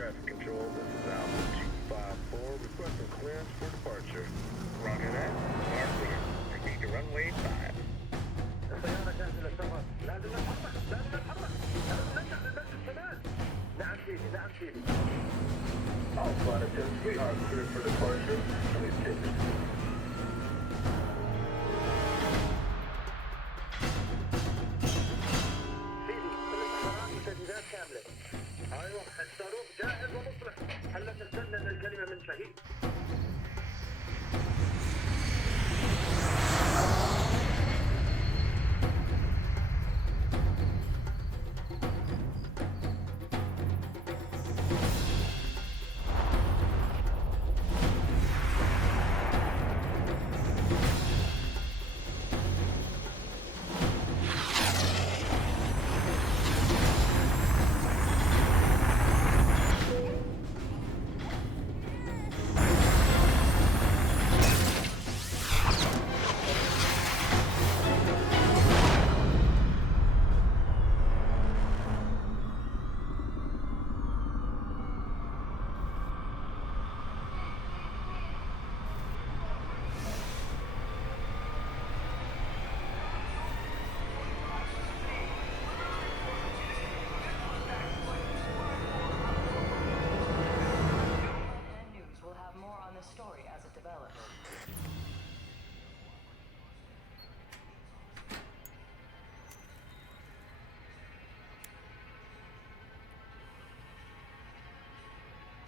traffic control. This is Alpha 254, requesting clearance for departure. Roger that. Are clear. Proceed to runway 5. السيارة جاهزة للسفر. لازم نتحرك. لازم نتحرك. لازم نرجع للمسجد كمان. نعم سيدي. نعم سيدي. Alpha 10, we are clear for departure. Please take it. سيدي، كل الحرارات وتجهيزات كاملة. ايوه، الصاروخ جاهز ومصلح. هلا تستنى الكلمة من شهيد.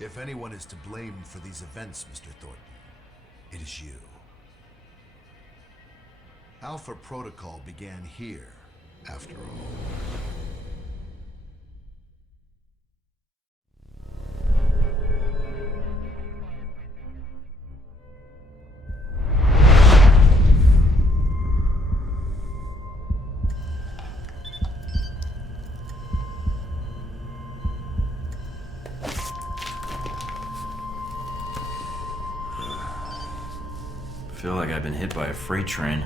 If anyone is to blame for these events, Mr. Thorton, it is you. Alpha Protocol began here, after all. I feel like I've been hit by a freight train.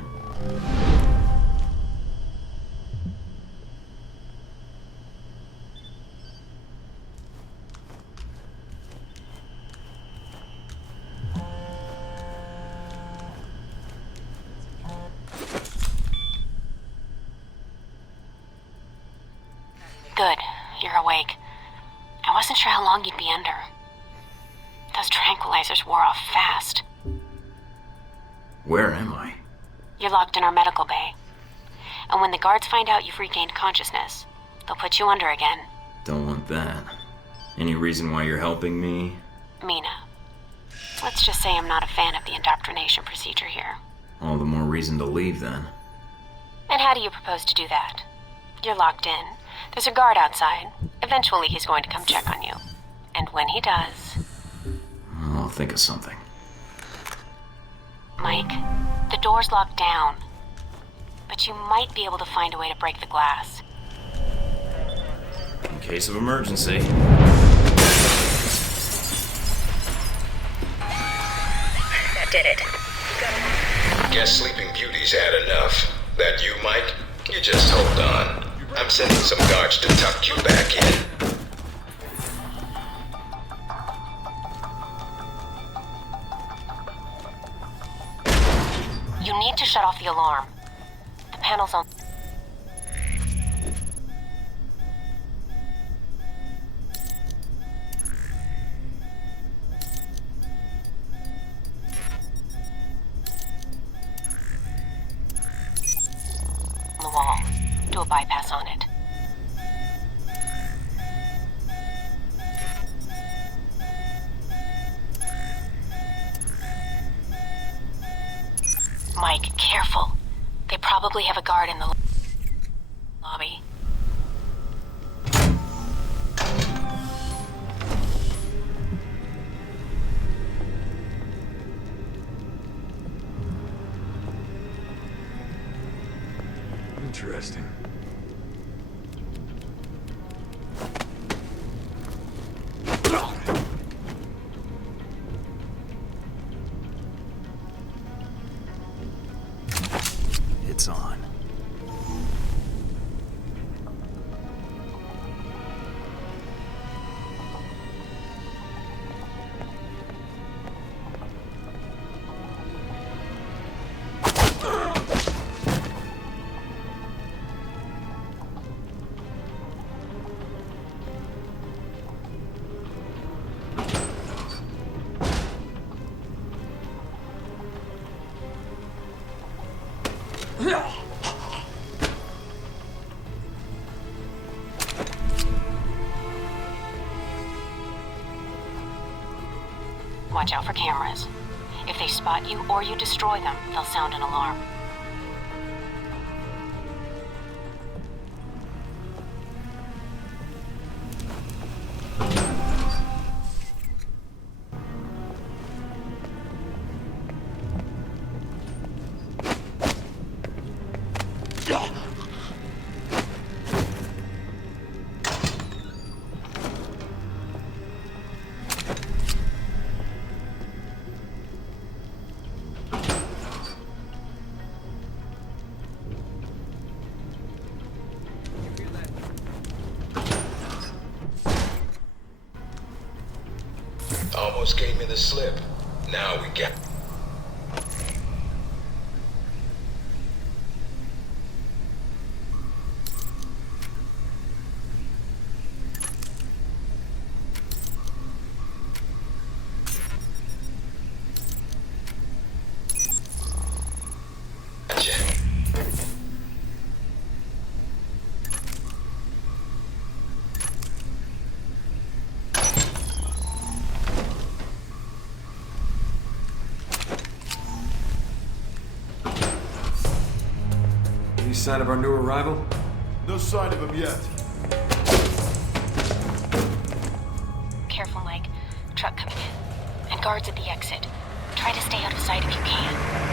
Good, you're awake. I wasn't sure how long you'd be under. Those tranquilizers wore off fast. Where am I? You're locked in our medical bay. And when the guards find out you've regained consciousness, they'll put you under again. Don't want that. Any reason why you're helping me? Mina. Let's just say I'm not a fan of the indoctrination procedure here. All the more reason to leave, then. And how do you propose to do that? You're locked in. There's a guard outside. Eventually he's going to come check on you. And when he does... I'll think of something. Mike, the door's locked down. But you might be able to find a way to break the glass. In case of emergency. That did it. Guess Sleeping Beauty's had enough. That you, Mike? You just hold on. I'm sending some guards to tuck you back in. You need to shut off the alarm. The panel's on... the wall. Do a bypass on it. Mike, careful. They probably have a guard in the lobby. Interesting. It's on. Watch out for cameras. If they spot you or you destroy them, they'll sound an alarm. Almost gave me the slip. Now we got... Gotcha. Any sign of our new arrival? No sign of him yet. Careful, Mike. Truck coming in. And guards at the exit. Try to stay out of sight if you can.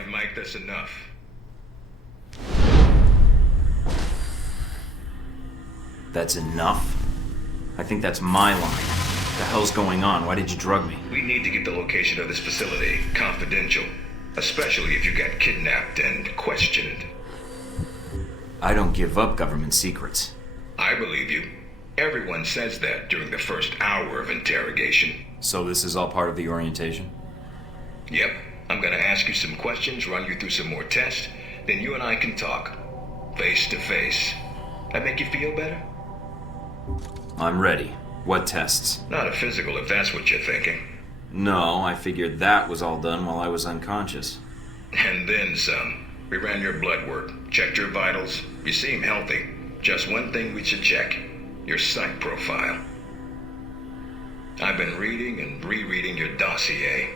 right, Mike, that's enough. That's enough? I think that's my line. What the hell's going on? Why did you drug me? We need to get the location of this facility confidential, especially if you got kidnapped and questioned. I don't give up government secrets. I believe you. Everyone says that during the first hour of interrogation. So this is all part of the orientation? Yep. I'm gonna ask you some questions, run you through some more tests, then you and I can talk. Face to face. That make you feel better? I'm ready. What tests? Not a physical, if that's what you're thinking. No, I figured that was all done while I was unconscious. And then some. We ran your blood work, checked your vitals. You seem healthy. Just one thing we should check. Your psych profile. I've been reading and rereading your dossier.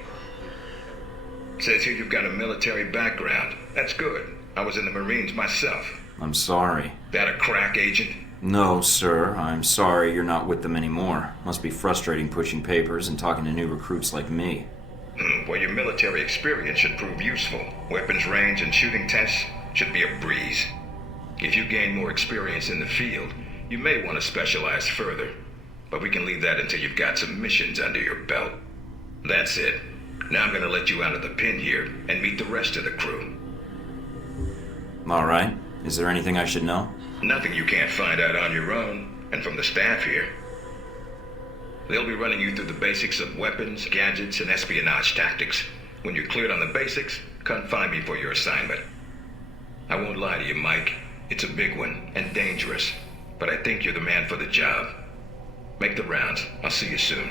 Says here you've got a military background. That's good. I was in the Marines myself. I'm sorry. That a crack agent? No, sir. I'm sorry you're not with them anymore. Must be frustrating pushing papers and talking to new recruits like me. Well, your military experience should prove useful. Weapons range and shooting tests should be a breeze. If you gain more experience in the field, you may want to specialize further. But we can leave that until you've got some missions under your belt. That's it. Now I'm gonna let you out of the pen here and meet the rest of the crew. All right. Is there anything I should know? Nothing you can't find out on your own, and from the staff here. They'll be running you through the basics of weapons, gadgets, and espionage tactics. When you're cleared on the basics, come find me for your assignment. I won't lie to you, Mike. It's a big one, and dangerous. But I think you're the man for the job. Make the rounds. I'll see you soon.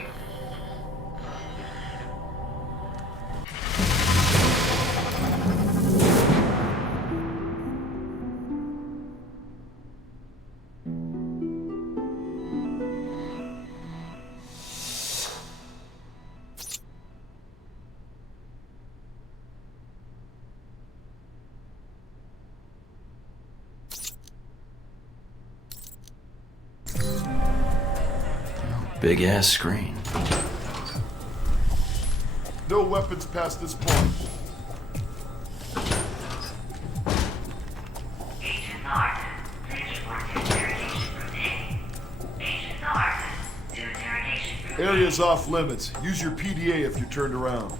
Big ass screen. No weapons past this point. Agent North, please report to interrogation room A. Agent North, to interrogation room A. Area's off limits. Use your PDA if you're turned around.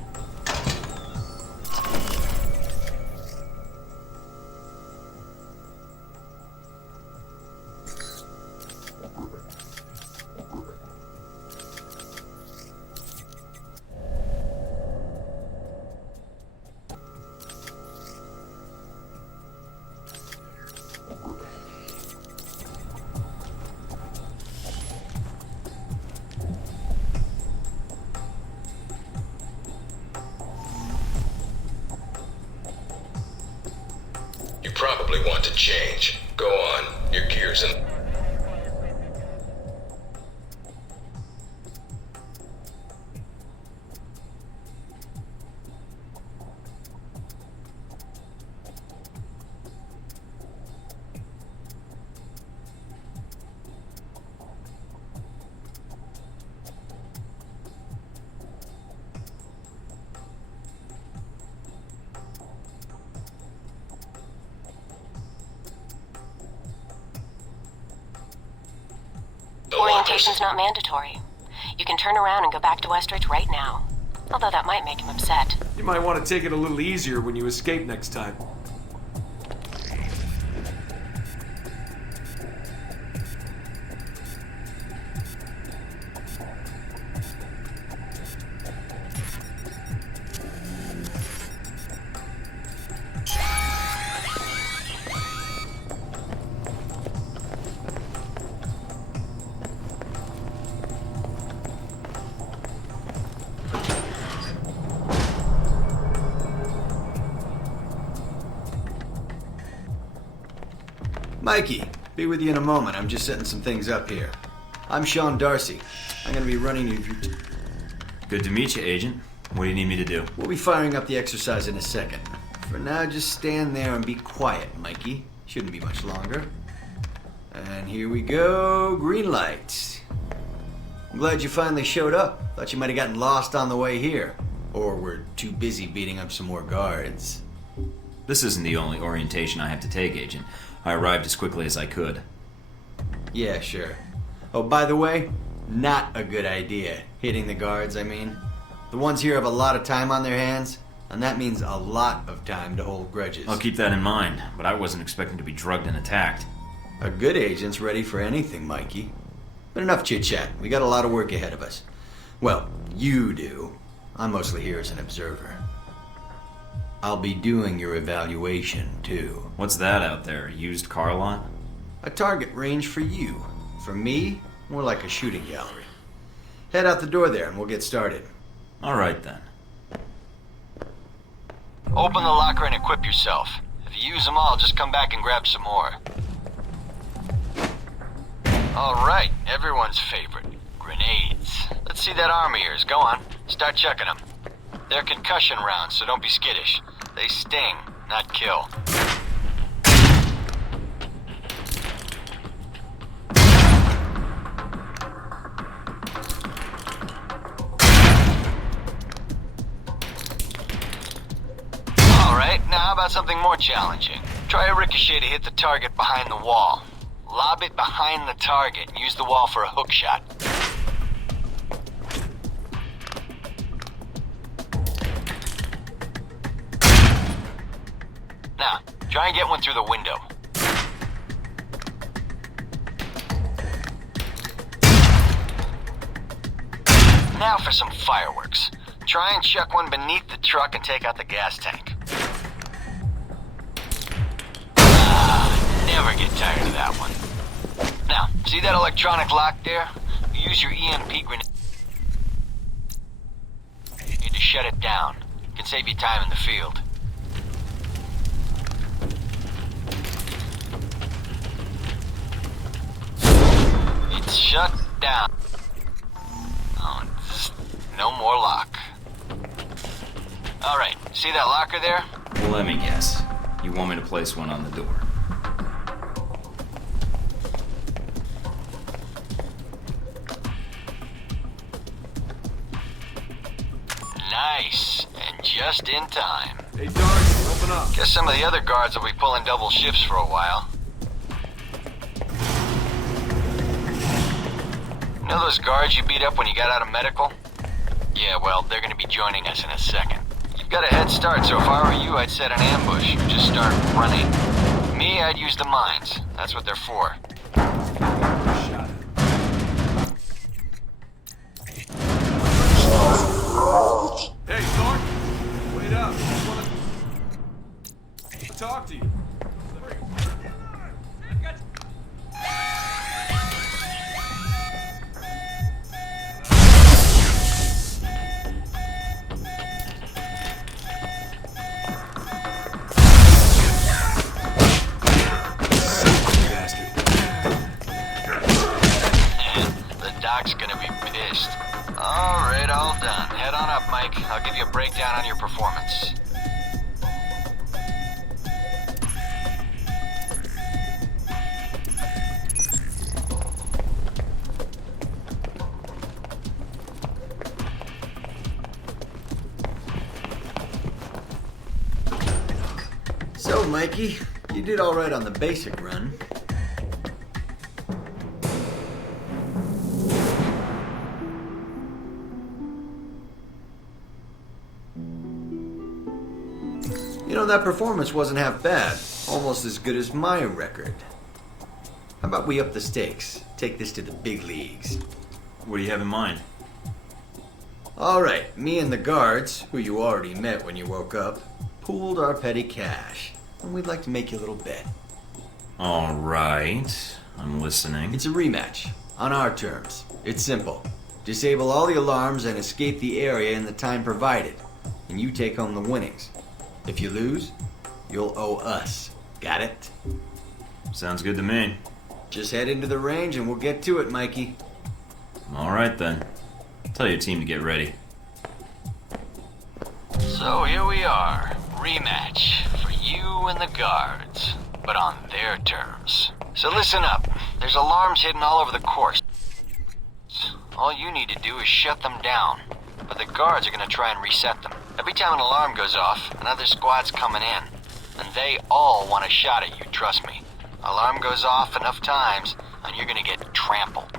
You probably want to change. Go on. Your gear's in... Orientation's not mandatory. You can turn around and go back to Westridge right now. Although that might make him upset. You might want to take it a little easier when you escape next time. Mikey, be with you in a moment. I'm just setting some things up here. I'm Sean Darcy. I'm gonna be running you through... Good to meet you, Agent. What do you need me to do? We'll be firing up the exercise in a second. For now, just stand there and be quiet, Mikey. Shouldn't be much longer. And here we go. Green light. I'm glad you finally showed up. Thought you might have gotten lost on the way here. Or were too busy beating up some more guards. This isn't the only orientation I have to take, Agent. I arrived as quickly as I could. Yeah, sure. Oh, by the way, not a good idea. Hitting the guards, I mean. The ones here have a lot of time on their hands, and that means a lot of time to hold grudges. I'll keep that in mind, but I wasn't expecting to be drugged and attacked. A good agent's ready for anything, Mikey. But enough chit-chat. We got a lot of work ahead of us. Well, you do. I'm mostly here as an observer. I'll be doing your evaluation, too. What's that out there? A used car lot? A target range for you. For me, more like a shooting gallery. Head out the door there and we'll get started. All right, then. Open the locker and equip yourself. If you use them all, just come back and grab some more. All right, everyone's favorite. Grenades. Let's see that arm of yours. Go on. Start checking them. They're concussion rounds, so don't be skittish. They sting, not kill. Alright, now how about something more challenging? Try a ricochet to hit the target behind the wall. Lob it behind the target and use the wall for a hook shot. Now, try and get one through the window. Now for some fireworks. Try and chuck one beneath the truck and take out the gas tank. Never get tired of that one. Now, see that electronic lock there? Use your EMP grenade to shut it down. It can save you time in the field. It's shut down. Oh, no more lock. Alright, see that locker there? Well, let me guess. You want me to place one on the door? Nice, and just in time. Hey, Dark, open up. Guess some of the other guards will be pulling double shifts for a while. You know those guards you beat up when you got out of medical? Yeah, well, they're gonna be joining us in a second. You've got a head start, so if I were you, I'd set an ambush. Just start running. Me, I'd use the mines. That's what they're for. Hey, Thornton! Wait up. I want to talk to you. Doc's gonna be pissed. Alright, all done. Head on up, Mike. I'll give you a breakdown on your performance. So, Mikey, you did all right on the basic run. You know, that performance wasn't half bad. Almost as good as my record. How about we up the stakes? Take this to the big leagues. What do you have in mind? Alright, me and the guards, who you already met when you woke up, pooled our petty cash. And we'd like to make you a little bet. Alright, I'm listening. It's a rematch, on our terms. It's simple. Disable all the alarms and escape the area in the time provided. And you take home the winnings. If you lose, you'll owe us. Got it? Sounds good to me. Just head into the range and we'll get to it, Mikey. Alright then. Tell your team to get ready. So here we are. Rematch for you and the guards, but on their terms. So listen up. There's alarms hidden all over the course. All you need to do is shut them down. But the guards are going to try and reset them. Every time an alarm goes off, another squad's coming in. and they all want a shot at you, trust me. Alarm goes off enough times, and you're gonna get trampled.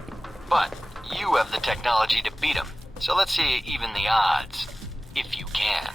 But you have the technology to beat them, so let's see you even the odds, if you can.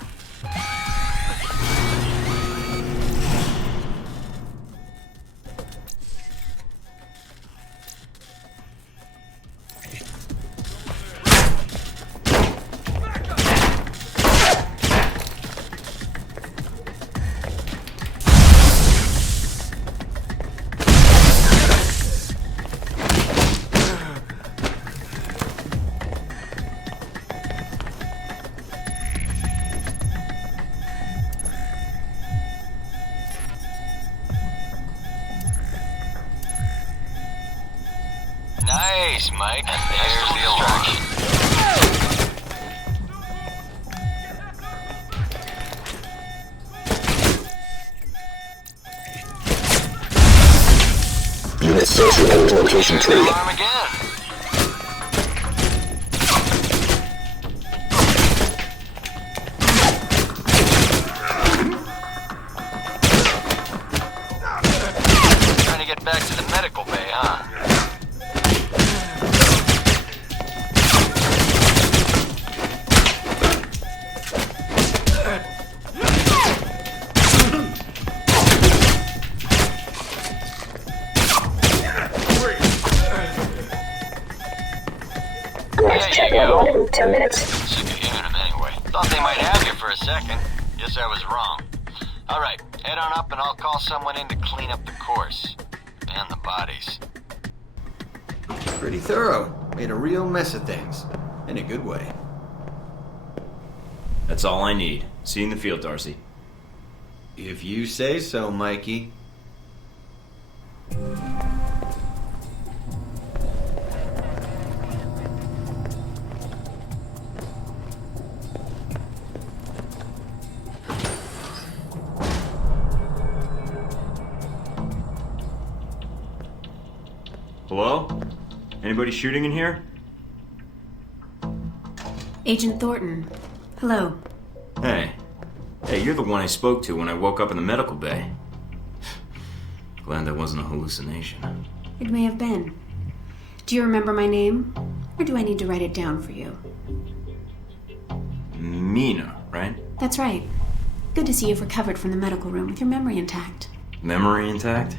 Nice, Mike. And there's the alarm. Unit 6 report to location 3. Alarm again. Trying to get back to the medical bay, huh? Next check level in 10 minutes. Sick of hearing them anyway. Thought they might have you for a second. Guess I was wrong. Alright, head on up and I'll call someone in to clean up the course. And the bodies. Pretty thorough. Made a real mess of things. In a good way. That's all I need. See you in the field, Darcy. If you say so, Mikey. Hello? Anybody shooting in here? Agent Thornton. Hello. Hey. Hey, you're the one I spoke to when I woke up in the medical bay. Glad that wasn't a hallucination. It may have been. Do you remember my name? Or do I need to write it down for you? Mina, right? That's right. Good to see you've recovered from the medical room with your memory intact. Memory intact?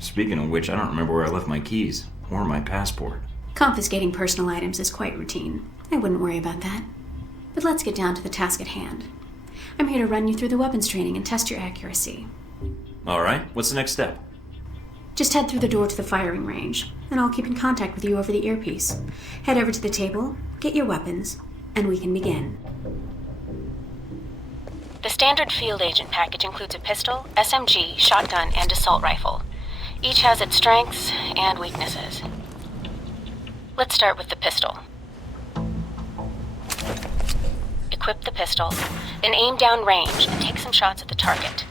Speaking of which, I don't remember where I left my keys. Or my passport. Confiscating personal items is quite routine. I wouldn't worry about that. But let's get down to the task at hand. I'm here to run you through the weapons training and test your accuracy. Alright, what's the next step? Just head through the door to the firing range, and I'll keep in contact with you over the earpiece. Head over to the table, get your weapons, and we can begin. The standard field agent package includes a pistol, SMG, shotgun, and assault rifle. Each has its strengths and weaknesses. Let's start with the pistol. Equip the pistol, then aim down range and take some shots at the target.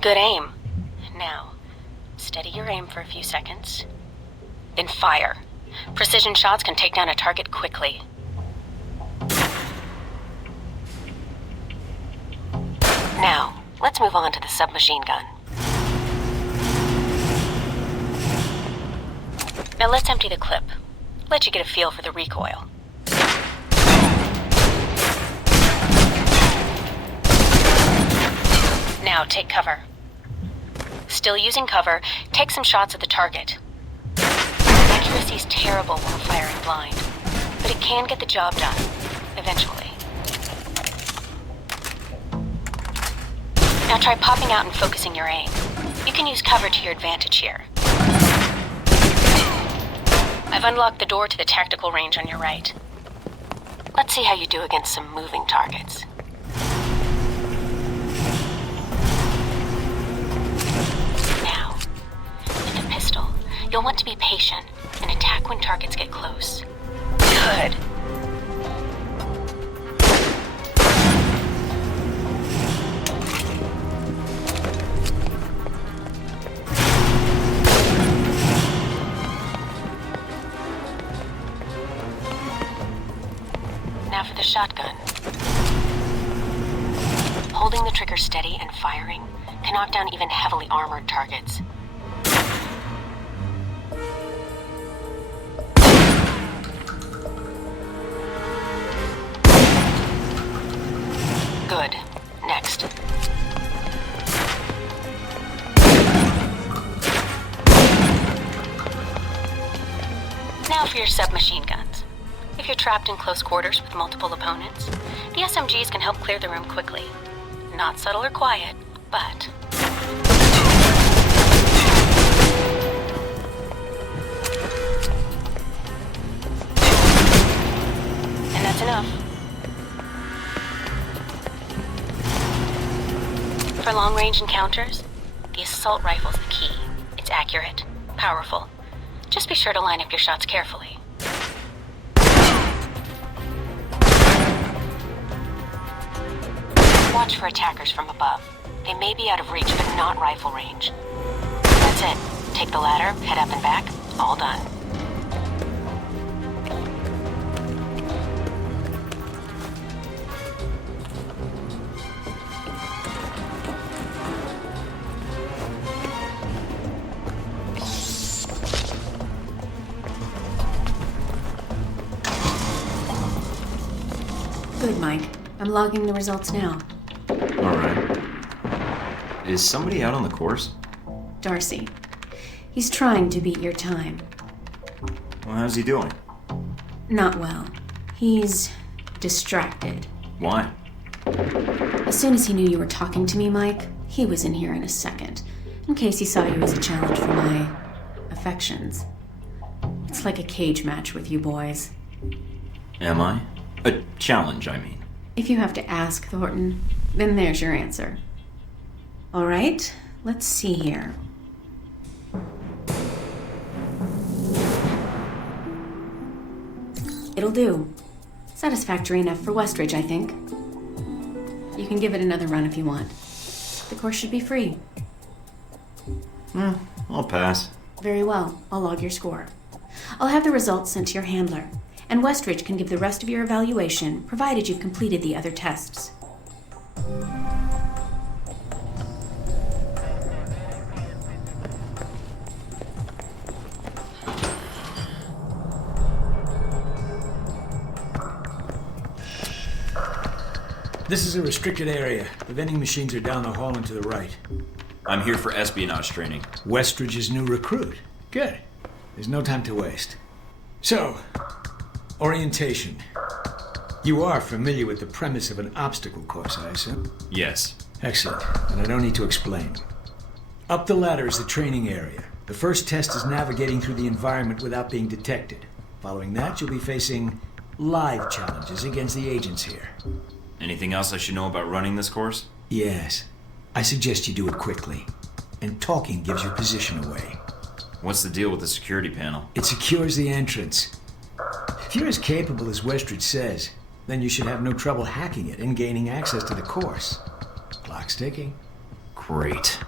Good aim. Now, steady your aim for a few seconds. Then fire. Precision shots can take down a target quickly. Now, let's move on to the submachine gun. Now let's empty the clip. Let you get a feel for the recoil. Now take cover. Still using cover, take some shots at the target. Accuracy's terrible when we're firing blind, but it can get the job done, eventually. Now try popping out and focusing your aim. You can use cover to your advantage here. I've unlocked the door to the tactical range on your right. Let's see how you do against some moving targets. Now, with the pistol, you'll want to be patient and attack when targets get close. Good. Now for the shotgun. Holding the trigger steady and firing can knock down even heavily armored targets. Good. Next. Now for your submachine guns. If you're trapped in close quarters with multiple opponents, the SMGs can help clear the room quickly. Not subtle or quiet, but... And that's enough. For long-range encounters, the assault rifle's the key. It's accurate, powerful. Just be sure to line up your shots carefully. Watch for attackers from above. They may be out of reach, but not rifle range. That's it. Take the ladder, head up and back. All done. Good, Mike. I'm logging the results now. Alright. Is somebody out on the course? Darcy. He's trying to beat your time. Well, how's he doing? Not well. He's distracted. Why? As soon as he knew you were talking to me, Mike, he was in here in a second, in case he saw you as a challenge for my affections. It's like a cage match with you boys. Am I? A challenge, I mean. If you have to ask, Thornton, then there's your answer. All right, let's see here. It'll do. Satisfactory enough for Westridge, I think. You can give it another run if you want. The course should be free. I'll pass. Very well. I'll log your score. I'll have the results sent to your handler, and Westridge can give the rest of your evaluation, provided you've completed the other tests. This is a restricted area. The vending machines are down the hall and to the right. I'm here for espionage training. Westridge's new recruit. Good. There's no time to waste. So, orientation. You are familiar with the premise of an obstacle course, I assume? Yes. Excellent. And I don't need to explain. Up the ladder is the training area. The first test is navigating through the environment without being detected. Following that, you'll be facing live challenges against the agents here. Anything else I should know about running this course? Yes. I suggest you do it quickly. And talking gives your position away. What's the deal with the security panel? It secures the entrance. If you're as capable as Westridge says, then you should have no trouble hacking it and gaining access to the course. Clock's ticking. Great.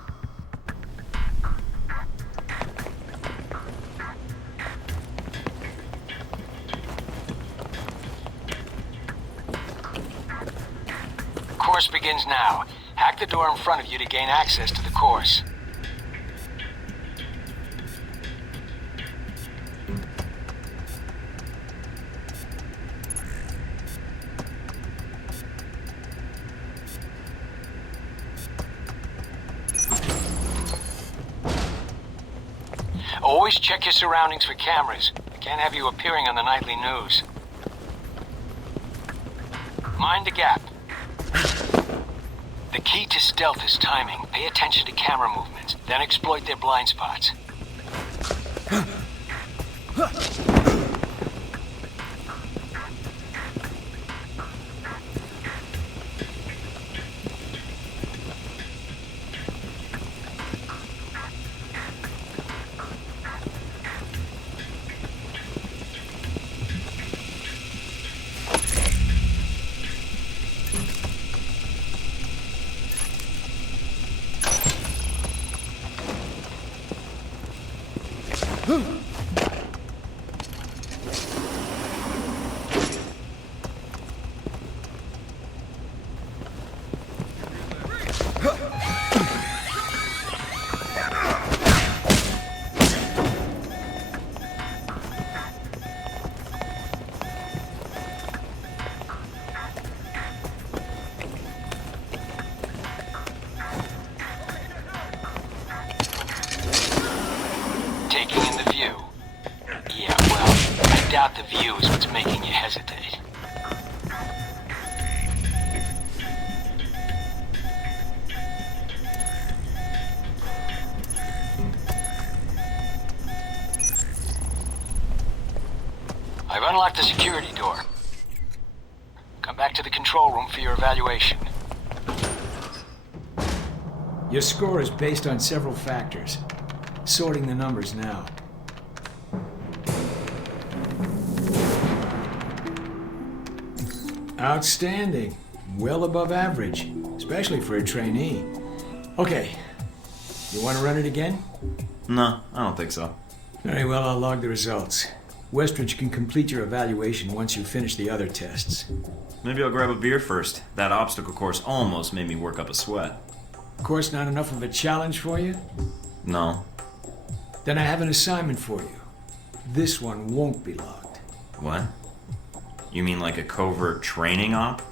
Course begins now. Hack the door in front of you to gain access to the course. Always check your surroundings for cameras. I can't have you appearing on the nightly news. Mind the gap. The key to stealth is timing. Pay attention to camera movements, then exploit their blind spots. hesitate. I've unlocked the security door. Come back to the control room for your evaluation. Your score is based on several factors. Sorting the numbers now. Outstanding. Well above average, especially for a trainee. Okay. You want to run it again? No, I don't think so. Very well, I'll log the results. Westridge can complete your evaluation once you finish the other tests. Maybe I'll grab a beer first. That obstacle course almost made me work up a sweat. Course not enough of a challenge for you? No. Then I have an assignment for you. This one won't be logged. What? You mean like a covert training op?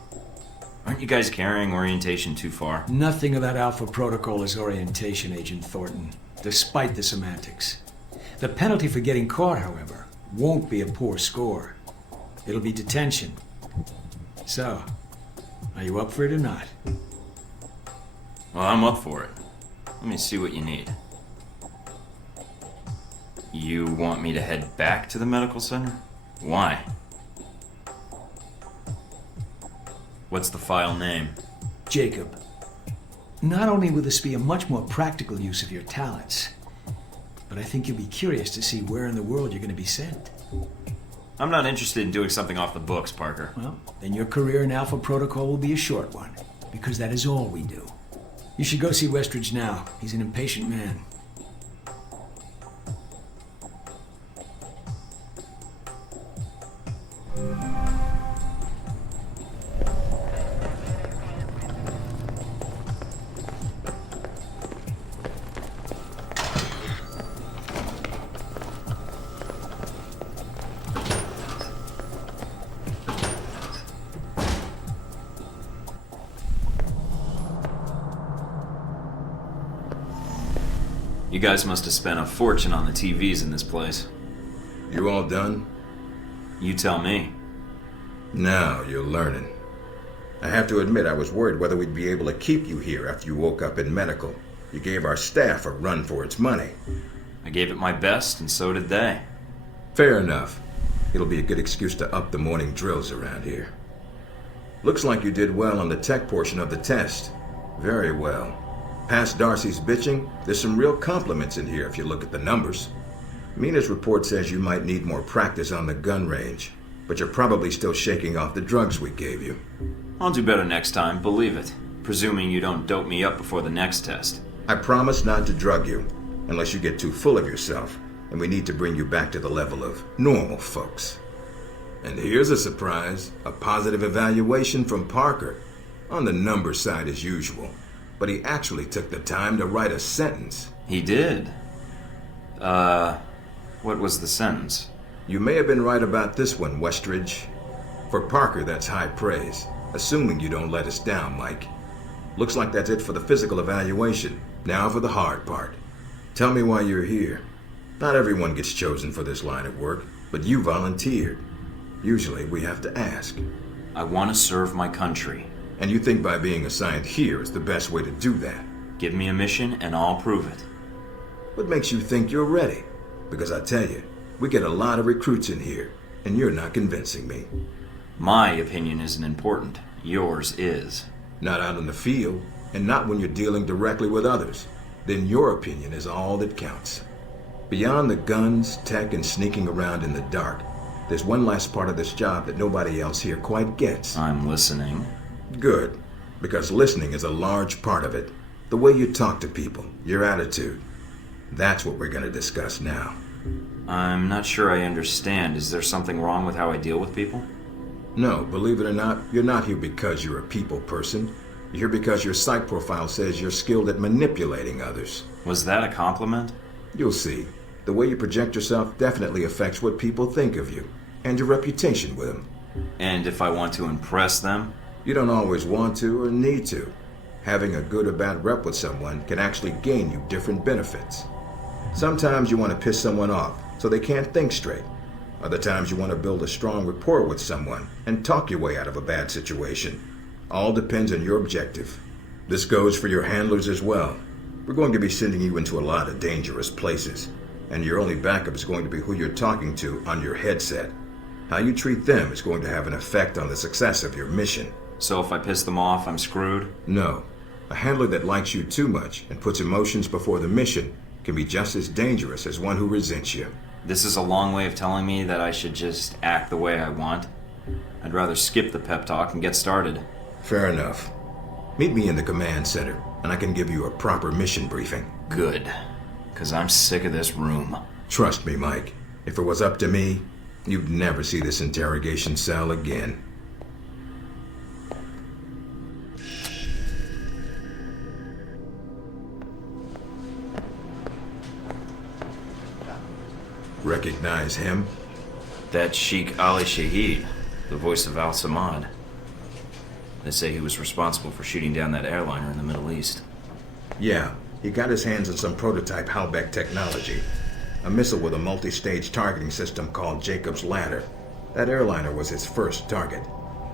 Aren't you guys carrying orientation too far? Nothing of that Alpha Protocol is orientation, Agent Thornton, despite the semantics. The penalty for getting caught, however, won't be a poor score. It'll be detention. So, are you up for it or not? Well, I'm up for it. Let me see what you need. You want me to head back to the medical center? Why? What's the file name? Jacob. Not only will this be a much more practical use of your talents, but I think you'll be curious to see where in the world you're going to be sent. I'm not interested in doing something off the books, Parker. Well, then your career in Alpha Protocol will be a short one, because that is all we do. You should go see Westridge now. He's an impatient man. You guys must have spent a fortune on the TVs in this place. You all done? You tell me. Now you're learning. I have to admit I was worried whether we'd be able to keep you here after you woke up in medical. You gave our staff a run for its money. I gave it my best, and so did they. Fair enough. It'll be a good excuse to up the morning drills around here. Looks like you did well on the tech portion of the test. Very well. Past Darcy's bitching, there's some real compliments in here if you look at the numbers. Mina's report says you might need more practice on the gun range, but you're probably still shaking off the drugs we gave you. I'll do better next time, believe it. Presuming you don't dope me up before the next test. I promise not to drug you, unless you get too full of yourself, and we need to bring you back to the level of normal folks. And here's a surprise, a positive evaluation from Parker. On the number side as usual. But he actually took the time to write a sentence. He did? What was the sentence? You may have been right about this one, Westridge. For Parker, that's high praise. Assuming you don't let us down, Mike. Looks like that's it for the physical evaluation. Now for the hard part. Tell me why you're here. Not everyone gets chosen for this line of work, but you volunteered. Usually we have to ask. I want to serve my country. And you think by being assigned here is the best way to do that? Give me a mission and I'll prove it. What makes you think you're ready? Because I tell you, we get a lot of recruits in here, and you're not convincing me. My opinion isn't important. Yours is. Not out in the field, and not when you're dealing directly with others. Then your opinion is all that counts. Beyond the guns, tech, and sneaking around in the dark, there's one last part of this job that nobody else here quite gets. I'm listening. Good, because listening is a large part of it. The way you talk to people, your attitude. That's what we're going to discuss now. I'm not sure I understand. Is there something wrong with how I deal with people? No, believe it or not, you're not here because you're a people person. You're here because your psych profile says you're skilled at manipulating others. Was that a compliment? You'll see. The way you project yourself definitely affects what people think of you, and your reputation with them. And if I want to impress them? You don't always want to or need to. Having a good or bad rep with someone can actually gain you different benefits. Sometimes you want to piss someone off so they can't think straight. Other times you want to build a strong rapport with someone and talk your way out of a bad situation. All depends on your objective. This goes for your handlers as well. We're going to be sending you into a lot of dangerous places, and your only backup is going to be who you're talking to on your headset. How you treat them is going to have an effect on the success of your mission. So if I piss them off, I'm screwed? No. A handler that likes you too much and puts emotions before the mission can be just as dangerous as one who resents you. This is a long way of telling me that I should just act the way I want. I'd rather skip the pep talk and get started. Fair enough. Meet me in the command center, and I can give you a proper mission briefing. Good. Because I'm sick of this room. Trust me, Mike. If it was up to me, you'd never see this interrogation cell again. Recognize him? That's Sheikh Ali Shahid, the voice of Al-Samad. They say he was responsible for shooting down that airliner in the Middle East. Yeah, he got his hands on some prototype Halbeck technology. A missile with a multi-stage targeting system called Jacob's Ladder. That airliner was his first target.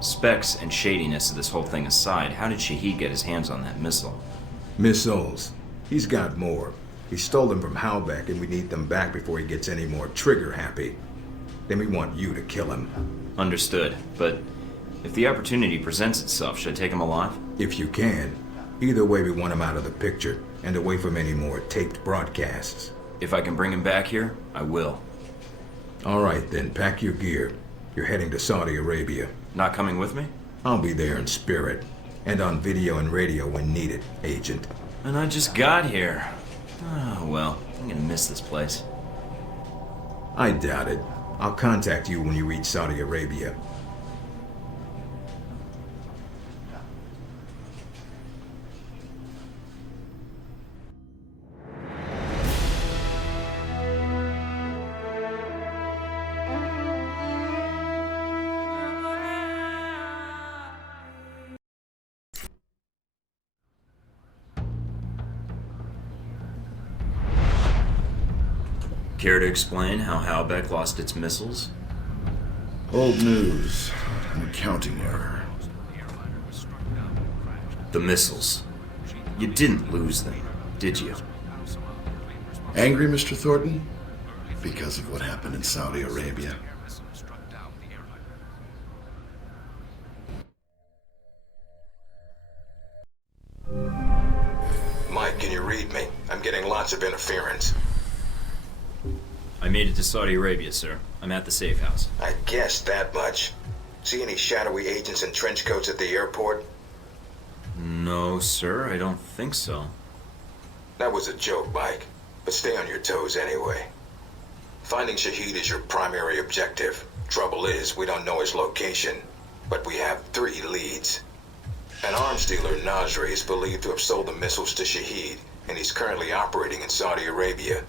Specs and shadiness of this whole thing aside, how did Shahid get his hands on that missile? Missiles. He's got more. He stole them from Halbeck, and we need them back before he gets any more trigger-happy. Then we want you to kill him. Understood, but if the opportunity presents itself, should I take him alive? If you can. Either way, we want him out of the picture, and away from any more taped broadcasts. If I can bring him back here, I will. All right, then, pack your gear. You're heading to Saudi Arabia. Not coming with me? I'll be there in spirit, and on video and radio when needed, Agent. And I just got here. Oh, well, I'm gonna miss this place. I doubt it. I'll contact you when you reach Saudi Arabia. Care to explain how Halbeck lost its missiles? Old news. An accounting error. The missiles. You didn't lose them, did you? Angry, Mr. Thornton? Because of what happened in Saudi Arabia. Mike, can you read me? I'm getting lots of interference. I made it to Saudi Arabia, sir. I'm at the safe house. I guessed that much. See any shadowy agents in trench coats at the airport? No, sir, I don't think so. That was a joke, Mike. But stay on your toes anyway. Finding Shahid is your primary objective. Trouble is, we don't know his location. But we have 3 leads. An arms dealer, Nasri, is believed to have sold the missiles to Shahid, and he's currently operating in Saudi Arabia.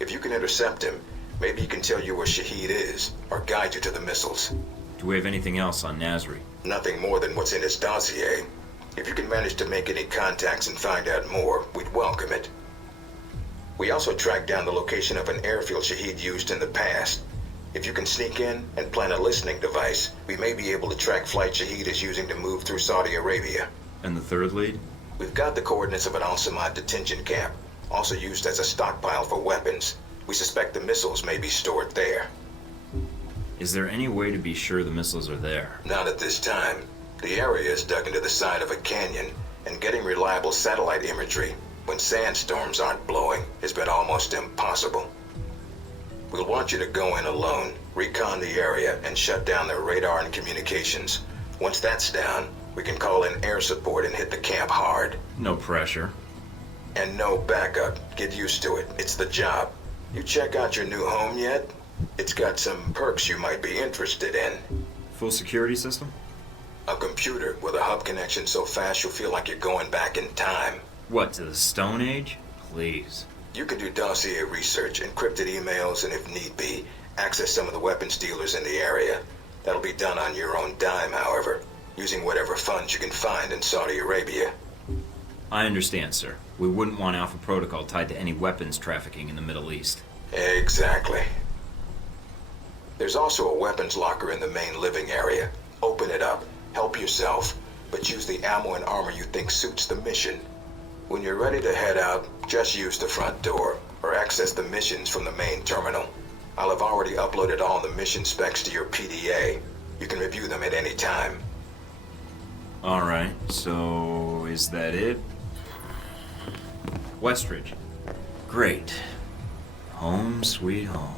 If you can intercept him, maybe he can tell you where Shahid is, or guide you to the missiles. Do we have anything else on Nasri? Nothing more than what's in his dossier. If you can manage to make any contacts and find out more, we'd welcome it. We also tracked down the location of an airfield Shahid used in the past. If you can sneak in and plant a listening device, we may be able to track flight Shahid is using to move through Saudi Arabia. And the third lead? We've got the coordinates of an Al-Samad detention camp, also used as a stockpile for weapons. We suspect the missiles may be stored there. Is there any way to be sure the missiles are there? Not at this time. The area is dug into the side of a canyon, and getting reliable satellite imagery when sandstorms aren't blowing has been almost impossible. We'll want you to go in alone, recon the area, and shut down their radar and communications. Once that's down, we can call in air support and hit the camp hard. No pressure. And no backup. Get used to it. It's the job. You check out your new home yet? It's got some perks you might be interested in. Full security system? A computer with a hub connection so fast you'll feel like you're going back in time. What, to the Stone Age? Please. You can do dossier research, encrypted emails, and if need be, access some of the weapons dealers in the area. That'll be done on your own dime, however, using whatever funds you can find in Saudi Arabia. I understand, sir. We wouldn't want Alpha Protocol tied to any weapons trafficking in the Middle East. Exactly. There's also a weapons locker in the main living area. Open it up. Help yourself. But use the ammo and armor you think suits the mission. When you're ready to head out, just use the front door, or access the missions from the main terminal. I'll have already uploaded all the mission specs to your PDA. You can review them at any time. Alright, so is that it? Westridge. Great. Home sweet home.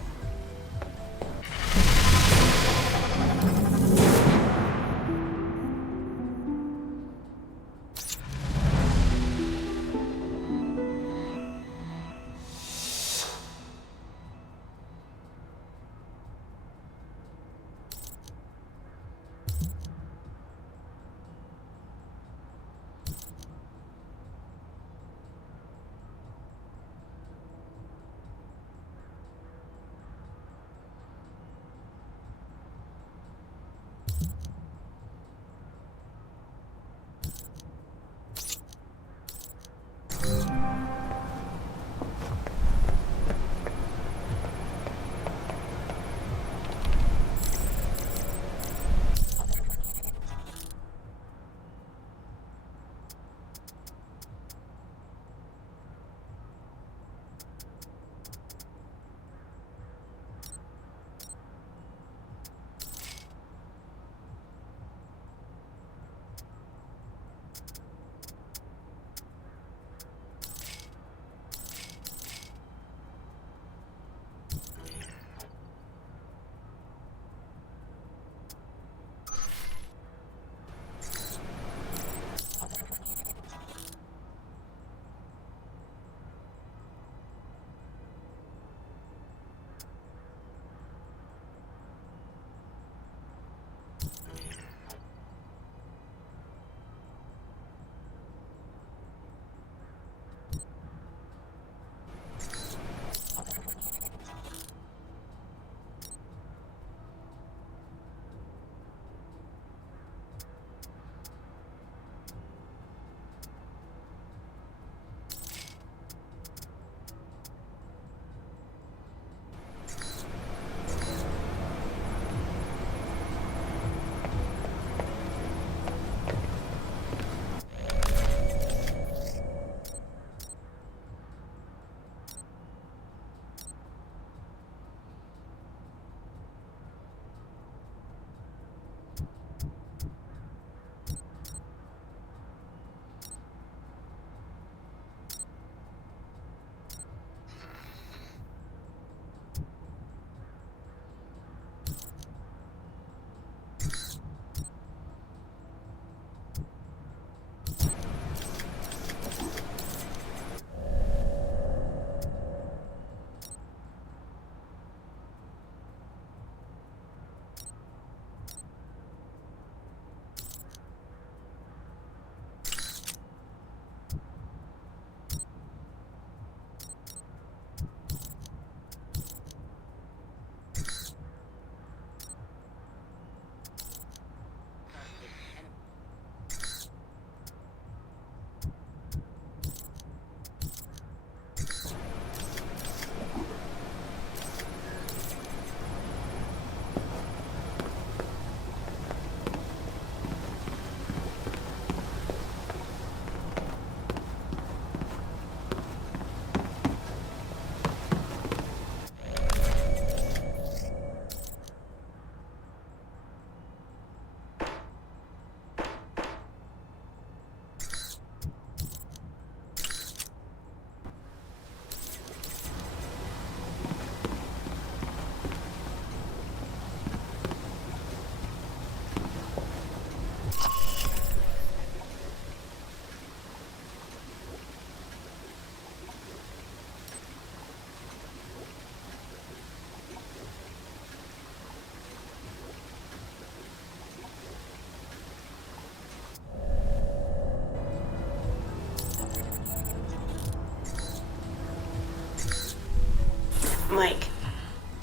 Mike,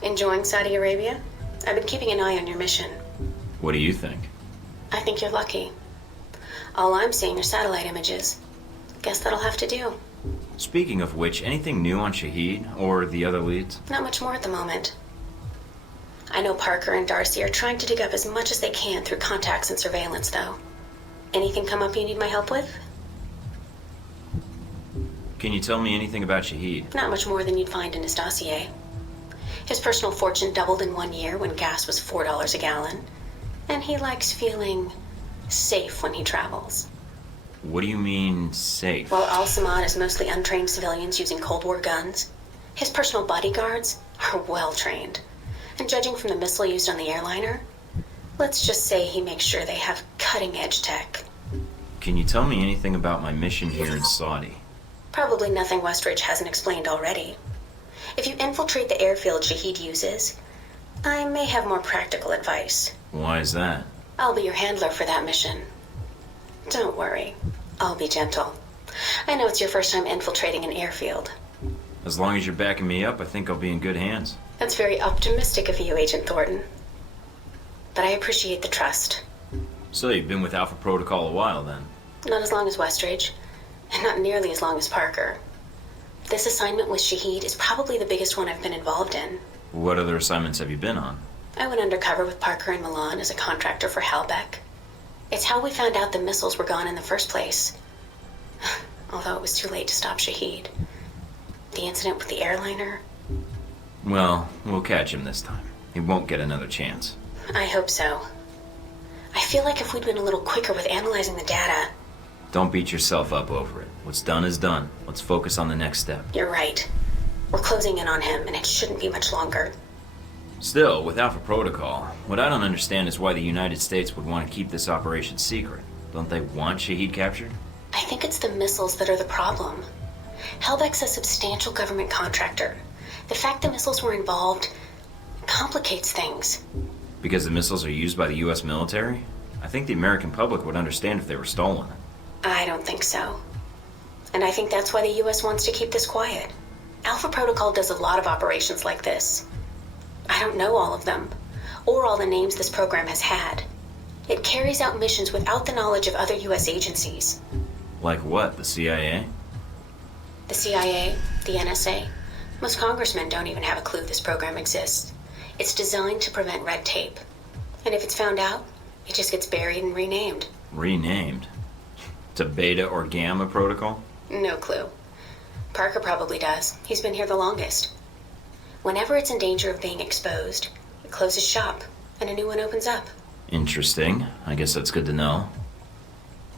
enjoying Saudi Arabia? I've been keeping an eye on your mission. What do you think? I think you're lucky. All I'm seeing are satellite images. Guess that'll have to do. Speaking of which, anything new on Shahid or the other leads? Not much more at the moment. I know Parker and Darcy are trying to dig up as much as they can through contacts and surveillance, though. Anything come up you need my help with? Can you tell me anything about Shahid? Not much more than you'd find in his dossier. His personal fortune doubled in 1 year when gas was $4 a gallon. And he likes feeling safe when he travels. What do you mean, safe? While Al-Samad is mostly untrained civilians using Cold War guns, his personal bodyguards are well trained. And judging from the missile used on the airliner, let's just say he makes sure they have cutting-edge tech. Can you tell me anything about my mission here in Saudi? Probably nothing Westridge hasn't explained already. If you infiltrate the airfield Shahid uses, I may have more practical advice. Why is that? I'll be your handler for that mission. Don't worry, I'll be gentle. I know it's your first time infiltrating an airfield. As long as you're backing me up, I think I'll be in good hands. That's very optimistic of you, Agent Thornton. But I appreciate the trust. So you've been with Alpha Protocol a while, then? Not as long as Westridge, and not nearly as long as Parker. This assignment with Shahid is probably the biggest one I've been involved in. What other assignments have you been on? I went undercover with Parker in Milan as a contractor for Halbeck. It's how we found out the missiles were gone in the first place. Although it was too late to stop Shahid. The incident with the airliner. Well, we'll catch him this time. He won't get another chance. I hope so. I feel like if we'd been a little quicker with analyzing the data... Don't beat yourself up over it. What's done is done. Let's focus on the next step. You're right. We're closing in on him, and it shouldn't be much longer. Still, with Alpha Protocol, what I don't understand is why the United States would want to keep this operation secret. Don't they want Shahid captured? I think it's the missiles that are the problem. Halbeck's a substantial government contractor. The fact the missiles were involved complicates things. Because the missiles are used by the U.S. military? I think the American public would understand if they were stolen. I don't think so. And I think that's why the U.S. wants to keep this quiet. Alpha Protocol does a lot of operations like this. I don't know all of them, or all the names this program has had. It carries out missions without the knowledge of other U.S. agencies. Like what, the CIA? The CIA, the NSA. Most congressmen don't even have a clue this program exists. It's designed to prevent red tape. And if it's found out, it just gets buried and renamed. Renamed? To Beta or Gamma Protocol? No clue. Parker probably does. He's been here the longest. Whenever it's in danger of being exposed, it closes shop, and a new one opens up. Interesting. I guess that's good to know.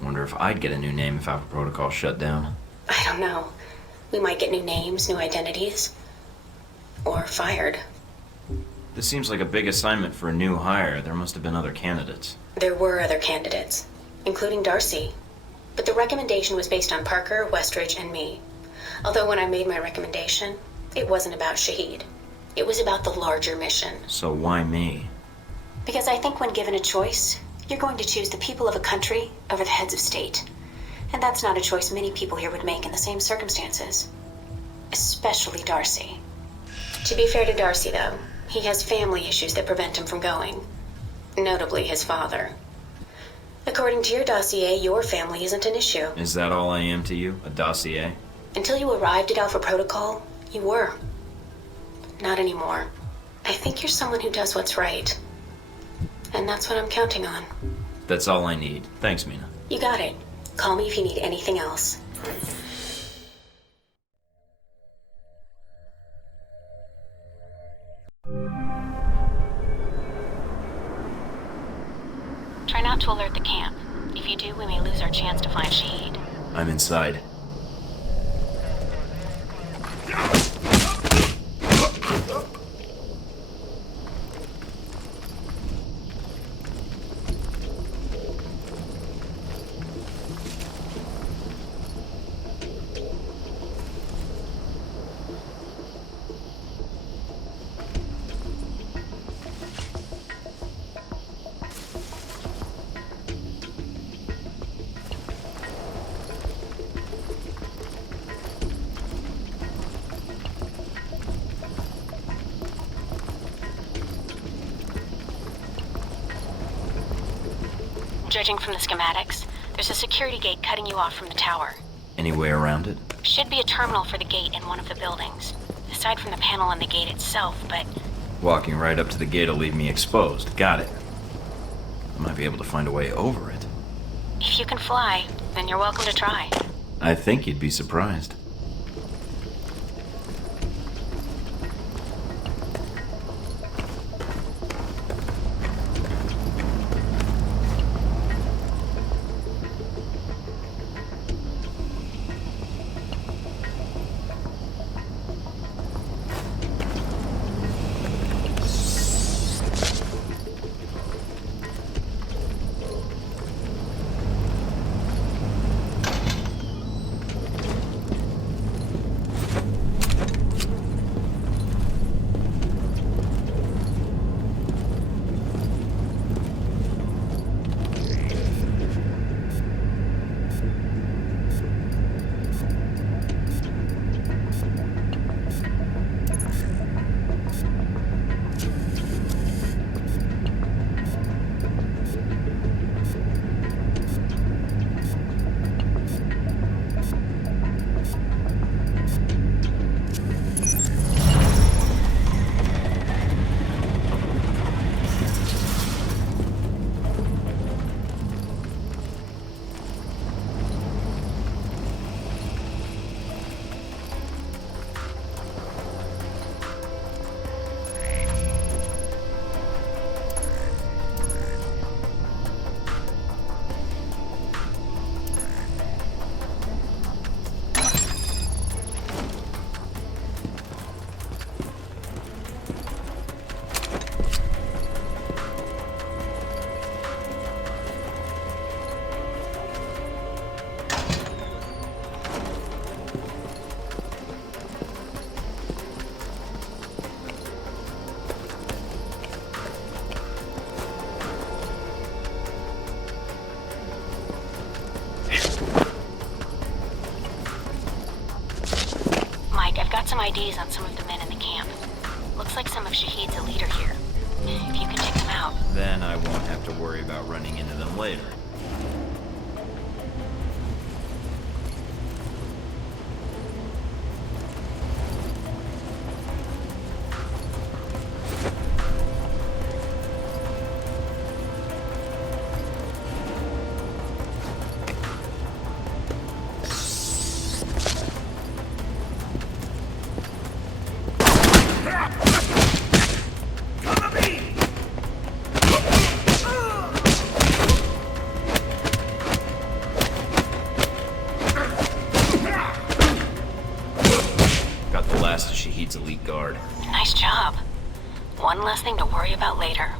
Wonder if I'd get a new name if Alpha Protocol shut down. I don't know. We might get new names, new identities. Or fired. This seems like a big assignment for a new hire. There must have been other candidates. There were other candidates, including Darcy. But the recommendation was based on Parker, Westridge, and me. Although when I made my recommendation, it wasn't about Shahid. It was about the larger mission. So why me? Because I think when given a choice, you're going to choose the people of a country over the heads of state. And that's not a choice many people here would make in the same circumstances. Especially Darcy. To be fair to Darcy, though, he has family issues that prevent him from going. Notably his father. According to your dossier, your family isn't an issue. Is that all I am to you? A dossier? Until you arrived at Alpha Protocol, you were. Not anymore. I think you're someone who does what's right. And that's what I'm counting on. That's all I need. Thanks, Mina. You got it. Call me if you need anything else. Try not to alert the camp. If you do, we may lose our chance to find Shahid. I'm inside. Judging from the schematics, there's a security gate cutting you off from the tower. Any way around it? Should be a terminal for the gate in one of the buildings. Aside from the panel on the gate itself, but Walking right up to the gate will leave me exposed. Got it. I might be able to find a way over it. If you can fly, then you're welcome to try. I think you'd be surprised. Some IDs on some of the men in the camp. Looks like some of Shahid's a leader here. If you can take them out. Then I won't have to worry about running into them later. Shahid's elite guard. Nice job. One less thing to worry about later.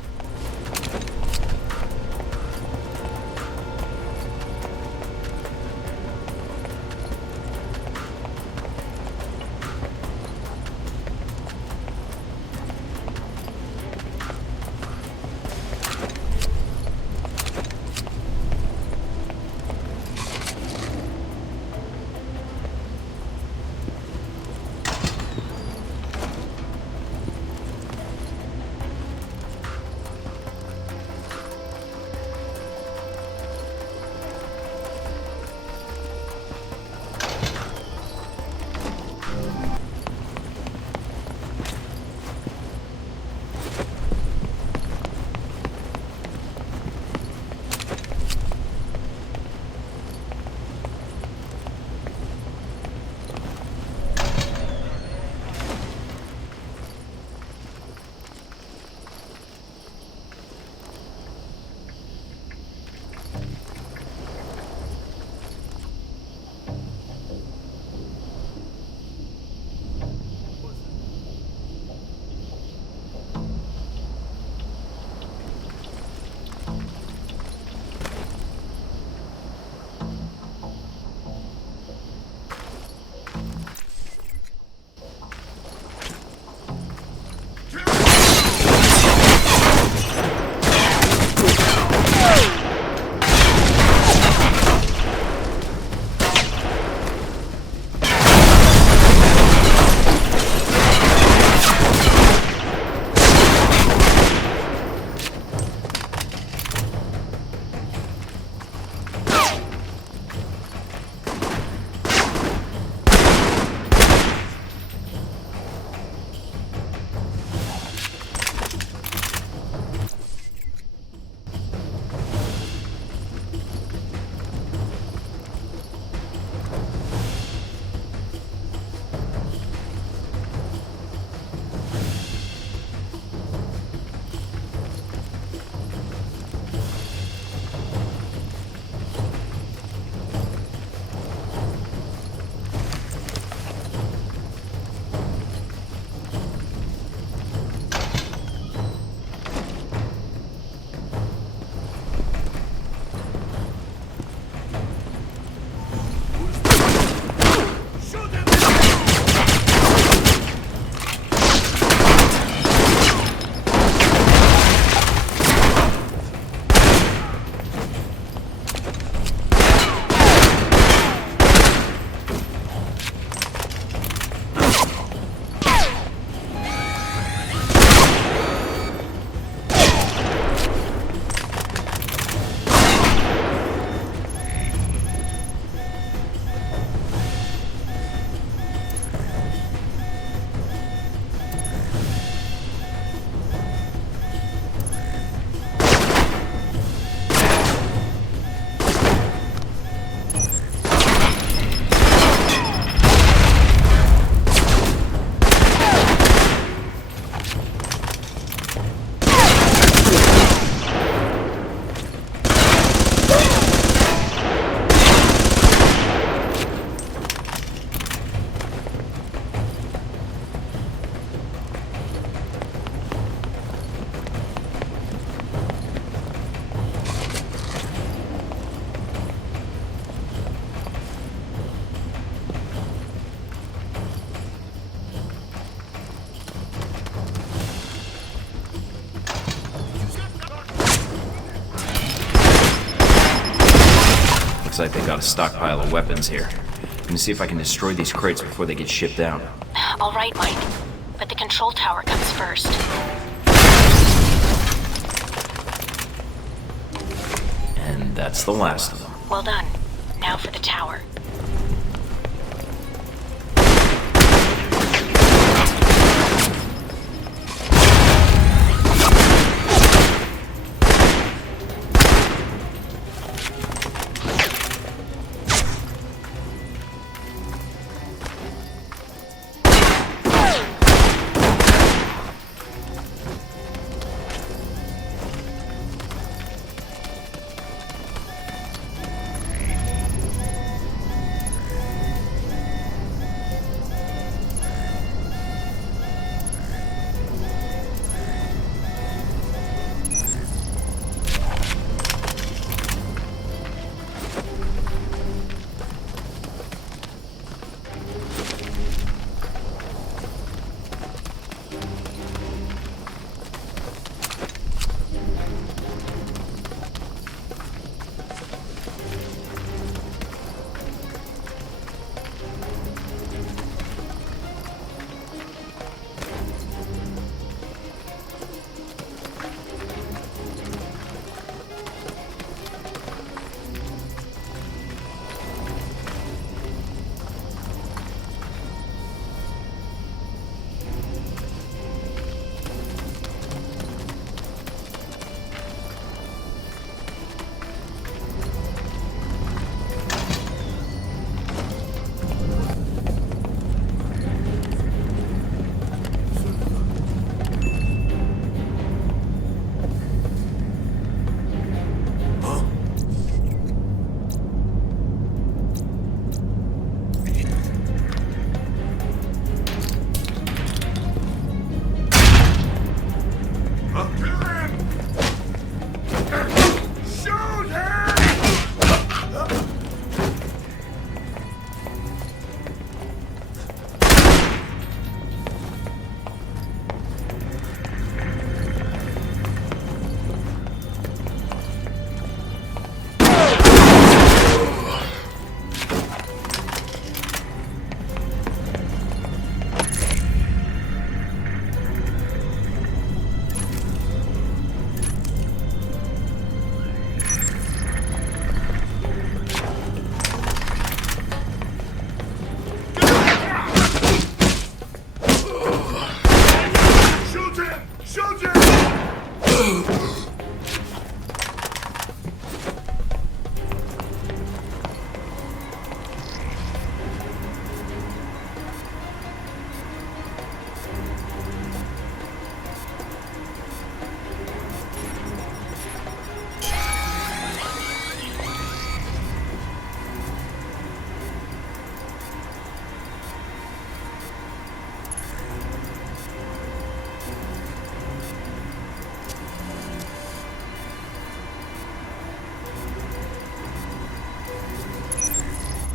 Looks like they got a stockpile of weapons here. I'm gonna see if I can destroy these crates before they get shipped out. All right, Mike. But the control tower comes first. And that's the last of them. Well done. Now for the tower.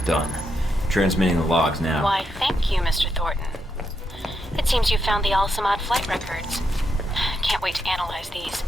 Done. Transmitting the logs now. Why, thank you, Mr. Thornton. It seems you found the Al-Samad flight records. Can't wait to analyze these.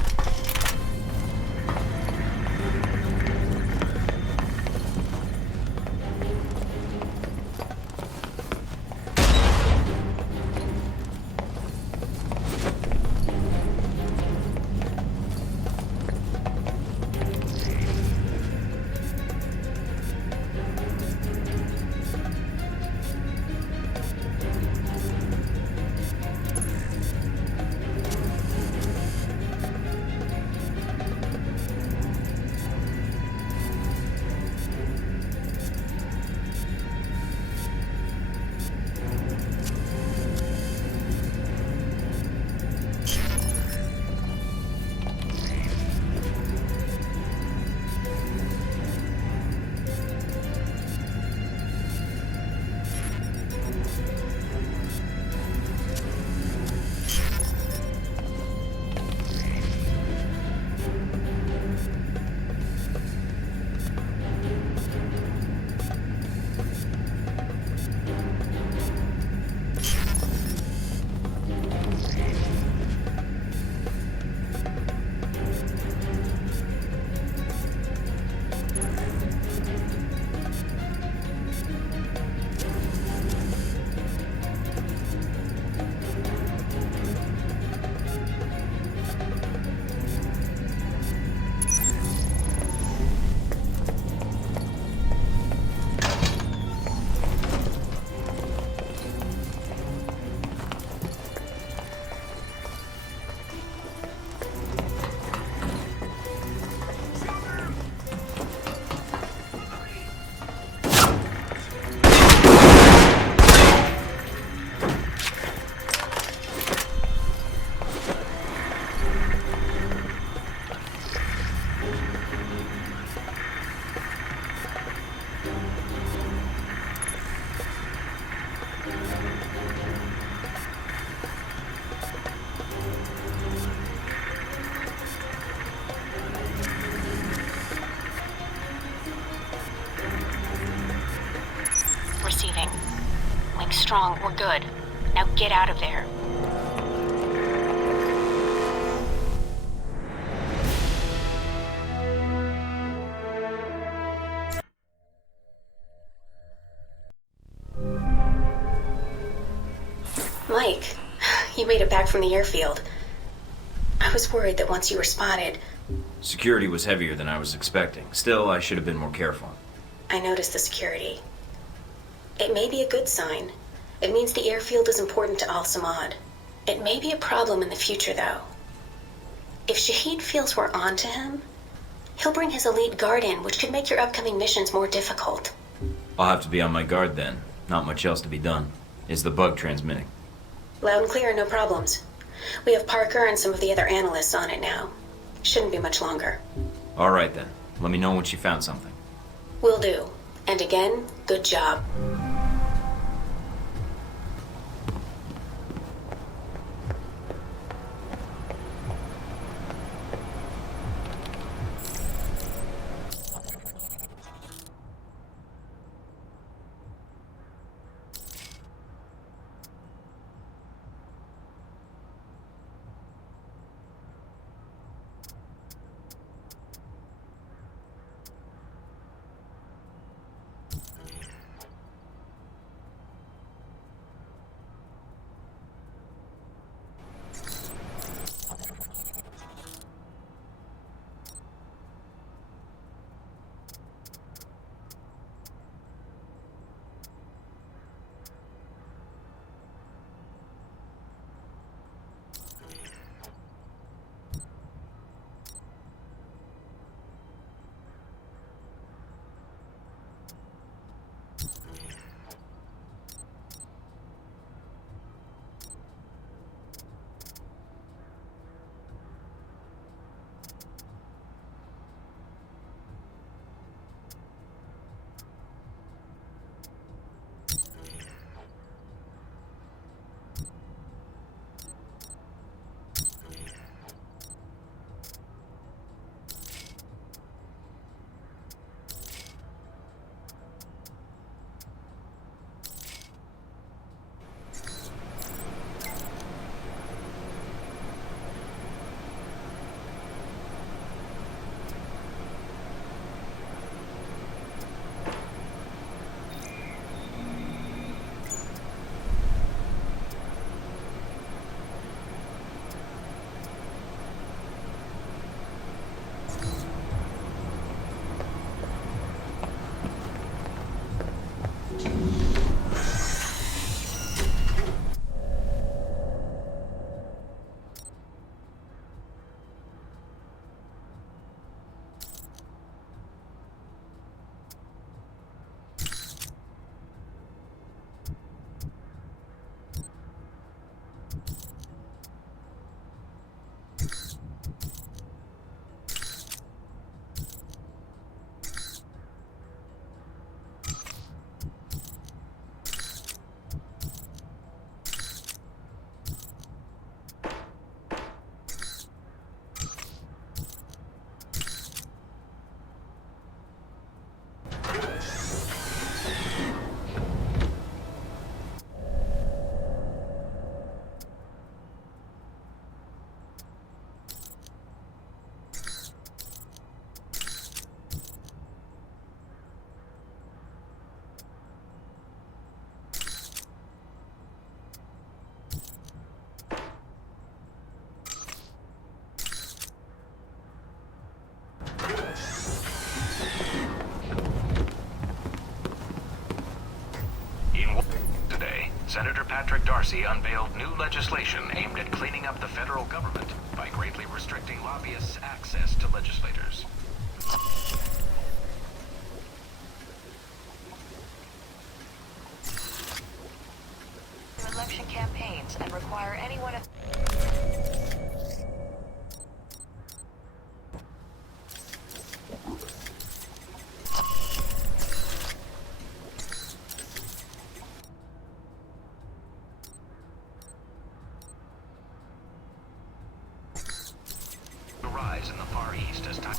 strong, we're good. Now get out of there. Mike, you made it back from the airfield. I was worried that once you were spotted... Security was heavier than I was expecting. Still, I should have been more careful. I noticed the security. It may be a good sign. It means the airfield is important to Al-Samad. It may be a problem in the future, though. If Shahid feels we're on to him, he'll bring his elite guard in, which could make your upcoming missions more difficult. I'll have to be on my guard then. Not much else to be done. Is the bug transmitting? Loud and clear, no problems. We have Parker and some of the other analysts on it now. Shouldn't be much longer. All right then. Let me know once you found something. Will do. And again, good job. Senator Patrick Darcy unveiled new legislation aimed at cleaning up the federal government by greatly restricting lobbyists' access to legislators. Election campaigns and require anyone... rise in the Far East as time...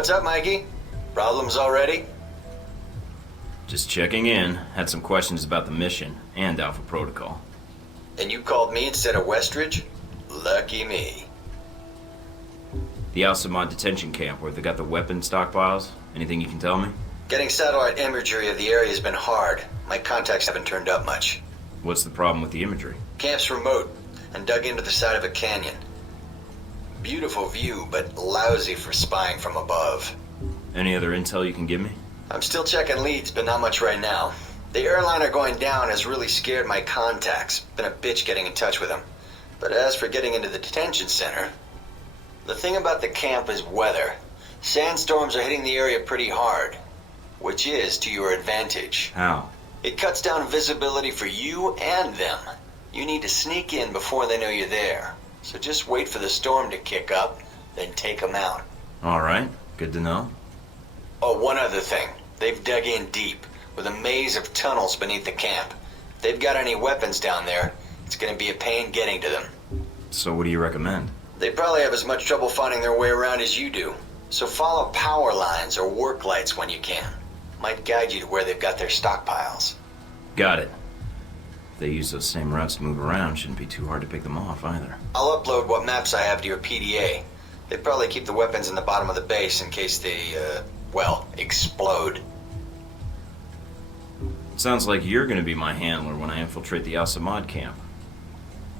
What's up, Mikey? Problems already? Just checking in. Had some questions about the mission and Alpha Protocol. And you called me instead of Westridge? Lucky me. The Al-Samad detention camp where they got the weapon stockpiles. Anything you can tell me? Getting satellite imagery of the area has been hard. My contacts haven't turned up much. What's the problem with the imagery? Camp's remote and dug into the side of a canyon. Beautiful view, but lousy for spying from above. Any other intel you can give me? I'm still checking leads, but not much right now. The airliner going down has really scared my contacts. Been a bitch getting in touch with them. But as for getting into the detention center, the thing about the camp is weather. Sandstorms are hitting the area pretty hard, which is to your advantage. How? It cuts down visibility for you and them. You need to sneak in before they know you're there. So just wait for the storm to kick up, then take them out. All right, good to know. Oh, one other thing. They've dug in deep, with a maze of tunnels beneath the camp. If they've got any weapons down there, it's gonna be a pain getting to them. So what do you recommend? They probably have as much trouble finding their way around as you do. So follow power lines or work lights when you can. Might guide you to where they've got their stockpiles. Got it. If they use those same routes to move around, shouldn't be too hard to pick them off either. I'll upload what maps I have to your PDA. They probably keep the weapons in the bottom of the base in case they, explode. Sounds like you're gonna be my handler when I infiltrate the Al-Samad camp.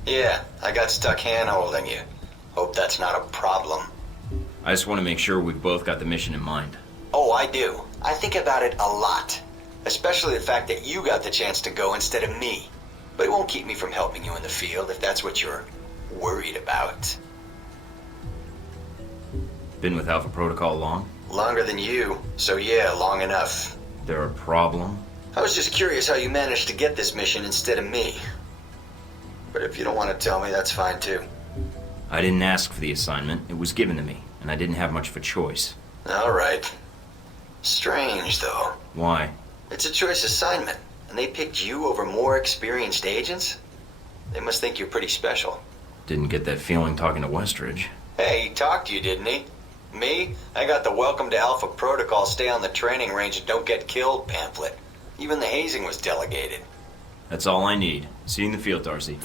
Yeah, I got stuck hand-holding you. Hope that's not a problem. I just want to make sure we've both got the mission in mind. Oh, I do. I think about it a lot. Especially the fact that you got the chance to go instead of me. But it won't keep me from helping you in the field if that's what you're worried about. Been with Alpha Protocol long? Longer than you, so yeah, long enough. There a problem? I was just curious how you managed to get this mission instead of me. But if you don't want to tell me, that's fine too. I didn't ask for the assignment. It was given to me, and I didn't have much of a choice. All right. Strange, though. Why? It's a choice assignment, and they picked you over more experienced agents? They must think you're pretty special. Didn't get that feeling talking to Westridge. Hey, he talked to you, didn't he? Me? I got the Welcome to Alpha Protocol, stay on the training range and don't get killed pamphlet. Even the hazing was delegated. That's all I need. See you in the field, Darcy.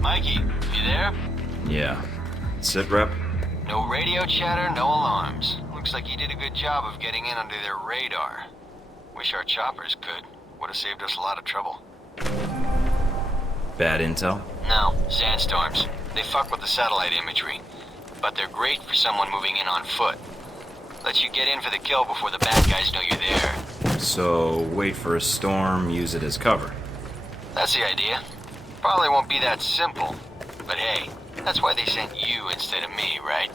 Mikey, you there? Yeah. Sit, Rep? No radio chatter, no alarms. Looks like you did a good job of getting in under their radar. Wish our choppers could. Would have saved us a lot of trouble. Bad intel? No, sandstorms. They fuck with the satellite imagery. But they're great for someone moving in on foot. Lets you get in for the kill before the bad guys know you're there. So, wait for a storm, use it as cover. That's the idea. Probably won't be that simple. But hey, that's why they sent you instead of me, right?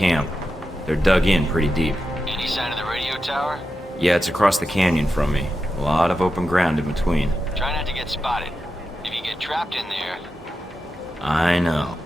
camp. They're dug in pretty deep. Any sign of the radio tower? Yeah, it's across the canyon from me. A lot of open ground in between. Try not to get spotted. If you get trapped in there... I know.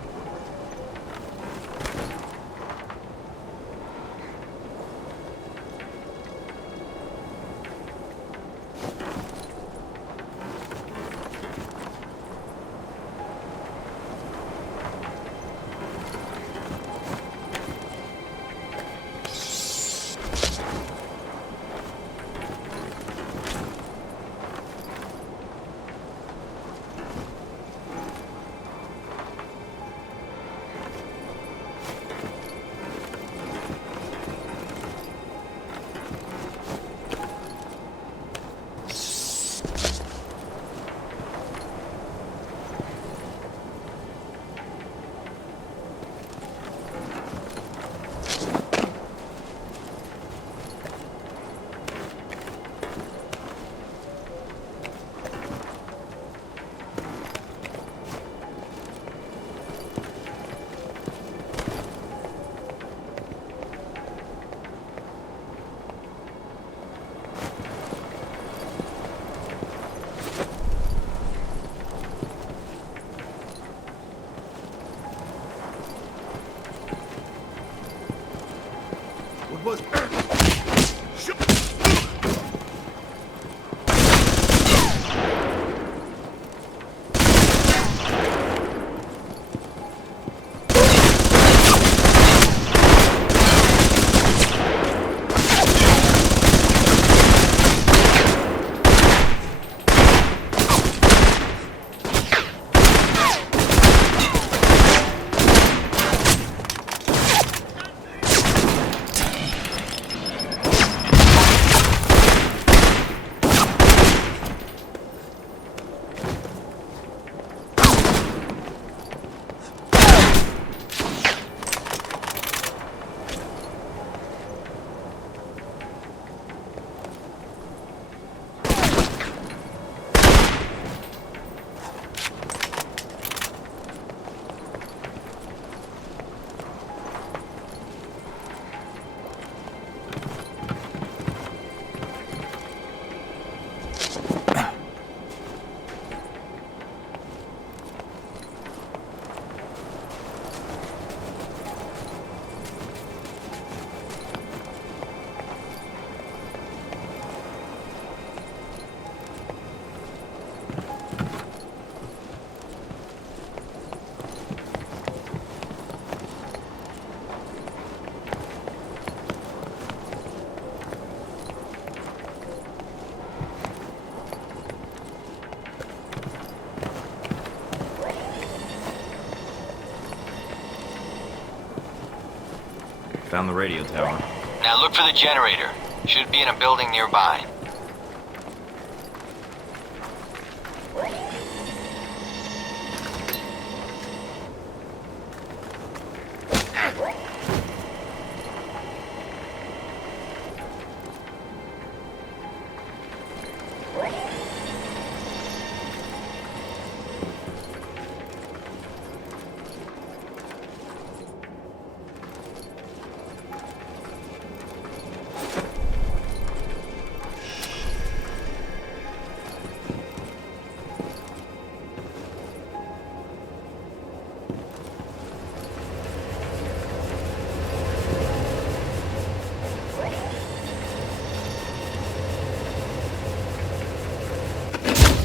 Found the radio tower. Now look for the generator. Should be in a building nearby.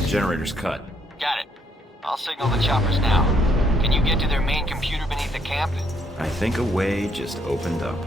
Generator's cut. Got it. I'll signal the choppers now. Can you get to their main computer beneath the camp? I think a way just opened up.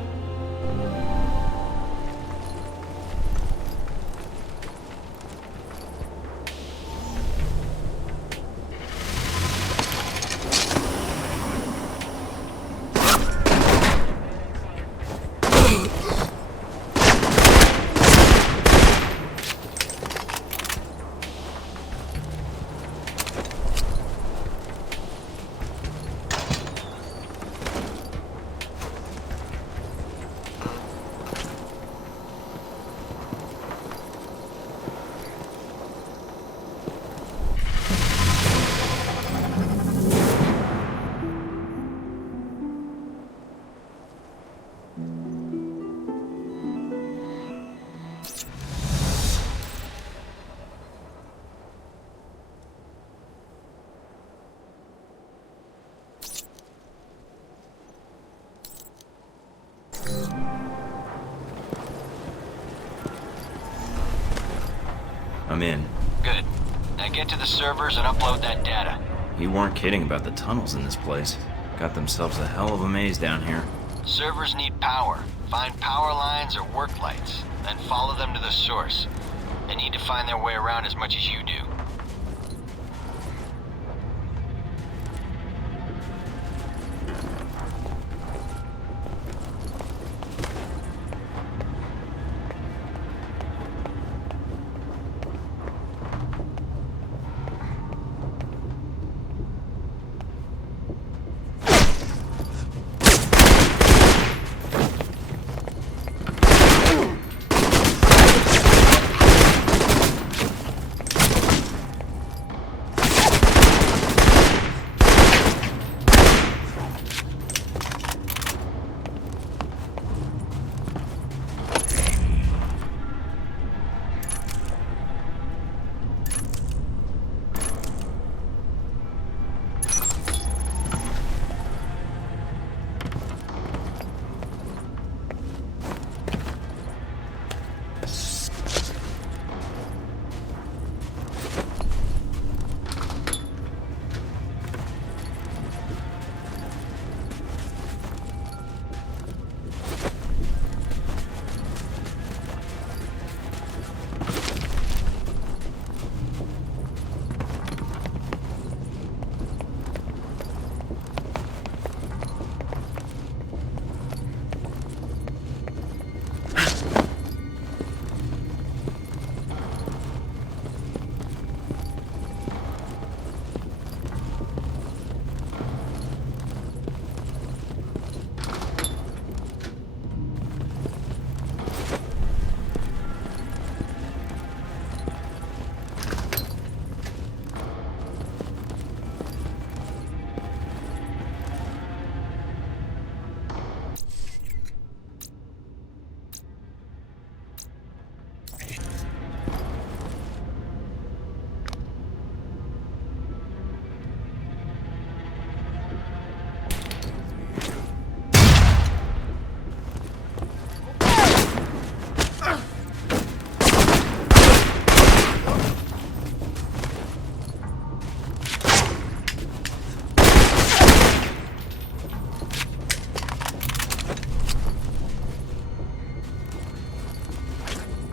I'm in. Good. Now get to the servers and upload that data. You weren't kidding about the tunnels in this place. Got themselves a hell of a maze down here. Servers need power. Find power lines or work lights, then follow them to the source. They need to find their way around as much as you do.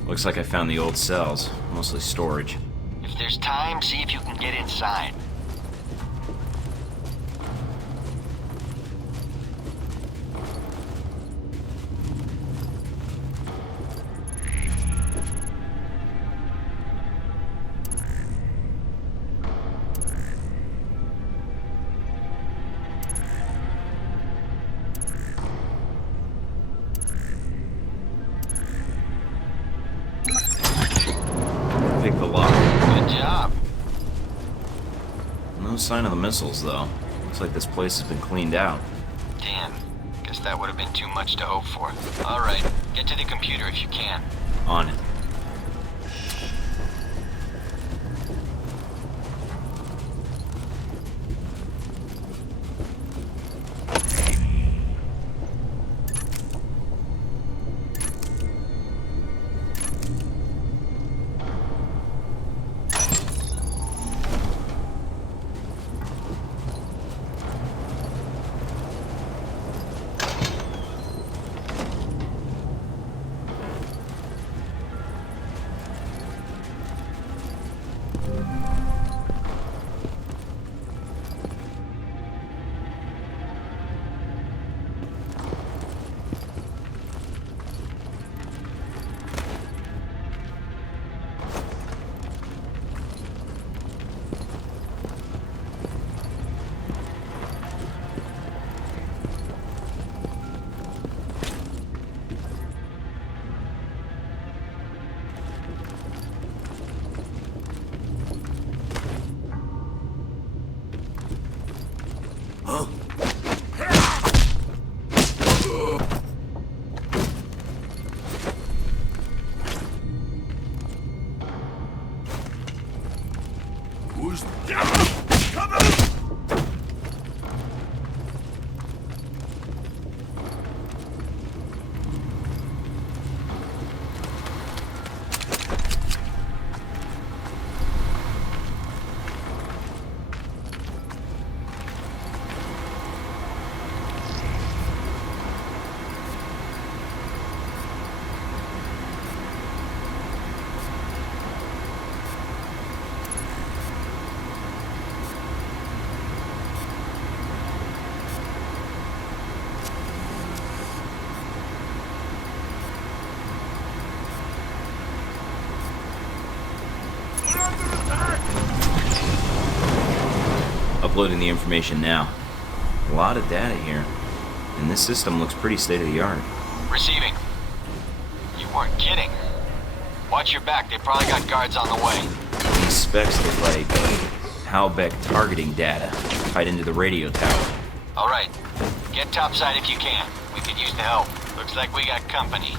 Looks like I found the old cells, mostly storage. If there's time, see if you can get inside. Pick the lock. Good job. No sign of the missiles, though. Looks like this place has been cleaned out. Damn. Guess that would have been too much to hope for. All right, get to the computer if you can. On it. Uploading the information now. A lot of data here. And this system looks pretty state-of-the-art. Receiving. You weren't kidding. Watch your back, they probably got guards on the way. These specs look like Halbeck targeting data tied into the radio tower. Alright, get topside if you can. We could use the help. Looks like we got company.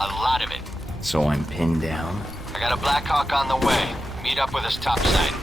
A lot of it. So I'm pinned down? I got a Black Hawk on the way. Meet up with us topside.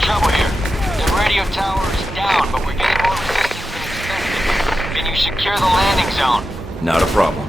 Trouble here. The radio tower is down, but we're getting more resistance than expected. Can you secure the landing zone? Not a problem.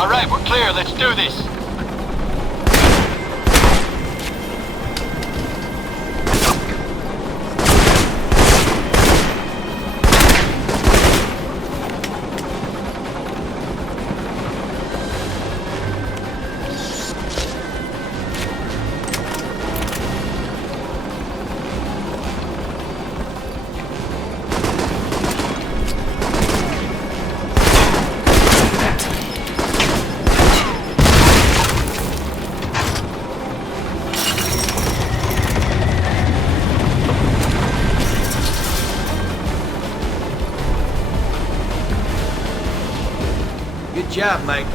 All right, we're clear. Let's do this. Good job, Mike.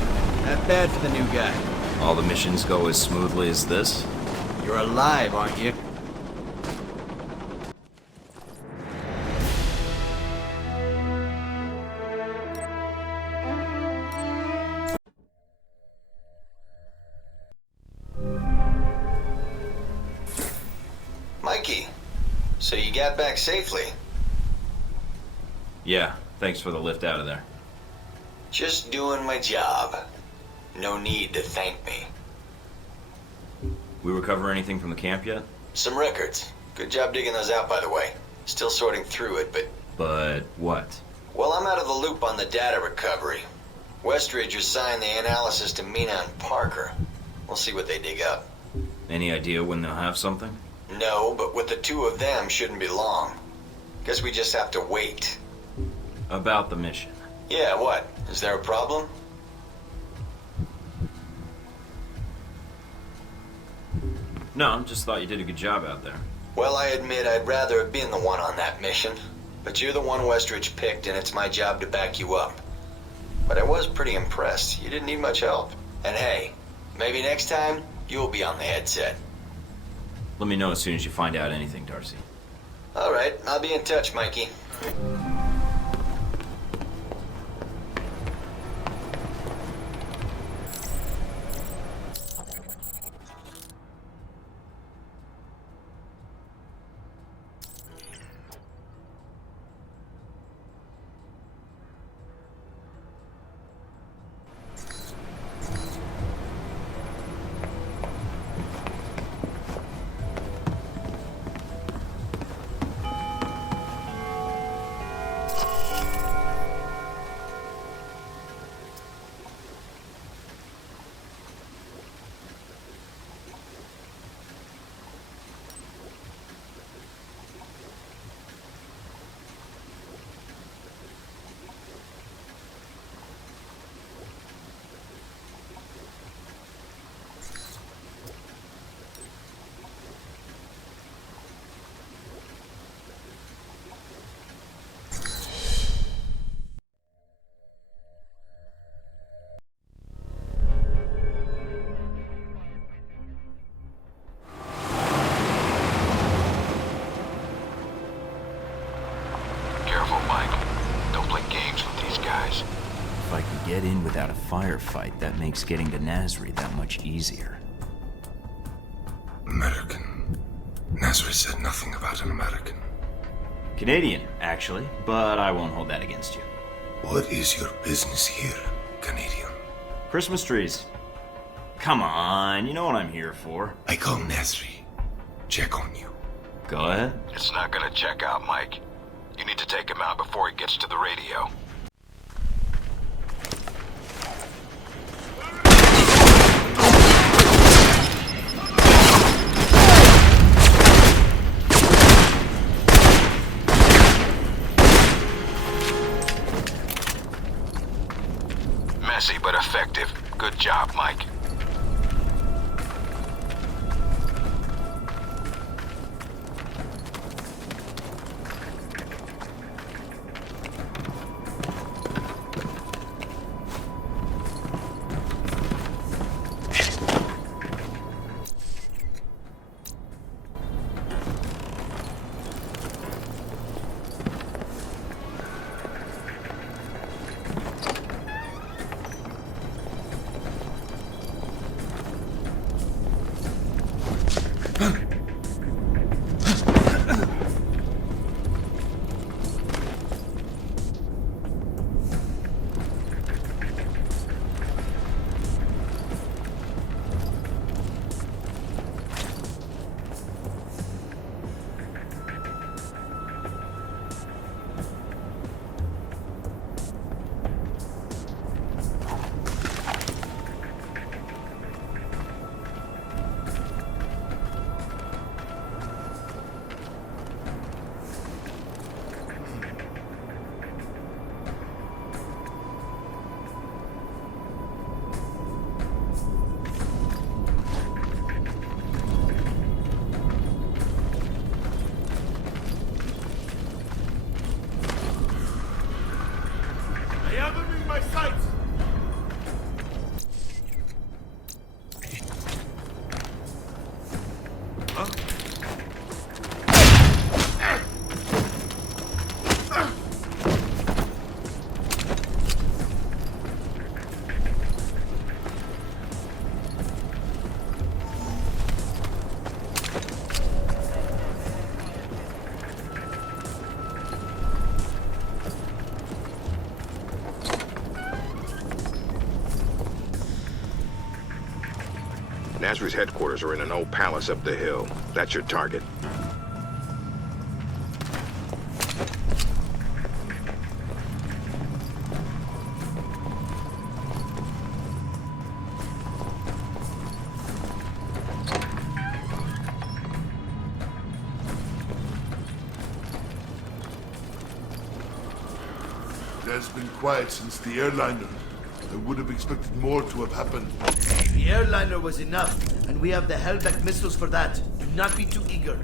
Not bad for the new guy. All the missions go as smoothly as this? You're alive, aren't you? Mikey, so you got back safely? Yeah, thanks for the lift out of there. Just doing my job. No need to thank me. We recover anything from the camp yet? Some records. Good job digging those out, by the way. Still sorting through it, but... But what? Well, I'm out of the loop on the data recovery. Westridge assigned the analysis to Mina and Parker. We'll see what they dig up. Any idea when they'll have something? No, but with the two of them, shouldn't be long. Guess we just have to wait. About the mission. Yeah, what? Is there a problem? No, just thought you did a good job out there. Well, I admit I'd rather have been the one on that mission. But you're the one Westridge picked, and it's my job to back you up. But I was pretty impressed. You didn't need much help. And hey, maybe next time, you'll be on the headset. Let me know as soon as you find out anything, Darcy. Alright, I'll be in touch, Mikey. get in without a firefight, that makes getting to Nasri that much easier. American. Nasri said nothing about an American. Canadian, actually, but I won't hold that against you. What is your business here, Canadian? Christmas trees. Come on, you know what I'm here for. I call Nasri. Check on you. Go ahead. It's not gonna check out, Mike. You need to take him out before he gets to the radio. Messy but effective. Good job, Mike. Nasri's headquarters are in an old palace up the hill. That's your target. It has been quiet since the airliner. I would have expected more to have happened. The airliner was enough, and we have the Hellback missiles for that. Do not be too eager.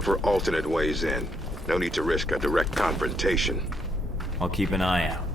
look for alternate ways in. No need to risk a direct confrontation. I'll keep an eye out.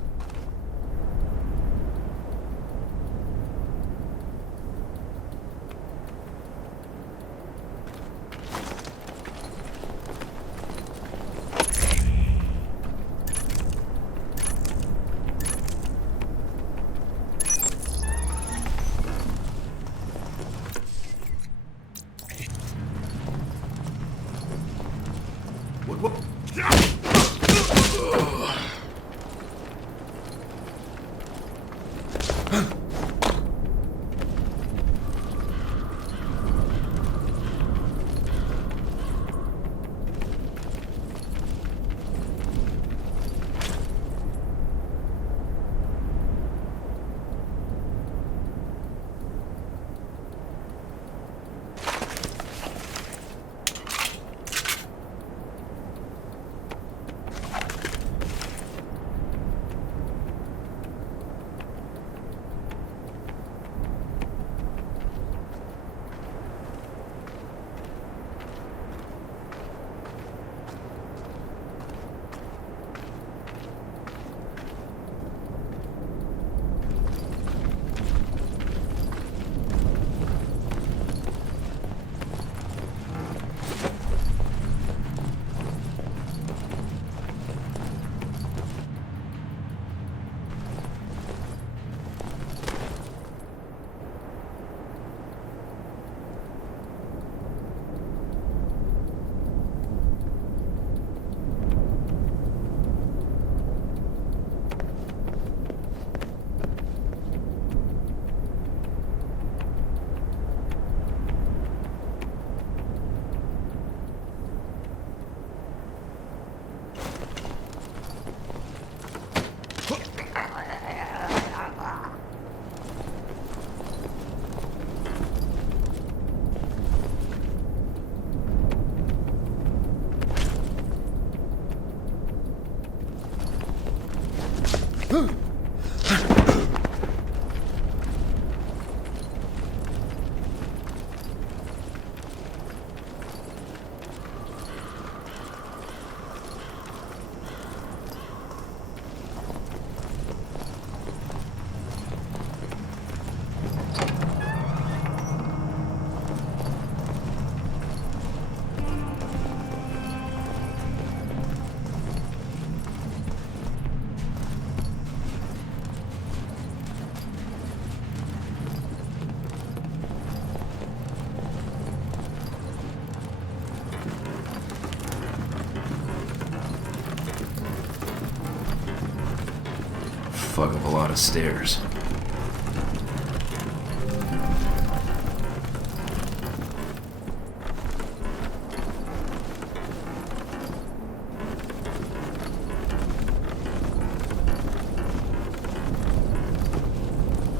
Fuck up a lot of stairs.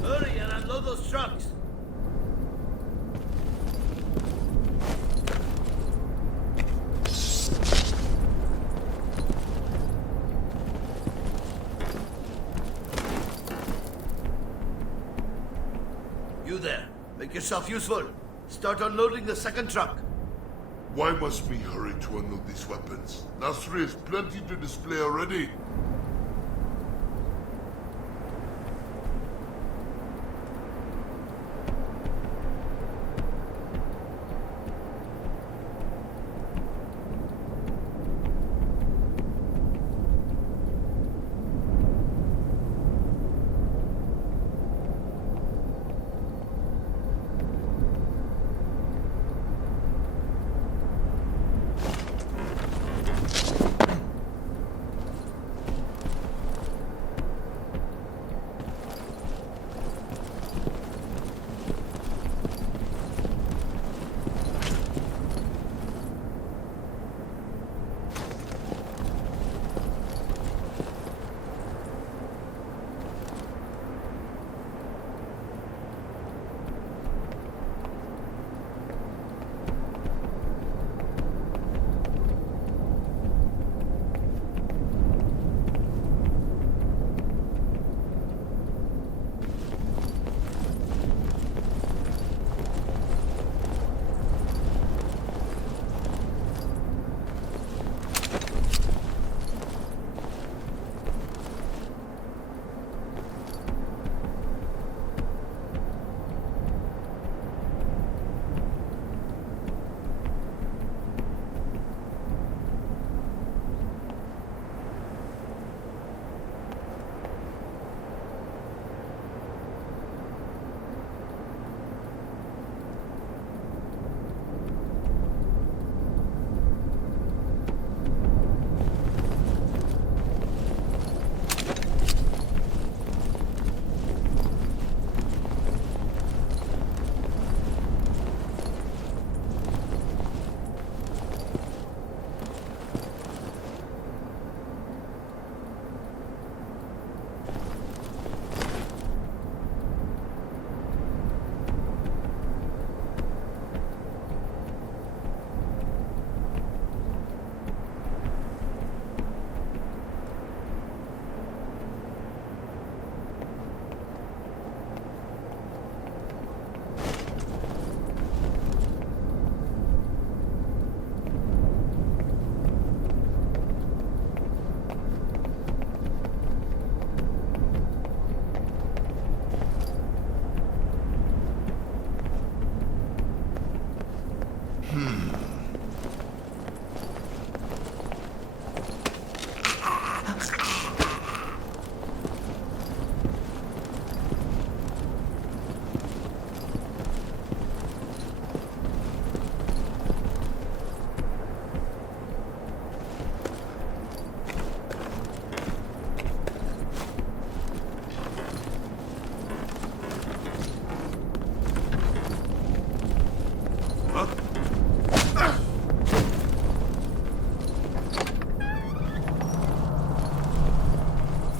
Hurry and unload those trucks. You there. Make yourself useful. Start unloading the second truck. Why must we hurry to unload these weapons? Nasri has plenty to display already.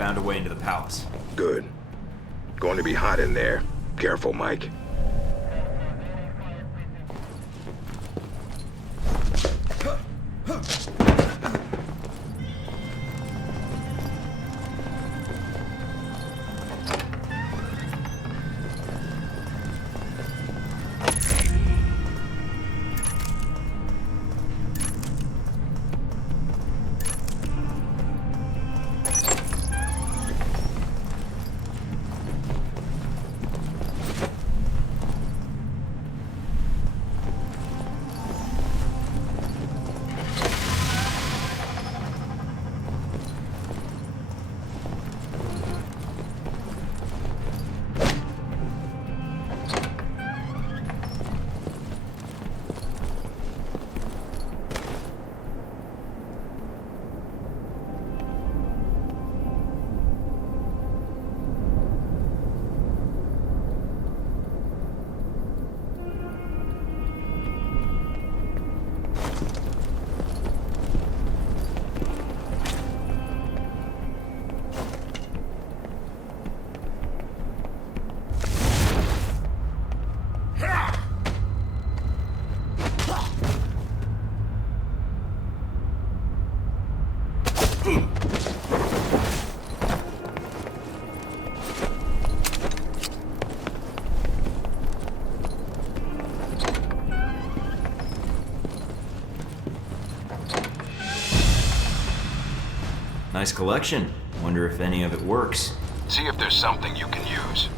found a way into the palace. Good. Going to be hot in there. Careful, Mike. Nice collection. Wonder if any of it works. See if there's something you can use.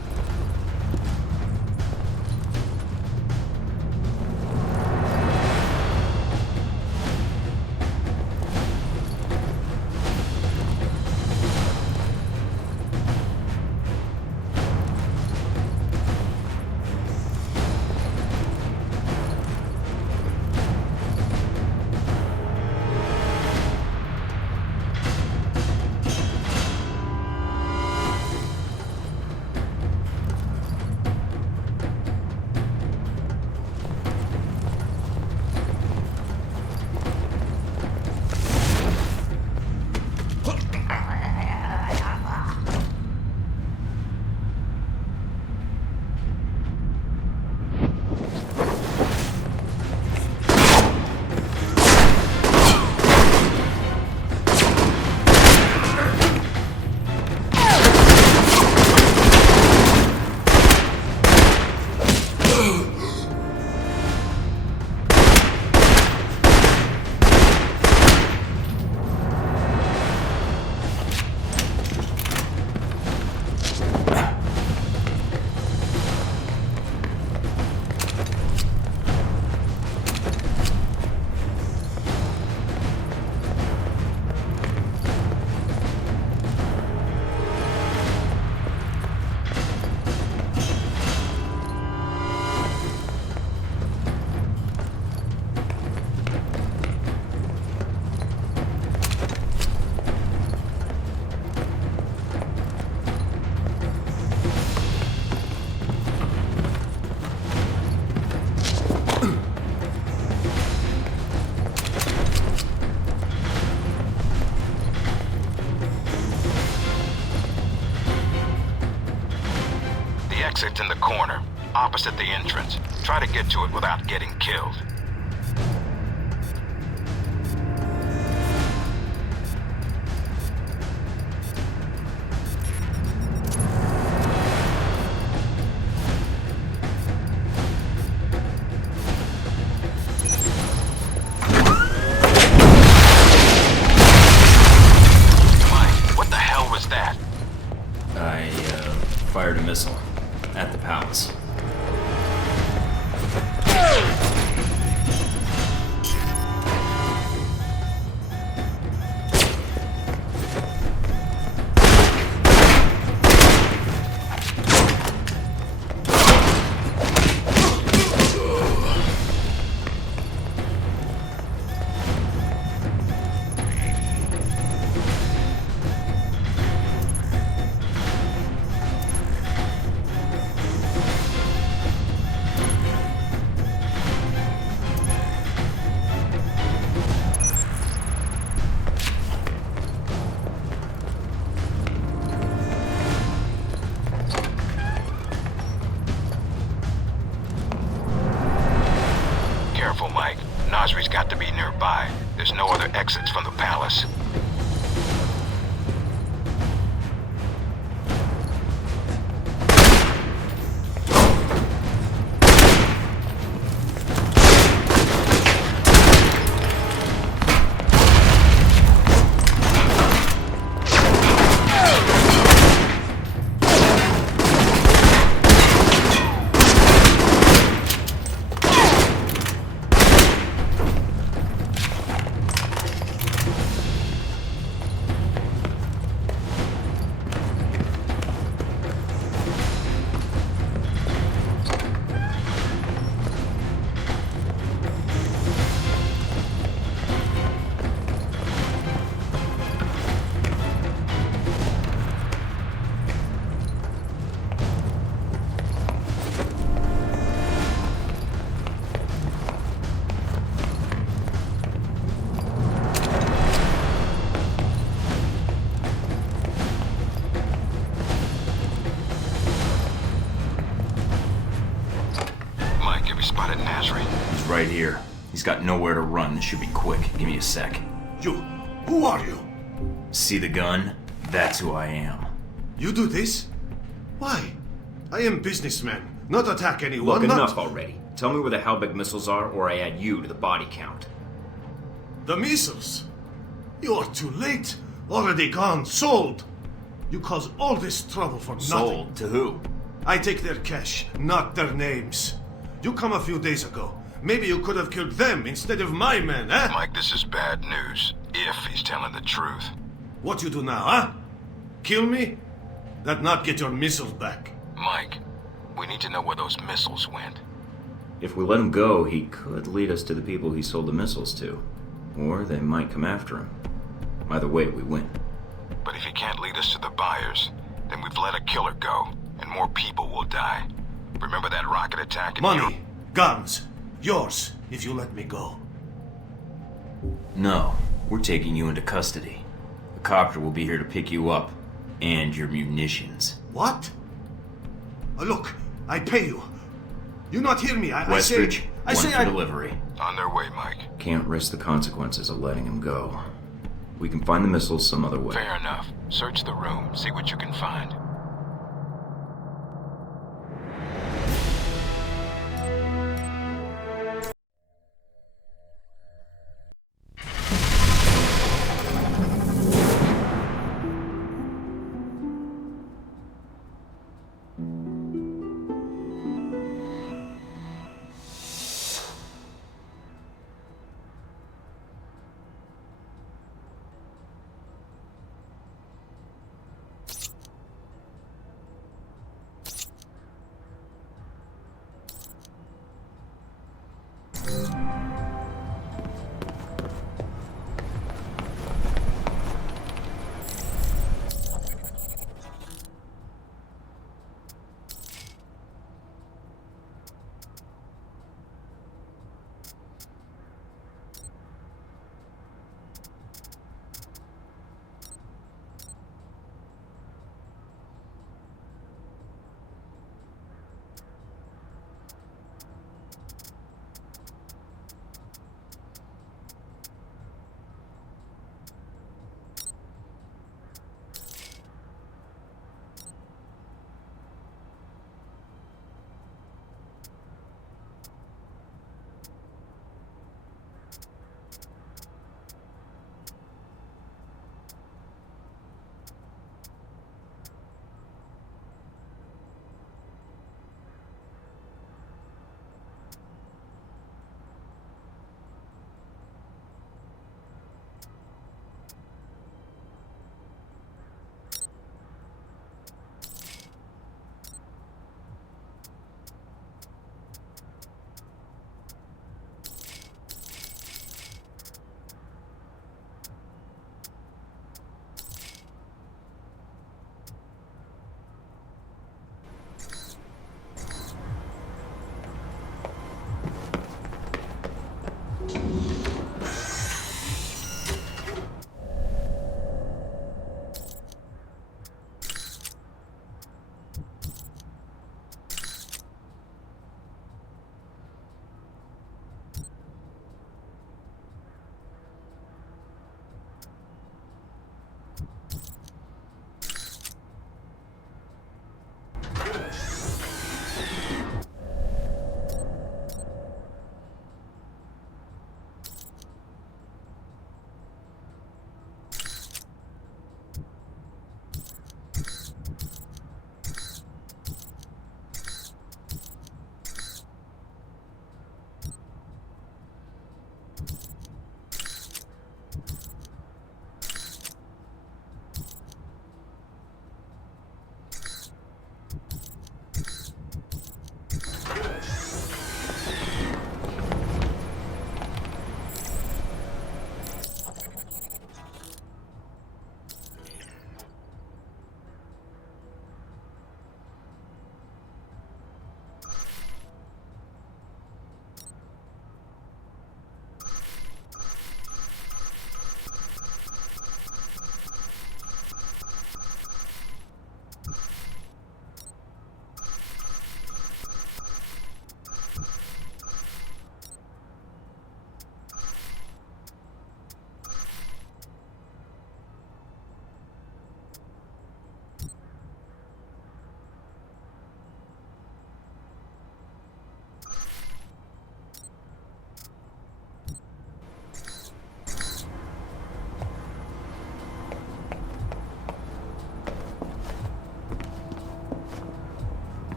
Exit's in the corner, opposite the entrance. Try to get to it without getting killed. Mike, what the hell was that? I fired a missile at the palace. exits from the palace. Right here. He's got nowhere to run. This should be quick. Give me a sec. You? Who are you? See the gun? That's who I am. You do this? Why? I am businessman, not attack anyone. Look, enough already. Tell me where the Halbech missiles are, or I add you to the body count. The missiles? You are too late. Already gone. Sold. You cause all this trouble for nothing. Sold? To who? I take their cash, not their names. You come a few days ago. Maybe you could have killed them instead of my men, eh? Mike, this is bad news. If he's telling the truth. What you do now, huh? Kill me? That not get your missiles back. Mike, we need to know where those missiles went. If we let him go, he could lead us to the people he sold the missiles to. Or they might come after him. Either way, we win. But if he can't lead us to the buyers, then we've let a killer go, and more people will die. Remember that rocket attack? Money, guns, yours, if you let me go. No, we're taking you into custody. The copter will be here to pick you up, and your munitions. What? Look, I pay you. You not hear me? Westridge, I say for delivery. On their way, Mike. Can't risk the consequences of letting him go. We can find the missiles some other way. Fair enough. Search the room, see what you can find.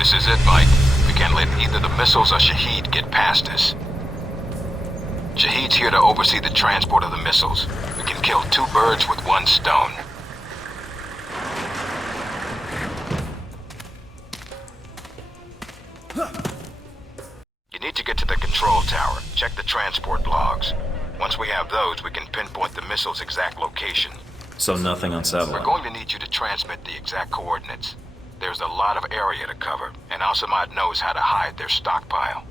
This is it, Mike. We can't let either the missiles or Shahid get past us. Shahid's here to oversee the transport of the missiles. We can kill 2 birds with 1 stone. You need to get to the control tower. Check the transport logs. Once we have those, we can pinpoint the missile's exact location. So nothing on satellite. We're going to need you to transmit the exact coordinates. There's a lot of area to cover, and Al-Samad knows how to hide their stockpile.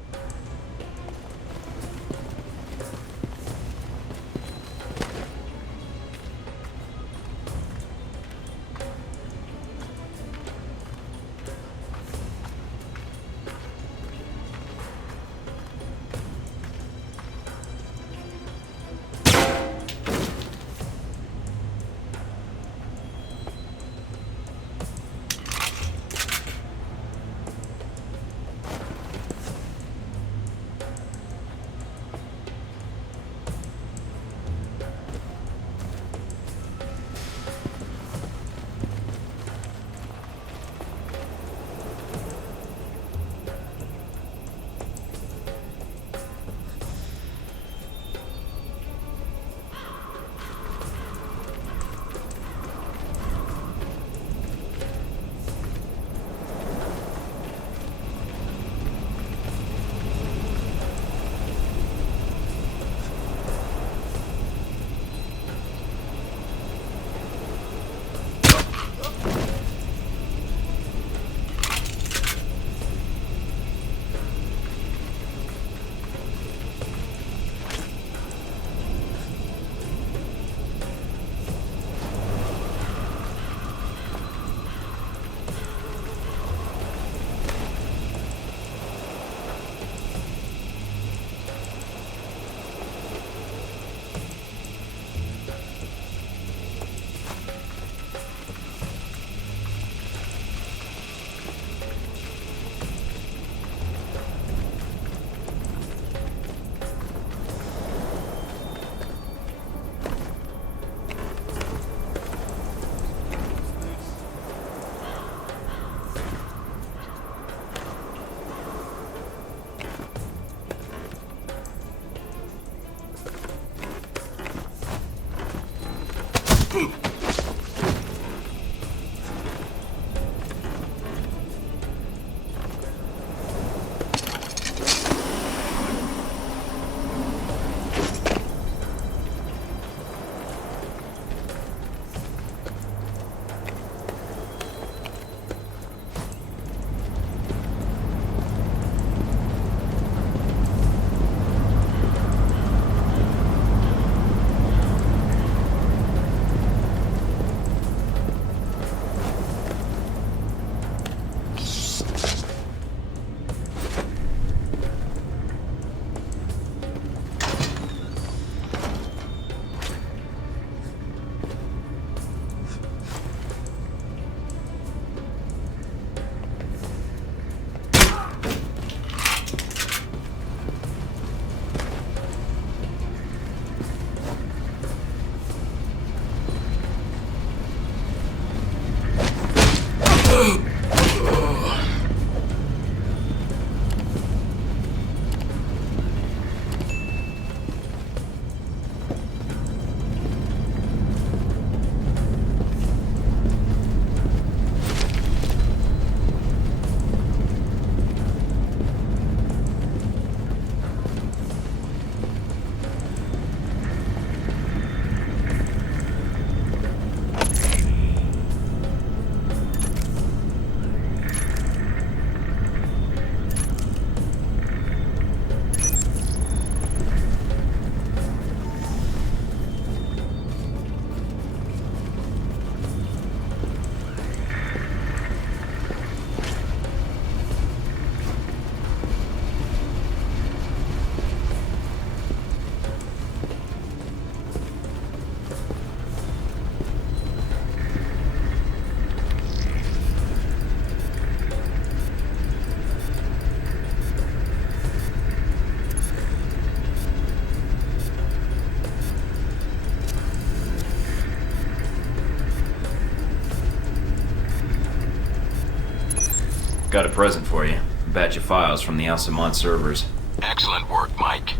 Got a present for you. A batch of files from the Al-Samad servers. Excellent work, Mike.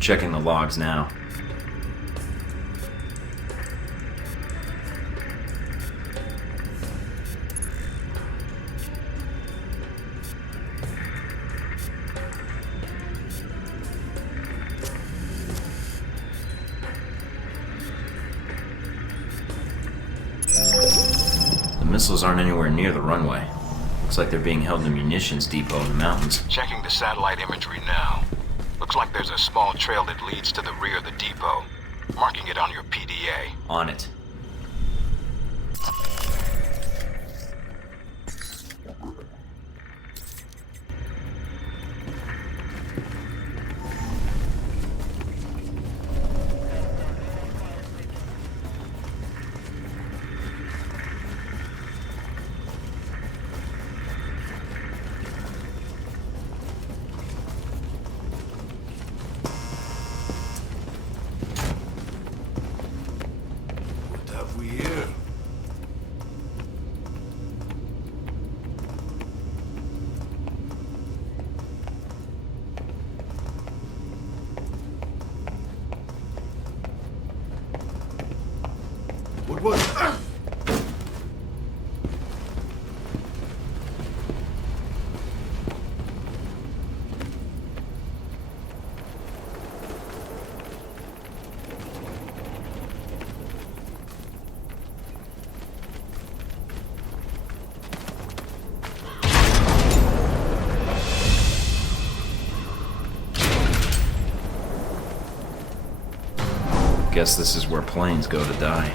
Checking the logs now. The missiles aren't anywhere near the runway. Looks like they're being held in a munitions depot in the mountains. Checking the satellite imagery now. Looks like there's a small trail that leads to the rear of the depot. Marking it on your PDA. On it. What was it? Guess this is where planes go to die.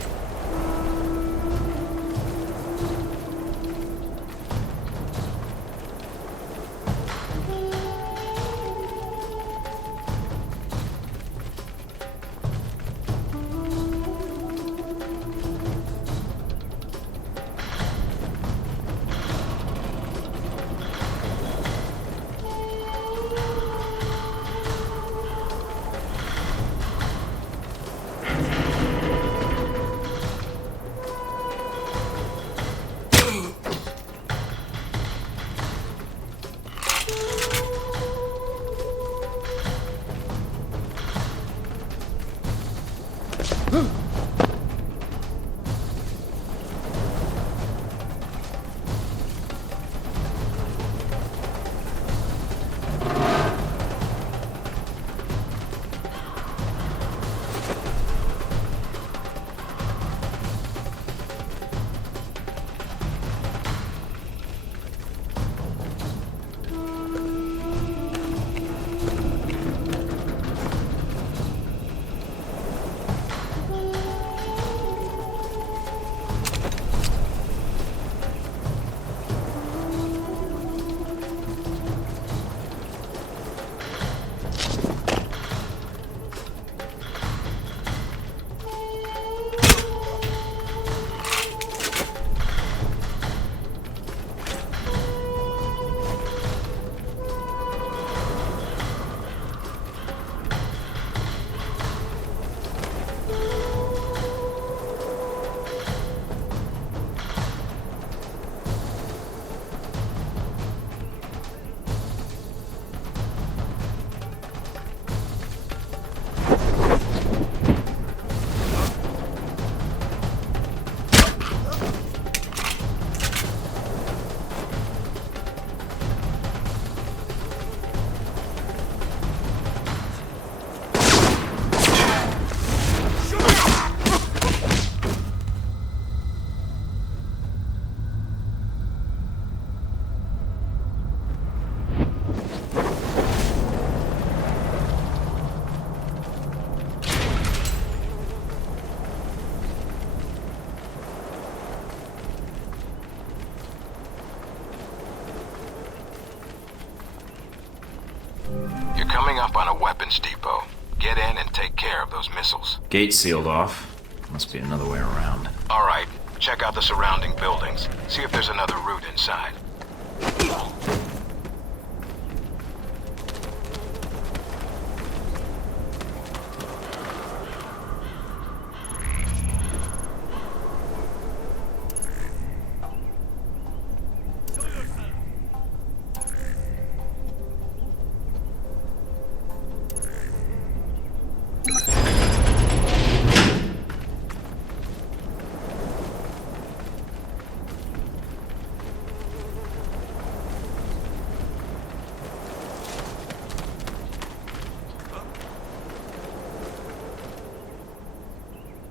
up on a weapons depot. Get in and take care of those missiles. Gate sealed off. Must be another way around. All right, check out the surrounding buildings. See if there's another route inside.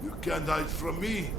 You can't hide from me.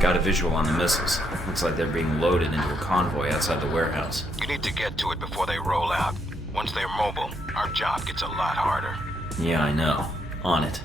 Got a visual on the missiles. Looks like they're being loaded into a convoy outside the warehouse. You need to get to it before they roll out. Once they're mobile, our job gets a lot harder. Yeah, I know. On it.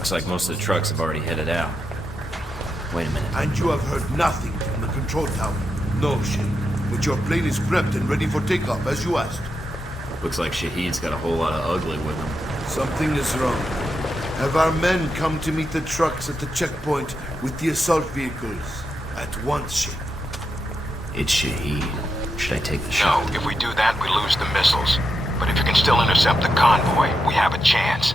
Looks like most of the trucks have already headed out. Wait a minute. And you have heard nothing from the control tower? No, Shane. But your plane is prepped and ready for takeoff, as you asked. Looks like Shahid's got a whole lot of ugly with him. Something is wrong. Have our men come to meet the trucks at the checkpoint with the assault vehicles? At once, Shane. It's Shahid. Should I take the shot? No, if we do that, we lose the missiles. But if you can still intercept the convoy, we have a chance.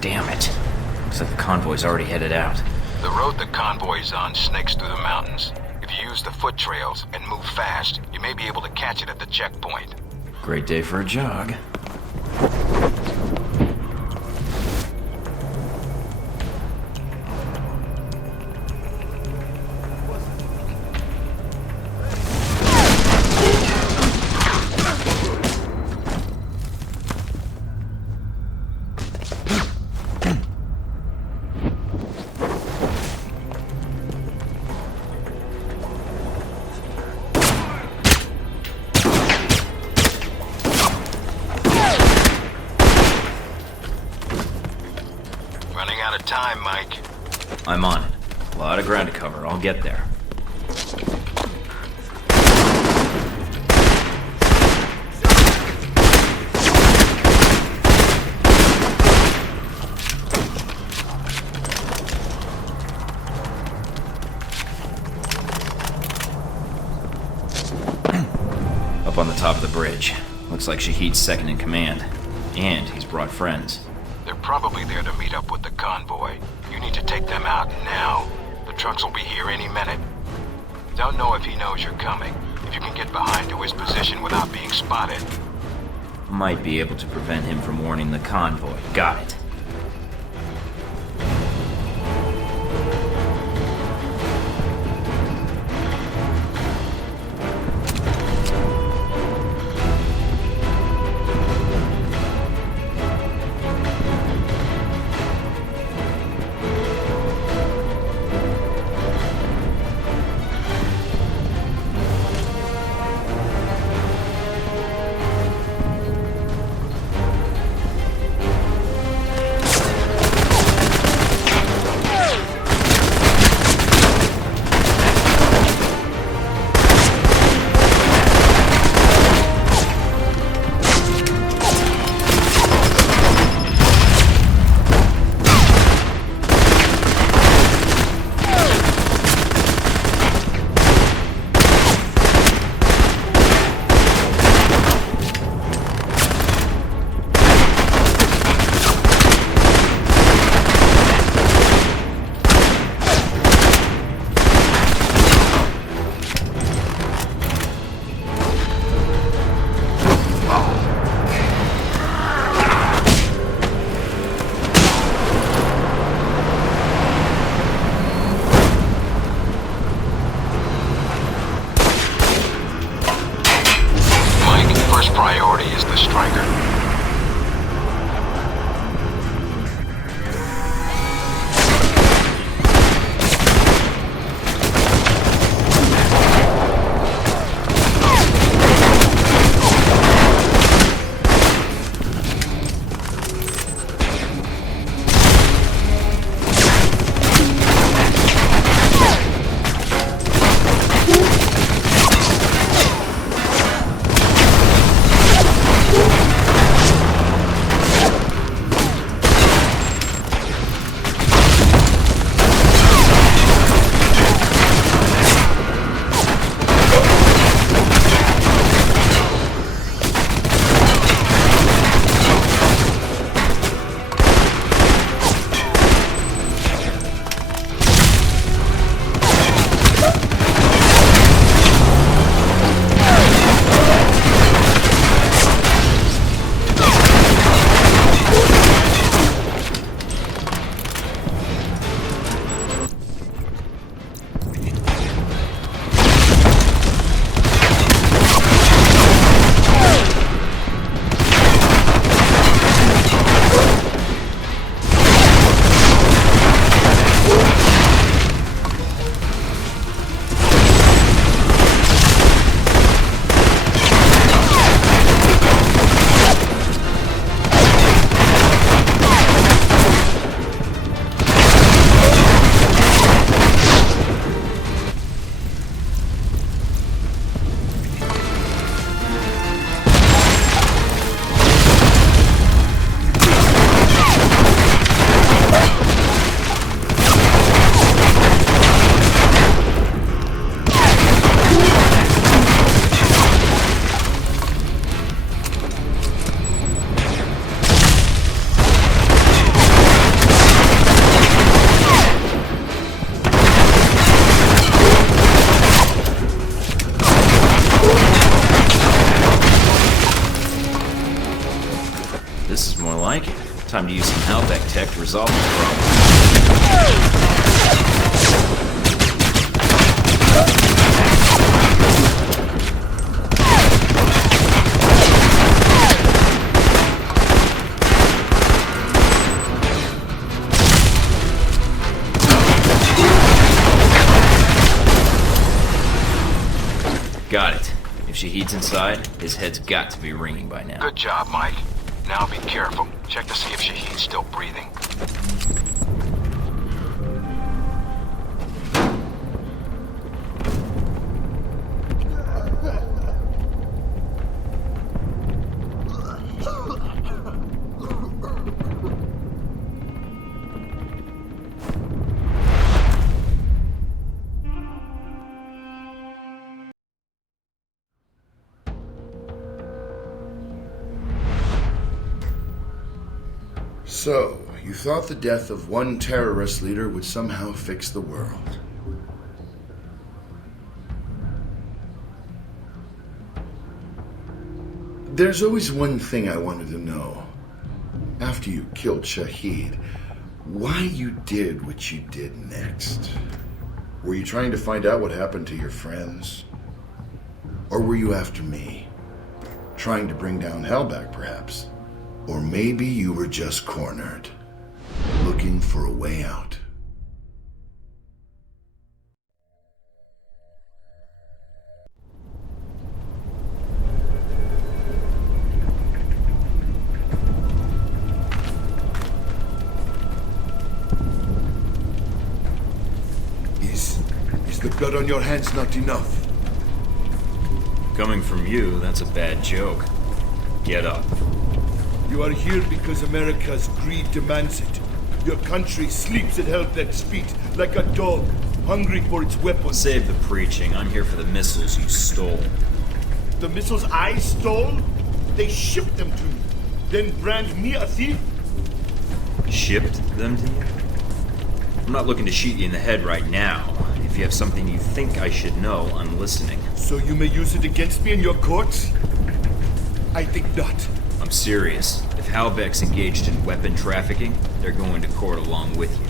Damn it. Looks like the convoy's already headed out. The road the convoy's on snakes through the mountains. If you use the foot trails and move fast, you may be able to catch it at the checkpoint. Great day for a jog. Time, Mike. I'm on it. A lot of ground to cover. I'll get there. Up on the top of the bridge. Looks like Shahid's second in command. And he's brought friends. They're probably there to meet up with the convoy. You need to take them out now. The trucks will be here any minute. Don't know if he knows you're coming. If you can get behind to his position without being spotted. Might be able to prevent him from warning the convoy. Got it. resolve this problem. Got it. If Shahid's inside, his head's got to be ringing by now. Good job, Mike. Now be careful. Check to see if Shahid's still breathing. So, you thought the death of one terrorist leader would somehow fix the world. There's always one thing I wanted to know. After you killed Shahid, why you did what you did next. Were you trying to find out what happened to your friends? Or were you after me? Trying to bring down Hellback, perhaps? Or maybe you were just cornered, looking for a way out. Is the blood on your hands not enough? Coming from you, that's a bad joke. Get up. You are here because America's greed demands it. Your country sleeps at Hellbeck's feet like a dog, hungry for its weapons. Save the preaching. I'm here for the missiles you stole. The missiles I stole? They shipped them to me. Then brand me a thief? Shipped them to you? I'm not looking to shoot you in the head right now. If you have something you think I should know, I'm listening. So you may use it against me in your courts? I think not. I'm serious. If Hellbeck's engaged in weapon trafficking, they're going to court along with you.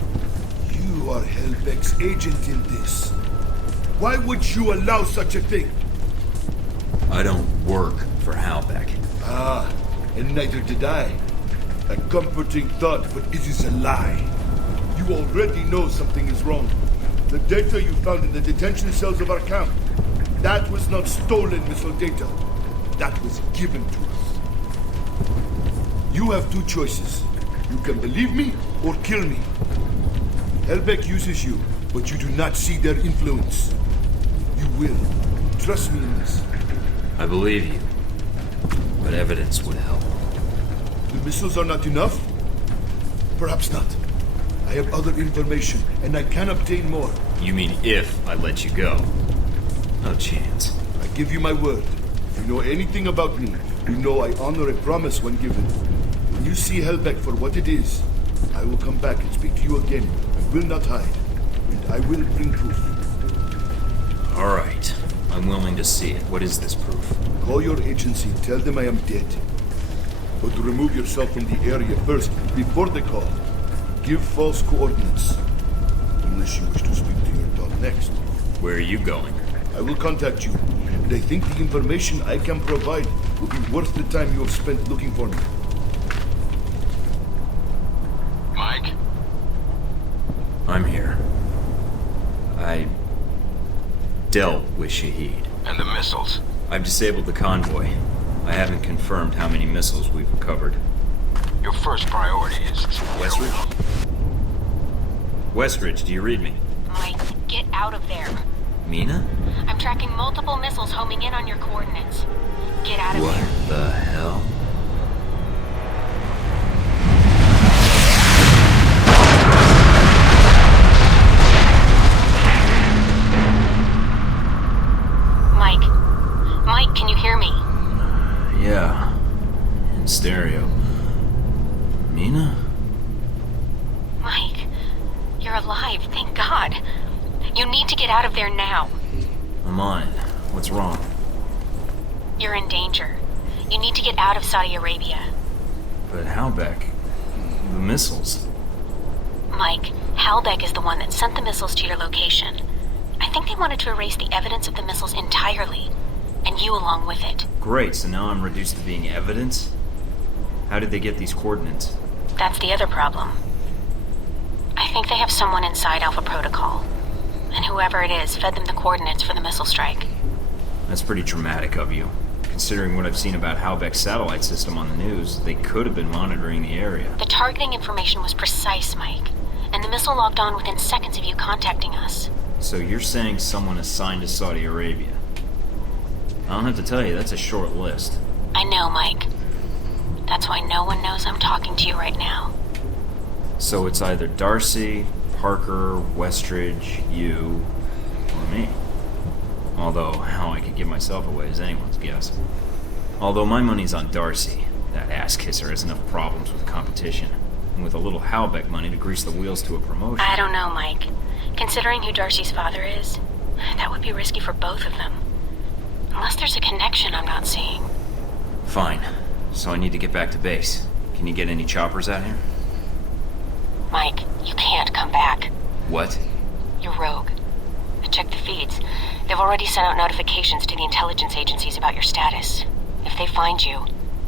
You are Hellbeck's agent in this. Why would you allow such a thing? I don't work for Hellbeck. Ah, and neither did I. A comforting thought, but it is a lie. You already know something is wrong. The data you found in the detention cells of our camp, that was not stolen missile data. That was given to us. You have two choices. You can believe me or kill me. Hellbeck uses you, but you do not see their influence. You will. Trust me in this. I believe you, but evidence would help. The missiles are not enough? Perhaps not. I have other information, and I can obtain more. You mean if I let you go? No chance. I give you my word. If you know anything about me, you know I honor a promise when given. When you see Hellbeck for what it is, I will come back and speak to you again. I will not hide, and I will bring proof. All right. I'm willing to see it. What is this proof? Call your agency. Tell them I am dead. But remove yourself from the area first, before the call. Give false coordinates. Unless you wish to speak to your dog next. Where are you going? I will contact you, and I think the information I can provide will be worth the time you have spent looking for me. Mike? I'm here. I dealt with Shahid. And the missiles? I've disabled the convoy. I haven't confirmed how many missiles we've recovered. Your first priority is... Westridge? Westridge, do you read me? Mike, get out of there. Mina? I'm tracking multiple missiles homing in on your coordinates. Get out of What there. the hell? Mike, can you hear me? Yeah. In stereo. Mina? Mike, you're alive, thank God. You need to get out of there now. I'm on it. What's wrong? You're in danger. You need to get out of Saudi Arabia. But Hellbeck... the missiles... Mike, Halbeck is the one that sent the missiles to your location. I think they wanted to erase the evidence of the missiles entirely, and you along with it. Great, so now I'm reduced to being evidence? How did they get these coordinates? That's the other problem. I think they have someone inside Alpha Protocol, and whoever it is fed them the coordinates for the missile strike. That's pretty dramatic of you. Considering what I've seen about Halbeck's satellite system on the news, they could have been monitoring the area. The targeting information was precise, Mike, and the missile logged on within seconds of you contacting us. So you're saying someone assigned to Saudi Arabia? I don't have to tell you, that's a short list. I know, Mike. That's why no one knows I'm talking to you right now. So it's either Darcy, Parker, Westridge, you, or me. Although, how I could give myself away is anyone's guess. Although my money's on Darcy. That ass-kisser has enough problems with competition. And with a little Halbeck money to grease the wheels to a promotion. I don't know, Mike. Considering who Darcy's father is, that would be risky for both of them. Unless there's a connection I'm not seeing. Fine. So I need to get back to base. Can you get any choppers out here? Mike, you can't come back. What? You're rogue. I checked the feeds. They've already sent out notifications to the intelligence agencies about your status. If they find you,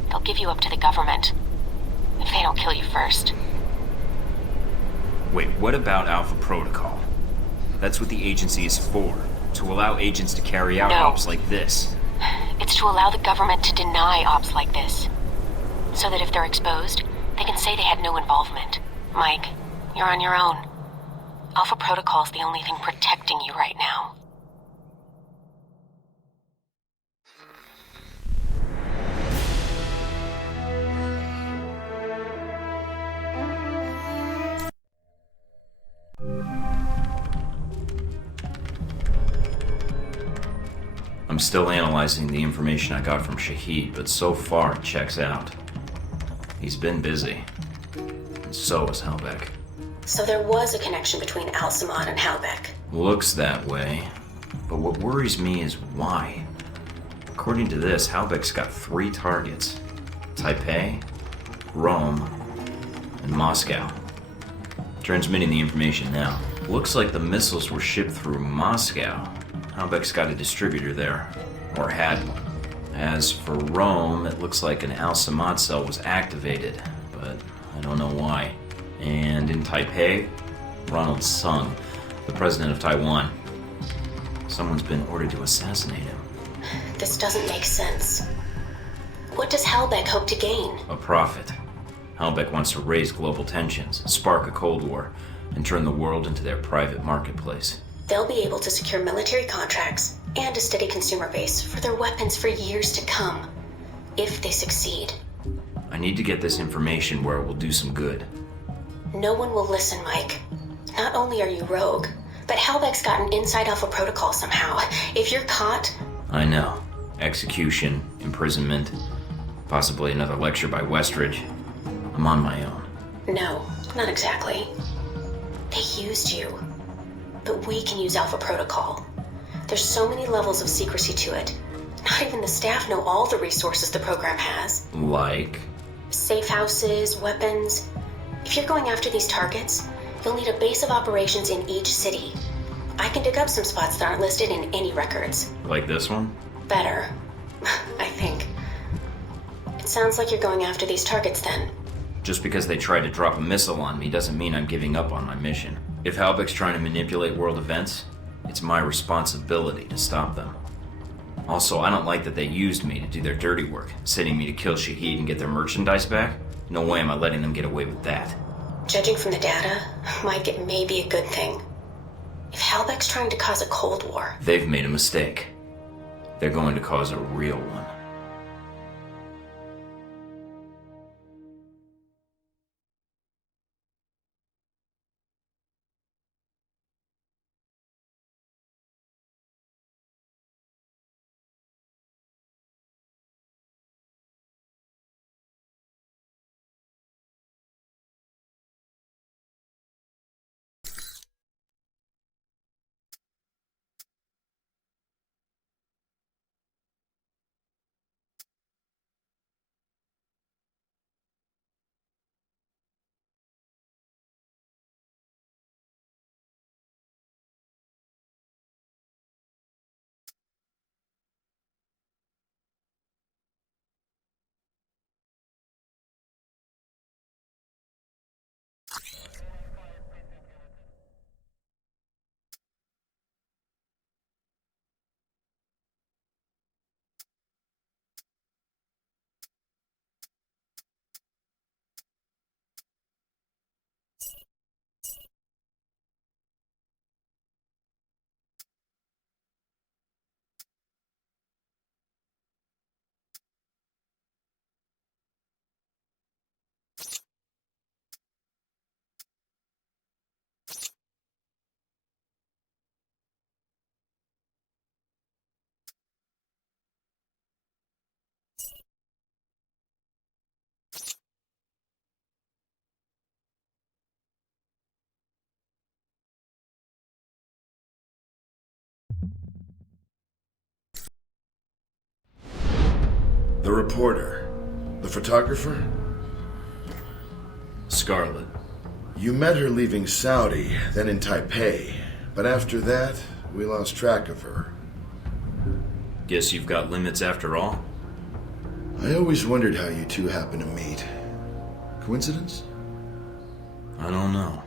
they'll give you up to the government. If they don't kill you first. Wait, what about Alpha Protocol? That's what the agency is for. To allow agents to carry out ops like this. It's to allow the government to deny ops like this. So that if they're exposed, they can say they had no involvement. Mike, you're on your own. Alpha Protocol's the only thing protecting you right now. I'm still analyzing the information I got from Shahid, but so far it checks out. He's been busy. And so is Halbeck. So there was a connection between Al-Samad and Halbeck. Looks that way. But what worries me is why. According to this, Halbeck's got 3 targets. Taipei, Rome, and Moscow. Transmitting the information now. Looks like the missiles were shipped through Moscow. Halbeck's got a distributor there, or had one. As for Rome, it looks like an Al-Samad cell was activated, but I don't know why. And in Taipei, Ronald Sung, the president of Taiwan. Someone's been ordered to assassinate him. This doesn't make sense. What does Halbeck hope to gain? A profit. Halbeck wants to raise global tensions, spark a Cold War, and turn the world into their private marketplace. They'll be able to secure military contracts and a steady consumer base for their weapons for years to come, if they succeed. I need to get this information where it will do some good. No one will listen, Mike. Not only are you rogue, but Halbeck's gotten inside Alpha Protocol somehow. If you're caught... I know. Execution, imprisonment, possibly another lecture by Westridge. I'm on my own. No, not exactly. They used you. But we can use Alpha Protocol. There's so many levels of secrecy to it. Not even the staff know all the resources the program has. Like? Safe houses, weapons. If you're going after these targets, you'll need a base of operations in each city. I can dig up some spots that aren't listed in any records. Like this one? Better. I think. It sounds like you're going after these targets then. Just because they tried to drop a missile on me doesn't mean I'm giving up on my mission. If Halbeck's trying to manipulate world events, it's my responsibility to stop them. Also, I don't like that they used me to do their dirty work, sending me to kill Shahid and get their merchandise back. No way am I letting them get away with that. Judging from the data, Mike, it may be a good thing. If Halbeck's trying to cause a Cold War... They've made a mistake. They're going to cause a real one. the reporter. The photographer? Scarlet. You met her leaving Saudi, then in Taipei. But after that, we lost track of her. Guess you've got limits after all? I always wondered how you two happened to meet. Coincidence? I don't know.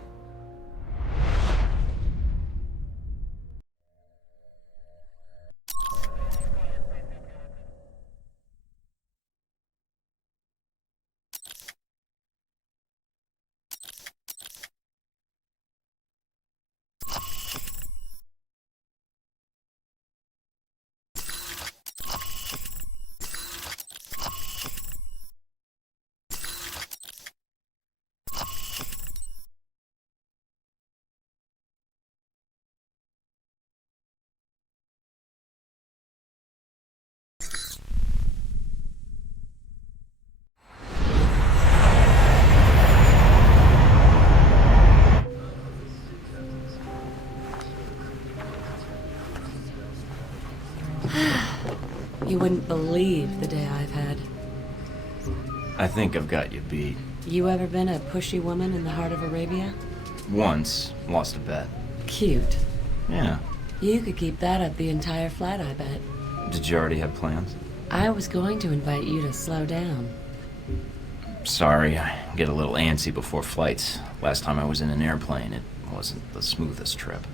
You wouldn't believe the day I've had. I think I've got you beat. You ever been a pushy woman in the heart of Arabia? Once. Lost a bet. Cute. Yeah. You could keep that up the entire flight, I bet. Did you already have plans? I was going to invite you to slow down. Sorry, I get a little antsy before flights. Last time I was in an airplane, it wasn't the smoothest trip.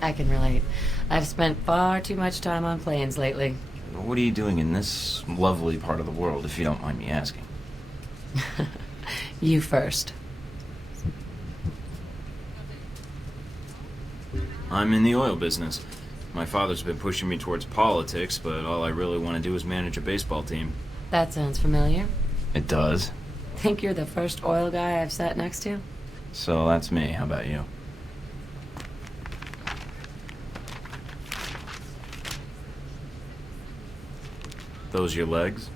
I can relate. I've spent far too much time on planes lately. What are you doing in this lovely part of the world, if you don't mind me asking? You first. I'm in the oil business. My father's been pushing me towards politics, but all I really want to do is manage a baseball team. That sounds familiar. It does. Think you're the first oil guy I've sat next to? So that's me. How about you? Those your legs?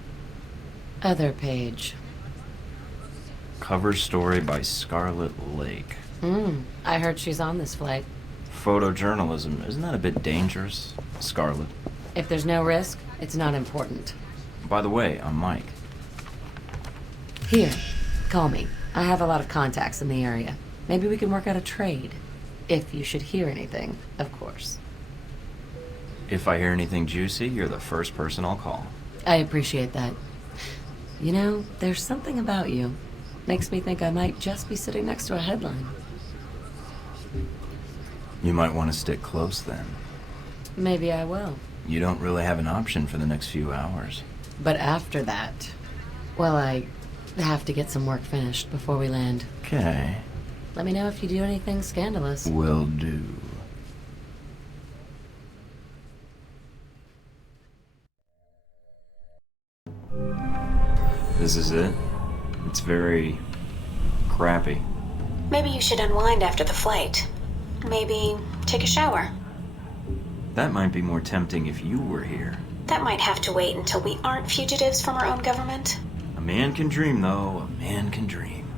Other page. Cover story by Scarlet Lake. I heard she's on this flight. Photojournalism, isn't that a bit dangerous, Scarlet? If there's no risk, it's not important. By the way, I'm Mike. Here, call me. I have a lot of contacts in the area. Maybe we can work out a trade. If you should hear anything, of course. If I hear anything juicy, you're the first person I'll call. I appreciate that. You know, there's something about you. Makes me think I might just be sitting next to a headline. You might want to stick close then. Maybe I will. You don't really have an option for the next few hours. But after that, well, I have to get some work finished before we land. Okay. Let me know if you do anything scandalous. Will do. This is it? It's very crappy. Maybe you should unwind after the flight. Maybe take a shower. That might be more tempting if you were here. That might have to wait until we aren't fugitives from our own government. A man can dream, though. A man can dream.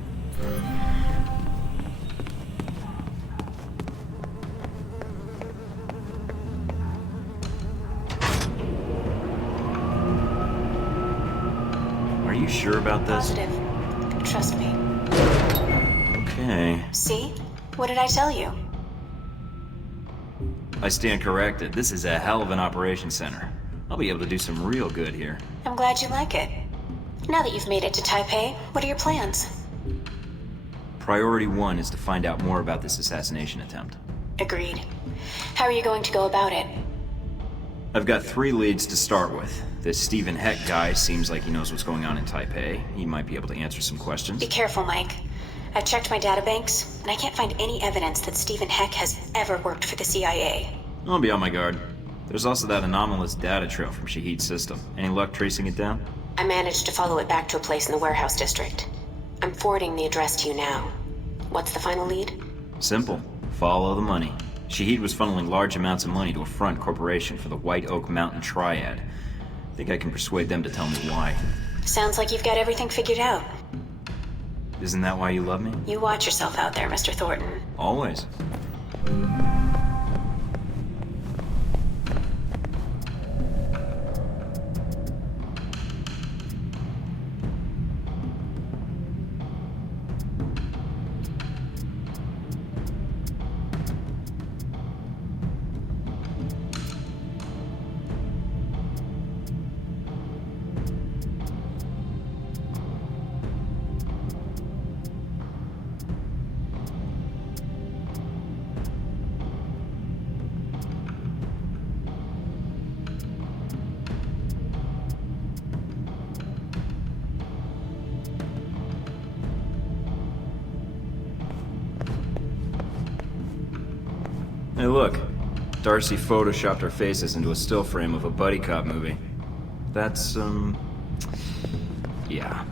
Are you sure about this? Positive. Trust me. Okay. See? What did I tell you? I stand corrected. This is a hell of an operation center. I'll be able to do some real good here. I'm glad you like it. Now that you've made it to Taipei, what are your plans? Priority 1 is to find out more about this assassination attempt. Agreed. How are you going to go about it? I've got 3 leads to start with. This Stephen Heck guy seems like he knows what's going on in Taipei. He might be able to answer some questions. Be careful, Mike. I've checked my databanks, and I can't find any evidence that Stephen Heck has ever worked for the CIA. I'll be on my guard. There's also that anomalous data trail from Shahid's system. Any luck tracing it down? I managed to follow it back to a place in the warehouse district. I'm forwarding the address to you now. What's the final lead? Simple. Follow the money. Shahid was funneling large amounts of money to a front corporation for the White Oak Mountain Triad. I think I can persuade them to tell me why. Sounds like you've got everything figured out. Isn't that why you love me? You watch yourself out there, Mr. Thornton. Always. Hey, look. Darcy photoshopped our faces into a still frame of a buddy cop movie. That's, yeah.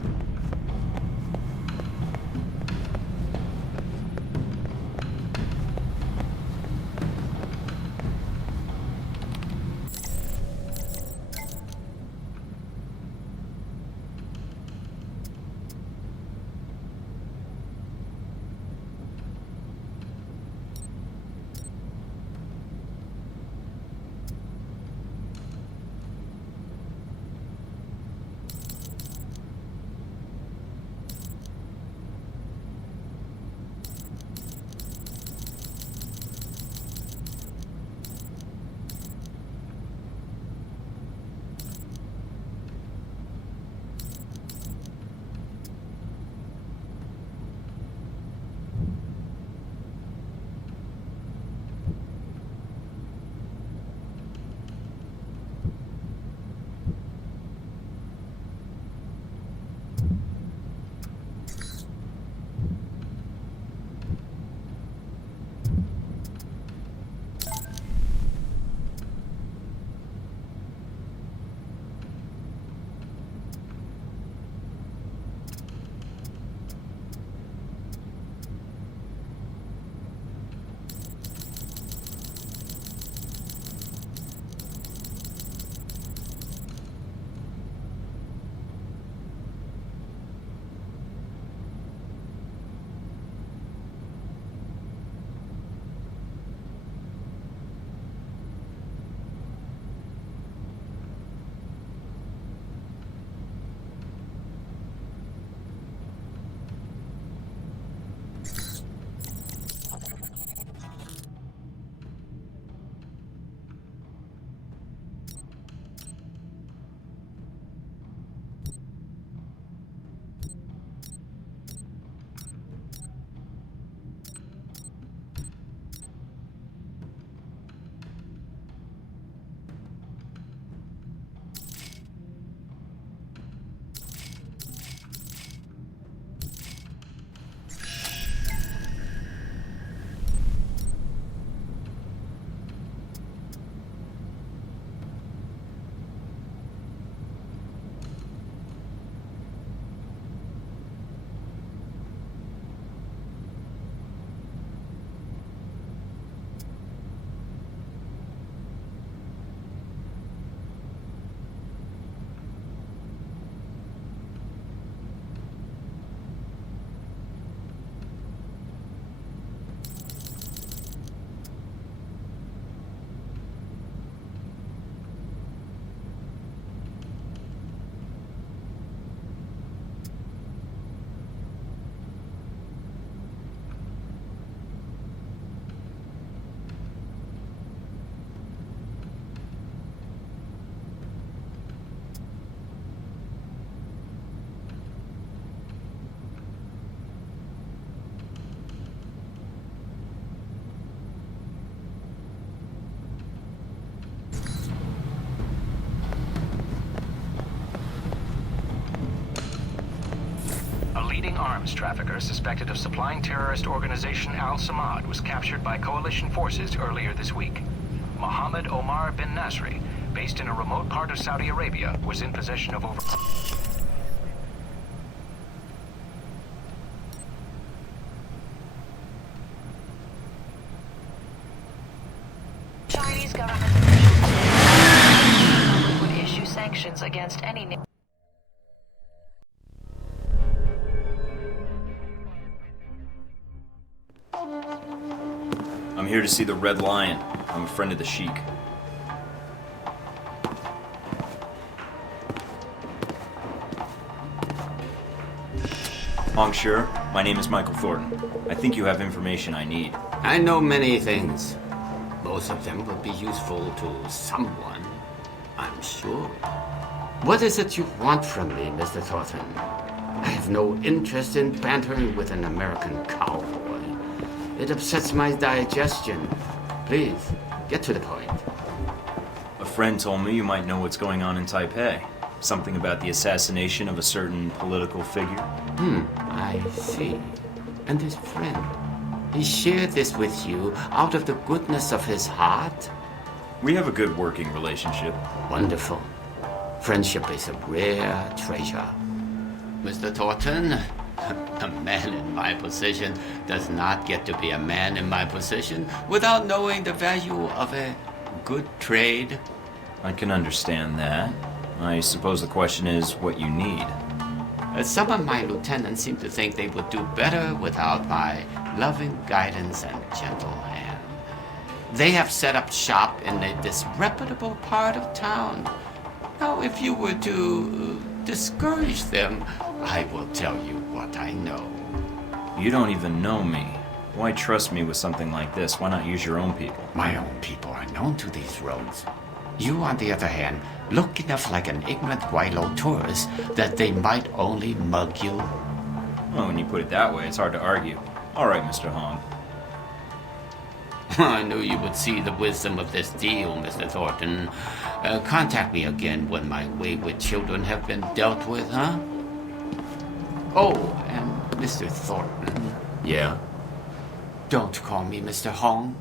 Leading arms trafficker suspected of supplying terrorist organization Al-Samad was captured by coalition forces earlier this week. Mohammed Omar bin Nasri, based in a remote part of Saudi Arabia, was in possession of over... Chinese government would issue sanctions against any... I'm here to see the Red Lion. I'm a friend of the Sheik. Monsieur, my name is Michael Thorton. I think you have information I need. I know many things. Most of them will be useful to someone, I'm sure. What is it you want from me, Mr. Thornton? I have no interest in bantering with an American cowboy. It upsets my digestion. Please, get to the point. A friend told me you might know what's going on in Taipei. Something about the assassination of a certain political figure. I see. And this friend, he shared this with you out of the goodness of his heart? We have a good working relationship. Wonderful. Friendship is a rare treasure. Mr. Thornton, a man in my position does not get to be a man in my position without knowing the value of a good trade. I can understand that. I suppose the question is what you need. Some of my lieutenants seem to think they would do better without my loving guidance and gentle hand. They have set up shop in a disreputable part of town. Now, if you were to discourage them, I will tell you what I know. You don't even know me. Why trust me with something like this? Why not use your own people? My own people are known to these roads. You, on the other hand, look enough like an ignorant Guaylo tourist that they might only mug you. Well, when you put it that way, it's hard to argue. All right, Mr. Hong. I knew you would see the wisdom of this deal, Mr. Thornton. Contact me again when my wayward children have been dealt with, huh? Oh, and Mr. Thornton. Yeah? Don't call me Mr. Hong.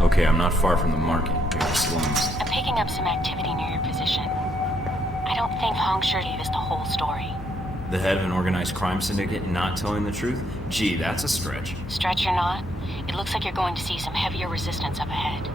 Okay, I'm not far from the market. Here are slums. I'm picking up some activity near your position. I don't think Hong Shi gave us the whole story. The head of an organized crime syndicate not telling the truth? Gee, that's a stretch. Stretch or not, it looks like you're going to see some heavier resistance up ahead.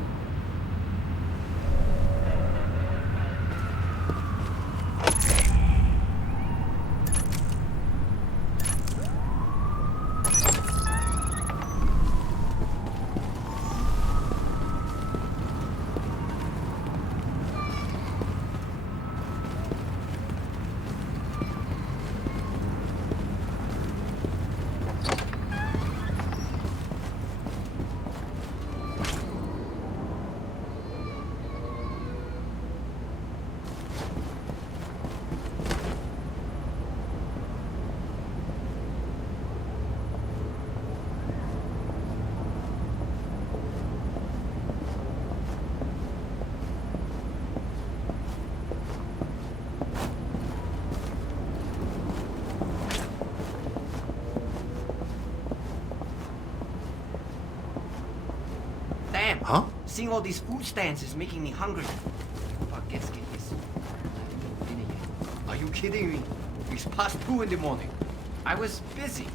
am. Huh? Seeing all these food stands is making me hungry. Forget this. Are you kidding me? It's past 2 in the morning. I was busy.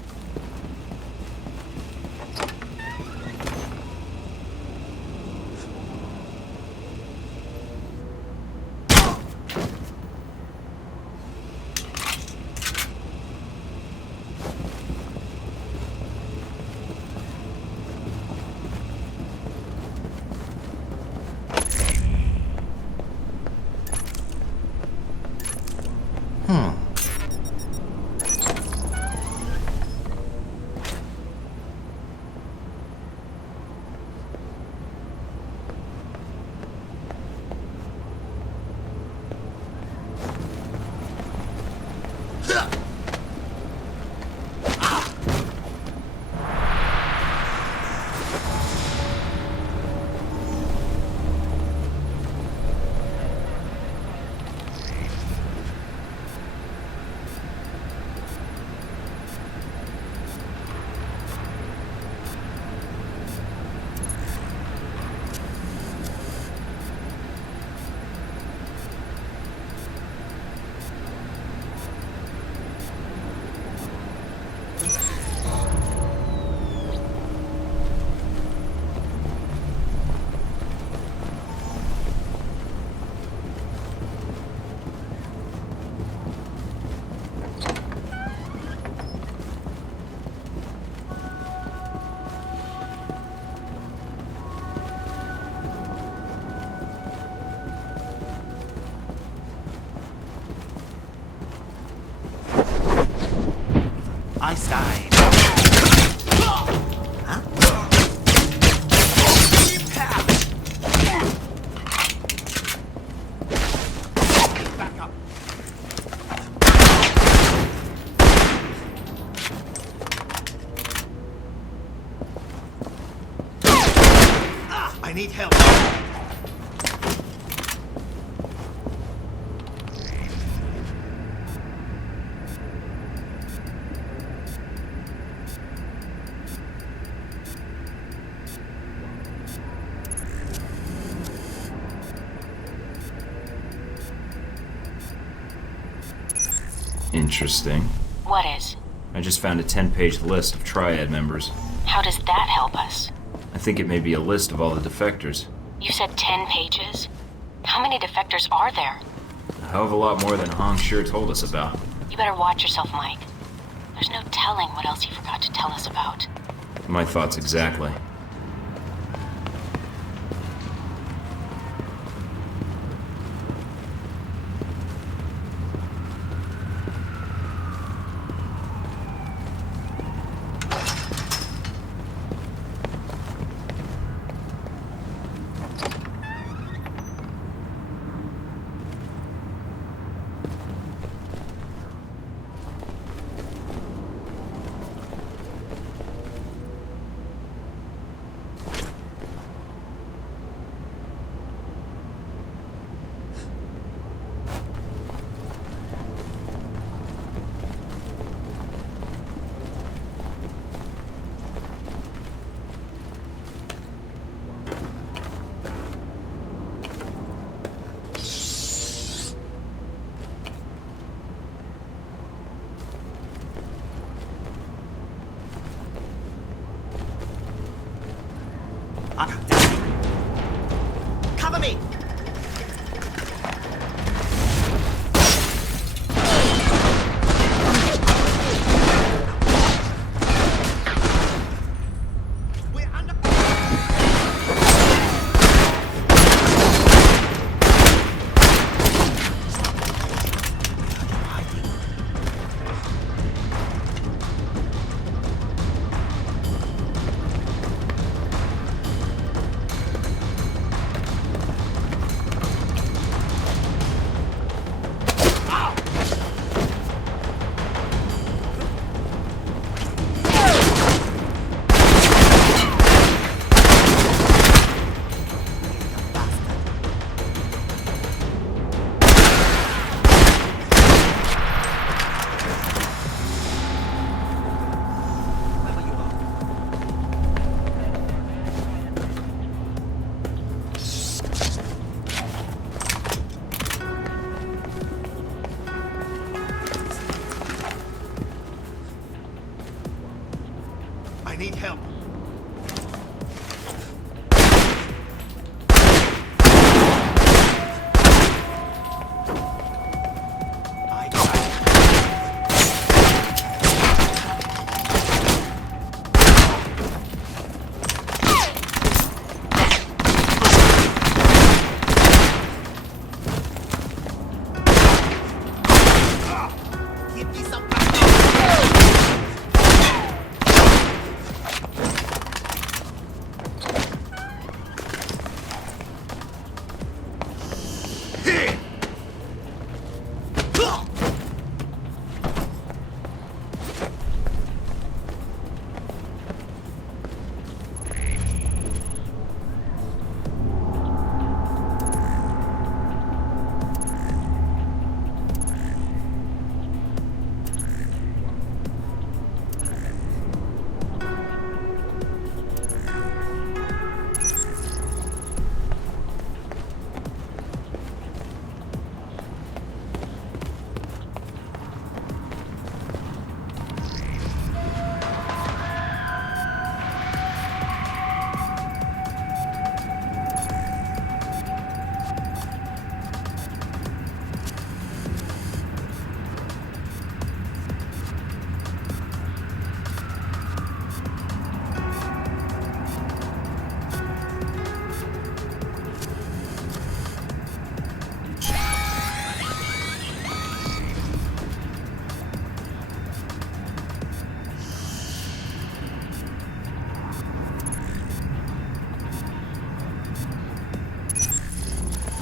I side. Huh? Back up. I need help. Interesting. What is? I just found a 10-page list of Triad members. How does that help us? I think it may be a list of all the defectors. You said 10 pages? How many defectors are there? A hell of a lot more than Hong sure told us about. You better watch yourself, Mike. There's no telling what else he forgot to tell us about. My thoughts exactly. Cover me! I need help.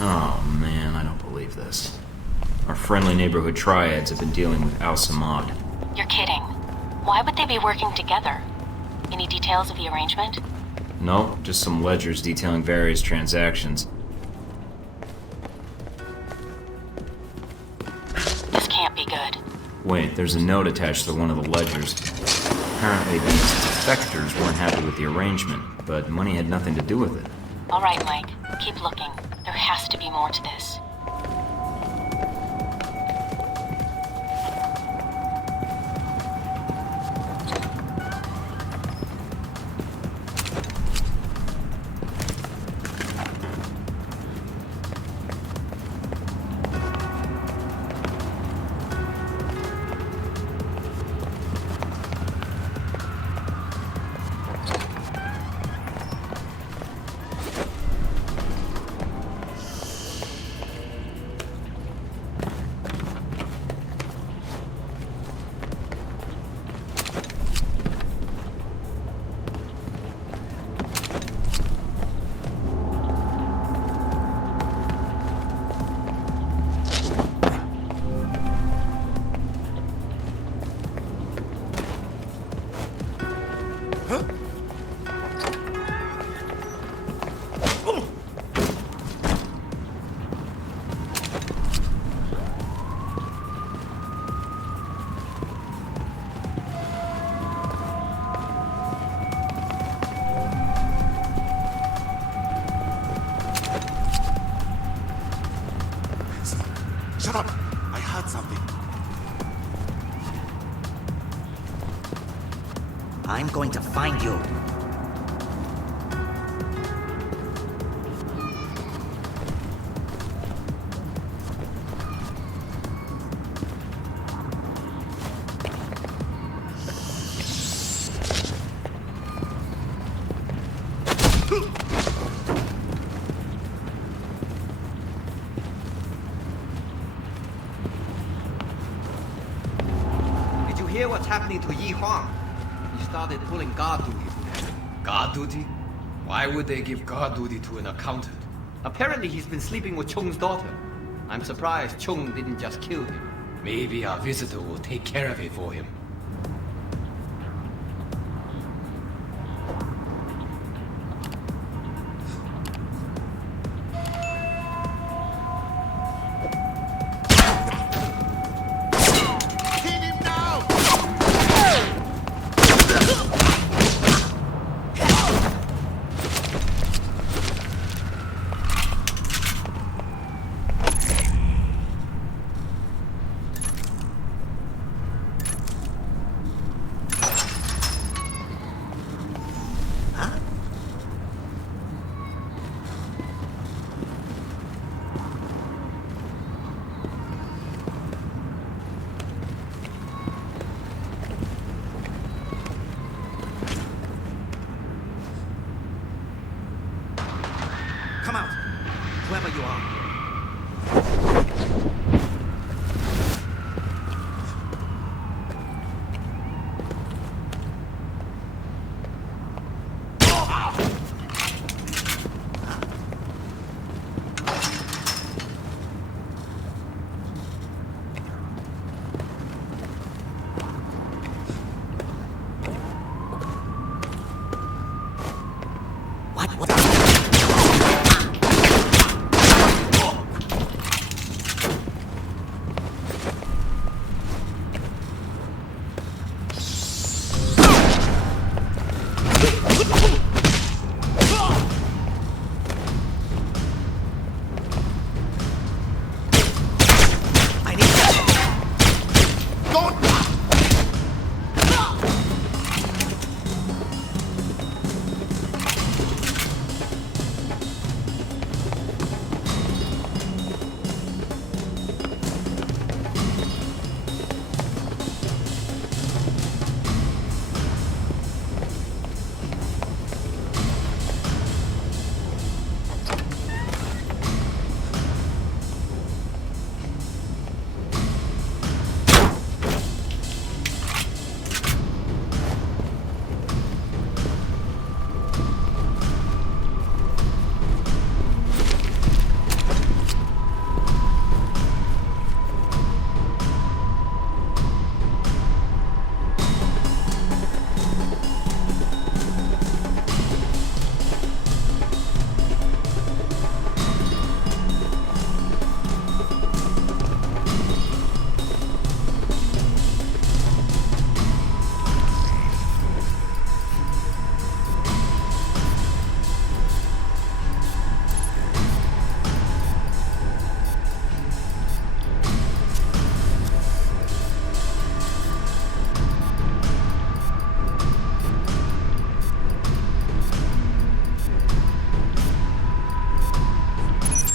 Oh man, I don't believe this. Our friendly neighborhood triads have been dealing with Al-Samad. You're kidding. Why would they be working together? Any details of the arrangement? No, just some ledgers detailing various transactions. This can't be good. Wait, there's a note attached to one of the ledgers. Apparently these defectors weren't happy with the arrangement, but money had nothing to do with it. All right, Mike. Keep looking. There has to be more to this. Shut up! I heard something. I'm going to find you. Did you hear what's happening to Yi Huang? He started pulling guard duty. Guard duty? Why would they give guard duty to an accountant? Apparently he's been sleeping with Chung's daughter. I'm surprised Chung didn't just kill him. Maybe our visitor will take care of it for him.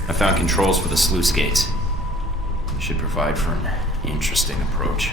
I found controls for the sluice gates. Should provide for an interesting approach.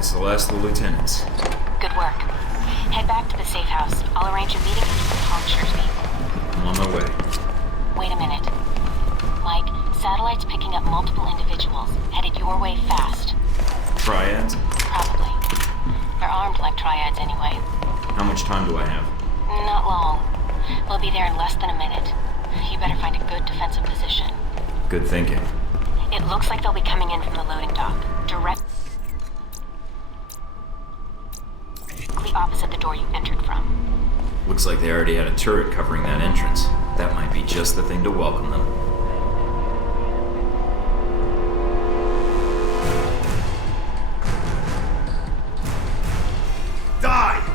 That's the last of the lieutenants. Good work. Head back to the safe house. I'll arrange a meeting with Tom Shersby. I'm on my way. Wait a minute. Mike, satellite's picking up multiple individuals, headed your way fast. Triads? Probably. They're armed like triads anyway. How much time do I have? Not long. We'll be there in less than a minute. You better find a good defensive position. Good thinking. It looks like they'll be coming in from the loading dock. Directly opposite the door you entered from. Looks like they already had a turret covering that entrance. That might be just the thing to welcome them. Die!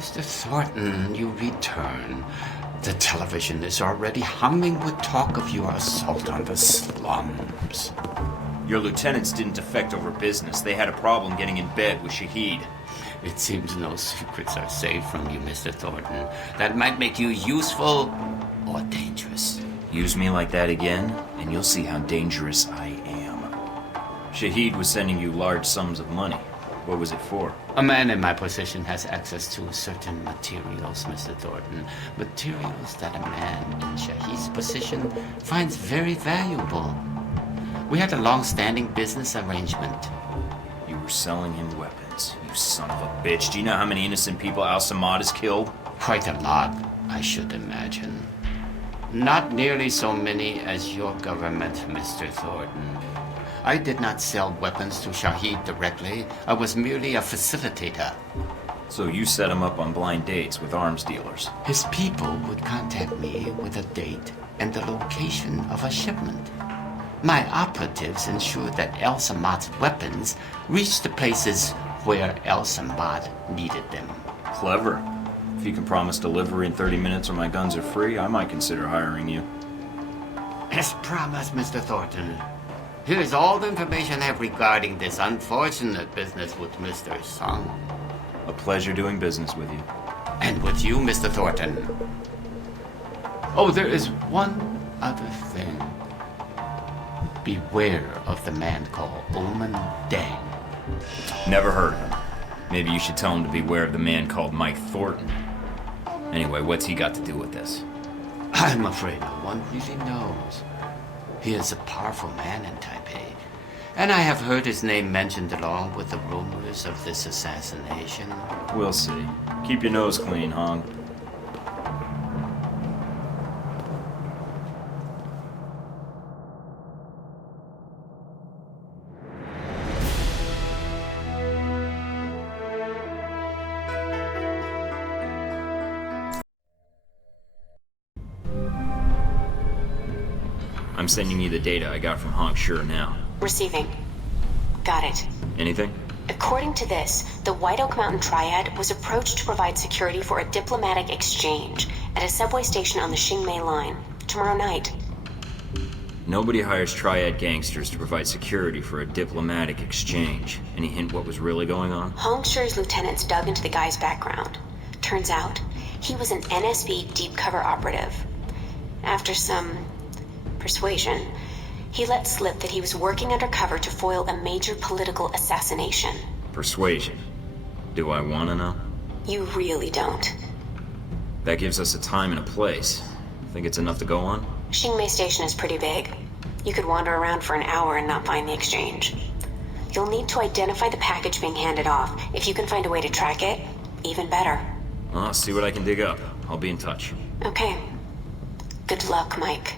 Mr. Thornton, you return. The television is already humming with talk of your assault on the slums. Your lieutenants didn't defect over business. They had a problem getting in bed with Shahid. It seems no secrets are safe from you, Mr. Thornton. That might make you useful or dangerous. Use me like that again, and you'll see how dangerous I am. Shahid was sending you large sums of money. What was it for? A man in my position has access to certain materials, Mr. Thornton. Materials that a man in Shahid's position finds very valuable. We had a long-standing business arrangement. You were selling him weapons, you son of a bitch. Do you know how many innocent people Al-Samad has killed? Quite a lot, I should imagine. Not nearly so many as your government, Mr. Thornton. I did not sell weapons to Shahid directly. I was merely a facilitator. So you set him up on blind dates with arms dealers? His people would contact me with a date and the location of a shipment. My operatives ensured that El Samad's weapons reached the places where El Samad needed them. Clever. If you can promise delivery in 30 minutes or my guns are free, I might consider hiring you. As promised, Mr. Thornton. Here's all the information I have regarding this unfortunate business with Mr. Sung. A pleasure doing business with you. And with you, Mr. Thornton. Oh, there is one other thing. Beware of the man called Oman Dang. Never heard of him. Maybe you should tell him to beware of the man called Mike Thornton. Anyway, what's he got to do with this? I'm afraid no one really knows. He is a powerful man in Taipei, and I have heard his name mentioned along with the rumors of this assassination. We'll see. Keep your nose clean, Hong. I'm sending you the data I got from Hong Sure now. Receiving. Got it. Anything? According to this, the White Oak Mountain Triad was approached to provide security for a diplomatic exchange at a subway station on the Xingmei line tomorrow night. Nobody hires Triad gangsters to provide security for a diplomatic exchange. Any hint what was really going on? Hong Shure's lieutenants dug into the guy's background. Turns out, he was an NSB deep cover operative. After some persuasion, he let slip that he was working undercover to foil a major political assassination. Persuasion. Do I want to know? You really don't. That gives us a time and a place. Think it's enough to go on? Xingmei Station is pretty big. You could wander around for an hour and not find the exchange. You'll need to identify the package being handed off. If you can find a way to track it, even better. I'll see what I can dig up. I'll be in touch. Okay. Good luck, Mike.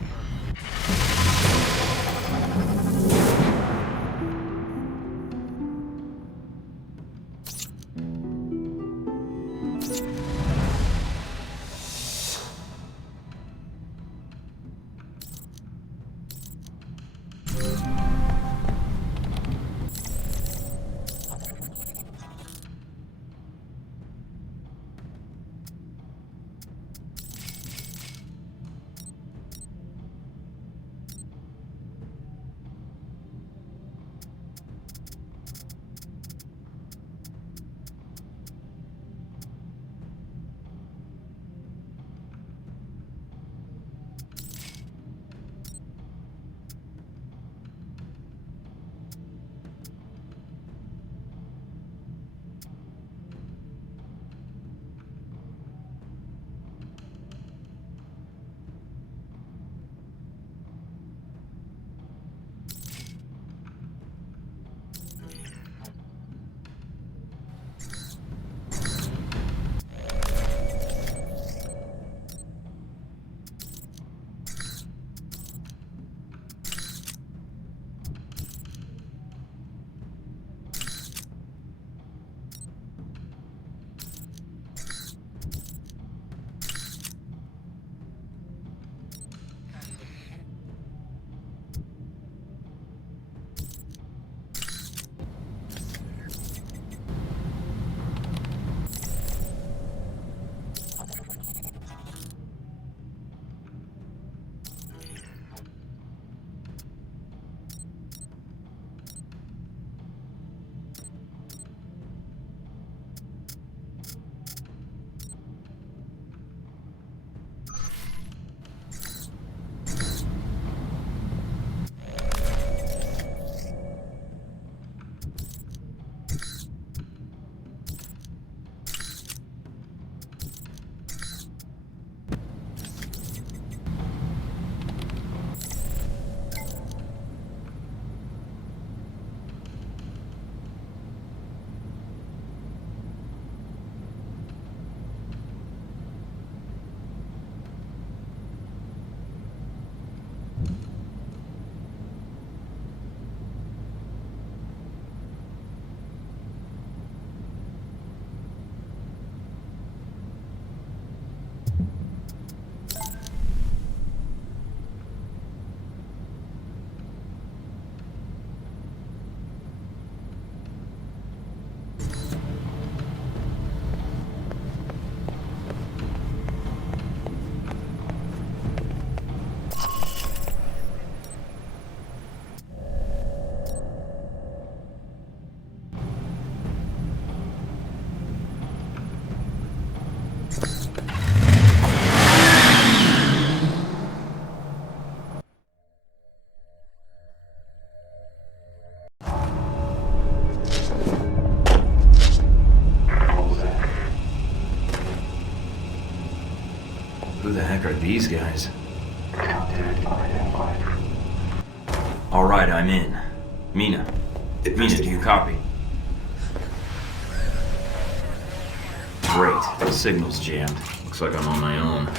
these guys. All right, I'm in. Mina, do you copy? Great. The signal's jammed. Looks like I'm on my own.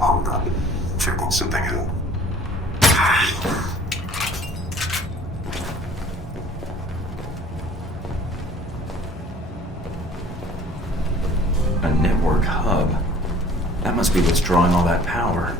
Hold up. Checking something out. A network hub? That must be what's drawing all that power.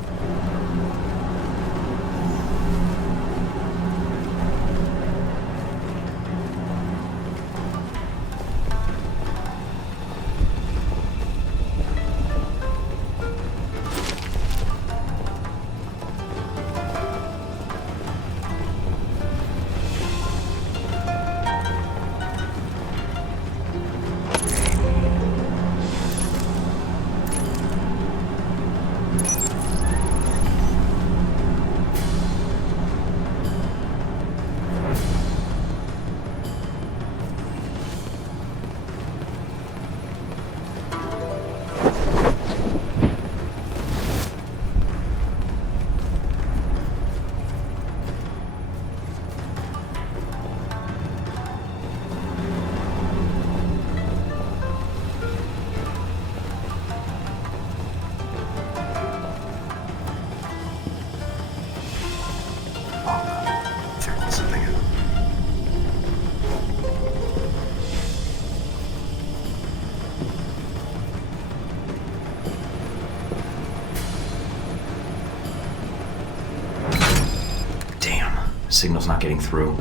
Signal's not getting through.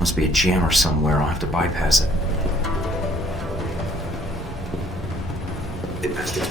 Must be a jammer somewhere. I'll have to bypass it. Investigate.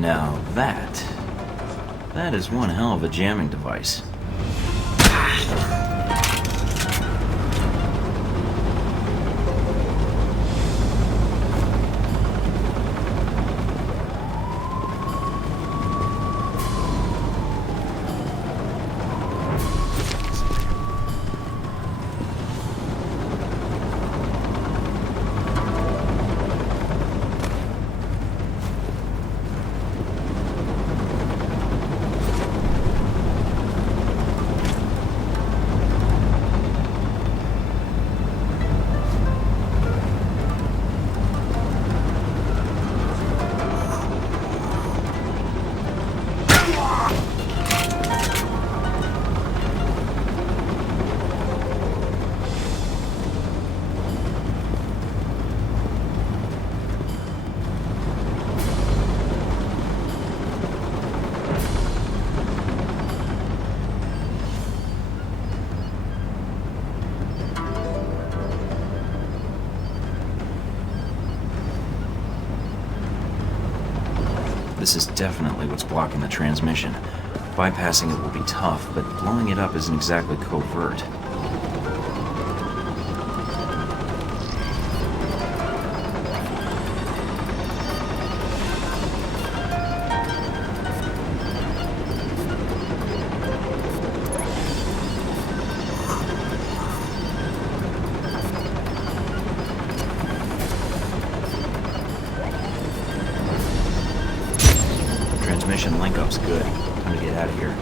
Now that is one hell of a jamming device. This is definitely what's blocking the transmission. Bypassing it will be tough, but blowing it up isn't exactly covert. Transmission link-up's good. Time to get out of here.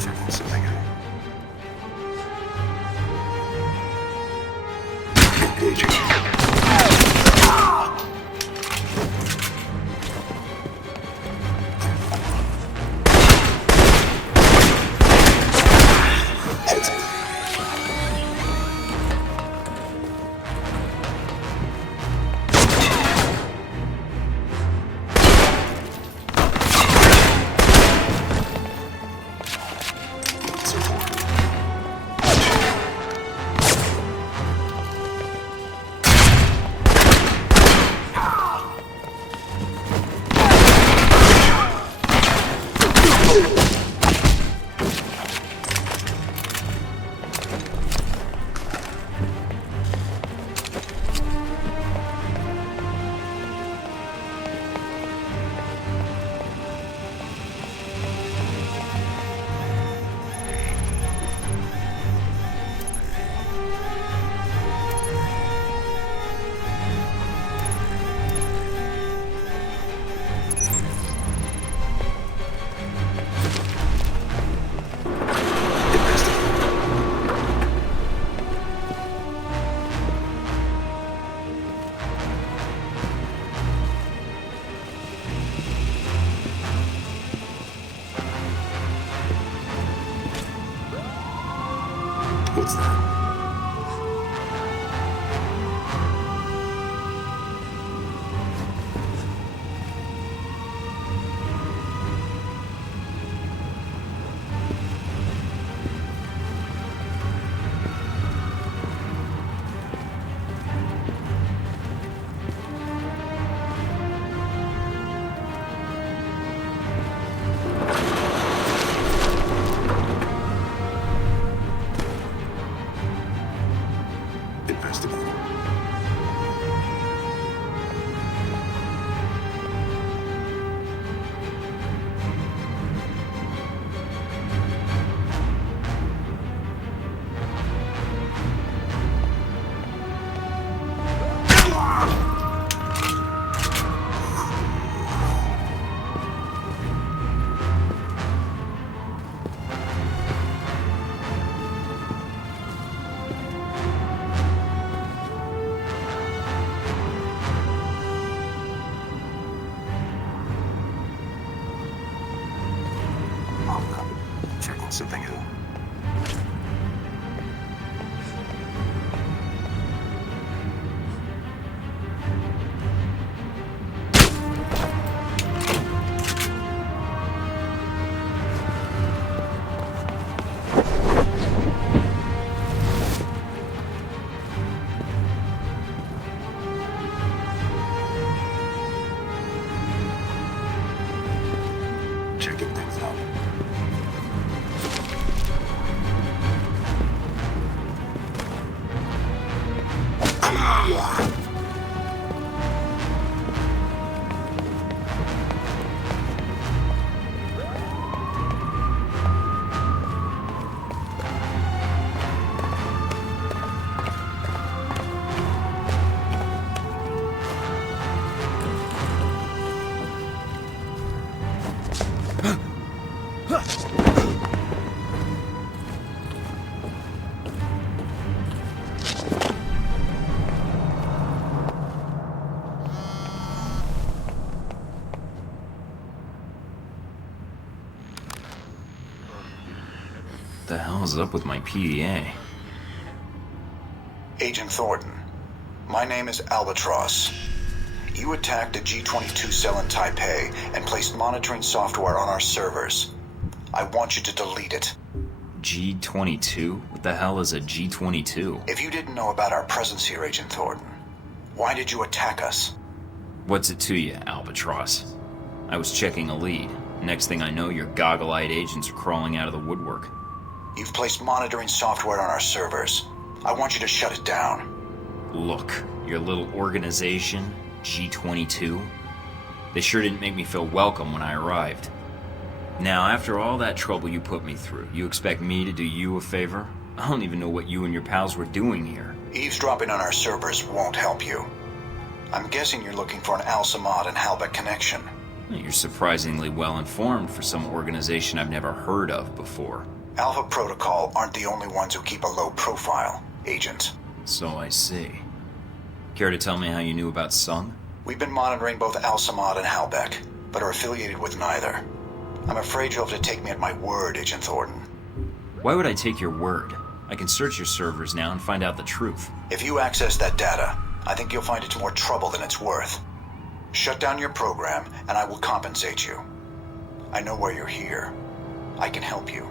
Checking something out. Engaging. What's that? something. Checking things out. What the hell is up with my PDA? Agent Thornton, my name is Albatross. You attacked a G-22 cell in Taipei and placed monitoring software on our servers. I want you to delete it. G-22? What the hell is a G-22? If you didn't know about our presence here, Agent Thornton, why did you attack us? What's it to you, Albatross? I was checking a lead. Next thing I know, your goggle-eyed agents are crawling out of the woodwork. You've placed monitoring software on our servers. I want you to shut it down. Look, your little organization, G-22, they sure didn't make me feel welcome when I arrived. Now, after all that trouble you put me through, you expect me to do you a favor? I don't even know what you and your pals were doing here. Eavesdropping on our servers won't help you. I'm guessing you're looking for an Al-Samad and Halbech connection. You're surprisingly well informed for some organization I've never heard of before. Alpha Protocol aren't the only ones who keep a low profile, Agent. So I see. Care to tell me how you knew about Sung? We've been monitoring both Al-Samad and Halbech, but are affiliated with neither. I'm afraid you'll have to take me at my word, Agent Thornton. Why would I take your word? I can search your servers now and find out the truth. If you access that data, I think you'll find it's more trouble than it's worth. Shut down your program, and I will compensate you. I know why you're here. I can help you.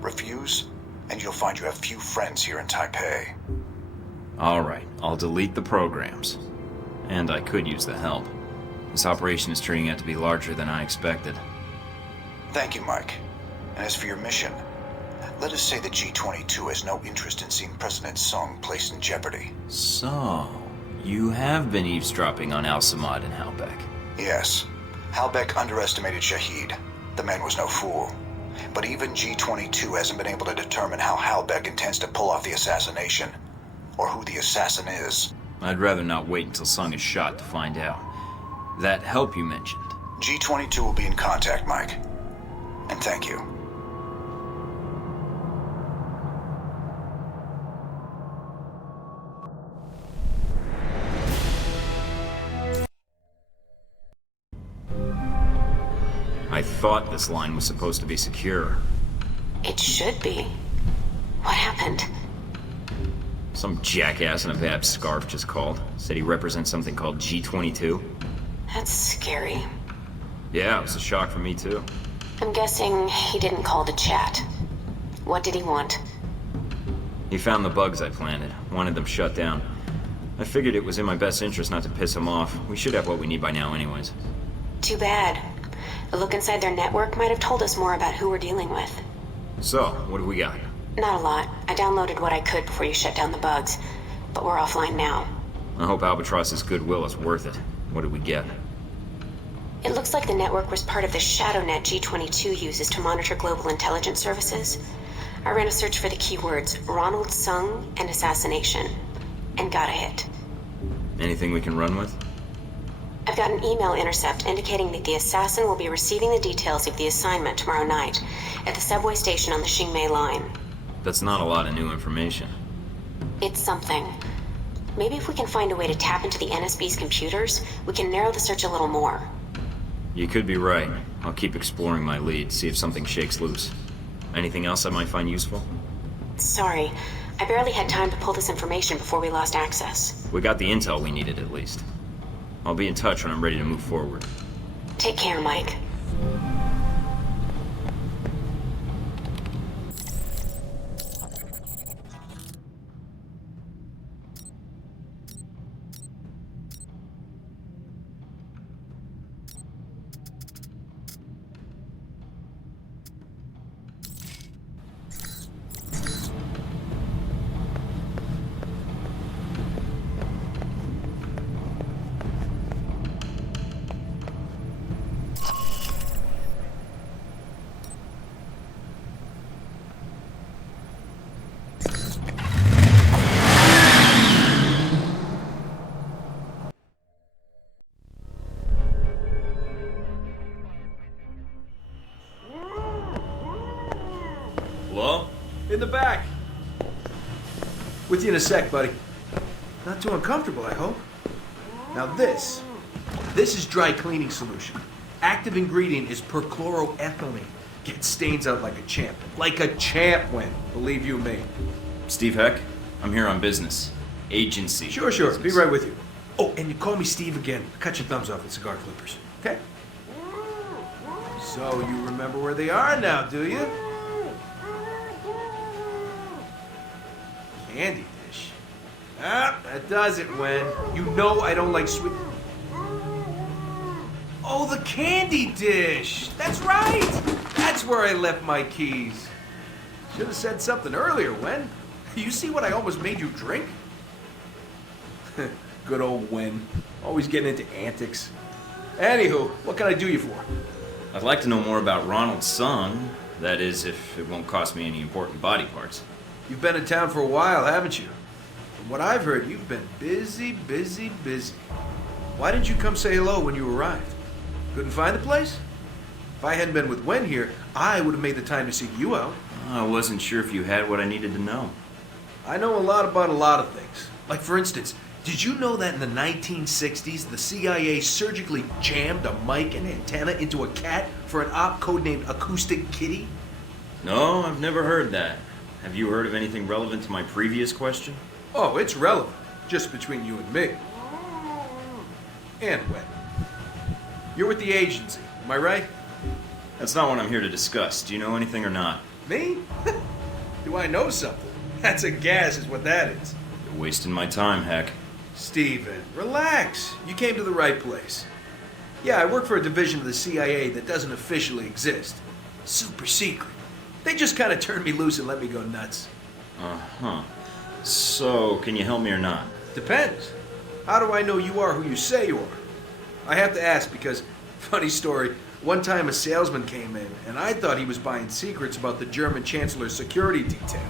Refuse, and you'll find you have few friends here in Taipei. Alright, I'll delete the programs. And I could use the help. This operation is turning out to be larger than I expected. Thank you, Mike. And as for your mission, let us say the G-22 has no interest in seeing President Sung placed in jeopardy. So, you have been eavesdropping on Al-Samad and Halbech. Yes. Halbech underestimated Shahid. The man was no fool. But even G-22 hasn't been able to determine how Halbech intends to pull off the assassination, or who the assassin is. I'd rather not wait until Sung is shot to find out. That help you mentioned. G-22 will be in contact, Mike. And thank you. I thought this line was supposed to be secure. It should be. What happened? Some jackass in a bad scarf just called. Said he represents something called G-22. That's scary. Yeah, it was a shock for me too. I'm guessing he didn't call to chat. What did he want? He found the bugs I planted. Wanted them shut down. I figured it was in my best interest not to piss him off. We should have what we need by now anyways. Too bad. A look inside their network might have told us more about who we're dealing with. So, what do we got? Not a lot. I downloaded what I could before you shut down the bugs. But we're offline now. I hope Albatross's goodwill is worth it. What did we get? It looks like the network was part of the ShadowNet G-22 uses to monitor global intelligence services. I ran a search for the keywords Ronald Sung and assassination, and got a hit. Anything we can run with? I've got an email intercept indicating that the assassin will be receiving the details of the assignment tomorrow night at the subway station on the Xingmei line. That's not a lot of new information. It's something. Maybe if we can find a way to tap into the NSB's computers, we can narrow the search a little more. You could be right. I'll keep exploring my lead, see if something shakes loose. Anything else I might find useful? Sorry, I barely had time to pull this information before we lost access. We got the intel we needed, at least. I'll be in touch when I'm ready to move forward. Take care, Mike. Hello? In the back. With you in a sec, buddy. Not too uncomfortable, I hope. Now this is dry cleaning solution. Active ingredient is perchloroethylene. Gets stains out like a champ. Like a champ, Wen. Believe you me. Steve Heck, I'm here on business. Agency. Sure. business. Be right with you. Oh, and you call me Steve again. Cut your thumbs off with cigar clippers. Okay? So you remember where they are now, do you? Candy dish. Ah, that does it, Wen. You know I don't like sweet... Oh, the candy dish! That's right! That's where I left my keys. Should have said something earlier, Wen. You see what I almost made you drink? Good old Wen. Always getting into antics. Anywho, what can I do you for? I'd like to know more about Ronald Sung. That is, if it won't cost me any important body parts. You've been in town for a while, haven't you? From what I've heard, you've been busy. Why didn't you come say hello when you arrived? Couldn't find the place? If I hadn't been with Wen here, I would have made the time to seek you out. I wasn't sure if you had what I needed to know. I know a lot about a lot of things. Like, for instance, did you know that in the 1960s, the CIA surgically jammed a mic and antenna into a cat for an op codenamed Acoustic Kitty? No, I've never heard that. Have you heard of anything relevant to my previous question? Oh, it's relevant. Just between you and me. And Wen. You're with the agency, am I right? That's not what I'm here to discuss. Do you know anything or not? Me? Do I know something? That's a gas is what that is. You're wasting my time, Heck. Steven, relax. You came to the right place. Yeah, I work for a division of the CIA that doesn't officially exist. Super secret. They just kind of turned me loose and let me go nuts. Uh-huh. So, can you help me or not? Depends. How do I know you are who you say you are? I have to ask because, funny story, one time a salesman came in and I thought he was buying secrets about the German Chancellor's security detail.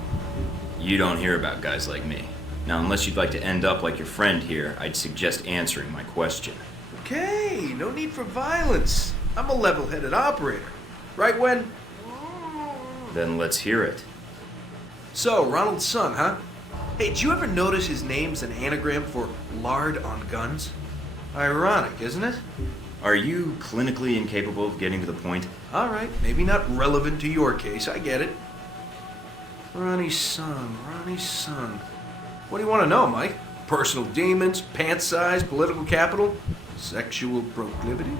You don't hear about guys like me. Now, unless you'd like to end up like your friend here, I'd suggest answering my question. Okay, no need for violence. I'm a level-headed operator. Right, Wen? Then let's hear it. So, Ronald Sung, huh? Hey, did you ever notice his name's an anagram for lard on guns? Ironic, isn't it? Are you clinically incapable of getting to the point? All right, maybe not relevant to your case, I get it. Ronnie Sung. What do you want to know, Mike? Personal demons, pant size, political capital, sexual proclivities?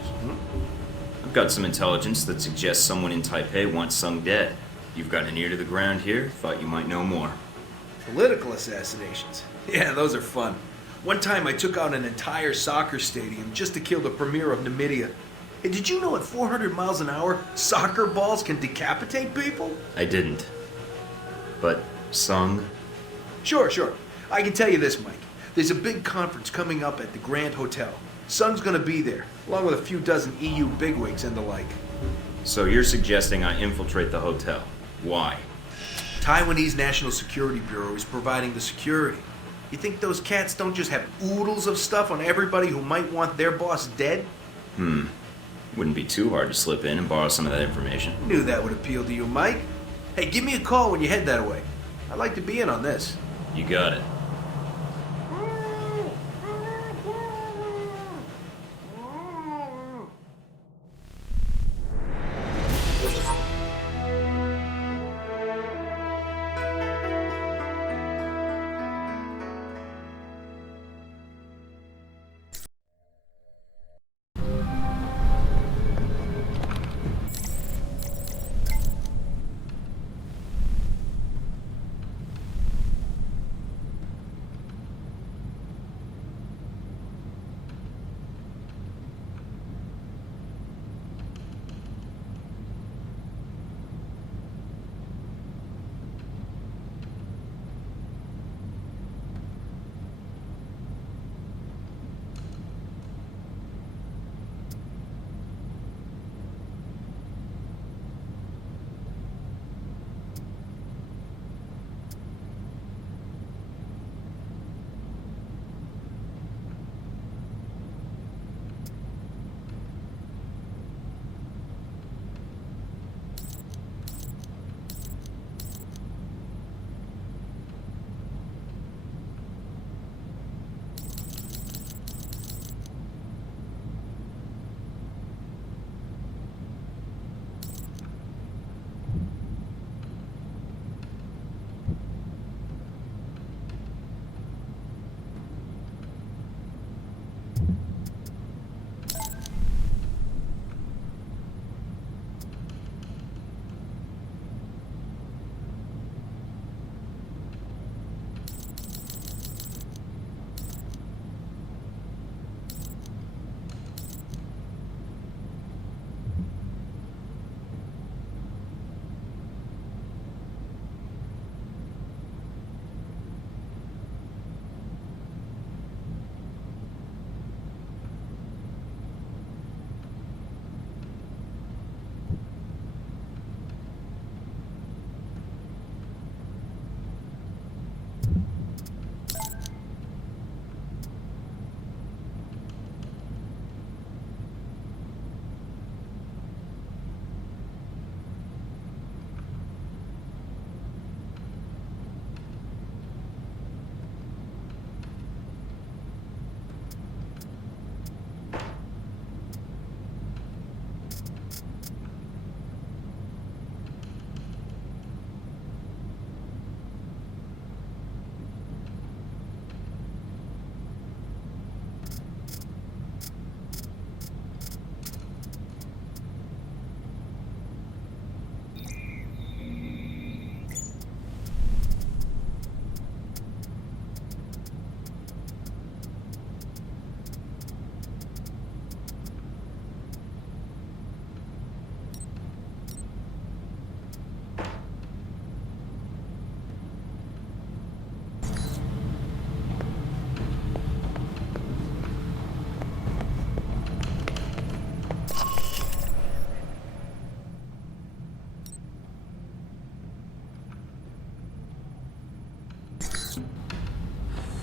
I've got some intelligence that suggests someone in Taipei wants Sung dead. You've got an ear to the ground here, thought you might know more. Political assassinations. Yeah, those are fun. One time I took out an entire soccer stadium just to kill the premier of Namibia. Hey, did you know at 400 miles an hour, soccer balls can decapitate people? I didn't. But Sung? Sure. I can tell you this, Mike. There's a big conference coming up at the Grand Hotel. Sung's gonna be there, along with a few dozen EU bigwigs and the like. So you're suggesting I infiltrate the hotel. Why? Taiwanese National Security Bureau is providing the security. You think those cats don't just have oodles of stuff on everybody who might want their boss dead? Wouldn't be too hard to slip in and borrow some of that information. Knew that would appeal to you, Mike. Hey, give me a call when you head that way. I'd like to be in on this. You got it.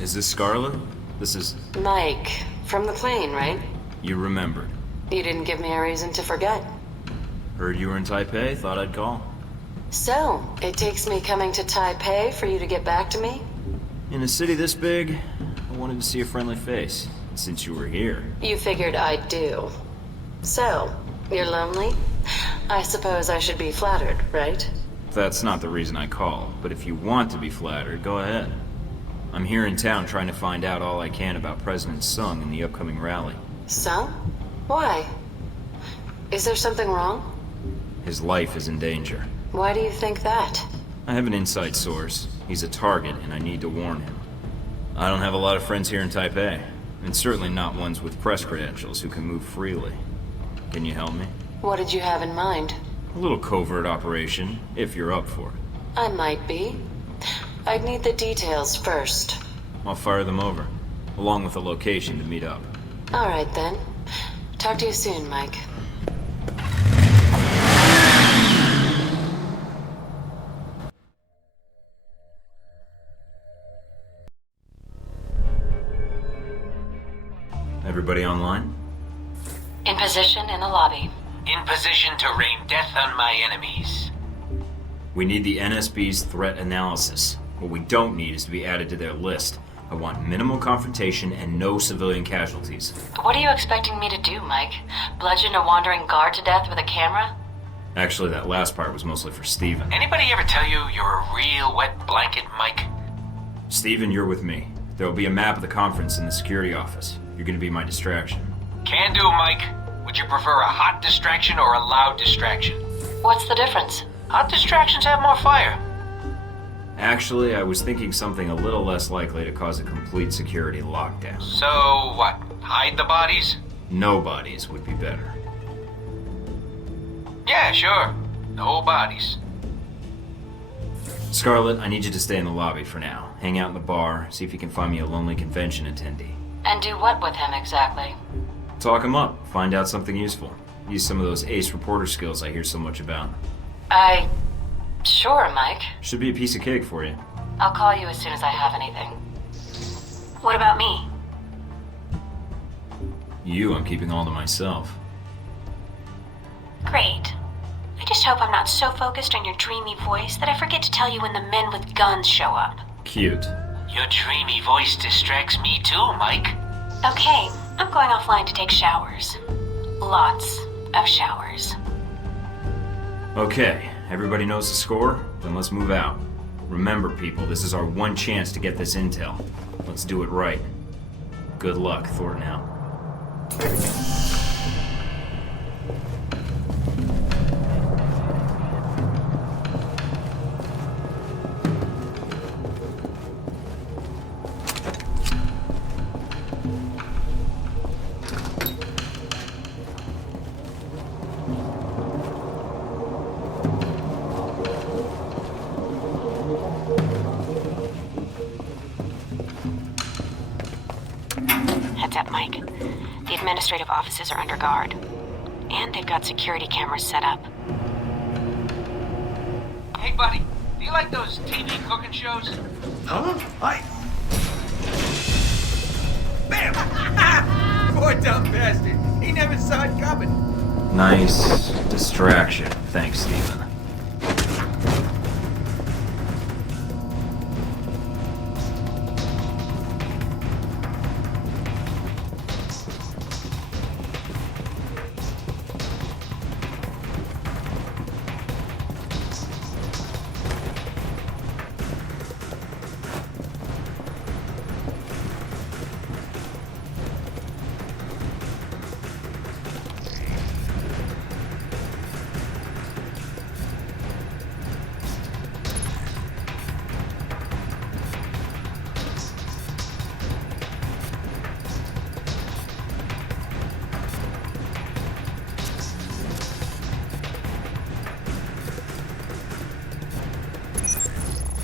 Is this Scarlet? This is... Mike, from the plane, right? You remembered. You didn't give me a reason to forget. Heard you were in Taipei, thought I'd call. So, it takes me coming to Taipei for you to get back to me? In a city this big, I wanted to see a friendly face. Since you were here. You figured I'd do. So, you're lonely? I suppose I should be flattered, right? That's not the reason I called, but if you want to be flattered, go ahead. I'm here in town trying to find out all I can about President Sung and the upcoming rally. Sung? Why? Is there something wrong? His life is in danger. Why do you think that? I have an inside source. He's a target, and I need to warn him. I don't have a lot of friends here in Taipei, and certainly not ones with press credentials who can move freely. Can you help me? What did you have in mind? A little covert operation, if you're up for it. I might be. I'd need the details first. I'll fire them over, along with a location to meet up. All right, then. Talk to you soon, Mike. Everybody online? In position in the lobby. In position to rain death on my enemies. We need the NSB's threat analysis. What we don't need is to be added to their list. I want minimal confrontation and no civilian casualties. What are you expecting me to do, Mike? Bludgeon a wandering guard to death with a camera? Actually, that last part was mostly for Steven. Anybody ever tell you you're a real wet blanket, Mike? Steven, you're with me. There will be a map of the conference in the security office. You're going to be my distraction. Can do, Mike. Would you prefer a hot distraction or a loud distraction? What's the difference? Hot distractions have more fire. Actually, I was thinking something a little less likely to cause a complete security lockdown. So, what? Hide the bodies? No bodies would be better. Yeah, sure. No bodies. Scarlet, I need you to stay in the lobby for now. Hang out in the bar, see if you can find me a lonely convention attendee. And do what with him exactly? Talk him up, find out something useful. Use some of those ace reporter skills I hear so much about. Sure, Mike. Should be a piece of cake for you. I'll call you as soon as I have anything. What about me? You, I'm keeping all to myself. Great. I just hope I'm not so focused on your dreamy voice that I forget to tell you when the men with guns show up. Cute. Your dreamy voice distracts me too, Mike. Okay, I'm going offline to take showers. Lots of showers. Okay, everybody knows the score? Then let's move out. Remember, people, this is our one chance to get this intel. Let's do it right. Good luck, Thornton out. Heads up, Mike. The administrative offices are under guard. And they've got security cameras set up. Hey, buddy, do you like those TV cooking shows? Huh? Bam! Poor dumb bastard. He never saw it coming. Nice distraction. Thanks, Steven.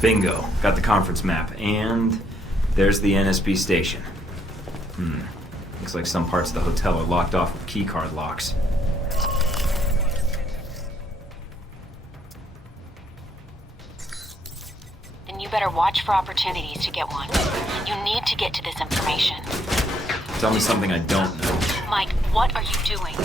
Bingo. Got the conference map. And there's the NSB station. Looks like some parts of the hotel are locked off with keycard locks. then you better watch for opportunities to get one. You need to get to this information. Tell me something I don't know. Mike, what are you doing?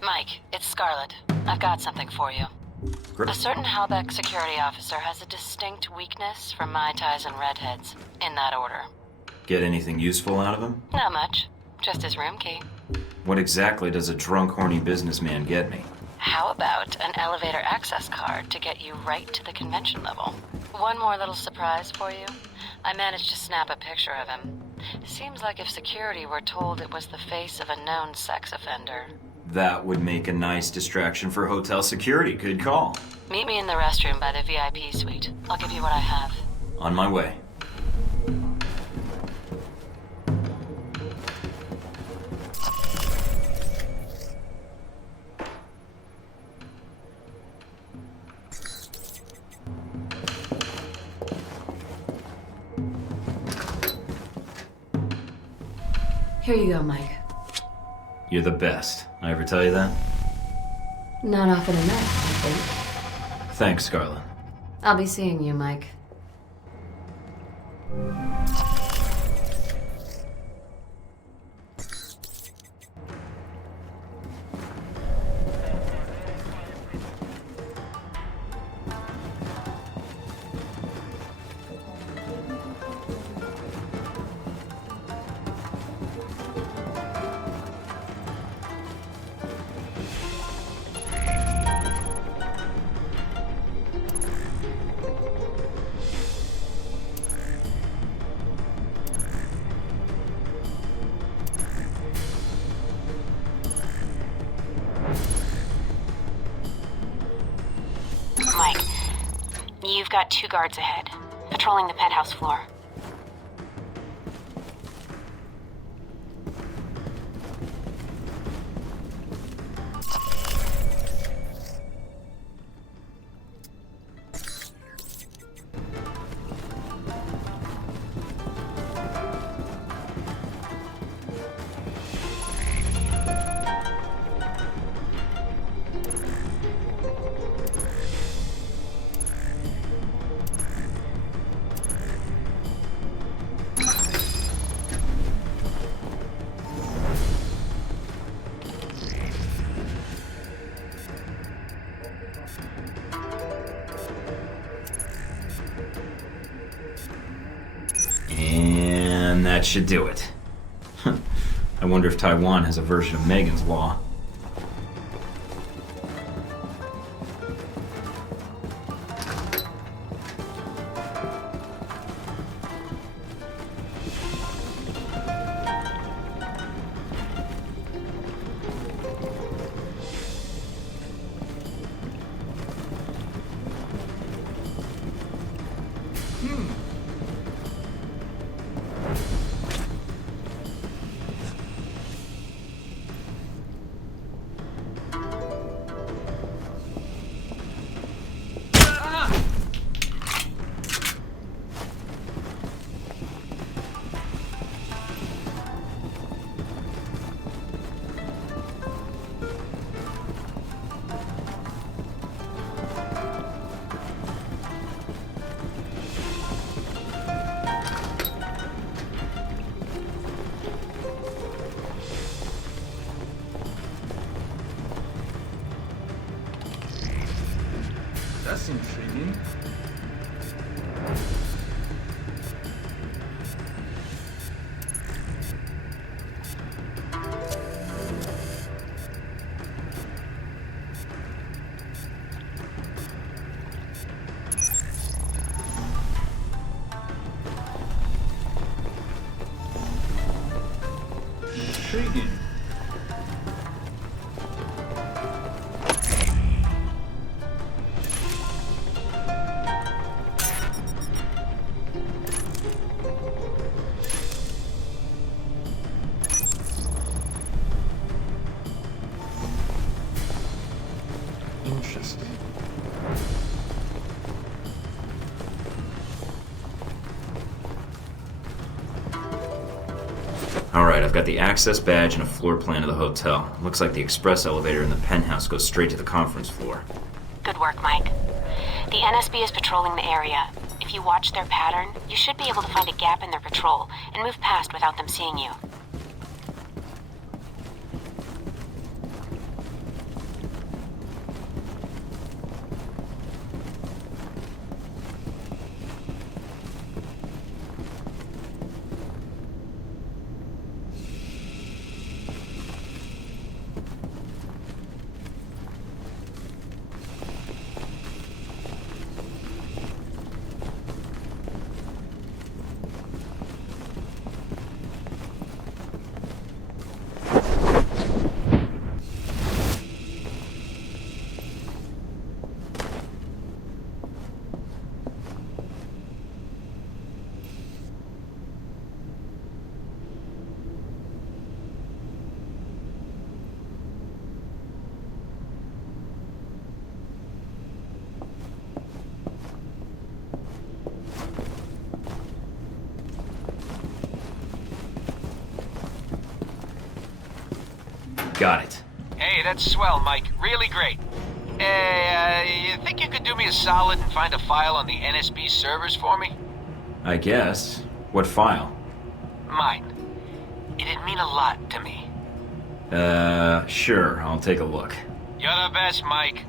Mike, it's Scarlet. I've got something for you. Great. A certain Halbeck security officer has a distinct weakness for Mai Tais and redheads, in that order. Get anything useful out of him? Not much. Just his room key. What exactly does a drunk, horny businessman get me? How about an elevator access card to get you right to the convention level? One more little surprise for you. I managed to snap a picture of him. Seems like if security were told it was the face of a known sex offender. That would make a nice distraction for hotel security. Good call. Meet me in the restroom by the VIP suite. I'll give you what I have. On my way. Here you go, Mike. You're the best. I ever tell you that? Not often enough, I think. Thanks, Scarlet. I'll be seeing you, Mike. Mike, you've got 2 guards ahead, patrolling the penthouse floor. And that should do it. I wonder if Taiwan has a version of Megan's Law. That's intriguing. Intriguing. Interesting. Alright, I've got the access badge and a floor plan of the hotel. Looks like the express elevator in the penthouse goes straight to the conference floor. Good work, Mike. The NSB is patrolling the area. If you watch their pattern, you should be able to find a gap in their patrol and move past without them seeing you. Got it. Hey, that's swell, Mike. Really great. You think you could do me a solid and find a file on the NSB servers for me? I guess. What file? Mine. It'd mean a lot to me. Sure. I'll take a look. You're the best, Mike.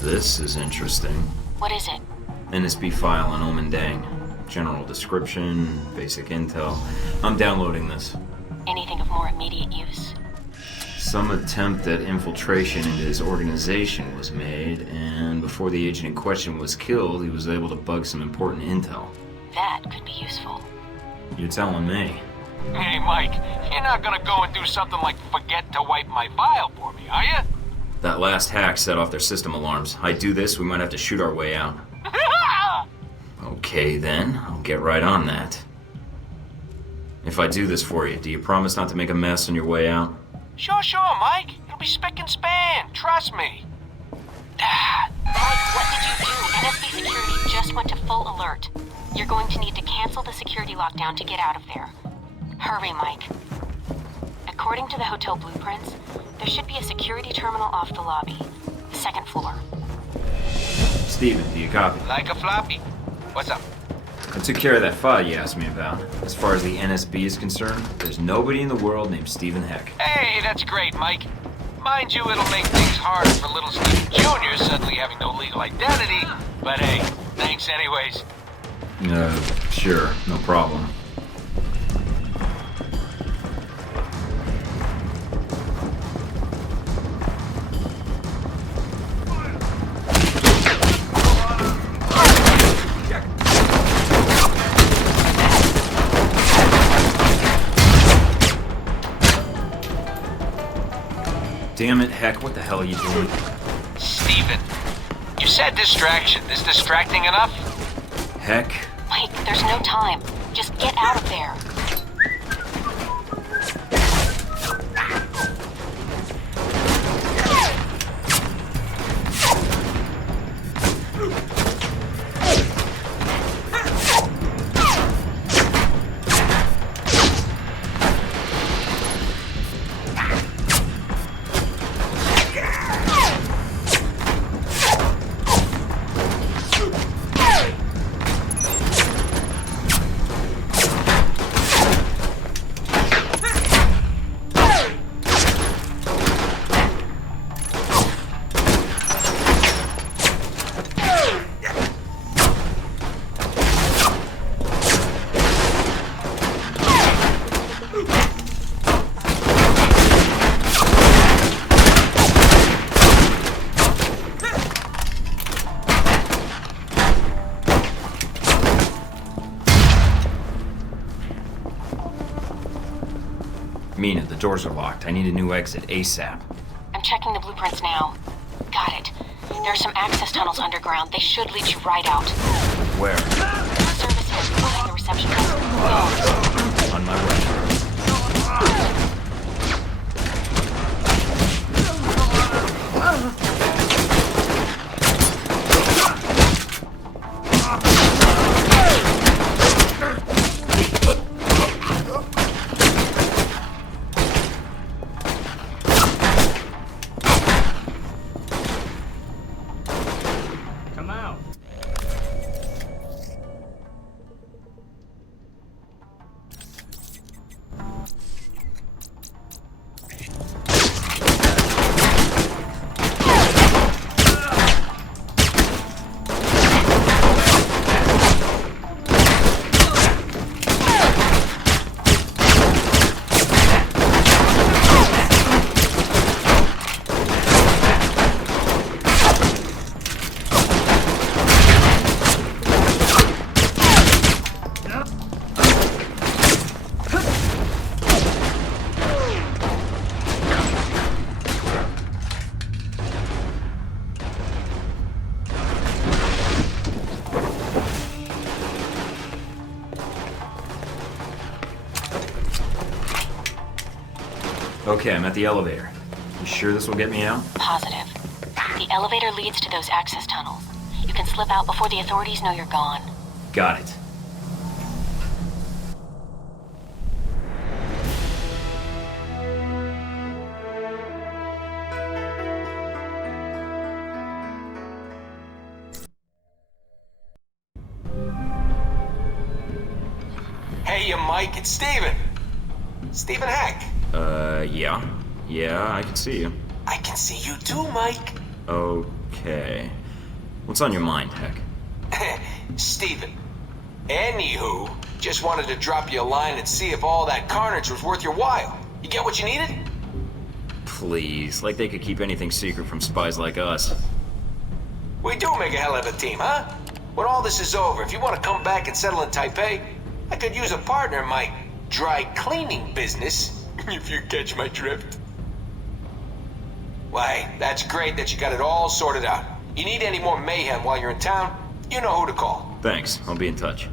This is interesting. What is it? NSB file on Omen Dang. General description, basic intel. I'm downloading this. Anything of more immediate use? Some attempt at infiltration into his organization was made, and before the agent in question was killed, he was able to bug some important intel. That could be useful. You're telling me. Hey, Mike, you're not gonna go and do something like forget to wipe my file for me, are you? That last hack set off their system alarms. I do this, we might have to shoot our way out. Okay then, I'll get right on that. If I do this for you, do you promise not to make a mess on your way out? Sure, Mike. It'll be spick and span. Trust me. Mike, what did you do? NSB security just went to full alert. You're going to need to cancel the security lockdown to get out of there. Hurry, Mike. According to the hotel blueprints, there should be a security terminal off the lobby. The second floor. Steven, do you copy? Like a floppy. What's up? I took care of that file you asked me about. As far as the NSB is concerned, there's nobody in the world named Stephen Heck. Hey, that's great, Mike. Mind you, it'll make things harder for little Stephen Jr. suddenly having no legal identity. But hey, thanks anyways. Sure, no problem. Damn it, Heck, what the hell are you doing? Steven, you said distraction. Is distracting enough? Heck? Mike, there's no time. Just get out of there. Mina, the doors are locked. I need a new exit ASAP. I'm checking the blueprints now. Got it. There are some access tunnels underground. They should lead you right out. Where? Service is behind the reception desk. Go. On my way. Okay, I'm at the elevator. You sure this will get me out? Positive. The elevator leads to those access tunnels. You can slip out before the authorities know you're gone. Got it. Hey, Mike, it's Steven. Steven Heck. Yeah. Yeah, I can see you. I can see you too, Mike. Okay. What's on your mind, Heck? Steven. Anywho, just wanted to drop you a line and see if all that carnage was worth your while. You get what you needed? Please, like they could keep anything secret from spies like us. We do make a hell of a team, huh? When all this is over, if you want to come back and settle in Taipei, I could use a partner in my dry cleaning business, if you catch my drift. Why, that's great that you got it all sorted out. You need any more mayhem while you're in town, you know who to call. Thanks. I'll be in touch.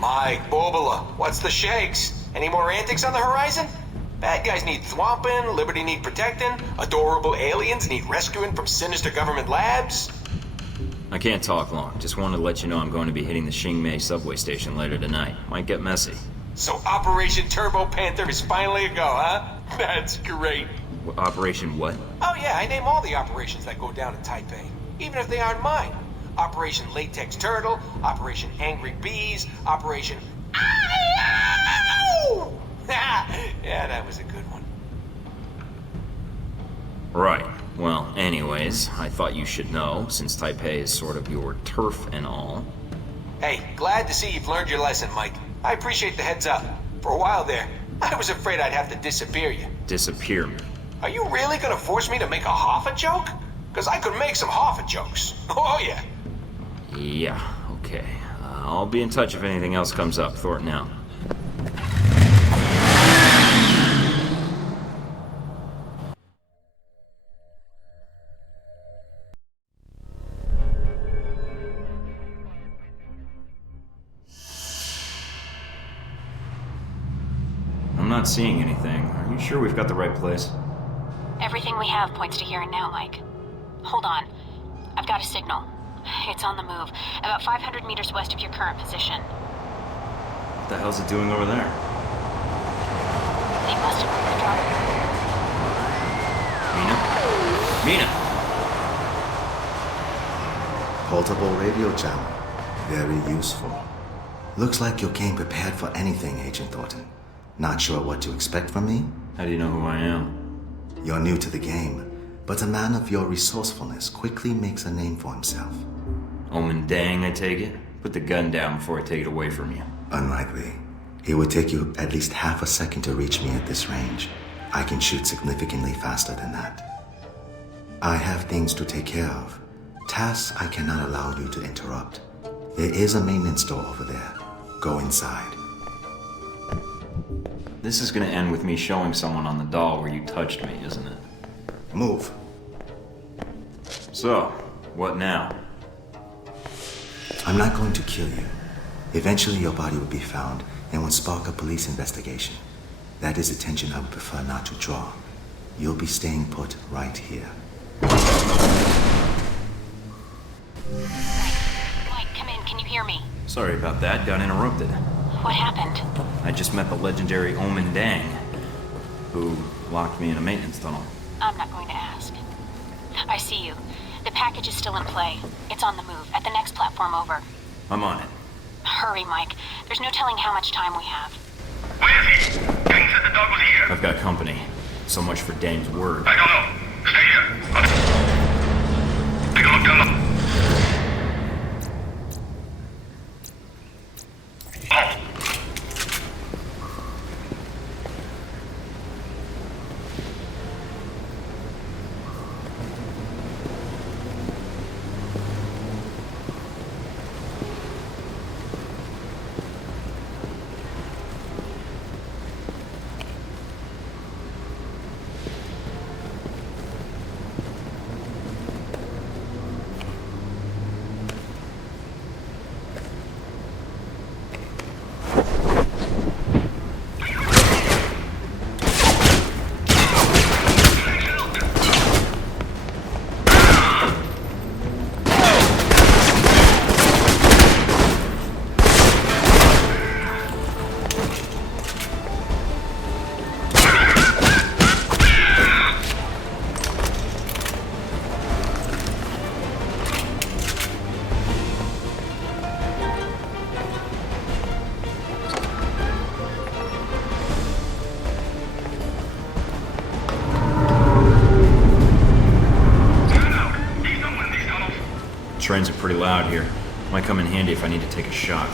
Mike, Bobola, what's the shakes? Any more antics on the horizon? Bad guys need thwomping, Liberty need protecting, adorable aliens need rescuing from sinister government labs. I can't talk long. Just wanted to let you know I'm going to be hitting the Xingmei subway station later tonight. Might get messy. So Operation Turbo Panther is finally a go, huh? That's great. Operation what? Oh yeah, I name all the operations that go down in Taipei, even if they aren't mine. Operation Latex Turtle, Operation Angry Bees, Operation... Ow! Yeah, that was a good one. Right. Well, anyways, I thought you should know, since Taipei is sort of your turf and all. Hey, glad to see you've learned your lesson, Mike. I appreciate the heads up. For a while there, I was afraid I'd have to disappear you. Disappear me? Are you really gonna force me to make a Hoffa joke? Because I could make some Hoffa jokes. Oh, yeah. Yeah, okay. I'll be in touch if anything else comes up. Thornton out. I'm not seeing anything. Are you sure we've got the right place? Everything we have points to here and now, Mike. Hold on. I've got a signal. It's on the move, about 500 meters west of your current position. What the hell's it doing over there? They must have moved the target. Mina? Portable radio channel. Very useful. Looks like you came prepared for anything, Agent Thornton. Not sure what to expect from me? How do you know who I am? You're new to the game, but a man of your resourcefulness quickly makes a name for himself. Omen Dang, I take it? Put the gun down before I take it away from you. Unlikely. It would take you at least half a second to reach me at this range. I can shoot significantly faster than that. I have things to take care of. Tasks I cannot allow you to interrupt. There is a maintenance door over there. Go inside. This is gonna end with me showing someone on the doll where you touched me, isn't it? Move. So, what now? I'm not going to kill you. Eventually your body will be found and will spark a police investigation. That is attention I would prefer not to draw. You'll be staying put right here. Mike, come in. Can you hear me? Sorry about that, got interrupted. What happened? I just met the legendary Omen Dang, who locked me in a maintenance tunnel. I'm not going to ask. I see you. The package is still in play. It's on the move, at the next platform over. I'm on it. Hurry, Mike. There's no telling how much time we have. Where is he? Dang said the dog was here. I've got company. So much for Dang's word. I don't know. Stay here. Take a look down the... Trains are pretty loud here. Might come in handy if I need to take a shot.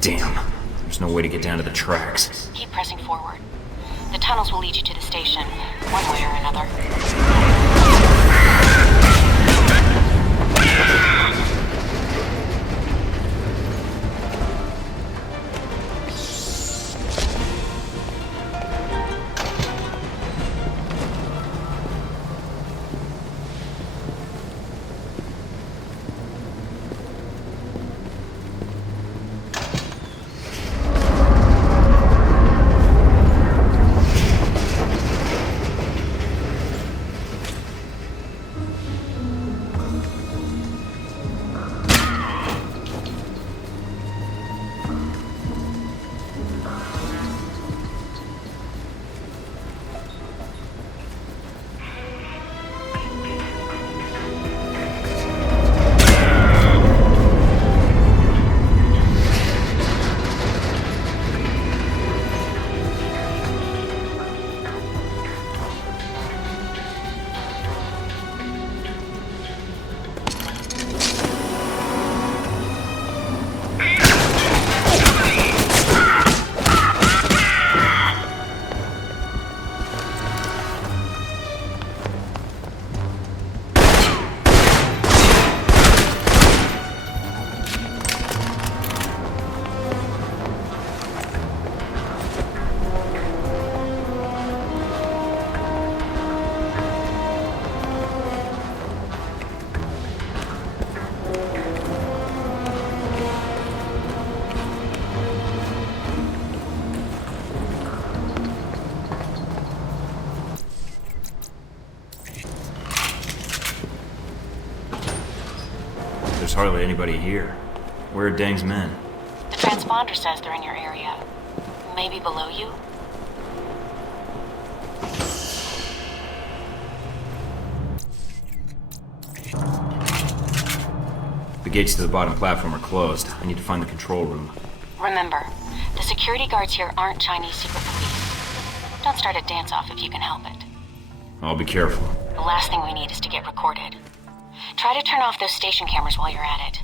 Damn. There's no way to get down to the tracks. Keep pressing forward. The tunnels will lead you to the station, one way or another. there's hardly anybody here. Where are Deng's men? The transponder says they're in your area. Maybe below you? The gates to the bottom platform are closed. I need to find the control room. Remember, the security guards here aren't Chinese secret police. Don't start a dance-off if you can help it. I'll be careful. The last thing we need is to get recorded. Try to turn off those station cameras while you're at it.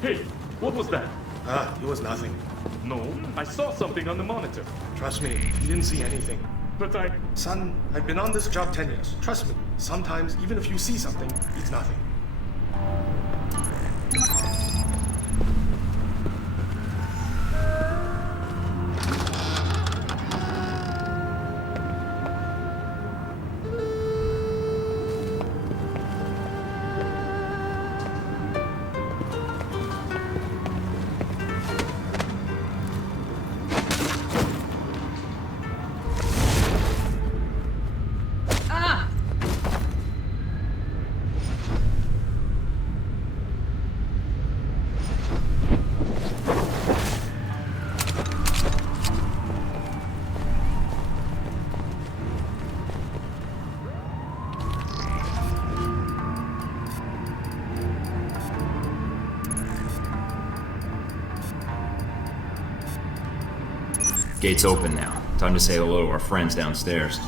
Hey, what was that? It was nothing. No, I saw something on the monitor. Trust me, you didn't see anything. But Son, I've been on this job 10 years. Trust me, sometimes, even if you see something, it's nothing. Gate's open now. Time to say hello to our friends downstairs.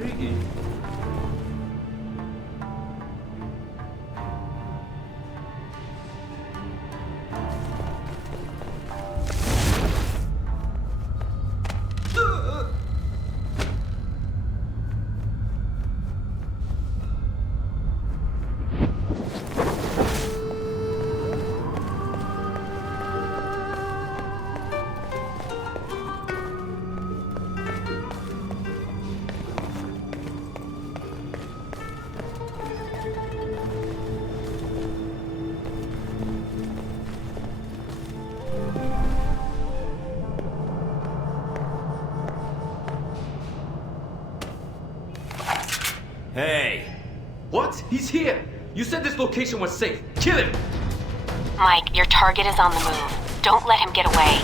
Intriguing. Hey! What? He's here! You said this location was safe. Kill him! Mike, your target is on the move. Don't let him get away.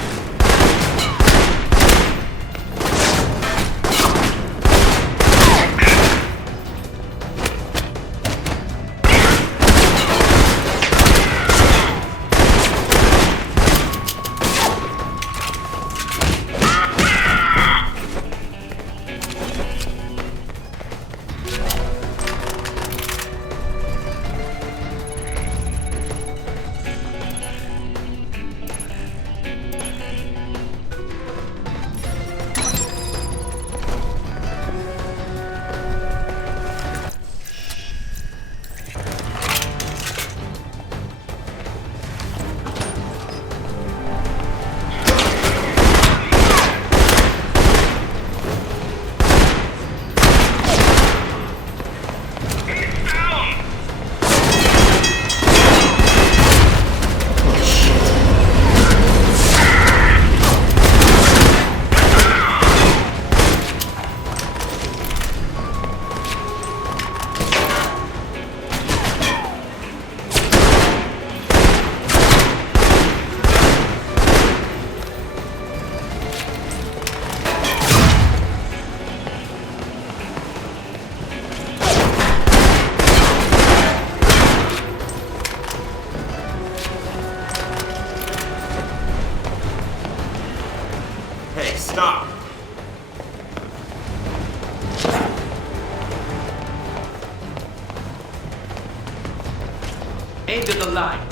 end of the line.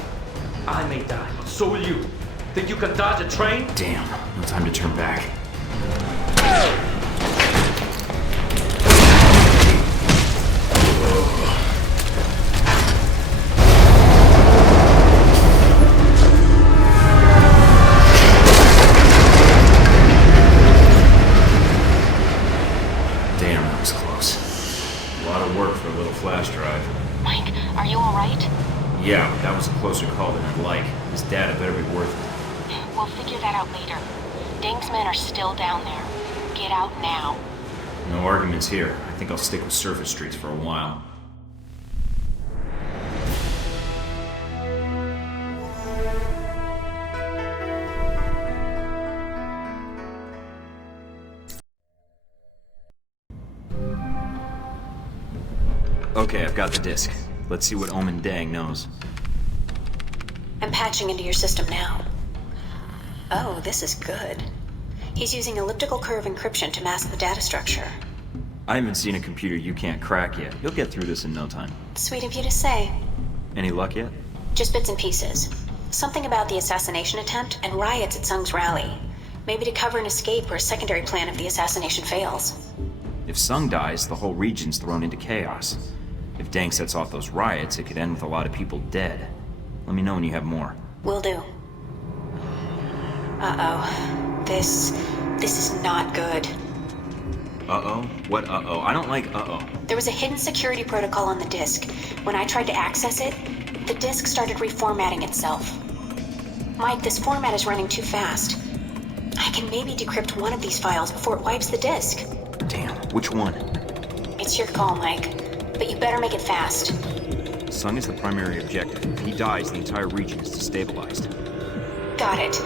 I may die, but so will you. Think you can dodge a train? Damn, no time to turn back. Damn, that was close. A lot of work for a little flash drive. Mike, are you alright? Yeah, but that was a closer call than I'd like. His data better be worth it. We'll figure that out later. Deng's men are still down there. Get out now. No arguments here. I think I'll stick with surface streets for a while. Okay, I've got the disk. Let's see what Omen Deng knows. I'm patching into your system now. Oh, this is good. He's using elliptical curve encryption to mask the data structure. I haven't seen a computer you can't crack yet. You'll get through this in no time. Sweet of you to say. Any luck yet? Just bits and pieces. Something about the assassination attempt and riots at Sung's rally. Maybe to cover an escape or a secondary plan if the assassination fails. If Sung dies, the whole region's thrown into chaos. If Deng sets off those riots, it could end with a lot of people dead. Let me know when you have more. Will do. Uh-oh. This is not good. Uh-oh? What uh-oh? I don't like uh-oh. There was a hidden security protocol on the disk. When I tried to access it, the disk started reformatting itself. Mike, this format is running too fast. I can maybe decrypt one of these files before it wipes the disk. Damn, which one? It's your call, Mike. But you better make it fast. Sung is the primary objective. If he dies, the entire region is destabilized. Got it.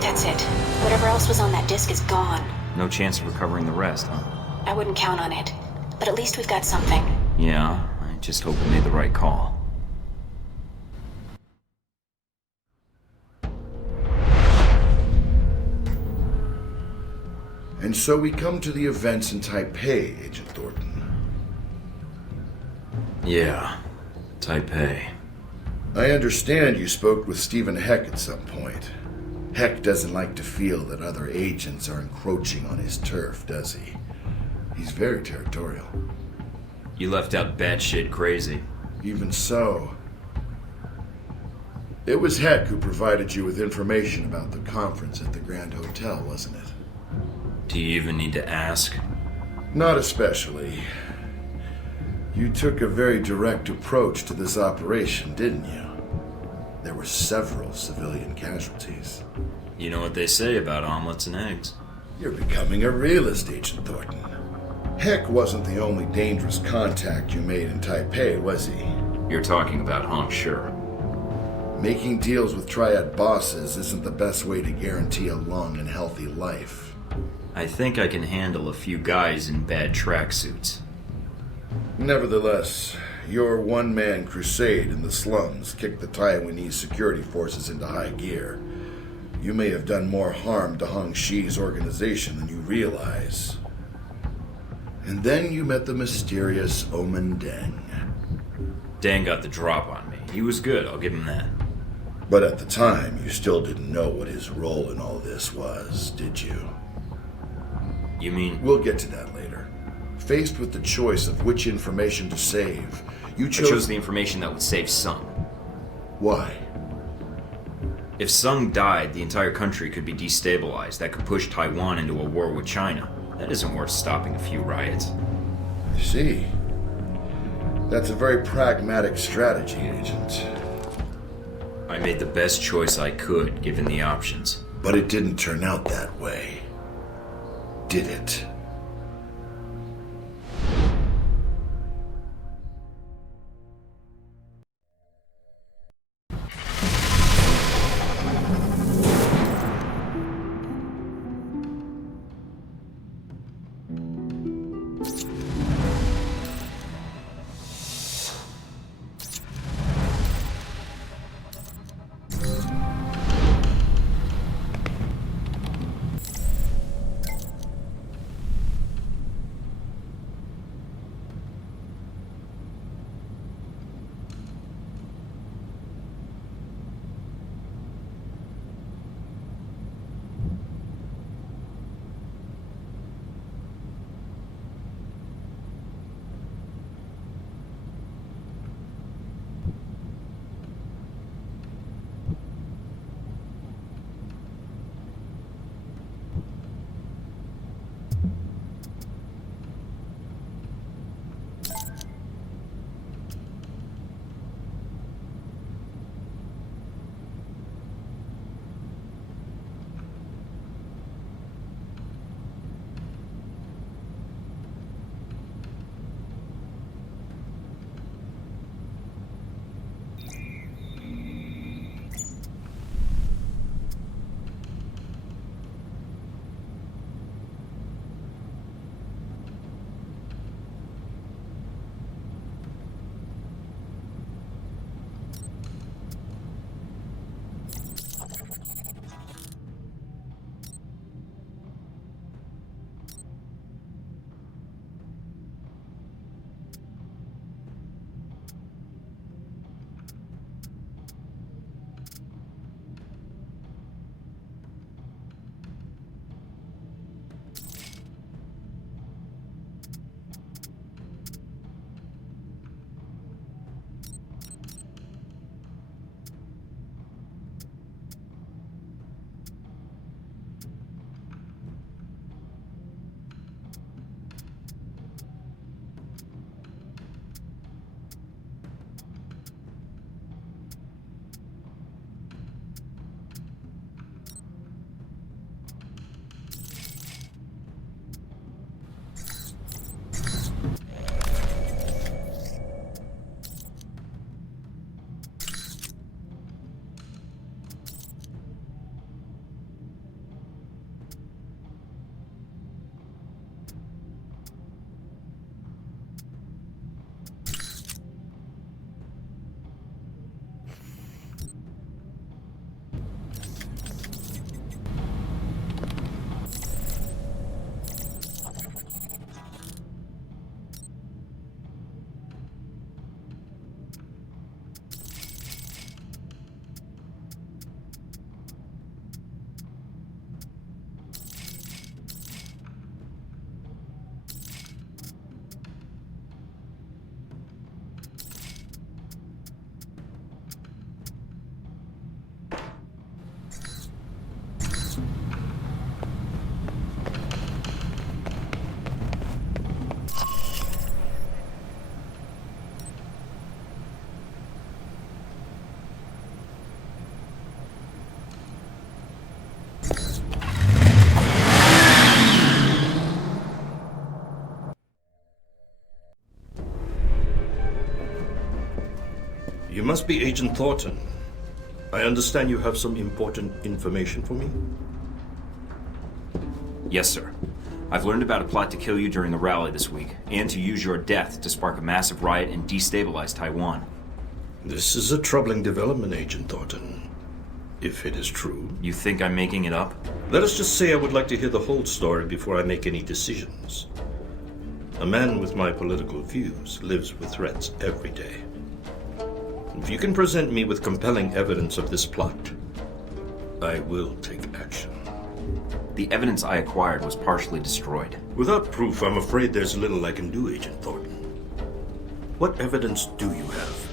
That's it. Whatever else was on that disk is gone. No chance of recovering the rest, huh? I wouldn't count on it. But at least we've got something. Yeah, I just hope we made the right call. And so we come to the events in Taipei, Agent Thornton. Yeah, Taipei. I understand you spoke with Stephen Heck at some point. Heck doesn't like to feel that other agents are encroaching on his turf, does he? He's very territorial. You left out batshit crazy. Even so. It was Heck who provided you with information about the conference at the Grand Hotel, wasn't it? Do you even need to ask? Not especially. You took a very direct approach to this operation, didn't you? There were several civilian casualties. You know what they say about omelets and eggs. You're becoming a realist, Agent Thornton. Heck wasn't the only dangerous contact you made in Taipei, was he? You're talking about Hong Sure. Making deals with triad bosses isn't the best way to guarantee a long and healthy life. I think I can handle a few guys in bad tracksuits. Nevertheless, your one-man crusade in the slums kicked the Taiwanese security forces into high gear. You may have done more harm to Hong Shi's organization than you realize. And then you met the mysterious Omen Deng. Deng got the drop on me. He was good, I'll give him that. But at the time, you still didn't know what his role in all this was, did you? You mean? We'll get to that later. Faced with the choice of which information to save, you I chose chose the information that would save Sung. Why? If Sung died, the entire country could be destabilized. That could push Taiwan into a war with China. That isn't worth stopping a few riots. I see. That's a very pragmatic strategy, Agent. I made the best choice I could, given the options. But it didn't turn out that way. Did it? must be Agent Thorton. I understand you have some important information for me? Yes, sir. I've learned about a plot to kill you during the rally this week, and to use your death to spark a massive riot and destabilize Taiwan. This is a troubling development, Agent Thornton. If it is true. You think I'm making it up? Let us just say I would like to hear the whole story before I make any decisions. A man with my political views lives with threats every day. If you can present me with compelling evidence of this plot, I will take action. The evidence I acquired was partially destroyed. Without proof, I'm afraid there's little I can do, Agent Thornton. What evidence do you have?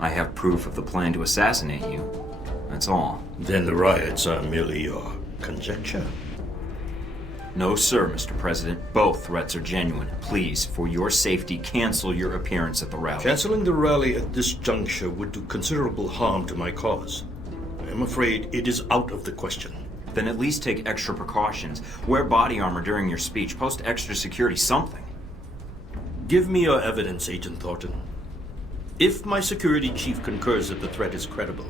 I have proof of the plan to assassinate you. That's all. Then the riots are merely your conjecture? No, sir, Mr. President. Both threats are genuine. Please, for your safety, cancel your appearance at the rally. Canceling the rally at this juncture would do considerable harm to my cause. I am afraid it is out of the question. Then at least take extra precautions. Wear body armor during your speech. Post extra security, something. Give me your evidence, Agent Thornton. If my security chief concurs that the threat is credible,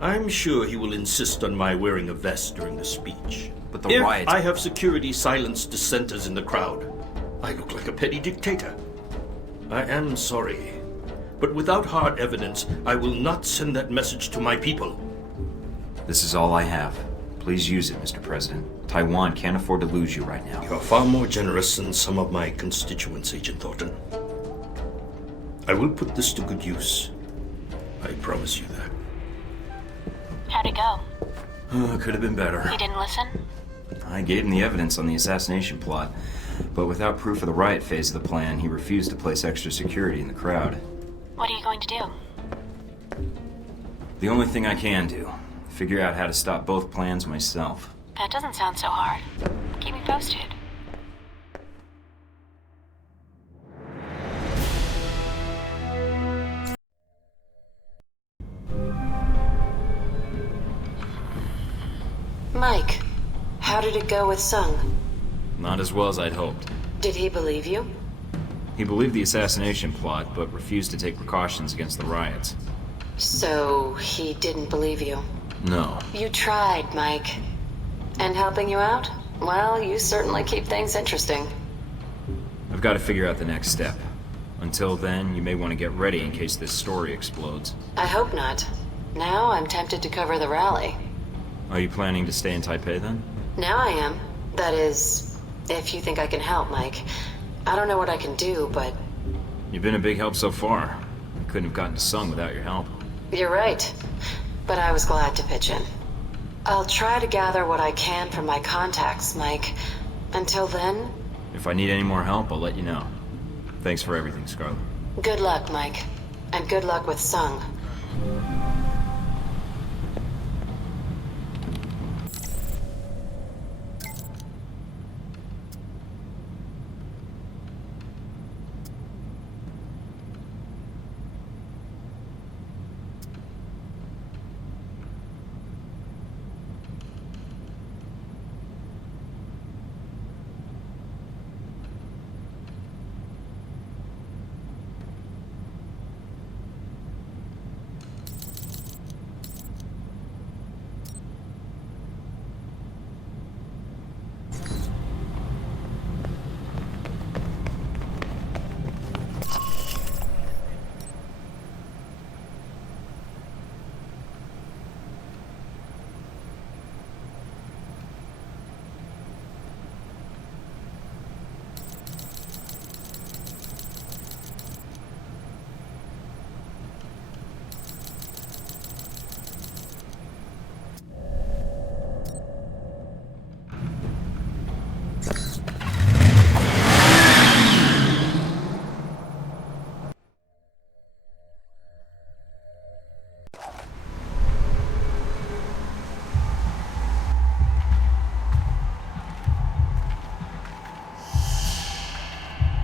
I'm sure he will insist on my wearing a vest during the speech. But the riot... I have security silence dissenters in the crowd, I look like a petty dictator. I am sorry, but without hard evidence, I will not send that message to my people. This is all I have. Please use it, Mr. President. Taiwan can't afford to lose you right now. You are far more generous than some of my constituents, Agent Thornton. I will put this to good use. I promise you that. How'd it go? Could have been better. You didn't listen? I gave him the evidence on the assassination plot, but without proof of the riot phase of the plan, he refused to place extra security in the crowd. What are you going to do? The only thing I can do, figure out how to stop both plans myself. That doesn't sound so hard. Keep me posted. Mike, how did it go with Sung? Not as well as I'd hoped. Did he believe you? He believed the assassination plot, but refused to take precautions against the riots. So, he didn't believe you? No. You tried, Mike. And helping you out? Well, you certainly keep things interesting. I've got to figure out the next step. Until then, you may want to get ready in case this story explodes. I hope not. Now I'm tempted to cover the rally. Are you planning to stay in Taipei then? Now I am. That is, if you think I can help, Mike. I don't know what I can do, but... You've been a big help so far. I couldn't have gotten to Sung without your help. You're right. But I was glad to pitch in. I'll try to gather what I can from my contacts, Mike. Until then... If I need any more help, I'll let you know. Thanks for everything, Scarlet. Good luck, Mike. And good luck with Sung.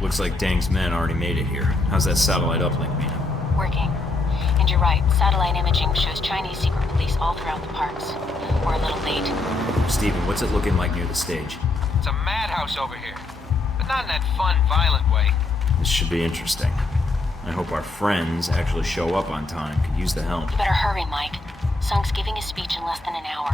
Looks like Dang's men already made it here. How's that satellite uplink, Mina? Working. And you're right, satellite imaging shows Chinese secret police all throughout the parks. We're a little late. Steven, what's it looking like near the stage? It's a madhouse over here. But not in that fun, violent way. This should be interesting. I hope our friends actually show up on time. Could use the help. You better hurry, Mike. Sung's giving a speech in less than an hour.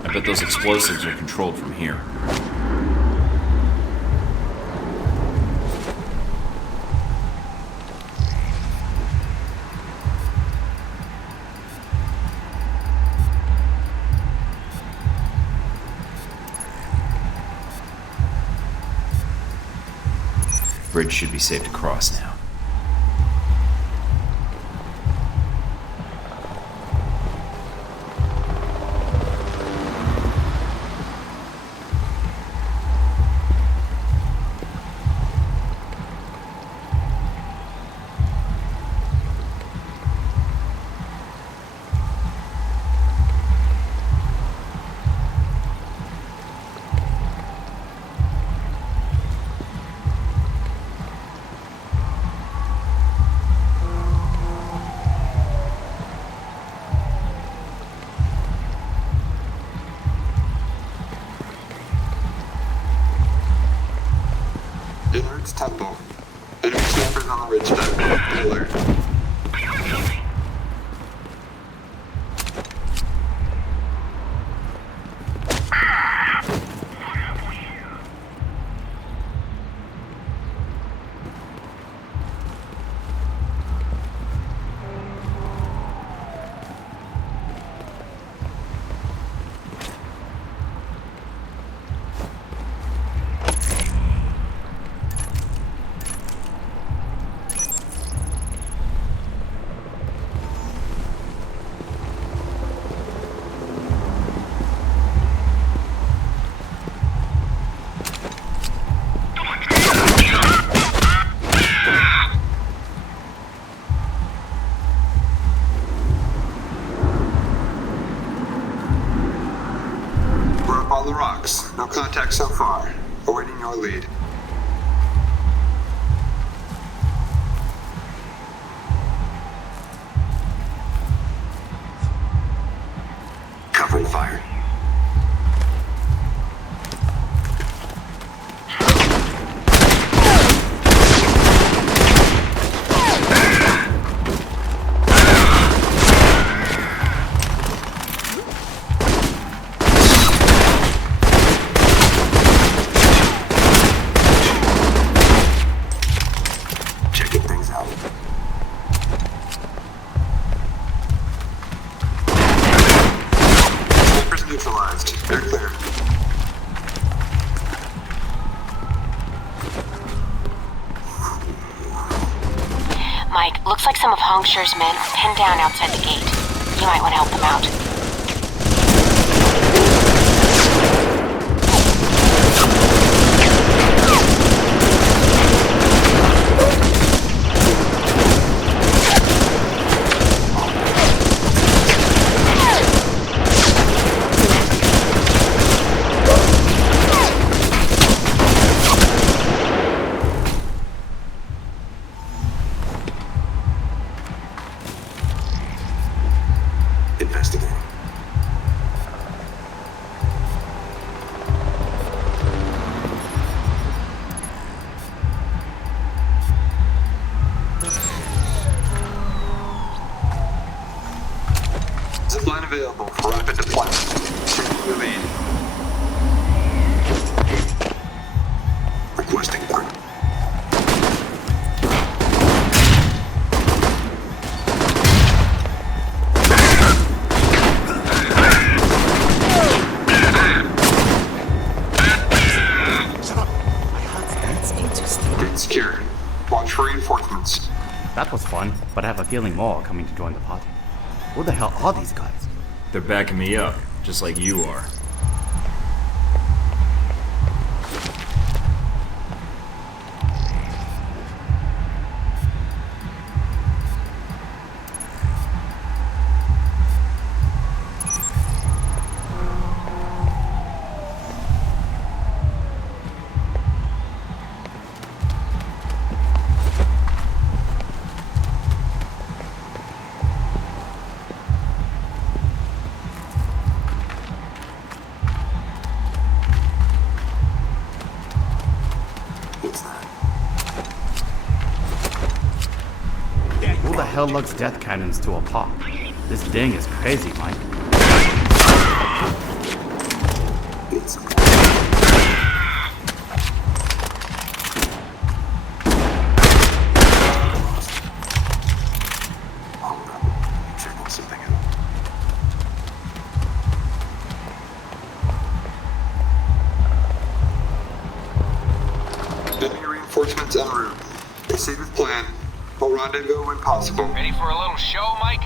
I bet those explosives are controlled from here. Bridge should be safe to cross now. Alerts tempo. Enemy campers on the ridge back. Alert. All the rocks. No contact so far. Awaiting your lead. Covering fire. Neutralized. They're clear. Mike, looks like some of Hong Shi's men are pinned down outside the gate. You might want to help them out. Investigating. Zipline available for rapid deployment. Taking the lead. Requesting point. Secure. Watch for reinforcements. That was fun, but I have a feeling more are coming to join the party. Who the hell are these guys? They're backing me up, just like you are. Who the hell lugs death cannons to a park? This ding is crazy, Mike. Enemy reinforcements en route. Proceed with plan. I'll rendezvous when possible. Ready for a little show, Mike?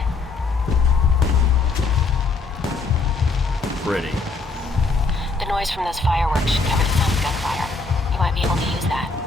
Pretty. The noise from those fireworks should cover the sound of gunfire. You might be able to use that.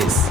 this.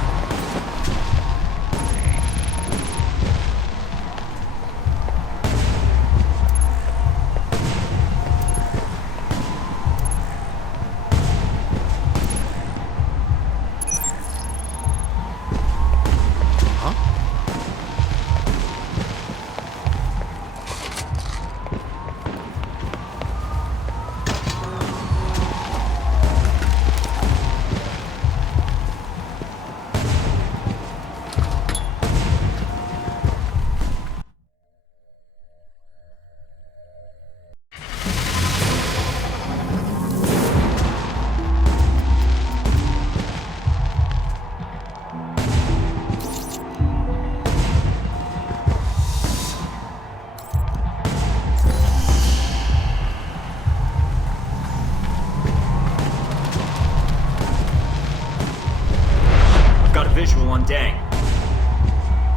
Visual on Dang.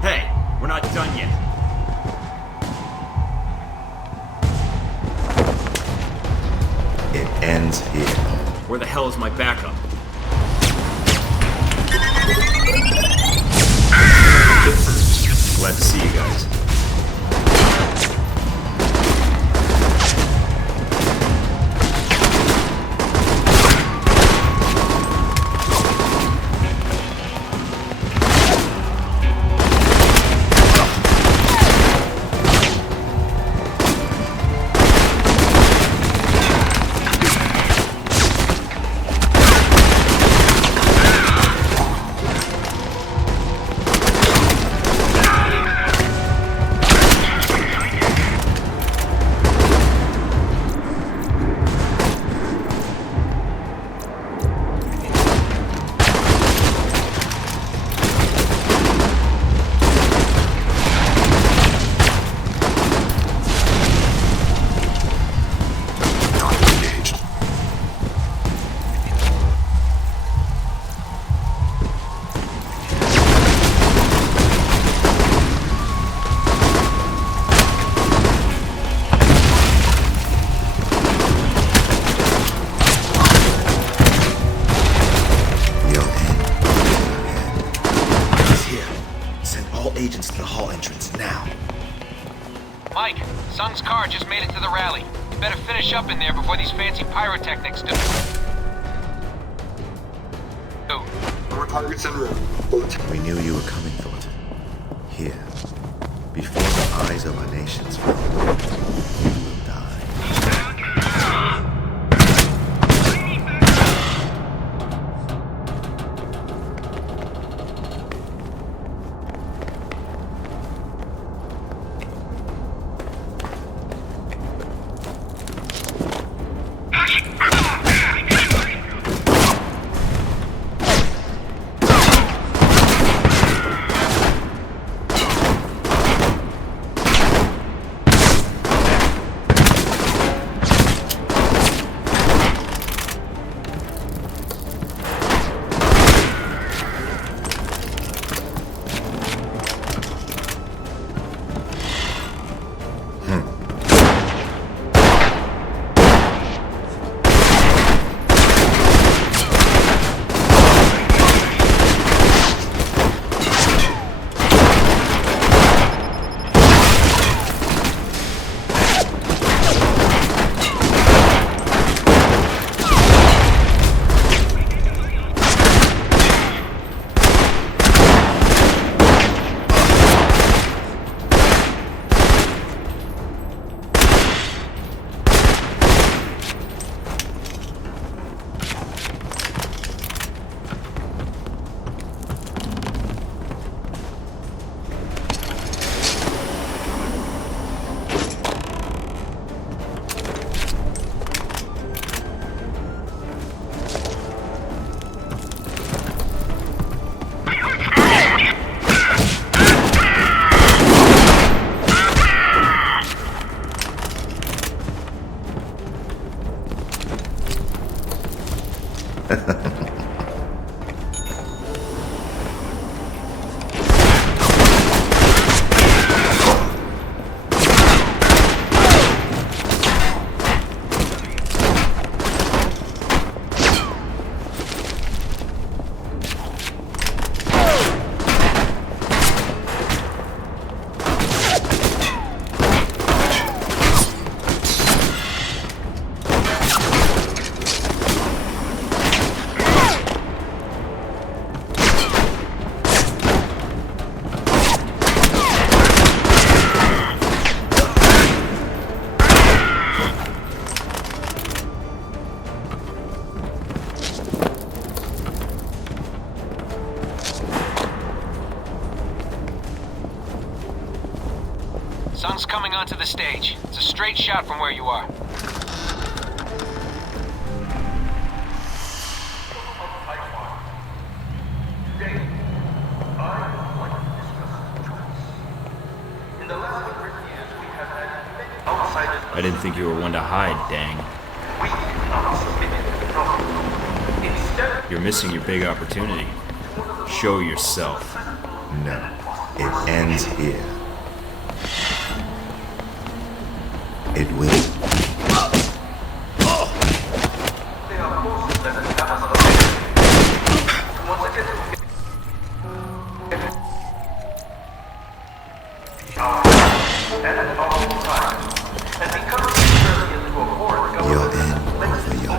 Hey, we're not done yet. It ends here. Where the hell is my backup? Glad to see you guys. agents to the hall entrance now. Mike, Sung's car just made it to the rally. You better finish up in there before these fancy pyrotechnics do. More targets en route. We knew you were coming, Thorton. Here, before the eyes of our nations, you will die. Sun's coming onto the stage. It's a straight shot from where you are. I didn't think you were one to hide, dang. You're missing your big opportunity. Show yourself. No, it ends here. It will. You're in over your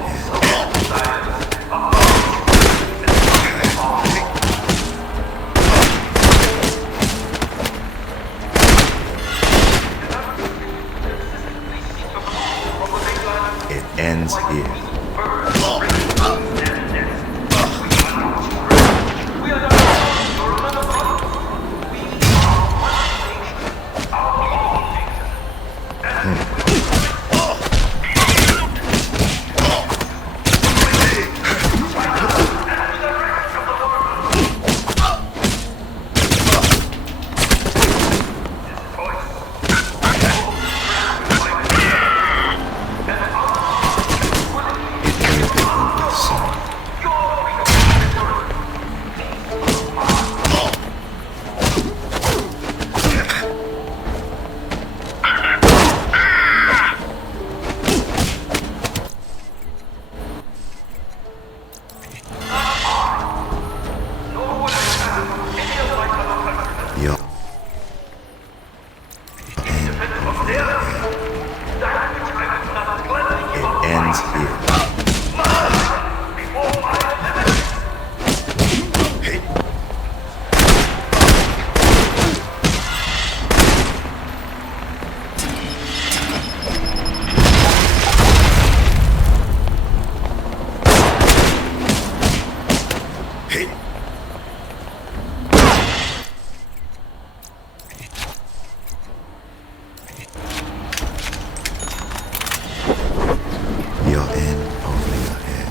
head.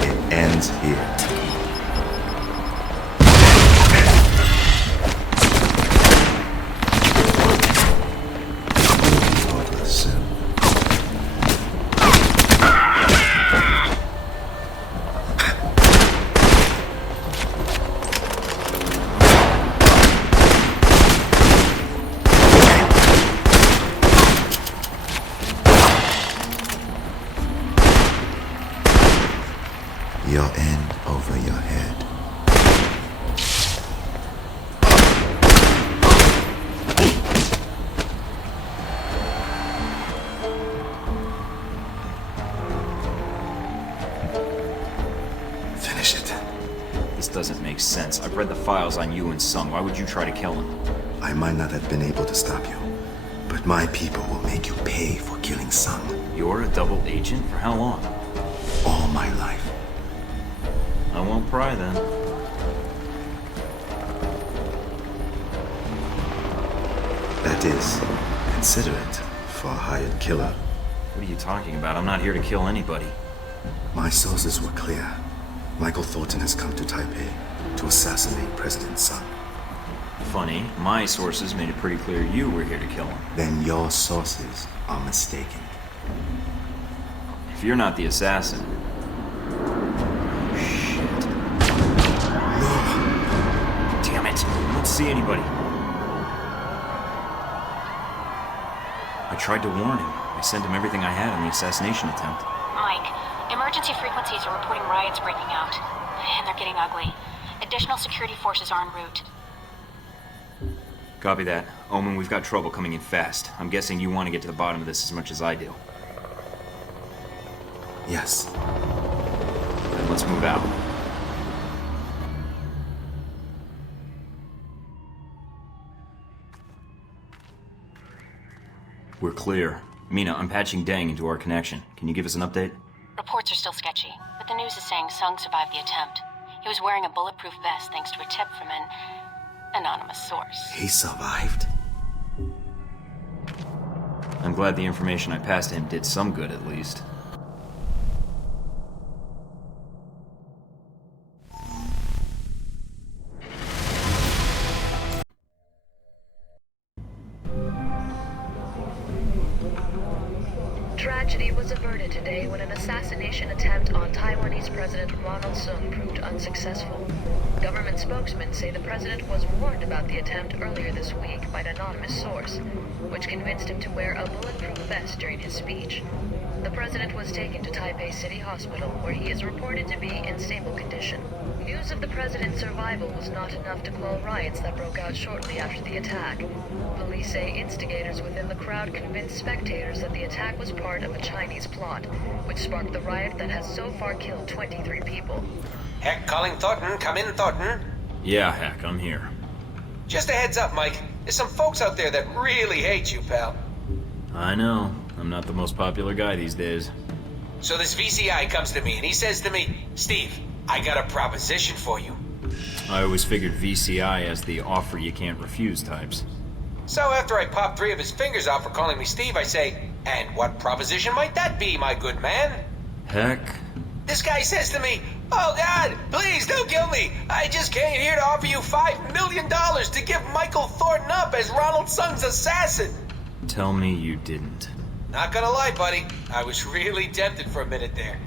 It ends here. You're in over your head. Finish it. This doesn't make sense. I've read the files on you and Sung. Why would you try to kill him? I might not have been able to stop you, but my people will make you pay for killing Sung. You're a double agent? For how long? All my life. I won't pry then. That is considerate for a hired killer. What are you talking about? I'm not here to kill anybody. My sources were clear. Michael Thorton has come to Taipei to assassinate President Sung. Funny, my sources made it pretty clear you were here to kill him. Then your sources are mistaken. If you're not the assassin... Shit. No! Damn it! I don't see anybody. I tried to warn him. I sent him everything I had on the assassination attempt. Mike, emergency frequencies are reporting riots breaking out. And they're getting ugly. Additional security forces are en route. Copy that. Omen, we've got trouble coming in fast. I'm guessing you want to get to the bottom of this as much as I do. Yes. Then let's move out. We're clear. Mina, I'm patching Deng into our connection. Can you give us an update? Reports are still sketchy, but the news is saying Sung survived the attempt. He was wearing a bulletproof vest thanks to a tip from an anonymous source. He survived? I'm glad the information I passed to him did some good, at least. Tragedy was averted today when an assassination attempt on Taiwanese President Ronald Sung proved unsuccessful. Government spokesmen say the president was warned about the attempt earlier this week by an anonymous source, which convinced him to wear a bulletproof vest during his speech. The president was taken to Taipei City Hospital, where he is reported to be in stable condition. News of the president's survival was not enough to quell riots that broke out shortly after the attack. Police say instigators within the crowd convinced spectators that the attack was part of a Chinese plot, which sparked the riot that has so far killed 23 people. Heck, calling Thorton. Come in, Thorton. Yeah, Heck, I'm here. Just a heads up, Mike. There's some folks out there that really hate you, pal. I know. I'm not the most popular guy these days. So this VCI comes to me and he says to me, Steve, I got a proposition for you. I always figured VCI as the offer you can't refuse types. So after I pop 3 of his fingers out for calling me Steve, I say, and what proposition might that be, my good man? Heck. This guy says to me, oh God, please don't kill me. I just came here to offer you $5 million to give Michael Thorton up as Ronald Sung's assassin. Tell me you didn't. Not gonna lie, buddy. I was really tempted for a minute there.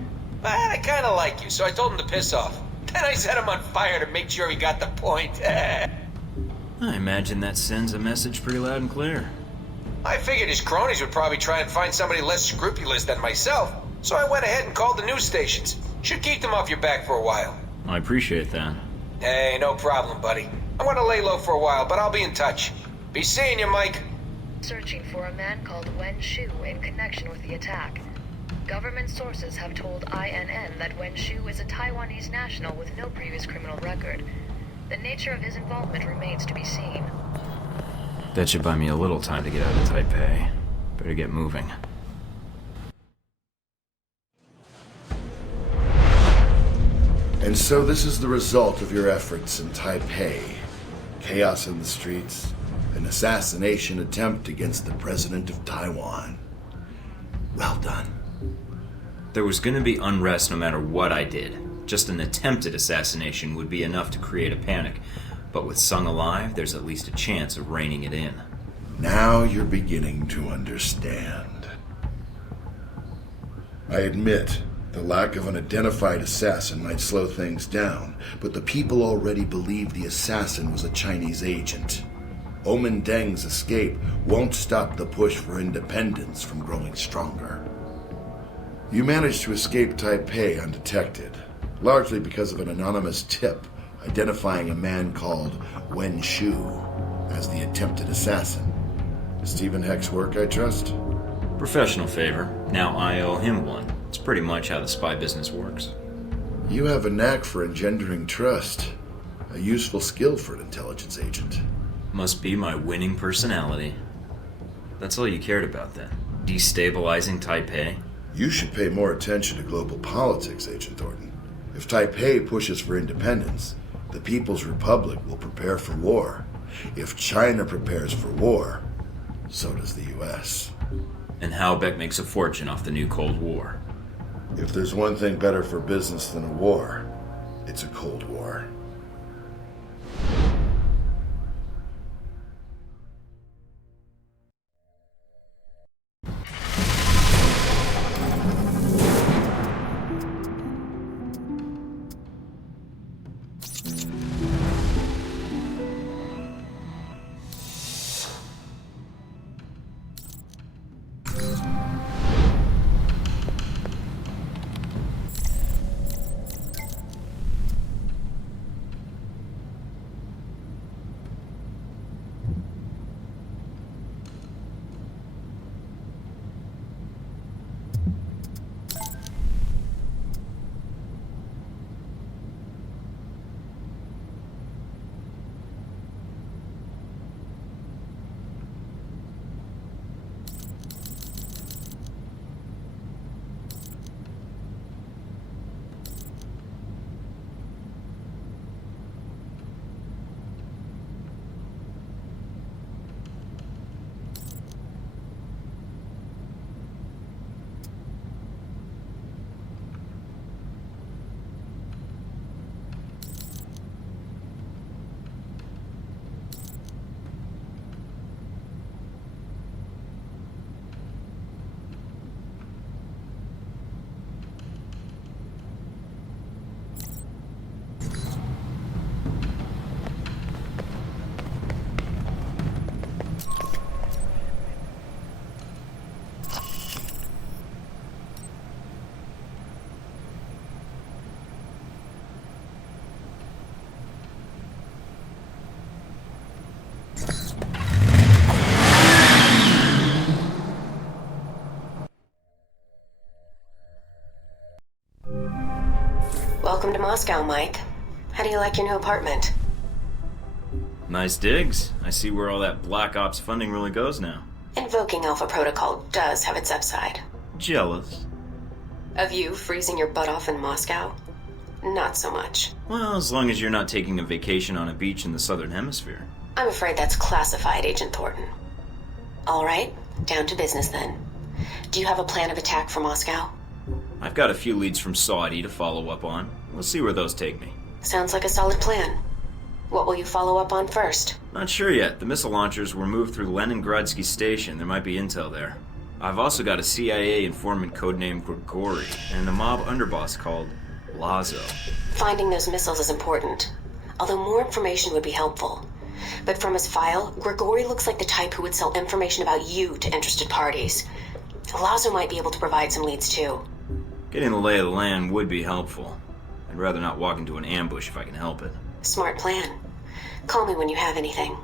But I kinda like you, so I told him to piss off. Then I set him on fire to make sure he got the point. I imagine that sends a message pretty loud and clear. I figured his cronies would probably try and find somebody less scrupulous than myself, so I went ahead and called the news stations. Should keep them off your back for a while. I appreciate that. Hey, no problem, buddy. I'm gonna lay low for a while, but I'll be in touch. Be seeing you, Mike. Searching for a man called Wen Shu in connection with the attack. Government sources have told INN that Wen Shu is a Taiwanese national with no previous criminal record. The nature of his involvement remains to be seen. That should buy me a little time to get out of Taipei. Better get moving. And so this is the result of your efforts in Taipei. Chaos in the streets, an assassination attempt against the president of Taiwan. Well done. There was going to be unrest no matter what I did. Just an attempted assassination would be enough to create a panic. But with Sung alive, there's at least a chance of reining it in. Now you're beginning to understand. I admit, the lack of an identified assassin might slow things down, but the people already believe the assassin was a Chinese agent. Omen Deng's escape won't stop the push for independence from growing stronger. You managed to escape Taipei undetected, largely because of an anonymous tip identifying a man called Wen Shu as the attempted assassin. Stephen Heck's work, I trust? Professional favor. Now I owe him one. It's pretty much how the spy business works. You have a knack for engendering trust. A useful skill for an intelligence agent. Must be my winning personality. That's all you cared about then? Destabilizing Taipei? You should pay more attention to global politics, Agent Thornton. If Taipei pushes for independence, the People's Republic will prepare for war. If China prepares for war, so does the U.S. And Halbeck makes a fortune off the new Cold War. If there's one thing better for business than a war, it's a Cold War. Moscow, Mike. How do you like your new apartment? Nice digs. I see where all that Black Ops funding really goes now. Invoking Alpha Protocol does have its upside. Jealous. Of you freezing your butt off in Moscow? Not so much. Well, as long as you're not taking a vacation on a beach in the Southern Hemisphere. I'm afraid that's classified, Agent Thorton. All right, down to business then. Do you have a plan of attack for Moscow? I've got a few leads from Saudi to follow up on. We'll see where those take me. Sounds like a solid plan. What will you follow up on first? Not sure yet. The missile launchers were moved through Leningradsky Station. There might be intel there. I've also got a CIA informant codenamed Grigory, and a mob underboss called Lazo. Finding those missiles is important, although more information would be helpful. But from his file, Grigory looks like the type who would sell information about you to interested parties. Lazo might be able to provide some leads too. Getting the lay of the land would be helpful. I'd rather not walk into an ambush if I can help it. Smart plan. Call me when you have anything.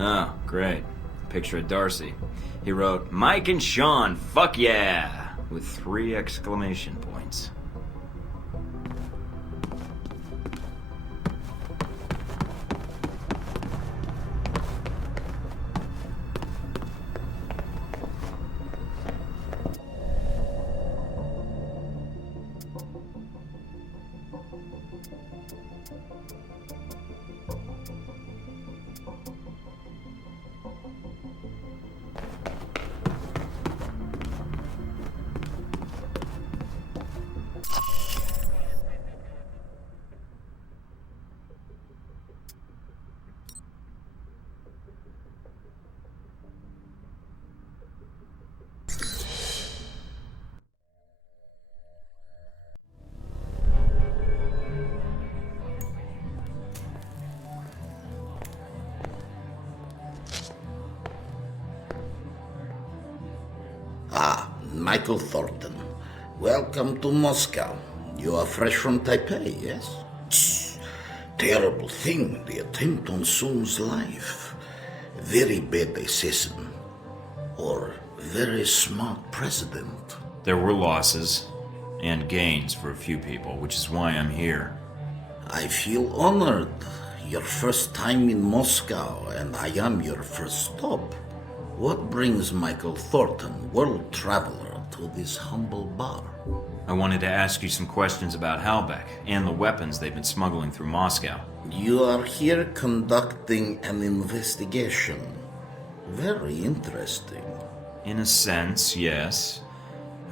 Oh, great. Picture of Darcy. He wrote, Mike and Sean, fuck yeah! With 3 exclamation points. Michael Thorton. Welcome to Moscow. You are fresh from Taipei, yes? Tch, terrible thing, the attempt on Sung's life. Very bad assassin. Or very smart president. There were losses and gains for a few people, which is why I'm here. I feel honored. Your first time in Moscow, and I am your first stop. What brings Michael Thornton, world traveler, to this humble bar? I wanted to ask you some questions about Halbeck and the weapons they've been smuggling through Moscow. You are here conducting an investigation. Very interesting. In a sense, yes.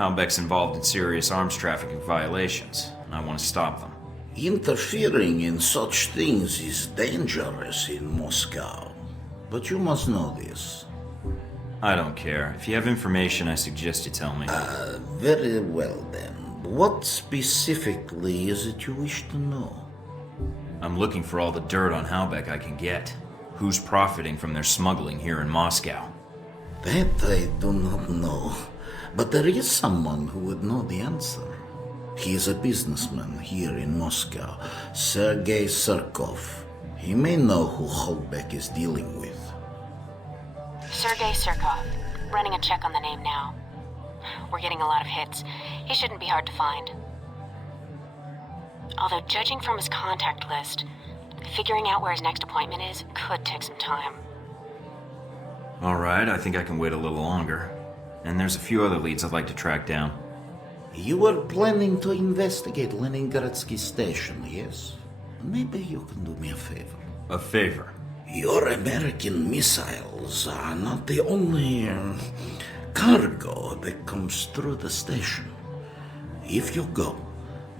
Halbeck's involved in serious arms trafficking violations, and I want to stop them. Interfering in such things is dangerous in Moscow. But you must know this. I don't care. If you have information, I suggest you tell me. Very well then. What specifically is it you wish to know? I'm looking for all the dirt on Halbeck I can get. Who's profiting from their smuggling here in Moscow? That I do not know. But there is someone who would know the answer. He is a businessman here in Moscow, Sergei Surkov. He may know who Halbeck is dealing with. Sergei Surkov. Running a check on the name now. We're getting a lot of hits. He shouldn't be hard to find. Although, judging from his contact list, figuring out where his next appointment is could take some time. Alright, I think I can wait a little longer. And there's a few other leads I'd like to track down. You were planning to investigate Leningradsky station, yes? Maybe you can do me a favor. A favor? Your American missiles are not the only cargo that comes through the station. If you go,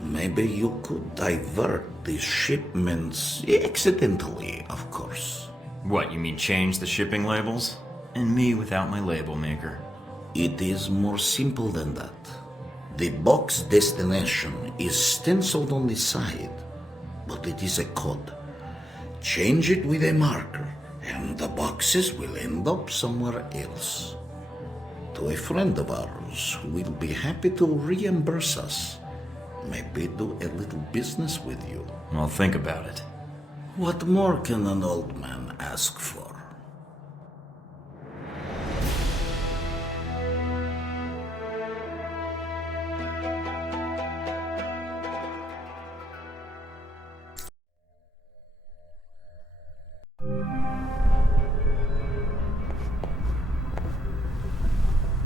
maybe you could divert these shipments, accidentally, of course. What, you mean change the shipping labels? And me without my label maker? It is more simple than that. The box destination is stenciled on the side, but it is a code. Change it with a marker, and the boxes will end up somewhere else. To a friend of ours who will be happy to reimburse us. Maybe do a little business with you. I'll think about it. What more can an old man ask for?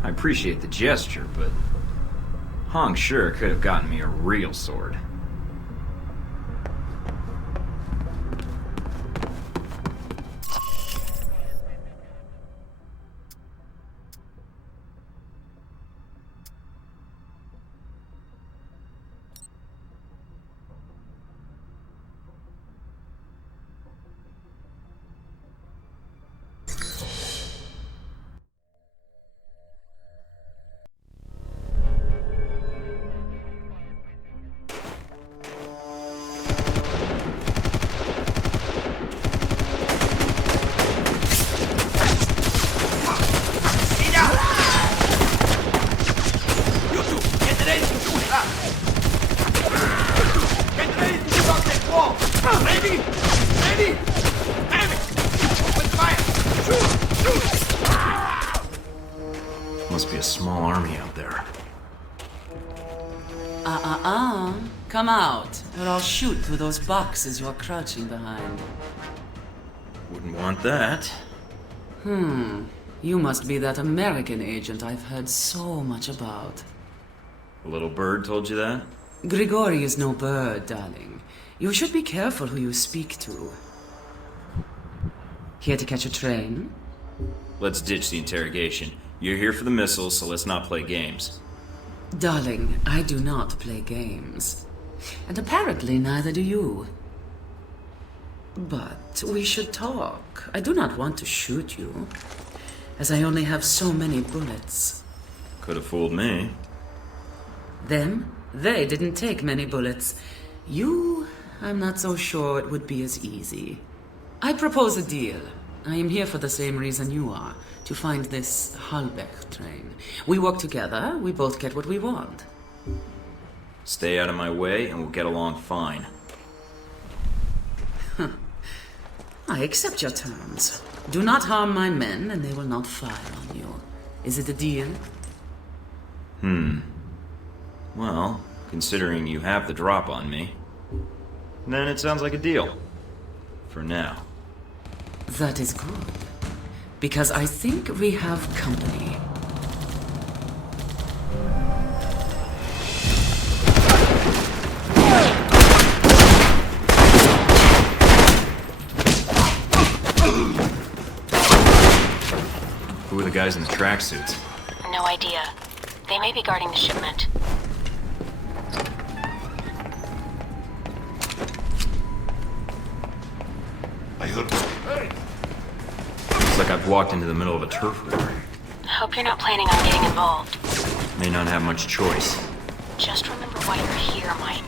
I appreciate the gesture, but Hong sure could have gotten me a real sword. Must be a small army out there. Come out, or I'll shoot through those boxes you're crouching behind. Wouldn't want that. You must be that American agent I've heard so much about. A little bird told you that? Grigori is no bird, darling. You should be careful who you speak to. Here to catch a train? Let's ditch the interrogation. You're here for the missiles, so let's not play games. Darling, I do not play games. And apparently neither do you. But we should talk. I do not want to shoot you, as I only have so many bullets. Could have fooled me. Them? They didn't take many bullets. You, I'm not so sure it would be as easy. I propose a deal. I am here for the same reason you are, to find this Halbeck train. We work together, we both get what we want. Stay out of my way and we'll get along fine. I accept your terms. Do not harm my men and they will not fire on you. Is it a deal? Well, considering you have the drop on me, then it sounds like a deal. For now. That is good. Because I think we have company. Who are the guys in the tracksuits? No idea. They may be guarding the shipment. I heard. Looks like I've walked into the middle of a turf war. Hope you're not planning on getting involved. May not have much choice. Just remember why you're here, Mike.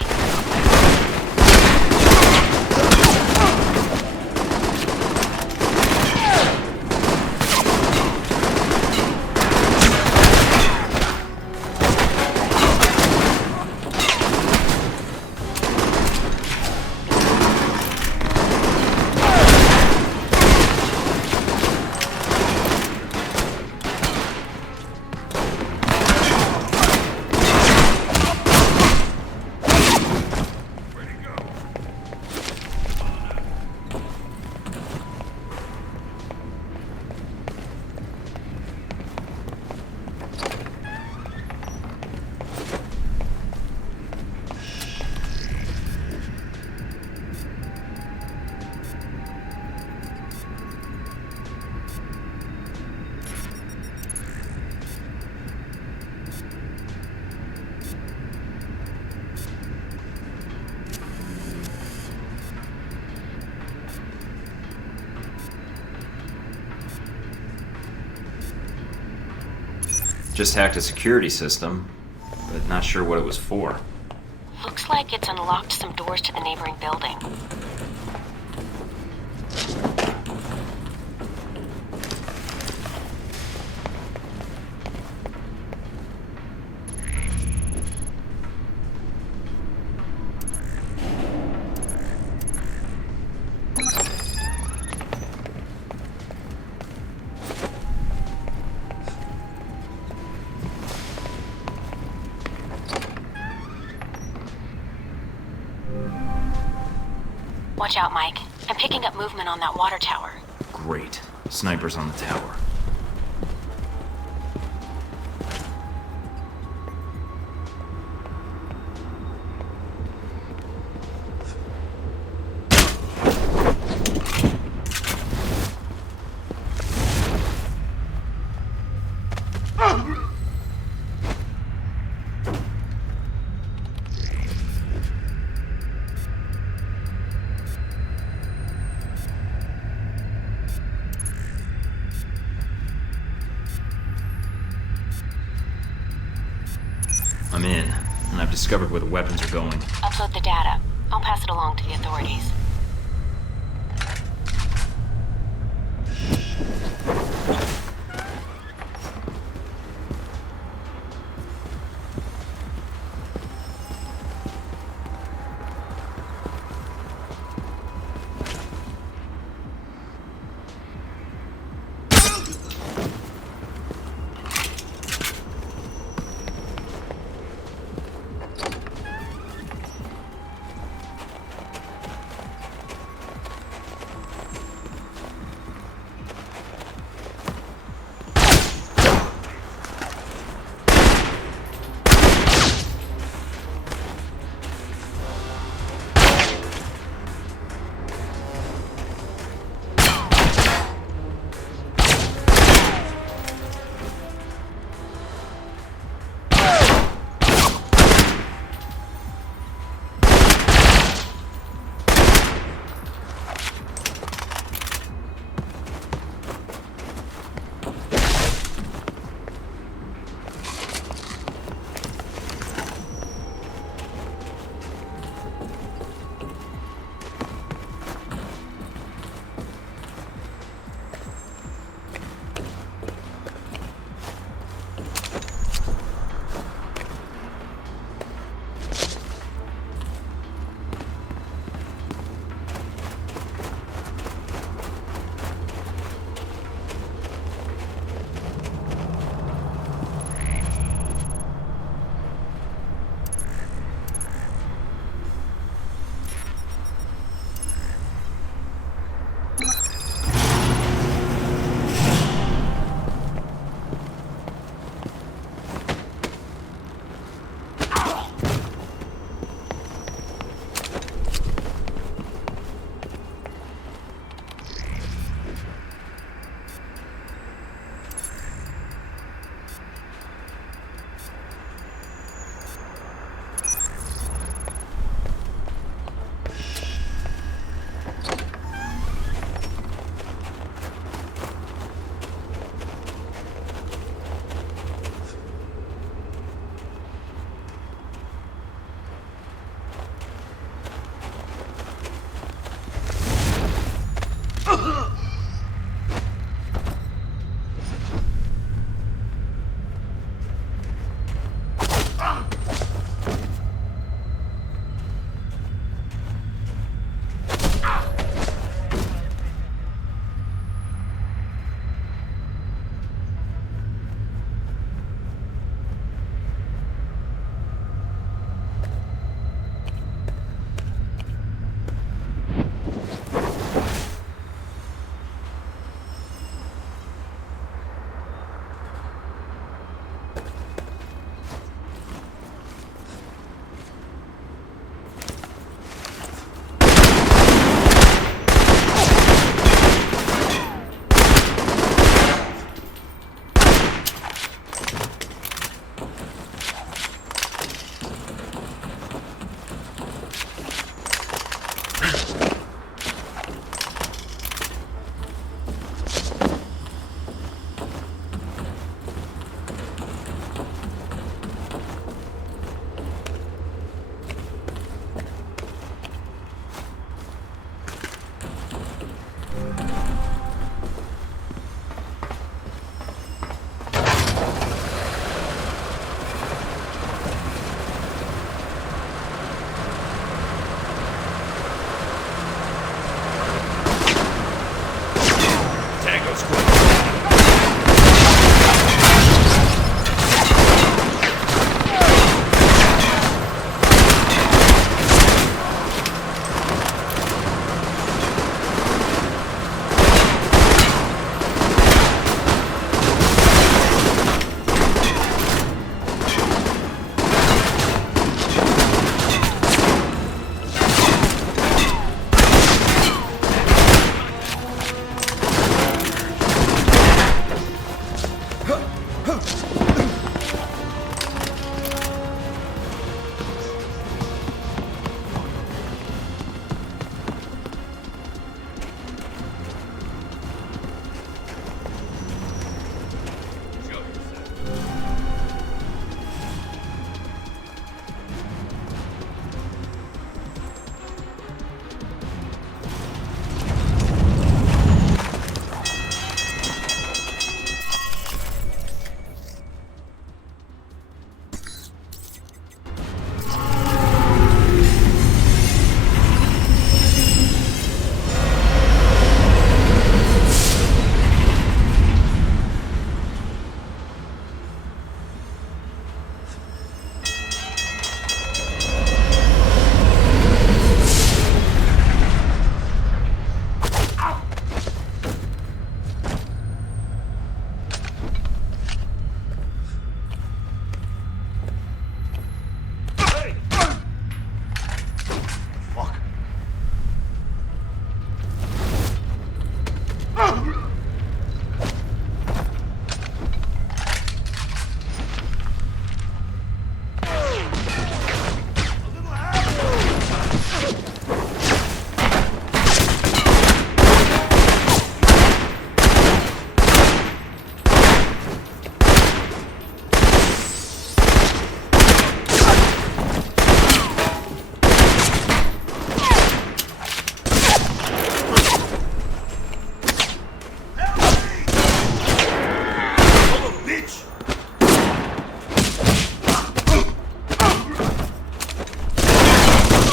Just hacked a security system, but not sure what it was for. Looks like it's unlocked some doors to the neighboring building. Watch out, Mike. I'm picking up movement on that water tower. Great. Snipers on the tower. I'm in, and I've discovered where the weapons are going. Upload the data. I'll pass it along to the authorities. Let's go.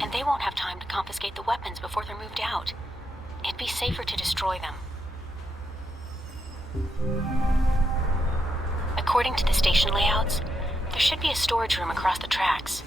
And they won't have time to confiscate the weapons before they're moved out. It'd be safer to destroy them. According to the station layouts, there should be a storage room across the tracks.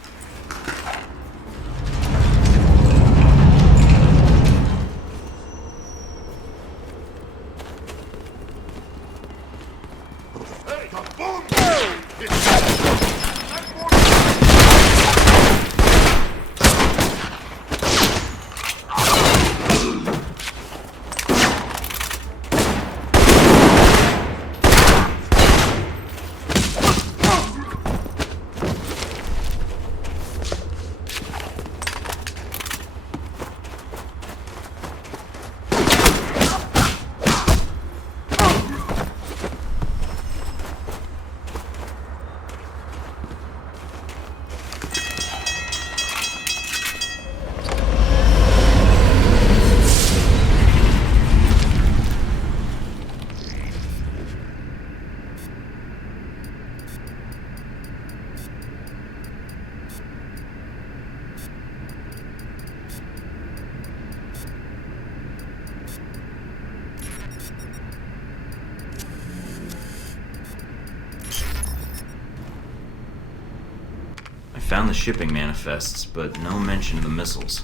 Found the shipping manifests, but no mention of the missiles.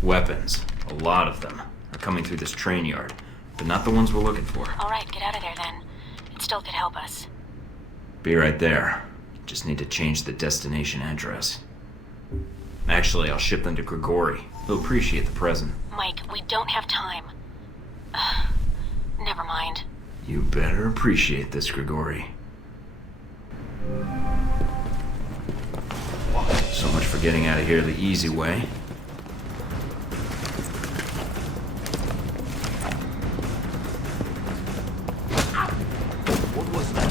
Weapons, a lot of them, are coming through this train yard, but not the ones we're looking for. All right, get out of there then. It still could help us. Be right there. Just need to change the destination address. Actually, I'll ship them to Grigori. He'll appreciate the present. Mike, we don't have time. Never mind. You better appreciate this, Grigori. So much for getting out of here the easy way. What was that?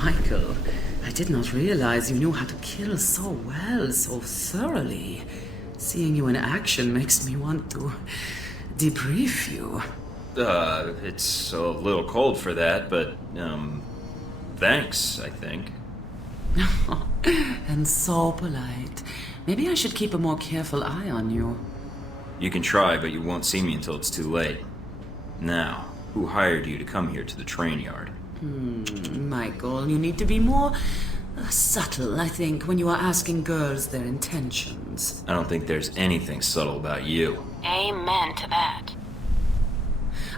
Michael, I did not realize you knew how to kill so well, so thoroughly. Seeing you in action makes me want to debrief you. It's a little cold for that, but, thanks, I think. And so polite. Maybe I should keep a more careful eye on you. You can try, but you won't see me until it's too late. Now, who hired you to come here to the train yard? Michael, you need to be more subtle, I think, when you are asking girls their intentions. I don't think there's anything subtle about you. Amen to that.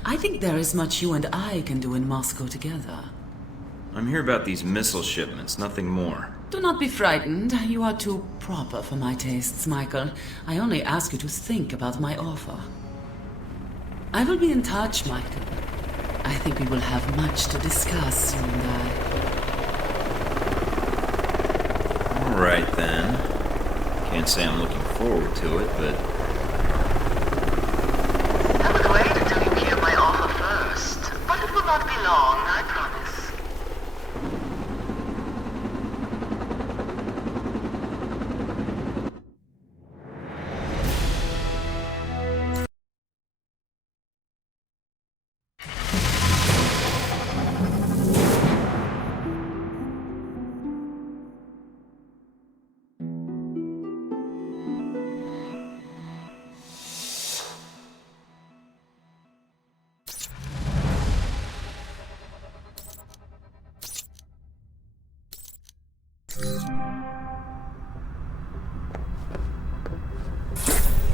I think there is much you and I can do in Moscow together. I'm here about these missile shipments, nothing more. Do not be frightened. You are too proper for my tastes, Michael. I only ask you to think about my offer. I will be in touch, Michael. I think we will have much to discuss, you and I. All right, then. Can't say I'm looking forward to it, but... I would wait until you hear my offer first, but it will not be long, I promise.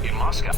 In Moscow.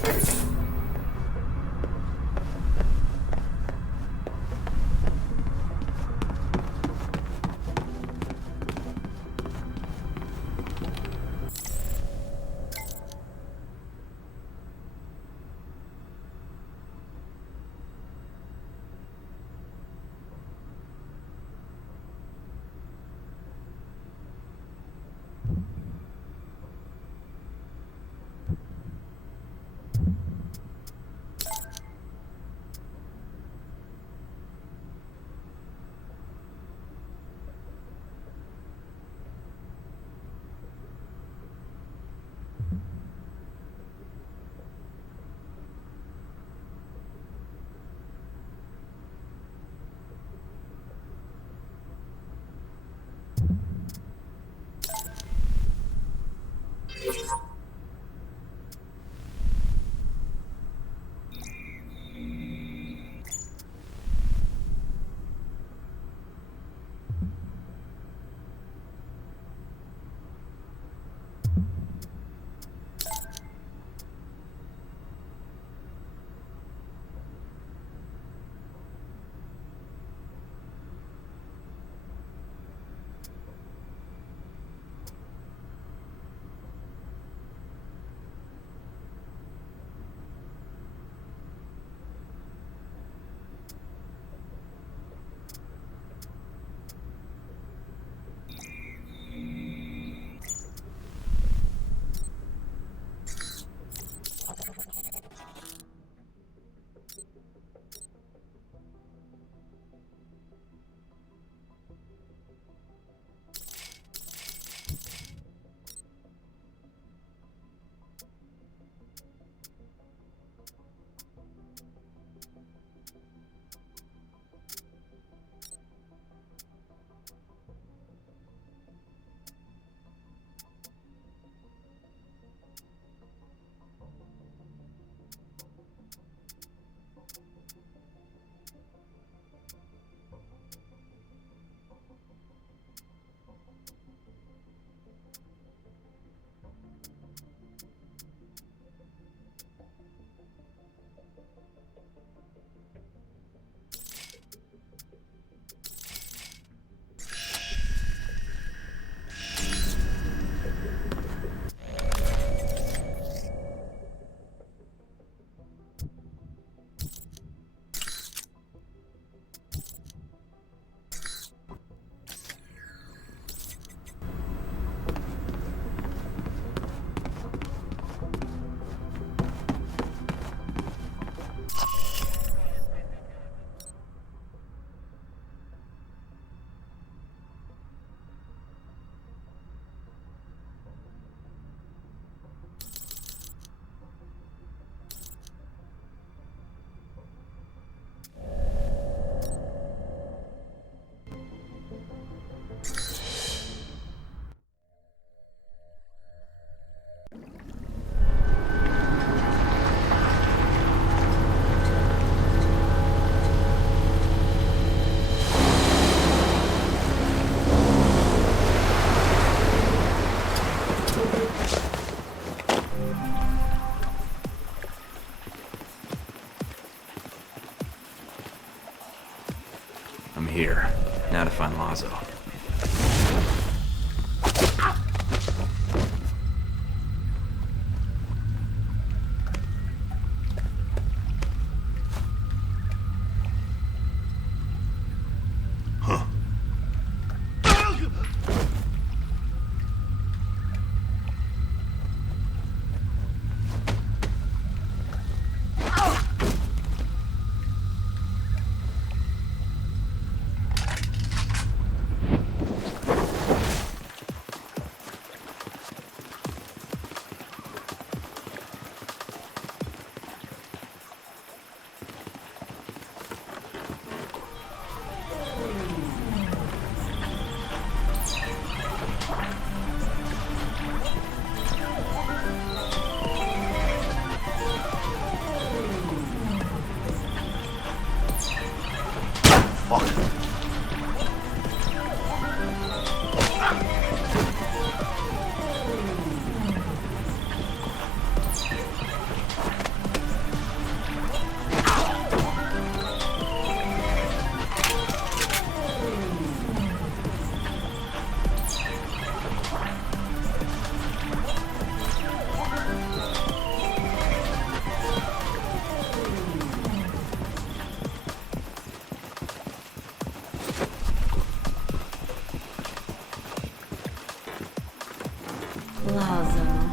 Lazo,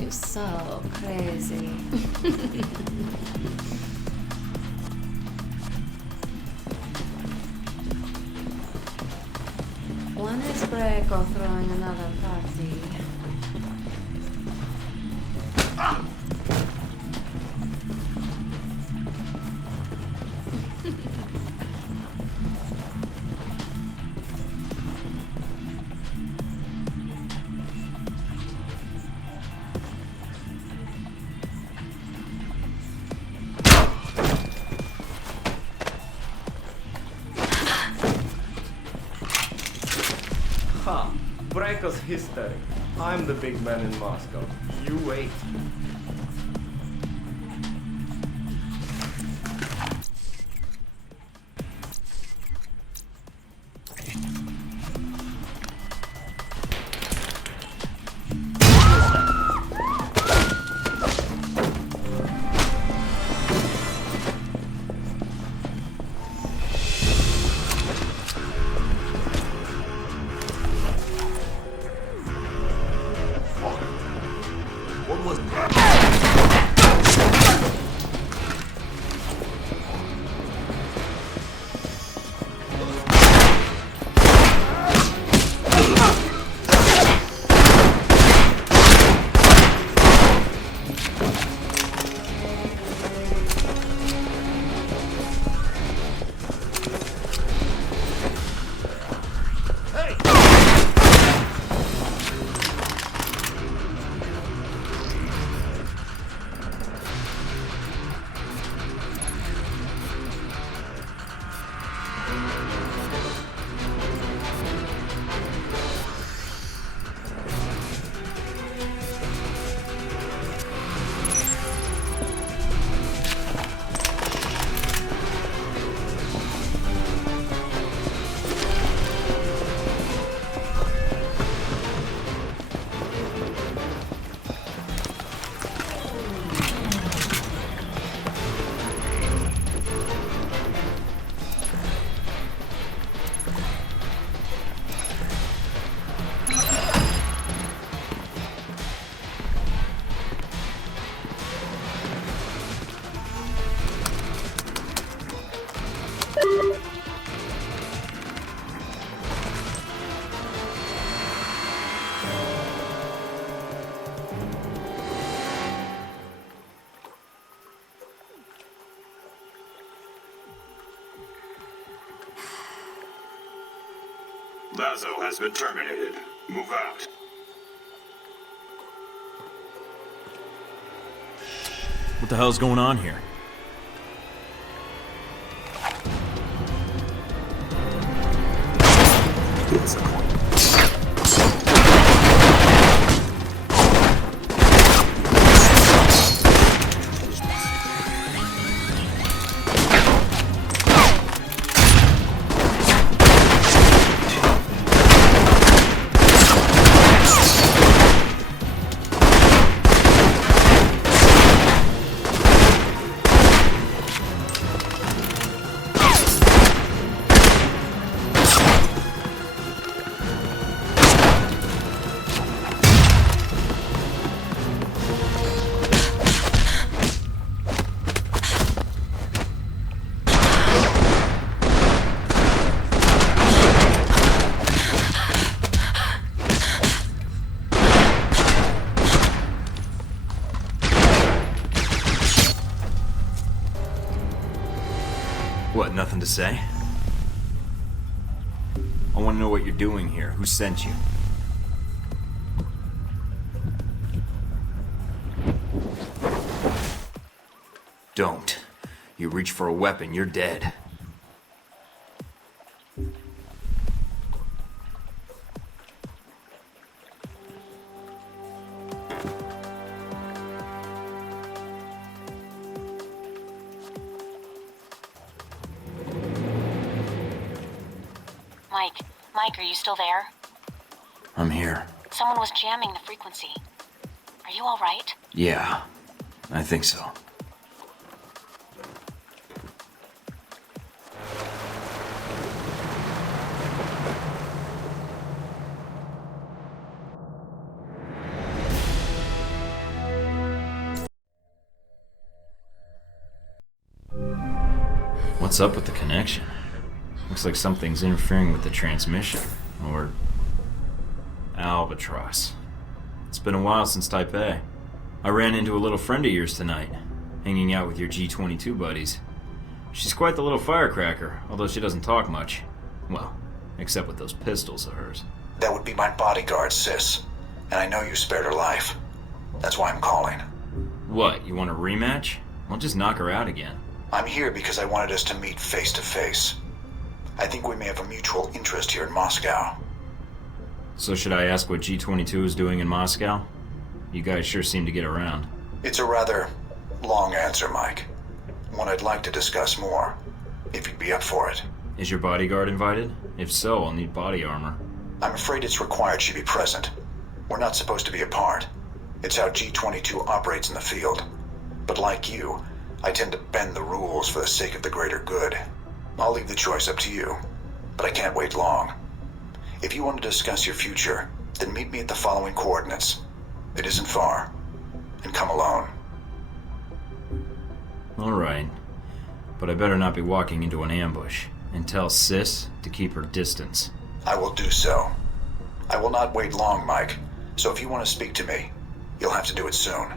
you're so crazy. When is Greco throwing another party? Ha! Breiko's history. I'm the big man in Moscow. You wait. Lazo has been terminated. Move out. What the hell's going on here? What, nothing to say? I want to know what you're doing here. Who sent you? Don't. You reach for a weapon, you're dead. Mike, are you still there? I'm here. Someone was jamming the frequency. Are you all right? Yeah, I think so. What's up with the connection? Looks like something's interfering with the transmission. Or... Albatross. It's been a while since Taipei. I ran into a little friend of yours tonight, hanging out with your G-22 buddies. She's quite the little firecracker, although she doesn't talk much. Well, except with those pistols of hers. That would be my bodyguard, Sis. And I know you spared her life. That's why I'm calling. What, you want a rematch? I'll just knock her out again. I'm here because I wanted us to meet face to face. I think we may have a mutual interest here in Moscow. So should I ask what G-22 is doing in Moscow? You guys sure seem to get around. It's a rather long answer, Mike. One I'd like to discuss more, if you'd be up for it. Is your bodyguard invited? If so, I'll need body armor. I'm afraid it's required she be present. We're not supposed to be apart. It's how G-22 operates in the field. But like you, I tend to bend the rules for the sake of the greater good. I'll leave the choice up to you, but I can't wait long. If you want to discuss your future, then meet me at the following coordinates. It isn't far. And come alone. Alright. But I better not be walking into an ambush. And tell Sis to keep her distance. I will do so. I will not wait long, Mike. So if you want to speak to me, you'll have to do it soon.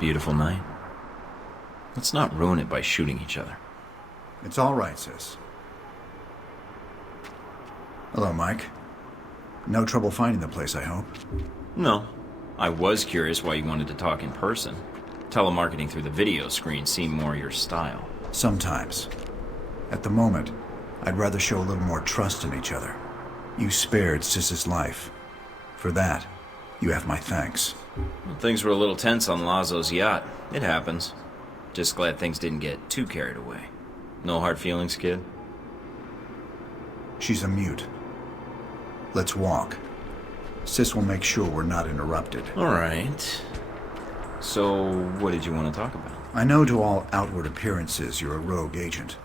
Beautiful night. Let's not ruin it by shooting each other. It's all right, Sis. Hello, Mike. No trouble finding the place, I hope? No. I was curious why you wanted to talk in person. Telemarketing through the video screen seemed more your style. Sometimes. At the moment, I'd rather show a little more trust in each other. You spared Sis's life. For that, you have my thanks. Well, things were a little tense on Lazo's yacht. It happens. Just glad things didn't get too carried away. No hard feelings, kid? She's a mute. Let's walk. Sis will make sure we're not interrupted. All right. So, what did you want to talk about? I know to all outward appearances you're a rogue agent.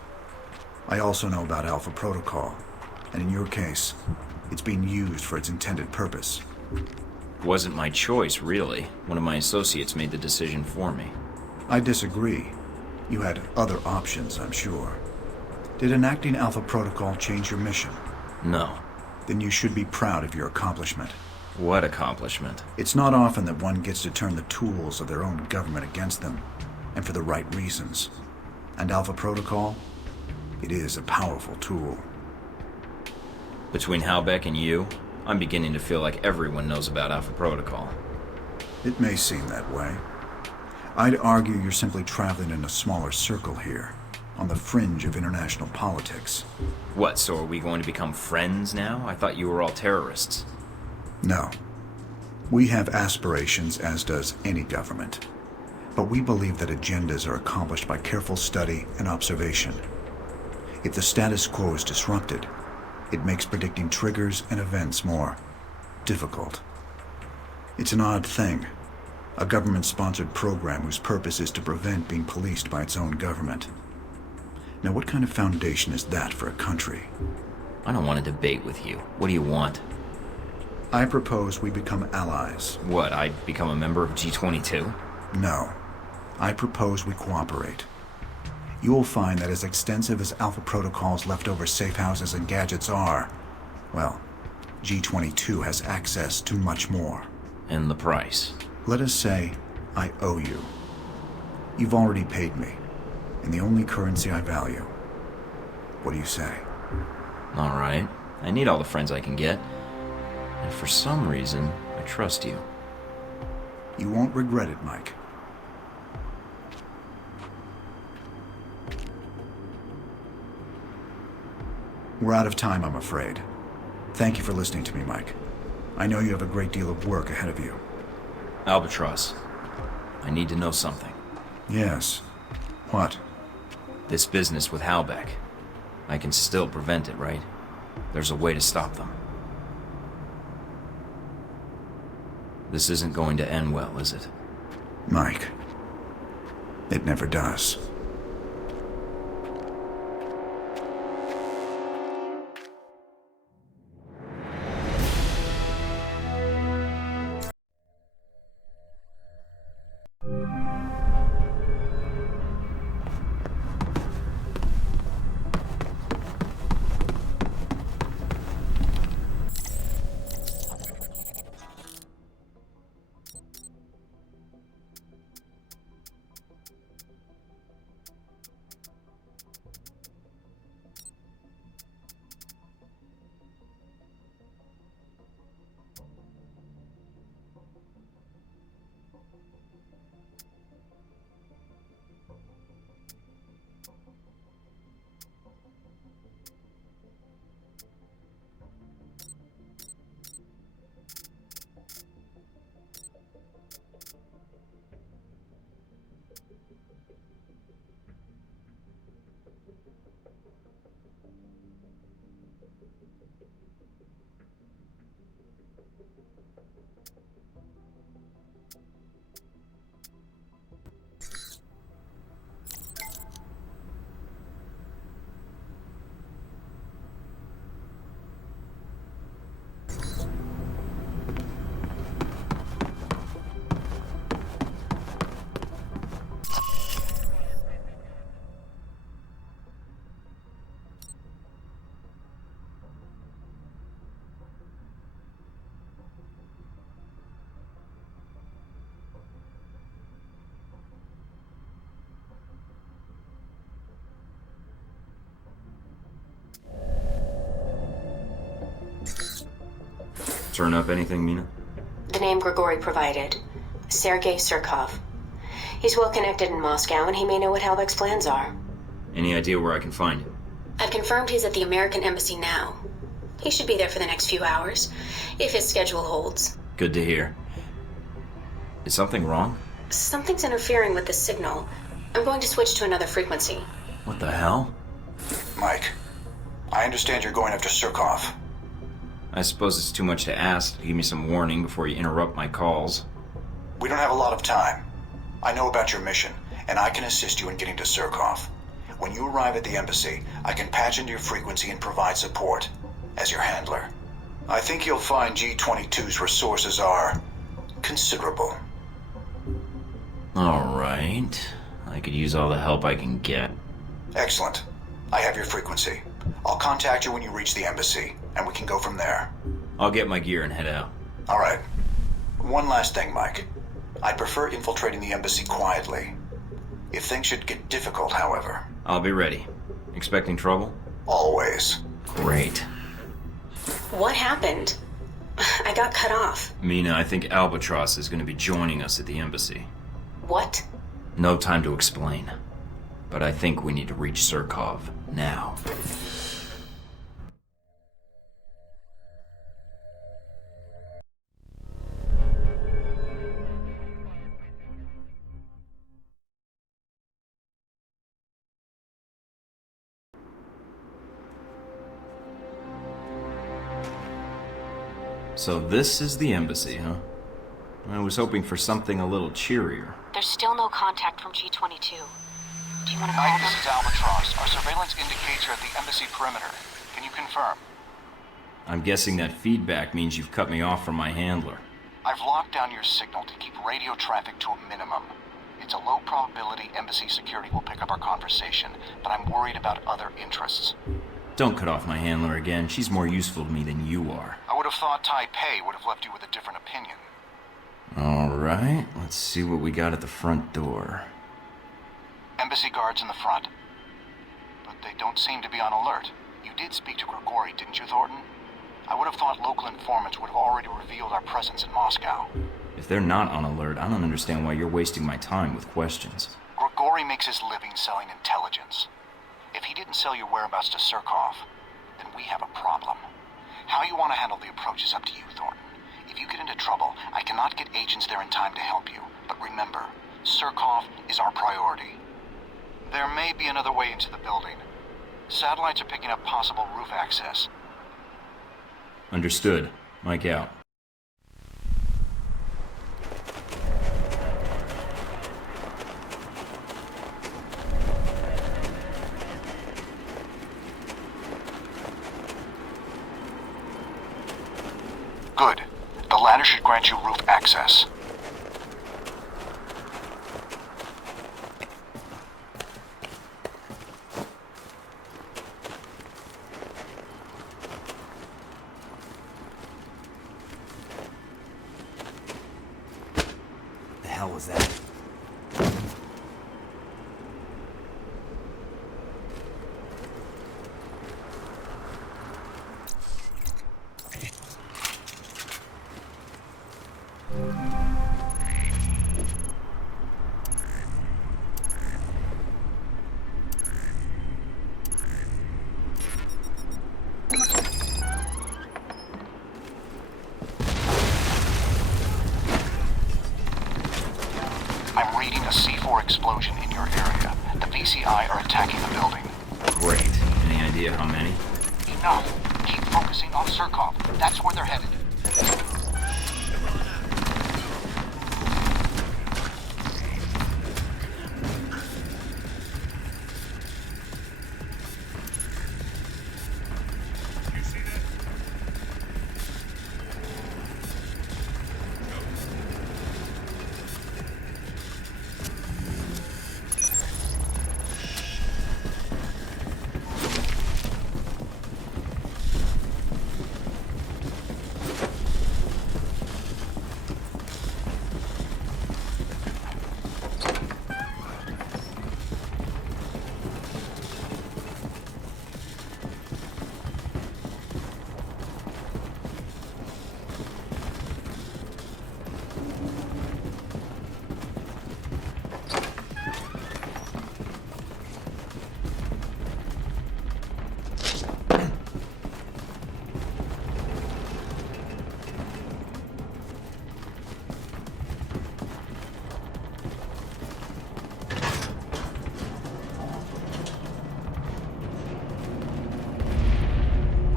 I also know about Alpha Protocol, and in your case, it's being used for its intended purpose. Wasn't my choice, really. One of my associates made the decision for me. I disagree. You had other options, I'm sure. Did enacting Alpha Protocol change your mission? No. then you should be proud of your accomplishment. What accomplishment? It's not often that one gets to turn the tools of their own government against them, and for the right reasons. And Alpha Protocol? It is a powerful tool. Between Halbeck and you, I'm beginning to feel like everyone knows about Alpha Protocol. It may seem that way. I'd argue you're simply traveling in a smaller circle here, on the fringe of international politics. What, so are we going to become friends now? I thought you were all terrorists. No. We have aspirations, as does any government. But we believe that agendas are accomplished by careful study and observation. If the status quo is disrupted, it makes predicting triggers and events more difficult. It's an odd thing. A government-sponsored program whose purpose is to prevent being policed by its own government. Now, what kind of foundation is that for a country? I don't want to debate with you. What do you want? I propose we become allies. What, I become a member of G22? No. I propose we cooperate. You will find that as extensive as Alpha Protocol's leftover safe houses and gadgets are, well, G22 has access to much more. And the price? Let us say I owe you. You've already paid me, in the only currency I value. What do you say? All right. I need all the friends I can get. And for some reason, I trust you. You won't regret it, Mike. We're out of time, I'm afraid. Thank you for listening to me, Mike. I know you have a great deal of work ahead of you. Albatross, I need to know something. Yes. What? This business with Halbeck. I can still prevent it, right? There's a way to stop them. This isn't going to end well, is it? Mike, it never does. Turn up anything, Mina? The name Grigori provided. Sergei Surkov. He's well connected in Moscow, and he may know what Halbeck's plans are. Any idea where I can find him? I've confirmed he's at the American Embassy now. He should be there for the next few hours, if his schedule holds. Good to hear. Is something wrong? Something's interfering with the signal. I'm going to switch to another frequency. What the hell? Mike, I understand you're going after Surkov. I suppose it's too much to ask to give me some warning before you interrupt my calls. We don't have a lot of time. I know about your mission, and I can assist you in getting to Surkov. When you arrive at the embassy, I can patch into your frequency and provide support, as your handler. I think you'll find G22's resources are considerable. All right. I could use all the help I can get. Excellent. I have your frequency. I'll contact you when you reach the embassy. and we can go from there. I'll get my gear and head out. All right. One last thing, Mike. I'd prefer infiltrating the embassy quietly. If things should get difficult, however. I'll be ready. Expecting trouble? Always. Great. What happened? I got cut off. Mina, I think Albatross is going to be joining us at the embassy. What? No time to explain. But I think we need to reach Surkov now. So this is the embassy, huh? I was hoping for something a little cheerier. There's still no contact from G22. Do you want to call Mike, them? this is Albatross. Our surveillance indicates you're at the embassy perimeter. Can you confirm? I'm guessing that feedback means you've cut me off from my handler. I've locked down your signal to keep radio traffic to a minimum. It's a low probability embassy security will pick up our conversation, but I'm worried about other interests. Don't cut off my handler again. She's more useful to me than you are. I would have thought Taipei would have left you with a different opinion. Alright, let's see what we got at the front door. Embassy guards in the front. But they don't seem to be on alert. You did speak to Grigori, didn't you, Thorton? I would have thought local informants would have already revealed our presence in Moscow. If they're not on alert, I don't understand why you're wasting my time with questions. Grigori makes his living selling intelligence. If he didn't sell your whereabouts to Surkov, then we have a problem. How you want to handle the approach is up to you, Thornton. If you get into trouble, I cannot get agents there in time to help you. But remember, Surkov is our priority. There may be another way into the building. Satellites are picking up possible roof access. Understood. Mike out. Good. The ladder should grant you roof access. The hell was that? I'm reading a C4 explosion in your area. The VCI are attacking the building. Great. Any idea how many? Enough. Keep focusing on Surkov. That's where they're headed.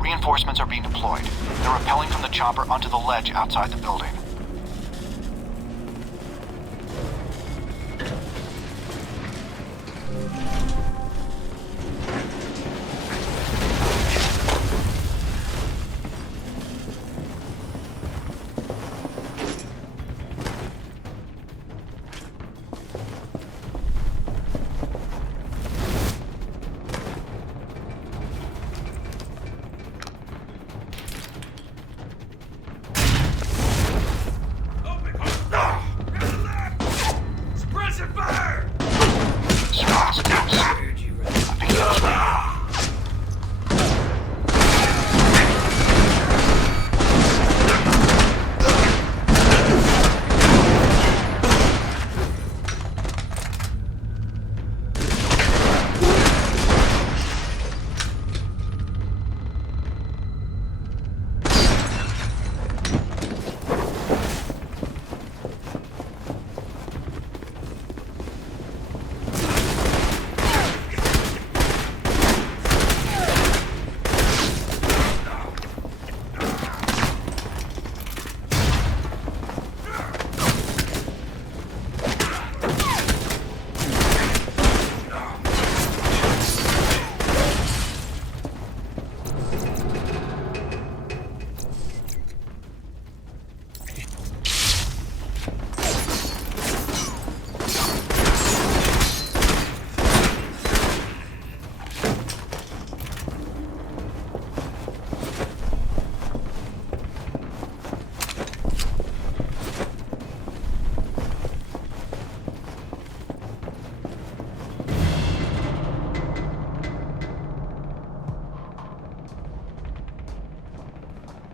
Reinforcements are being deployed. They're rappelling from the chopper onto the ledge outside the building.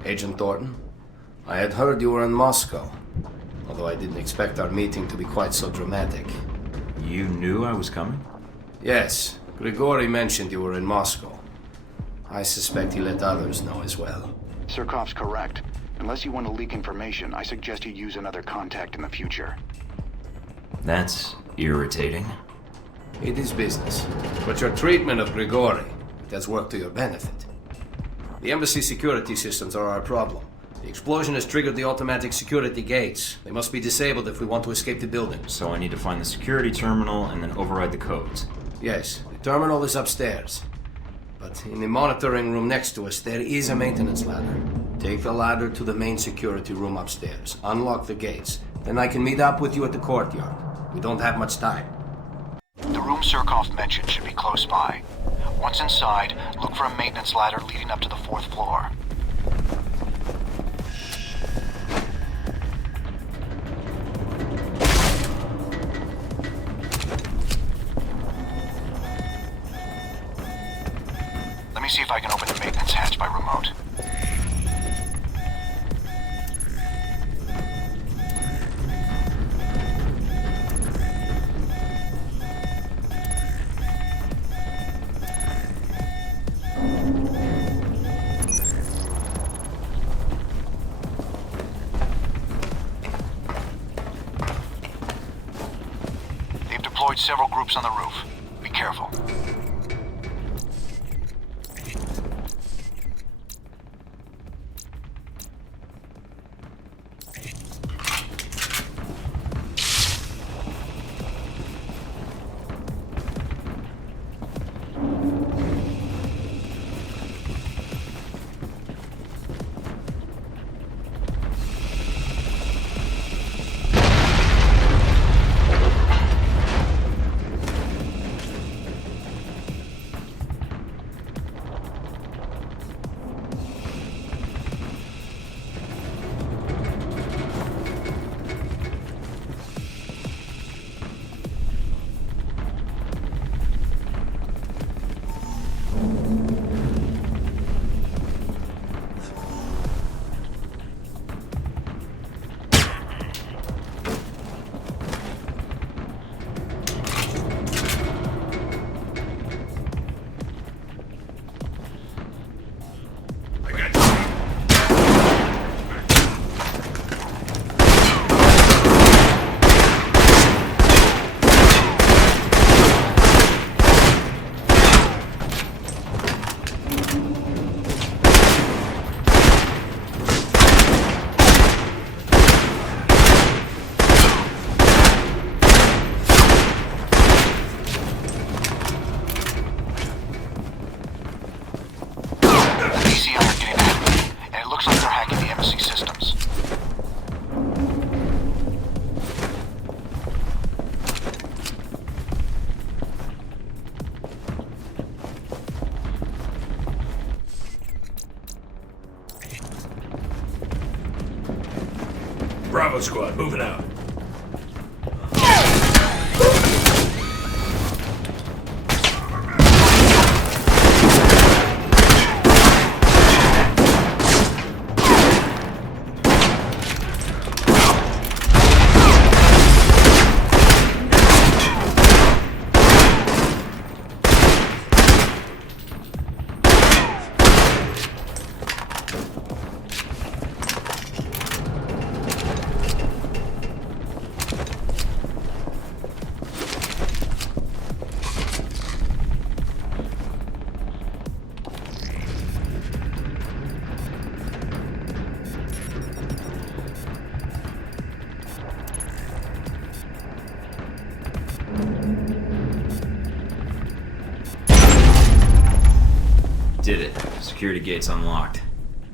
Agent Thornton, I had heard you were in Moscow, although I didn't expect our meeting to be quite so dramatic. You knew I was coming? Yes, Grigory mentioned you were in Moscow. I suspect he let others know as well. Surkov's correct. Unless you want to leak information, I suggest you use another contact in the future. That's irritating. It is business, but your treatment of Grigory, it has worked to your benefit. The embassy security systems are our problem. The explosion has triggered the automatic security gates. They must be disabled if we want to escape the building. So I need to find the security terminal and then override the codes. Yes, the terminal is upstairs. But in the monitoring room next to us, there is a maintenance ladder. Take the ladder to the main security room upstairs. Unlock the gates. Then I can meet up with you at the courtyard. We don't have much time. The room Surkov mentioned should be close by. Once inside, look for a maintenance ladder leading up to the 4th floor. Let me see if I can open the maintenance hatch by remote. They've deployed several groups on the roof. Be careful. Bravo squad, moving out. Did it. Security gate's unlocked.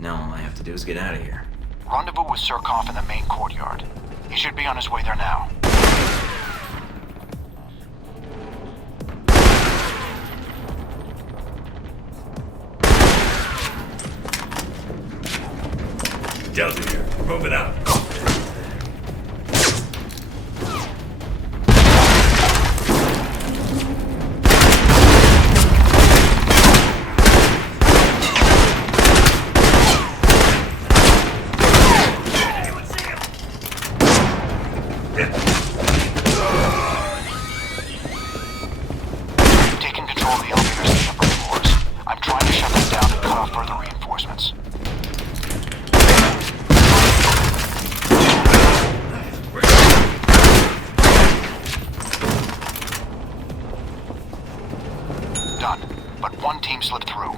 Now all I have to do is get out of here. Rendezvous with Surkov in the main courtyard. He should be on his way there now. Delta here. We're moving out. done, but one team slipped through.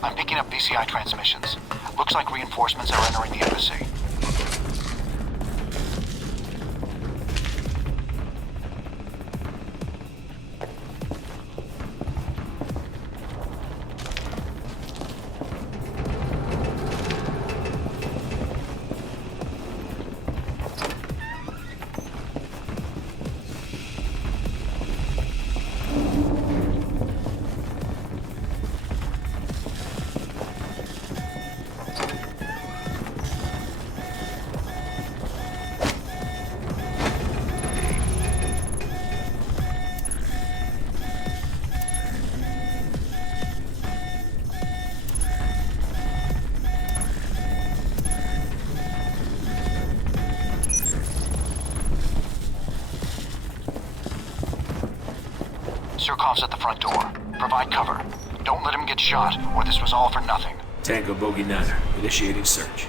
I'm picking up VCI transmissions. Looks like reinforcements are entering the embassy. Surkov's at the front door. Provide cover. Don't let him get shot, or this was all for nothing. Tango Bogey 9, initiating search.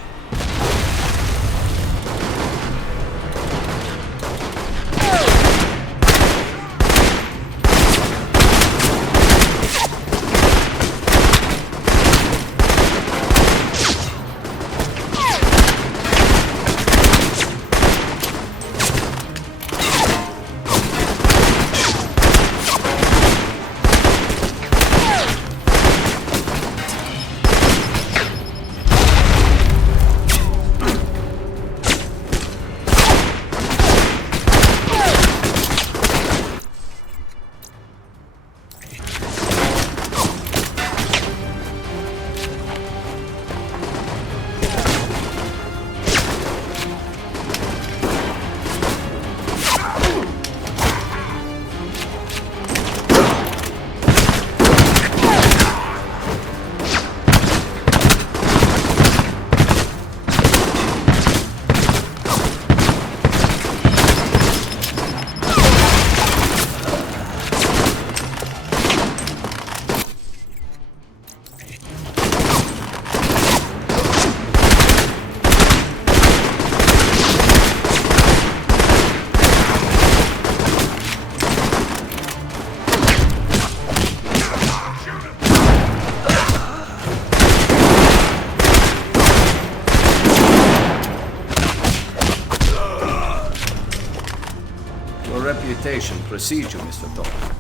Precede you, Mr. Thornton.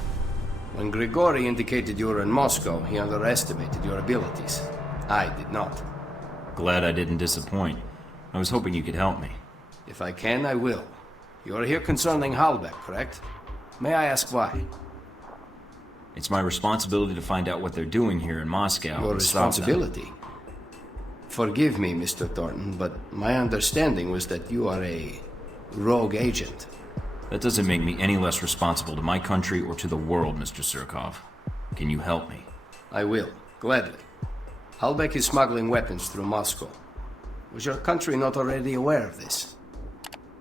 When Grigori indicated you were in Moscow, he underestimated your abilities. I did not. Glad I didn't disappoint. I was hoping you could help me. If I can, I will. You are here concerning Halbech, correct? May I ask why? It's my responsibility to find out what they're doing here in Moscow. Your and stop them. responsibility? Forgive me, Mr. Thornton, but my understanding was that you are a rogue agent. That doesn't make me any less responsible to my country or to the world, Mr. Surkov. Can you help me? I will, gladly. Halbech is smuggling weapons through Moscow. Was your country not already aware of this?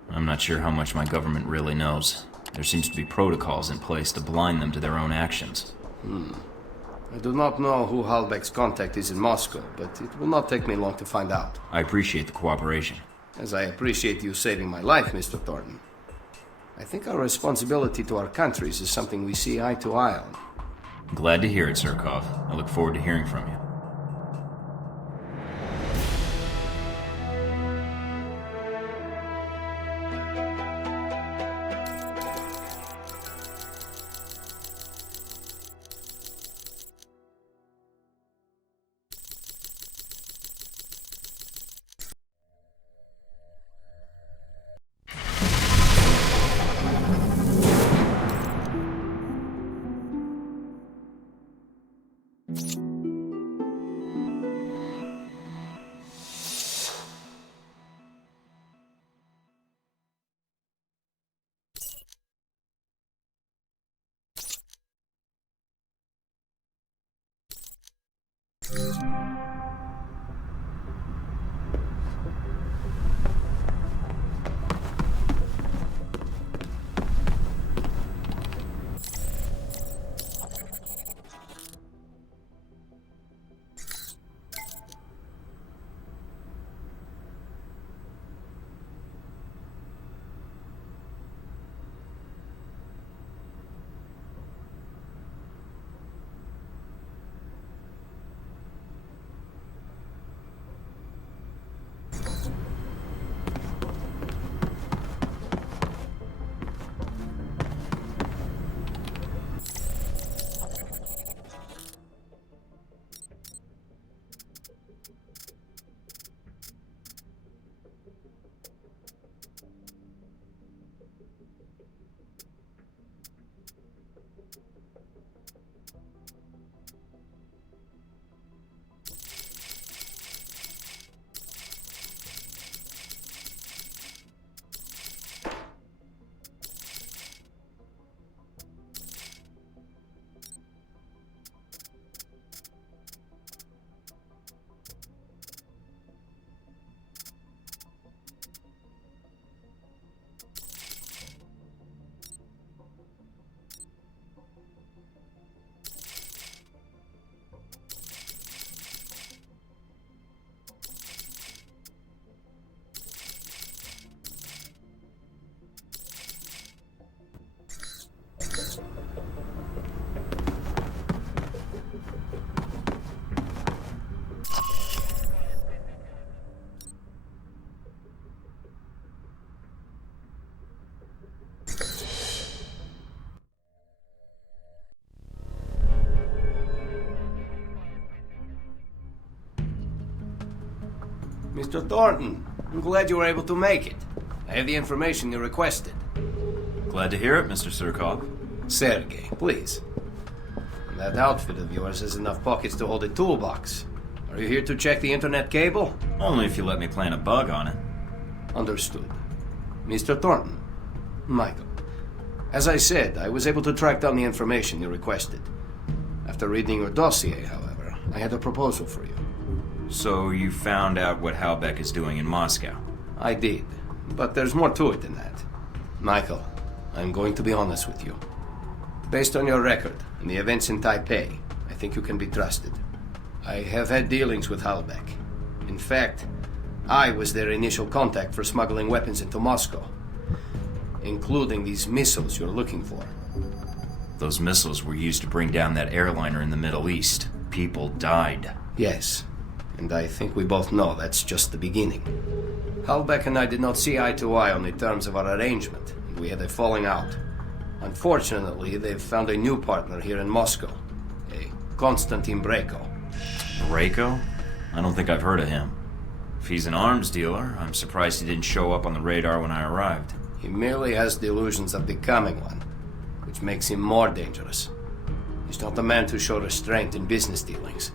I'm not sure how much my government really knows. There seems to be protocols in place to blind them to their own actions. I do not know who Halbech's contact is in Moscow, but it will not take me long to find out. I appreciate the cooperation. As I appreciate you saving my life, Mr. Thornton. I think our responsibility to our countries is something we see eye to eye on. Glad to hear it, Surkov. I look forward to hearing from you. Mr. Thornton, I'm glad you were able to make it. I have the information you requested. Glad to hear it, Mr. Surkov. Sergei, please. That outfit of yours has enough pockets to hold a toolbox. Are you here to check the internet cable? Only if you let me plant a bug on it. Understood. Mr. Thornton. Michael. As I said, I was able to track down the information you requested. After reading your dossier, however, I had a proposal for you. So you found out what Halbeck is doing in Moscow? I did, but there's more to it than that. Michael, I'm going to be honest with you. Based on your record and the events in Taipei, I think you can be trusted. I have had dealings with Halbeck. In fact, I was their initial contact for smuggling weapons into Moscow, including these missiles you're looking for. Those missiles were used to bring down that airliner in the Middle East. People died. Yes, and I think we both know that's just the beginning. Halbeck and I did not see eye to eye on the terms of our arrangement, and we had a falling out. Unfortunately, they've found a new partner here in Moscow, a Konstantin Brayko. Brayko? I don't think I've heard of him. If he's an arms dealer, I'm surprised he didn't show up on the radar when I arrived. He merely has delusions of becoming one, which makes him more dangerous. He's not the man to show restraint in business dealings,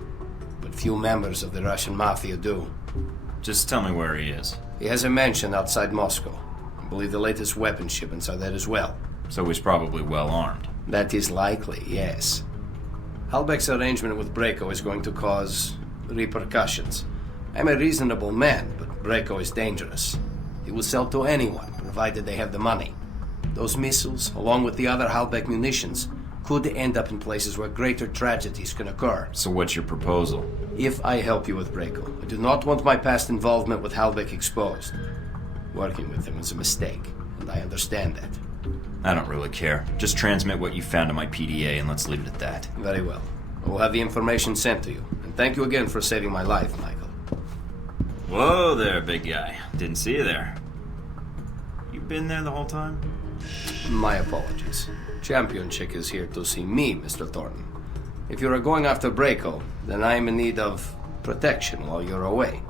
but few members of the Russian mafia do. Just tell me where he is. He has a mansion outside Moscow. I believe the latest weapon shipments are there as well. So he's probably well armed. That is likely, yes. Halbeck's arrangement with Brayko is going to cause repercussions. I'm a reasonable man, but Brayko is dangerous. He will sell to anyone, provided they have the money. Those missiles, along with the other Halbeck munitions, could end up in places where greater tragedies can occur. So what's your proposal? If I help you with Brayko, I do not want my past involvement with Halbeck exposed. Working with him was a mistake, and I understand that. I don't really care. Just transmit what you found to my PDA and let's leave it at that. Very well. I will have the information sent to you. And thank you again for saving my life, Michael. Whoa there, big guy. Didn't see you there. You been there the whole time? My apologies. Champion Chick is here to see me, Mr. Thornton. If you are going after Brayko, then I am in need of protection while you're away.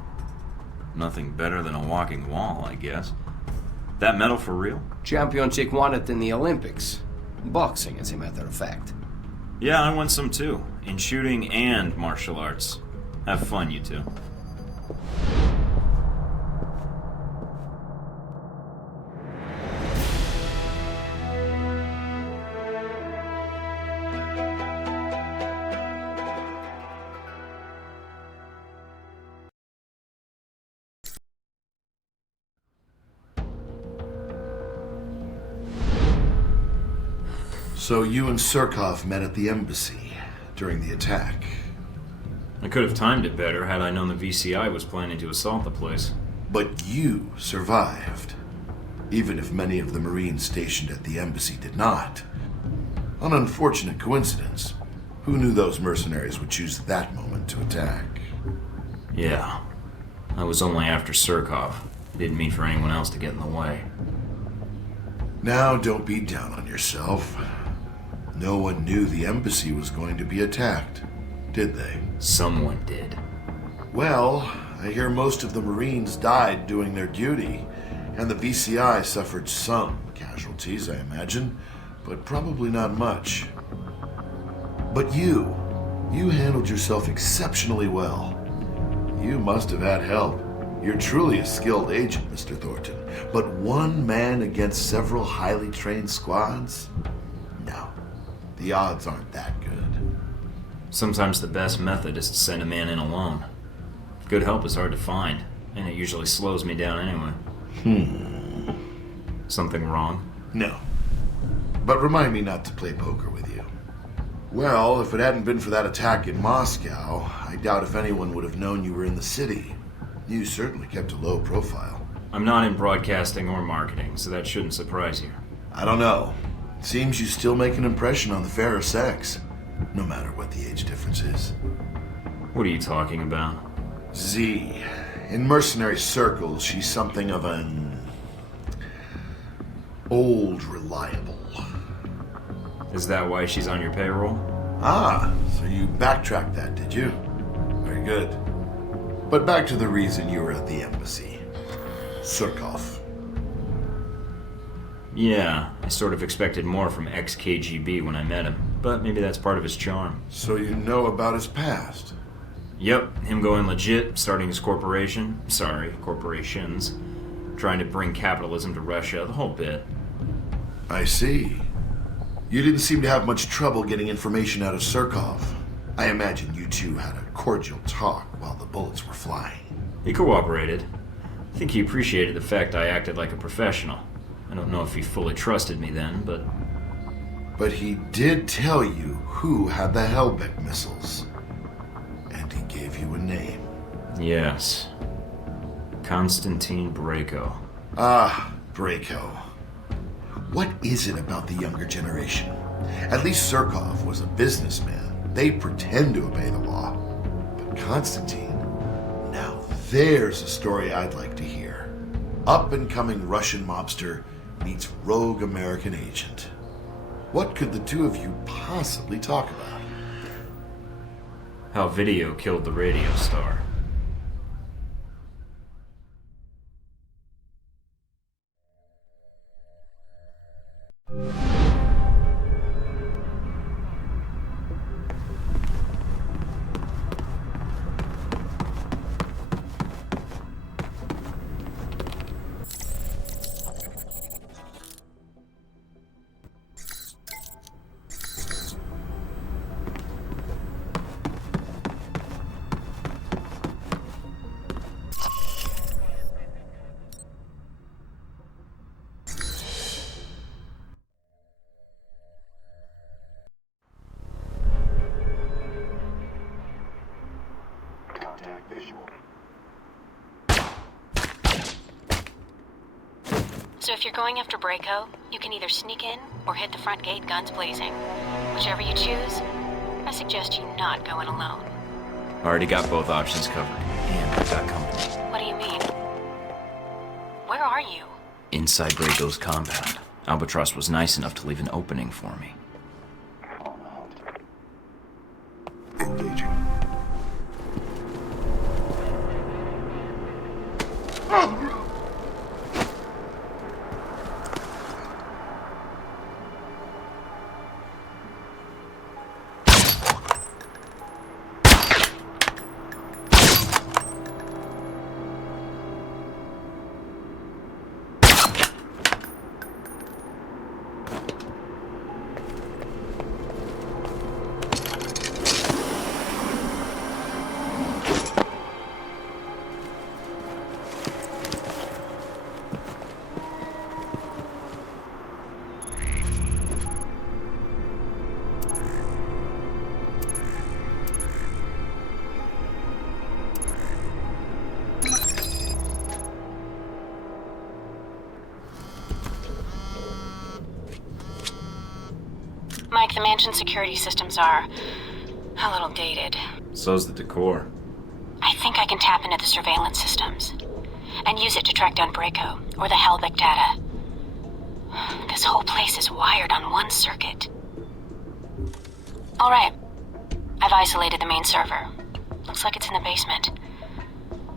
Nothing better than a walking wall, I guess. That medal for real? Champion Chick won it in the Olympics. Boxing, as a matter of fact. Yeah, I won some too. In shooting and martial arts. Have fun, you two. So you and Surkov met at the embassy during the attack. I could have timed it better had I known the VCI was planning to assault the place. But you survived, even if many of the Marines stationed at the embassy did not. An unfortunate coincidence. Who knew those mercenaries would choose that moment to attack? Yeah. I was only after Surkov. Didn't mean for anyone else to get in the way. Now don't be down on yourself. No one knew the embassy was going to be attacked, did they? Someone did. Well, I hear most of the Marines died doing their duty, and the VCI suffered some casualties, I imagine, but probably not much. But you handled yourself exceptionally well. You must have had help. You're truly a skilled agent, Mr. Thornton. But one man against several highly trained squads? No. The odds aren't that good. Sometimes the best method is to send a man in alone. Good help is hard to find, and it usually slows me down anyway. Something wrong? No. But remind me not to play poker with you. Well, if it hadn't been for that attack in Moscow, I doubt if anyone would have known you were in the city. You certainly kept a low profile. I'm not in broadcasting or marketing, so that shouldn't surprise you. I don't know. Seems you still make an impression on the fairer sex, no matter what the age difference is. What are you talking about? Z. In mercenary circles, she's something of an... old reliable. Is that why she's on your payroll? Ah, so you backtracked that, did you? Very good. But back to the reason you were at the embassy. Surkov. Yeah, I sort of expected more from ex-KGB when I met him, but maybe that's part of his charm. So you know about his past? Yep, him going legit, starting his corporation. Sorry, corporations. Trying to bring capitalism to Russia, the whole bit. I see. You didn't seem to have much trouble getting information out of Surkov. I imagine you two had a cordial talk while the bullets were flying. He cooperated. I think he appreciated the fact I acted like a professional. I don't know if he fully trusted me then, but... But he did tell you who had the Hellbeck missiles. And he gave you a name. Yes. Konstantin Brayko. Ah, Brayko. What is it about the younger generation? At least Surkov was a businessman. They pretend to obey the law. But Konstantin, now there's a story I'd like to hear. Up-and-coming Russian mobster meets rogue American agent. What could the two of you possibly talk about? How video killed the radio star. So if you're going after Brayko, you can either sneak in or hit the front gate guns blazing. Whichever you choose, I suggest you not go in alone. Already got both options covered, and I got company. What do you mean? Where are you? Inside Brayko's compound. Albatross was nice enough to leave an opening for me. Engaging. Mike, the mansion security systems are a little dated. So's the decor. I think I can tap into the surveillance systems and use it to track down Brayko or the Hellbeck data. This whole place is wired on one circuit. All right. I've isolated the main server. Looks like it's in the basement.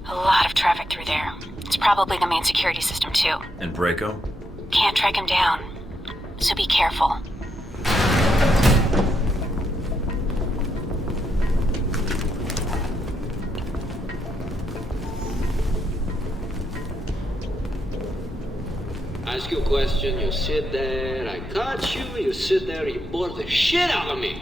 A lot of traffic through there. It's probably the main security system, too. And Brayko? Can't track him down, so be careful. Ask you a question, you sit there, I catch you, you sit there, you bore the shit out of me.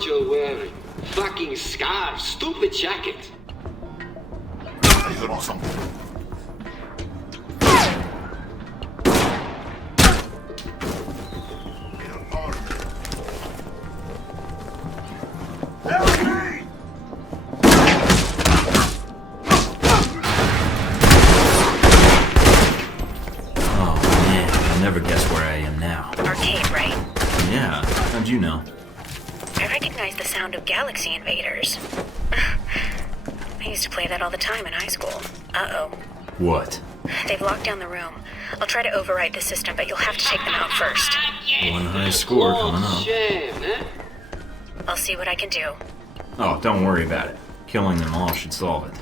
what you're wearing. Fucking scarf, stupid jacket. Never guess where I am now. Arcade, right? Yeah, how'd you know? I recognize the sound of Galaxy Invaders. I used to play that all the time in high school. Uh-oh. What? They've locked down the room. I'll try to override the system, but you'll have to take them out first. One high score coming up. Shame, eh? I'll see what I can do. Oh, don't worry about it. Killing them all should solve it.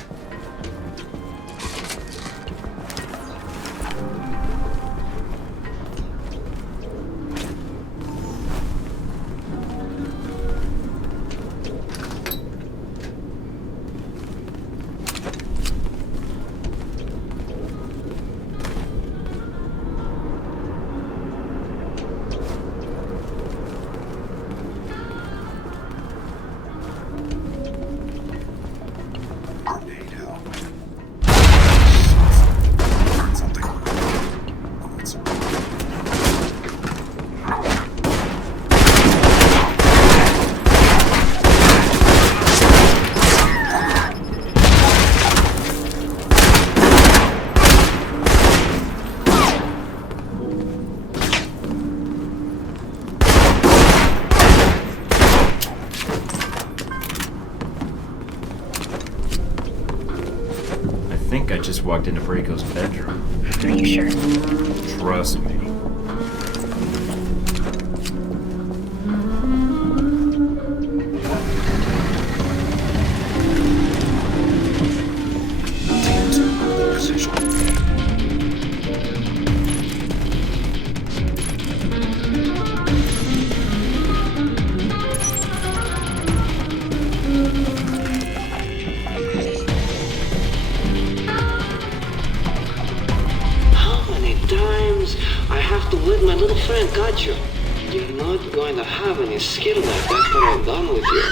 I just walked into Braco's bedroom. Are you sure? Trust me. My little friend got you. You're not going to have any skill left after I'm done with you.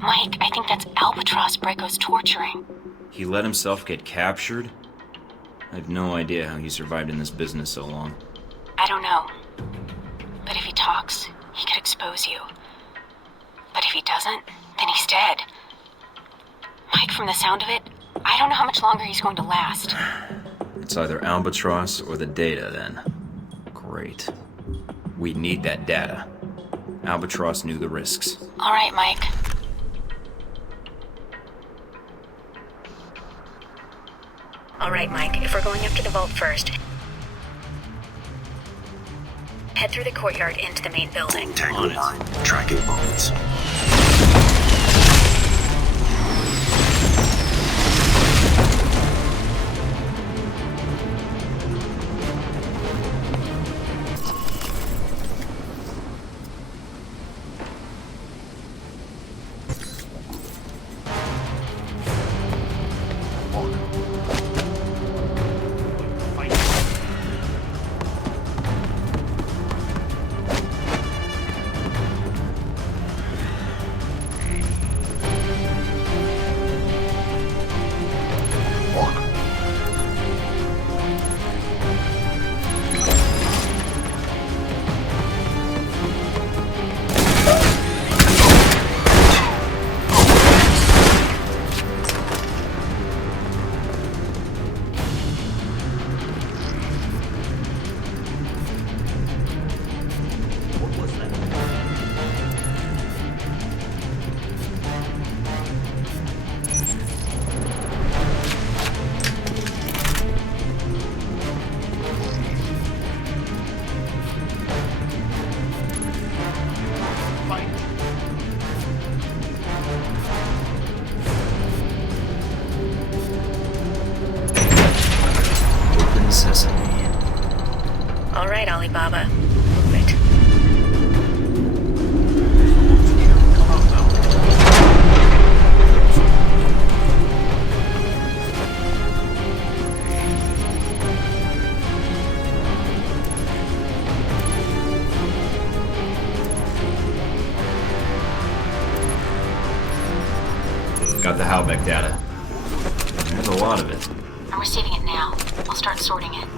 Mike, I think that's Albatross Braco's torturing. He let himself get captured? I have no idea how he survived in this business so long. I don't know. But if he talks, he could expose you. But if he doesn't, then he's dead. Mike, from the sound of it, I don't know how much longer he's going to last. It's either Albatross or the data, then. Great. We need that data. Albatross knew the risks. All right, Mike. All right, Mike, if we're going up to the vault first, head through the courtyard into the main building. Tango 9, tracking movements. Alibaba. Move it. Got the Halbeck data. There's a lot of it. I'm receiving it now. I'll start sorting it.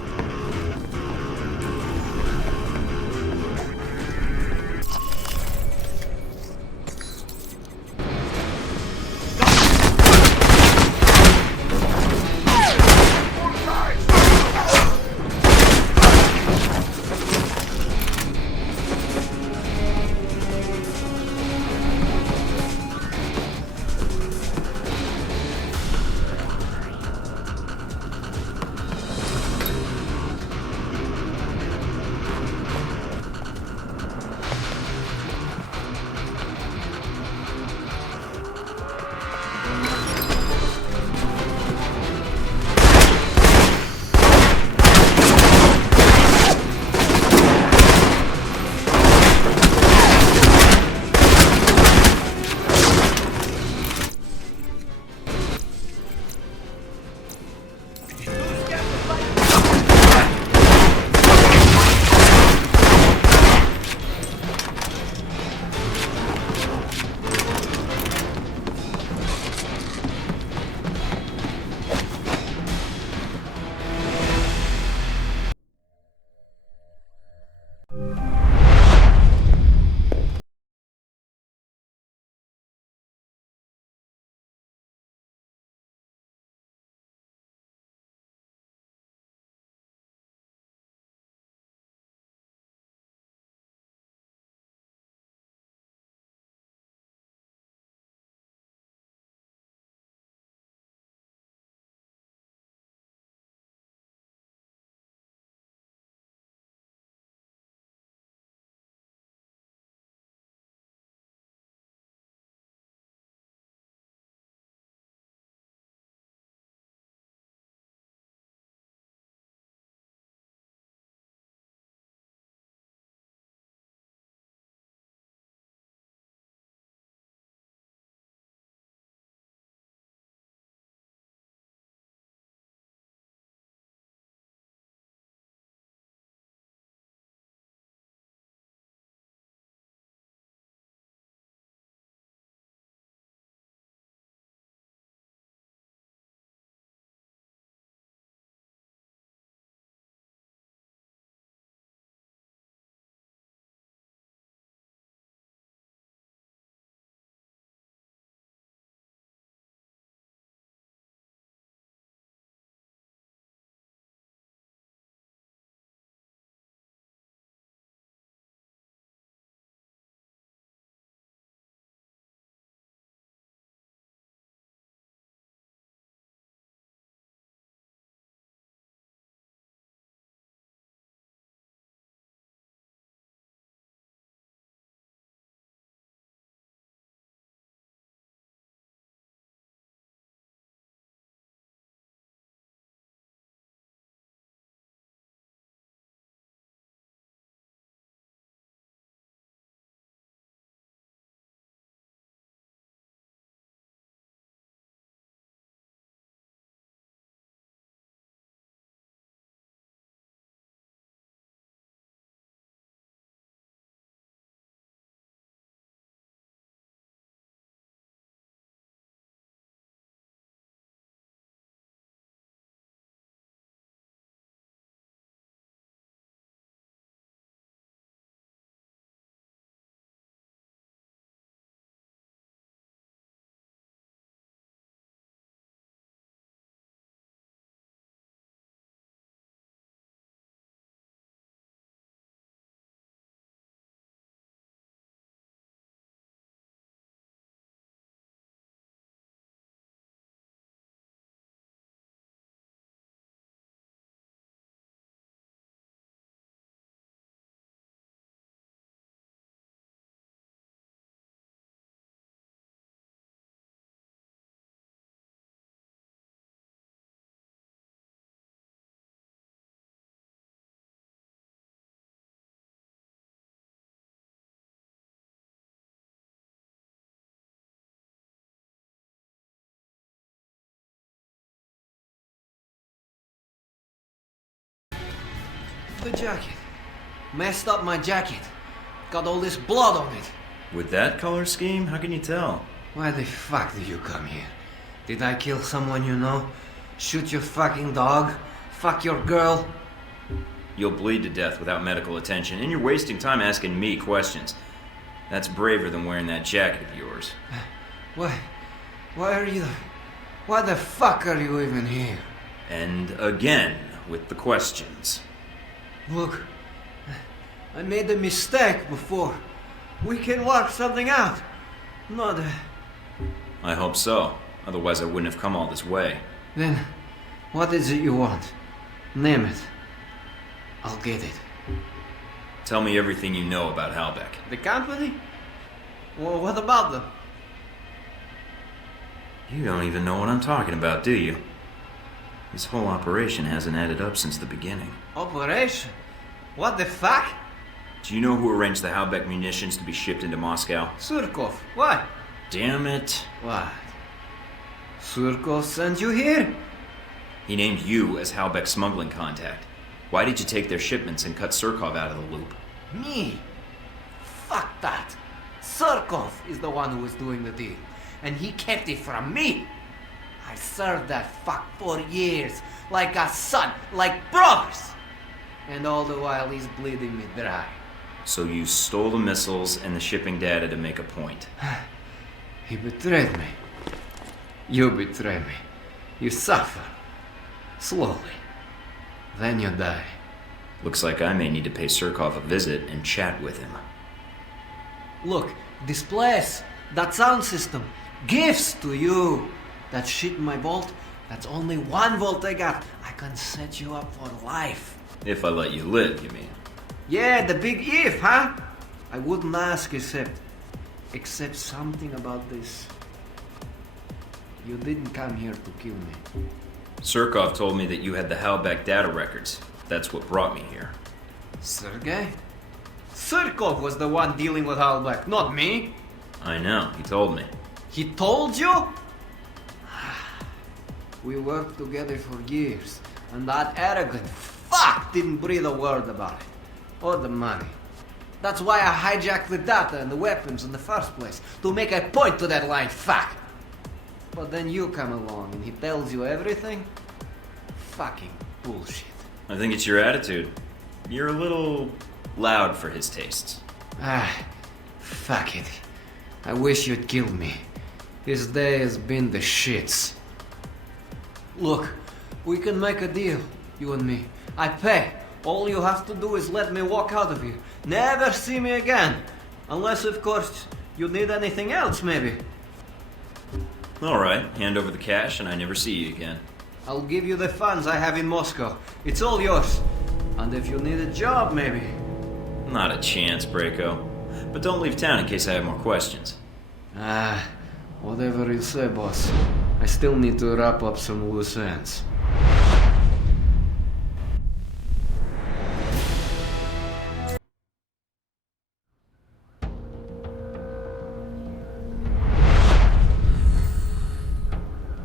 the jacket. Messed up my jacket. Got all this blood on it. With that color scheme, how can you tell? Why the fuck did you come here? Did I kill someone you know? Shoot your fucking dog? Fuck your girl? You'll bleed to death without medical attention, and you're wasting time asking me questions. That's braver than wearing that jacket of yours. Why the fuck are you even here? And again, with the questions. Look, I made a mistake before. We can work something out. Not I hope so. Otherwise I wouldn't have come all this way. Then, what is it you want? Name it. I'll get it. Tell me everything you know about Halbeck. The company? Well, what about them? You don't even know what I'm talking about, do you? This whole operation hasn't added up since the beginning. Operation? What the fuck? Do you know who arranged the Halbeck munitions to be shipped into Moscow? Surkov. What? Damn it. What? Surkov sent you here? He named you as Halbeck's smuggling contact. Why did you take their shipments and cut Surkov out of the loop? Me? Fuck that. Surkov is the one who was doing the deal. And he kept it from me. I served that fuck for years. Like a son. Like brothers. And all the while he's bleeding me dry. So you stole the missiles and the shipping data to make a point. He betrayed me. You betray me. You suffer. Slowly. Then you die. Looks like I may need to pay Surkov a visit and chat with him. Look, this place, that sound system, gifts to you. That shit in my vault, that's only 1 volt I got. I can set you up for life. If I let you live, you mean? Yeah, the big if, huh? I wouldn't ask except something about this. You didn't come here to kill me. Surkov told me that you had the Halbeck data records. That's what brought me here. Sergei? Surkov was the one dealing with Halbeck, not me. I know, he told me. He told you? We worked together for years, and that arrogant fuck didn't breathe a word about it. Or the money. That's why I hijacked the data and the weapons in the first place, to make a point to that lying fuck. But then you come along and he tells you everything? Fucking bullshit. I think it's your attitude. You're a little loud for his tastes. Fuck it. I wish you'd killed me. This day has been the shits. Look, we can make a deal, you and me. I pay. All you have to do is let me walk out of here. Never see me again. Unless, of course, you need anything else, maybe. Alright, hand over the cash and I never see you again. I'll give you the funds I have in Moscow. It's all yours. And if you need a job, maybe. Not a chance, Brayco. But don't leave town in case I have more questions. Whatever you say, boss. I still need to wrap up some loose ends.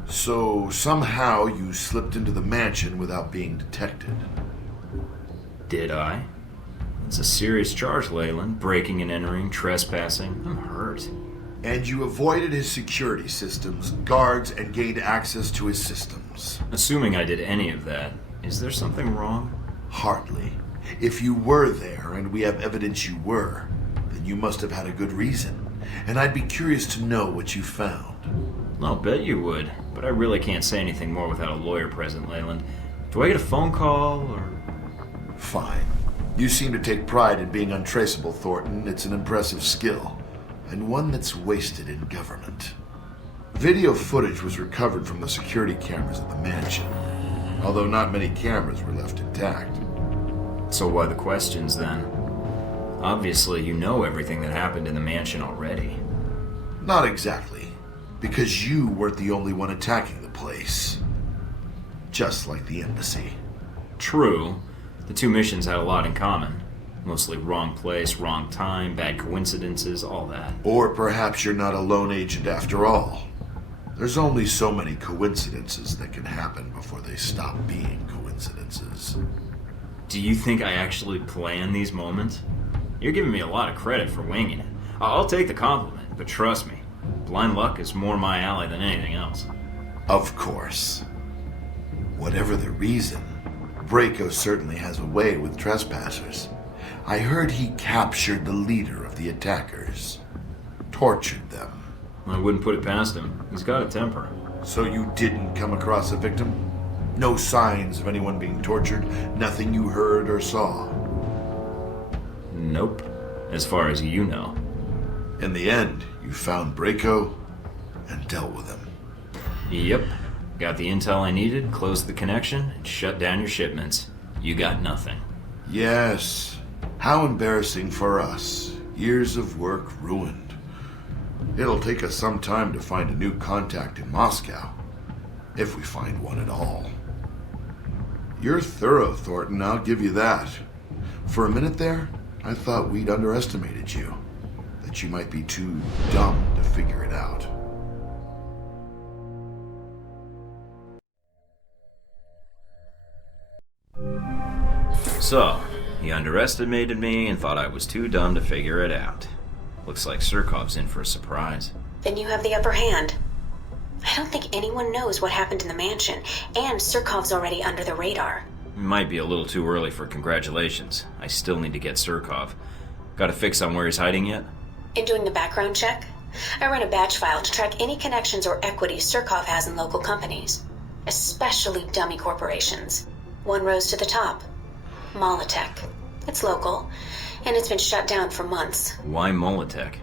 So, somehow you slipped into the mansion without being detected. Did I? It's a serious charge, Leyland. Breaking and entering, trespassing. I'm hurt. And you avoided his security systems, guards, and gained access to his systems. Assuming I did any of that, is there something wrong? Hardly. If you were there, and we have evidence you were, then you must have had a good reason. And I'd be curious to know what you found. I'll bet you would, but I really can't say anything more without a lawyer present, Leyland. Do I get a phone call, or...? Fine. You seem to take pride in being untraceable, Thornton. It's an impressive skill, and one that's wasted in government. Video footage was recovered from the security cameras at the mansion, although not many cameras were left intact. So why the questions, then? Obviously, you know everything that happened in the mansion already. Not exactly. Because you weren't the only one attacking the place. Just like the embassy. True. The two missions had a lot in common. Mostly wrong place, wrong time, bad coincidences, all that. Or perhaps you're not a lone agent after all. There's only so many coincidences that can happen before they stop being coincidences. Do you think I actually plan these moments? You're giving me a lot of credit for winging it. I'll take the compliment, but trust me, blind luck is more my alley than anything else. Of course. Whatever the reason, Braco certainly has a way with trespassers. I heard he captured the leader of the attackers. Tortured them. I wouldn't put it past him. He's got a temper. So you didn't come across a victim? No signs of anyone being tortured? Nothing you heard or saw? Nope. As far as you know. In the end, you found Braco and dealt with him. Yep. Got the intel I needed, closed the connection, and shut down your shipments. You got nothing. Yes. How embarrassing for us. Years of work ruined. It'll take us some time to find a new contact in Moscow. If we find one at all. You're thorough, Thornton, I'll give you that. For a minute there, I thought we'd underestimated you. That you might be too dumb to figure it out. So, he underestimated me and thought I was too dumb to figure it out. Looks like Surkov's in for a surprise. Then you have the upper hand. I don't think anyone knows what happened in the mansion, and Surkov's already under the radar. Might be a little too early for congratulations. I still need to get Surkov. Got a fix on where he's hiding yet? In doing the background check, I run a batch file to track any connections or equities Surkov has in local companies, especially dummy corporations. One rose to the top. Molotech. It's local, and it's been shut down for months. Why Molotech?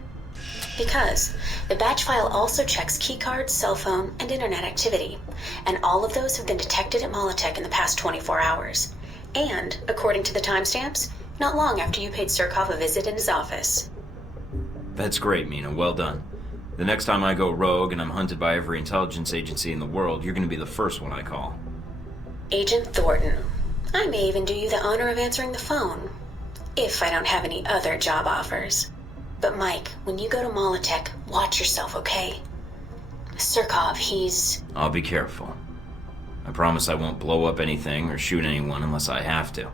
Because the batch file also checks keycards, cell phone, and internet activity, and all of those have been detected at Molotech in the past 24 hours. And, according to the timestamps, not long after you paid Surkov a visit in his office. That's great, Mina. Well done. The next time I go rogue and I'm hunted by every intelligence agency in the world, you're going to be the first one I call. Agent Thornton. I may even do you the honor of answering the phone, if I don't have any other job offers. But Mike, when you go to Molotech, watch yourself, okay? Surkov, he's... I'll be careful. I promise I won't blow up anything or shoot anyone unless I have to.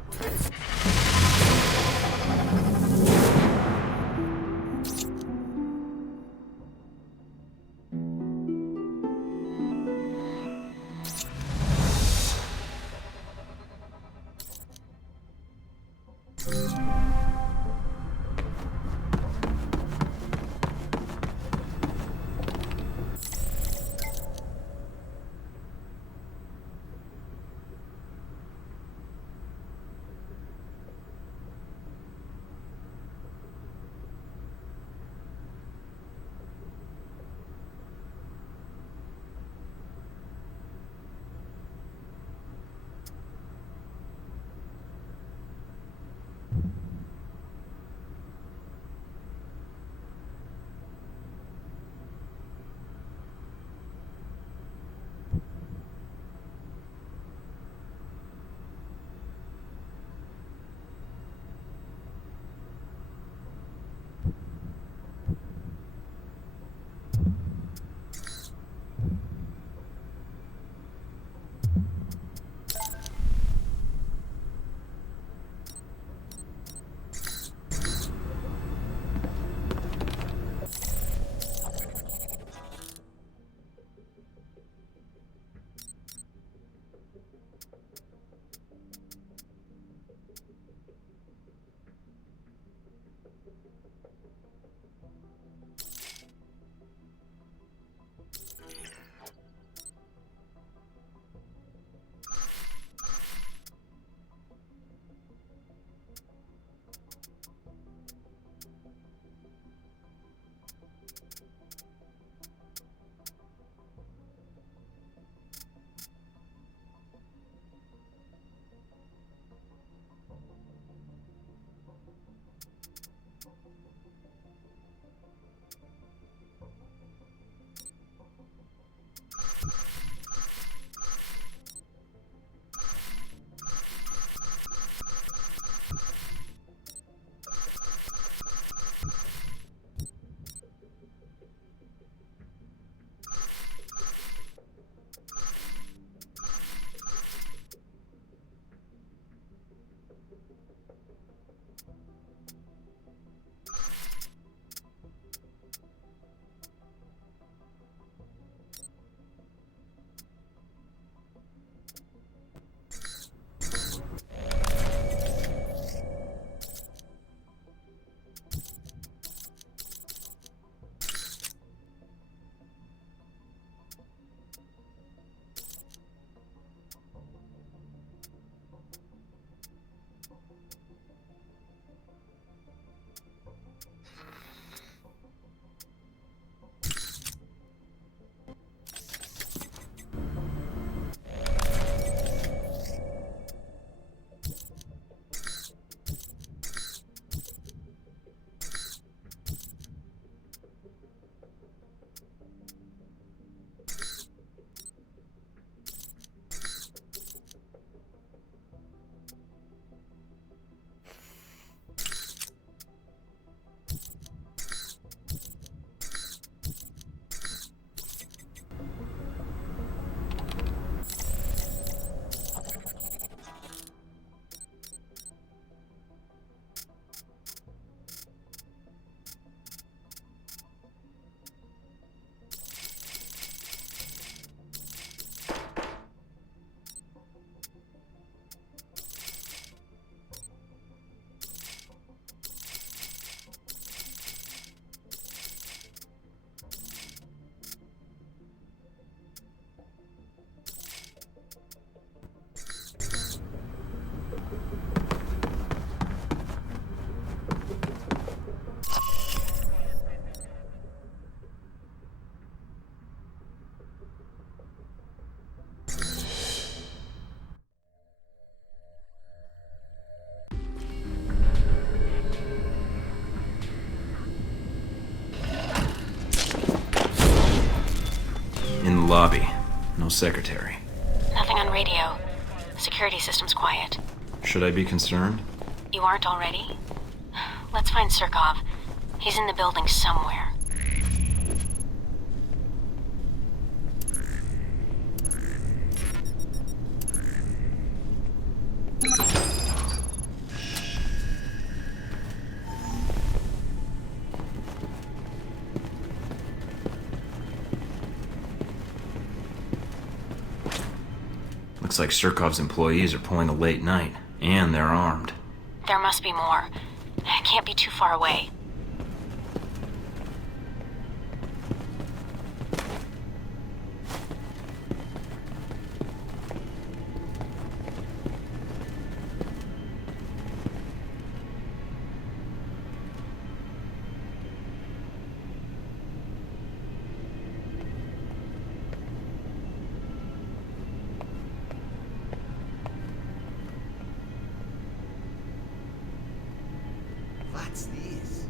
lobby. No secretary. Nothing on radio. Security system's quiet. Should I be concerned? You aren't already? Let's find Surkov. He's in the building somewhere. Looks like Surkov's employees are pulling a late night, and they're armed. There must be more. It can't be too far away. What's this?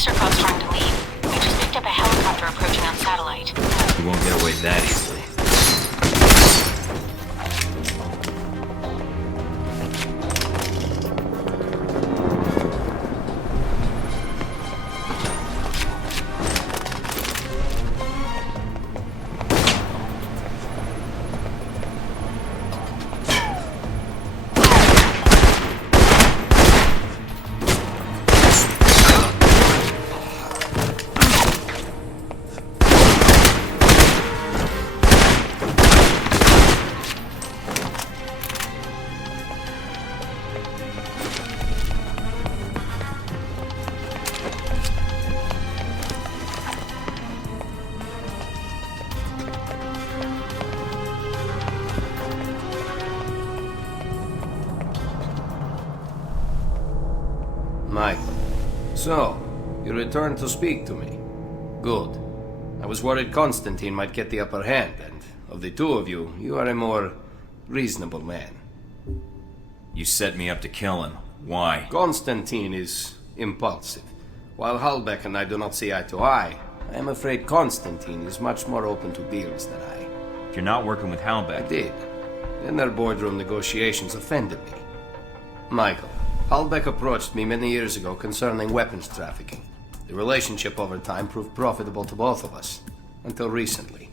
Surkov's trying to leave. We just picked up a helicopter approaching on satellite. We won't get away that easily. Michael. So, you returned to speak to me. Good. I was worried Constantine might get the upper hand, and of the two of you, you are a more reasonable man. You set me up to kill him. Why? Constantine is impulsive. While Halbeck and I do not see eye to eye, I am afraid Constantine is much more open to deals than I. You're not working with Halbeck. I did. Then their boardroom negotiations offended me. Michael, Halbeck approached me many years ago concerning weapons trafficking. The relationship over time proved profitable to both of us, until recently.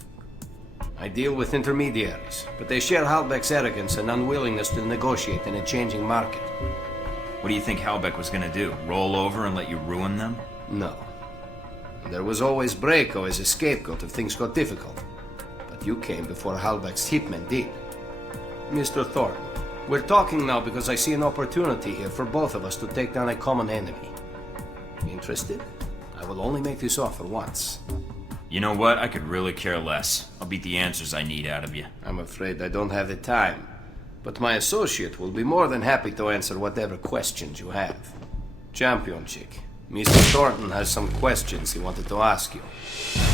I deal with intermediaries, but they share Halbeck's arrogance and unwillingness to negotiate in a changing market. What do you think Halbeck was gonna do? Roll over and let you ruin them? No. There was always Brayko as a scapegoat if things got difficult. But you came before Halbeck's hitmen did. Mr. Thornton, we're talking now because I see an opportunity here for both of us to take down a common enemy. Interested? I will only make this offer once. You know what? I could really care less. I'll beat the answers I need out of you. I'm afraid I don't have the time. But my associate will be more than happy to answer whatever questions you have. Champion Chick, Mr. Thornton has some questions he wanted to ask you.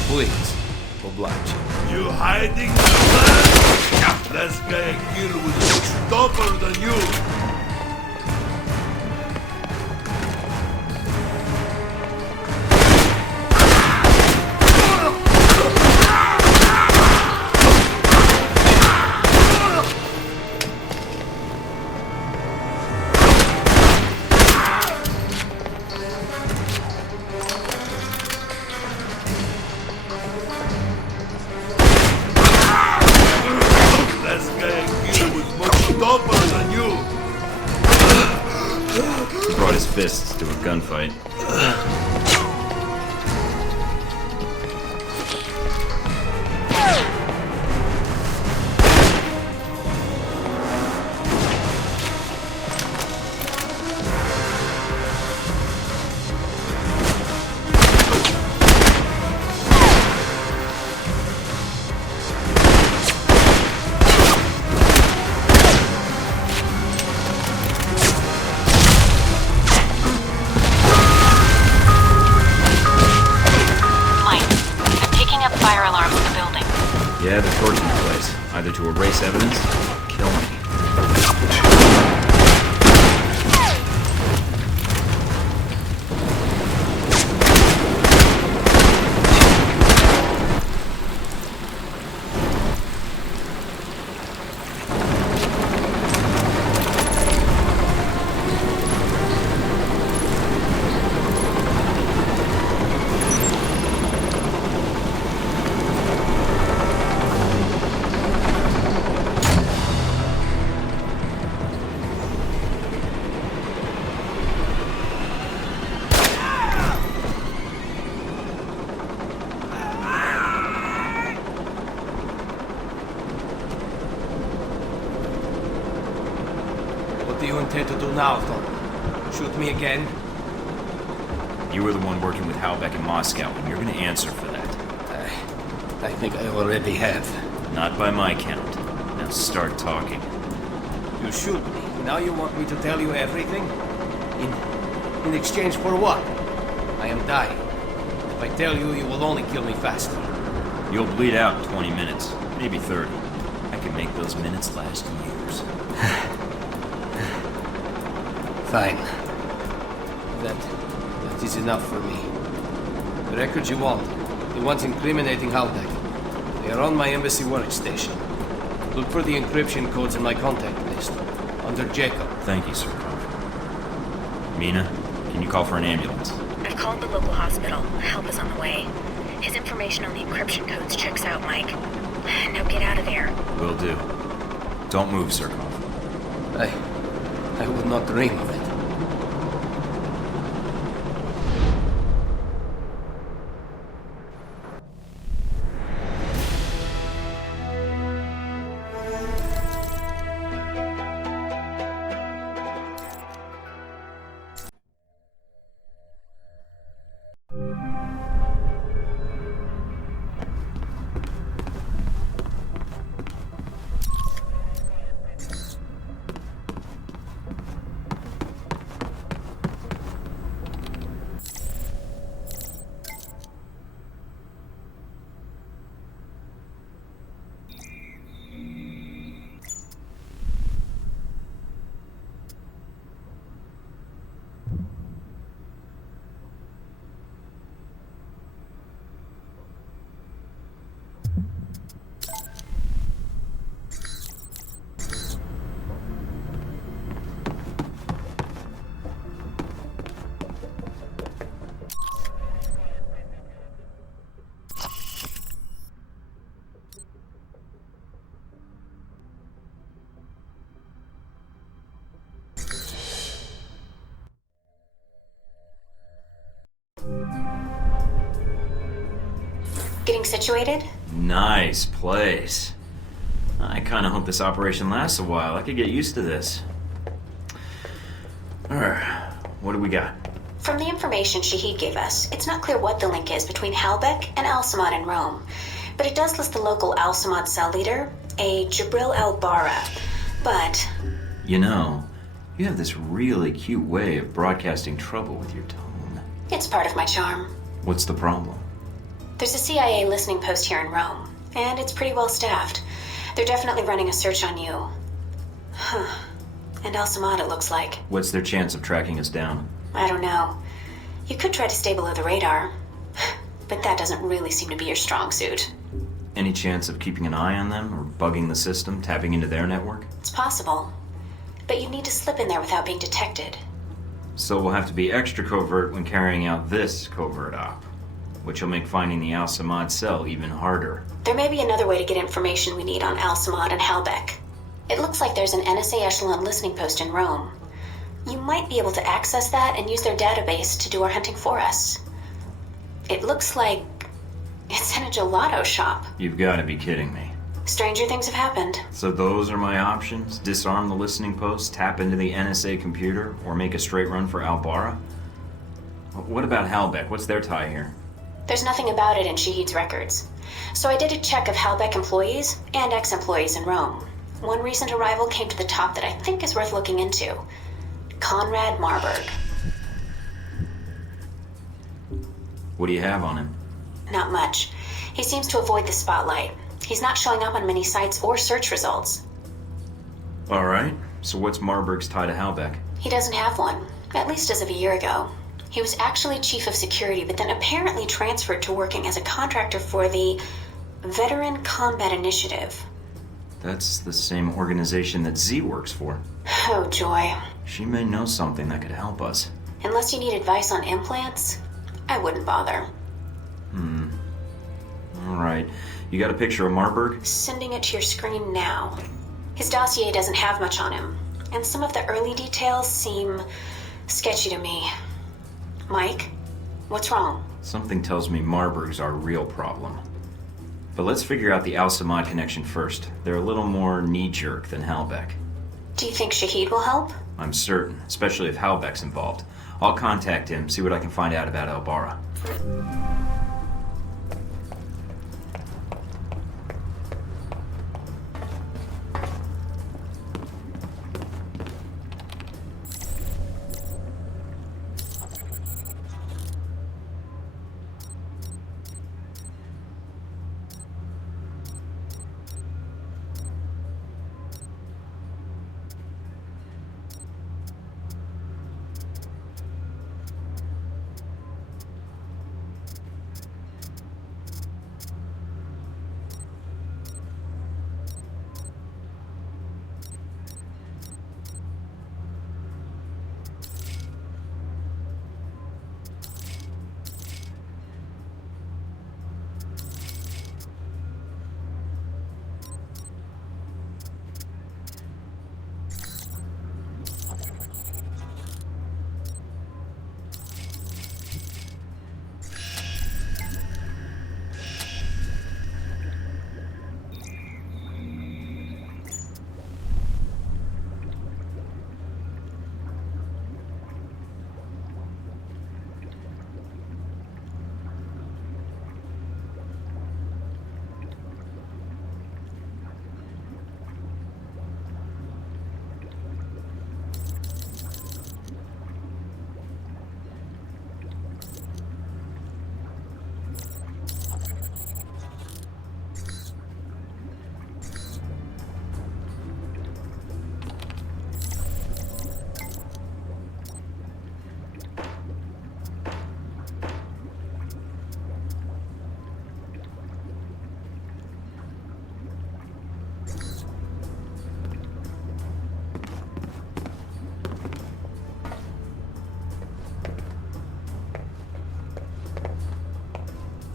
Please, oblige him. You hiding the plan? This guy here was tougher than you. fists to a gunfight. Yeah, they're torching the place, either to erase evidence or kill me. What do you intend to do now, Thornton? Shoot me again? You were the one working with Halbeck in Moscow, and you're gonna answer for that. I think I already have. Not by my count. Now start talking. You shoot me. Now you want me to tell you everything? In exchange for what? I am dying. If I tell you, you will only kill me faster. You'll bleed out in 20 minutes, maybe 30. I can make those minutes last years. Fine. That is enough for me. The records you want, the ones incriminating Halbeck, they are on my embassy workstation. Look for the encryption codes in my contact list, under Jacob. Thank you, Sir. Mina, can you call for an ambulance? I've called the local hospital. Help is on the way. His information on the encryption codes checks out, Mike. Now get out of there. Will do. Don't move, Surkov. I would not dream of it. Getting situated? Nice place. I kind of hope this operation lasts a while. I could get used to this. Alright, what do we got? From the information Shahid gave us, it's not clear what the link is between Halbeck and Al-Samad in Rome. But it does list the local Al-Samad cell leader, a Jibril al-Bara. But... You know, you have this really cute way of broadcasting trouble with your tone. it's part of my charm. What's the problem? There's a CIA listening post here in Rome, and it's pretty well staffed. They're definitely running a search on you. Huh. And Al-Samad, it looks like. What's their chance of tracking us down? I don't know. You could try to stay below the radar, but that doesn't really seem to be your strong suit. Any chance of keeping an eye on them, or bugging the system, tapping into their network? It's possible, but you'd need to slip in there without being detected. So we'll have to be extra covert when carrying out this covert op, which will make finding the Al-Samad cell even harder. There may be another way to get information we need on Al-Samad and Halbeck. It looks like there's an NSA echelon listening post in Rome. You might be able to access that and use their database to do our hunting for us. It looks like it's in a gelato shop. You've got to be kidding me. Stranger things have happened. So those are my options? Disarm the listening post, tap into the NSA computer, or make a straight run for Albara? What about Halbeck? What's their tie here? There's nothing about it in Shahid's records. So I did a check of Halbeck employees and ex-employees in Rome. One recent arrival came to the top that I think is worth looking into. Conrad Marburg. What do you have on him? Not much. He seems to avoid the spotlight. He's not showing up on many sites or search results. All right. So what's Marburg's tie to Halbeck? He doesn't have one, at least as of a year ago. He was actually chief of security, but then apparently transferred to working as a contractor for the Veteran Combat Initiative. That's the same organization that Z works for. Oh, joy. She may know something that could help us. Unless you need advice on implants, I wouldn't bother. All right. You got a picture of Marburg? Sending it to your screen now. His dossier doesn't have much on him, and some of the early details seem sketchy to me. Mike, what's wrong? Something tells me Marburg's our real problem. But let's figure out the Al-Samad connection first. They're a little more knee-jerk than Halbeck. Do you think Shahid will help? I'm certain, especially if Halbeck's involved. I'll contact him, see what I can find out about Albara.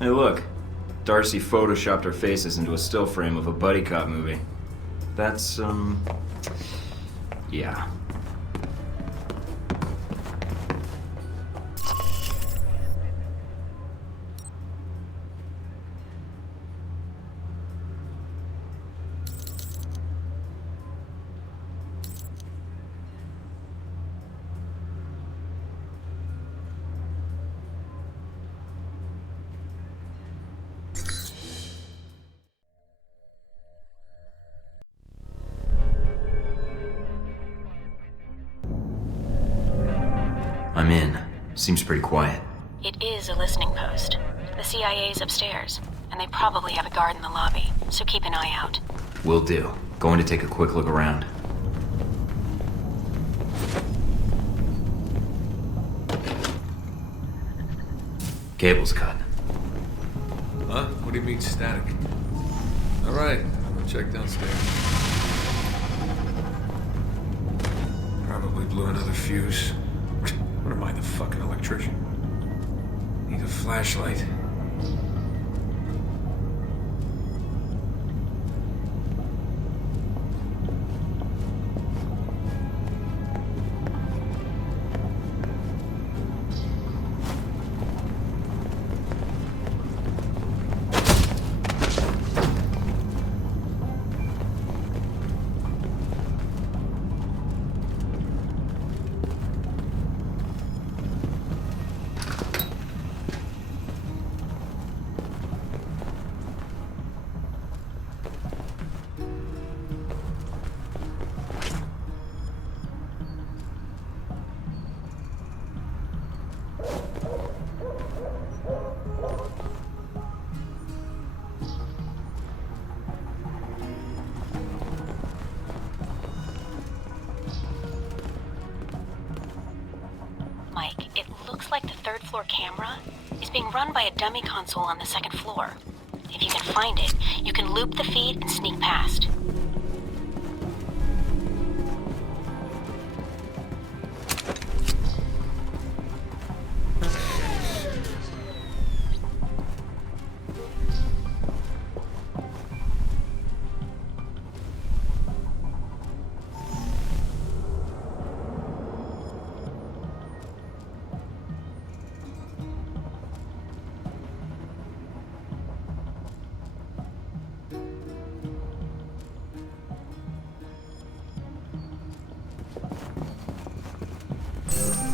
Hey, look. Darcy photoshopped our faces into a still frame of a buddy cop movie. That's, yeah. I'm in. Seems pretty quiet. It is a listening post. The CIA's upstairs, and they probably have a guard in the lobby, so keep an eye out. Will do. Going to take a quick look around. Cable's cut. Huh? What do you mean static? Alright, I'll check downstairs. Probably blew another fuse. What am I, the fucking electrician? Need a flashlight. looks like the third floor camera is being run by a dummy console on the second floor. If you can find it, you can loop the feed and sneak past.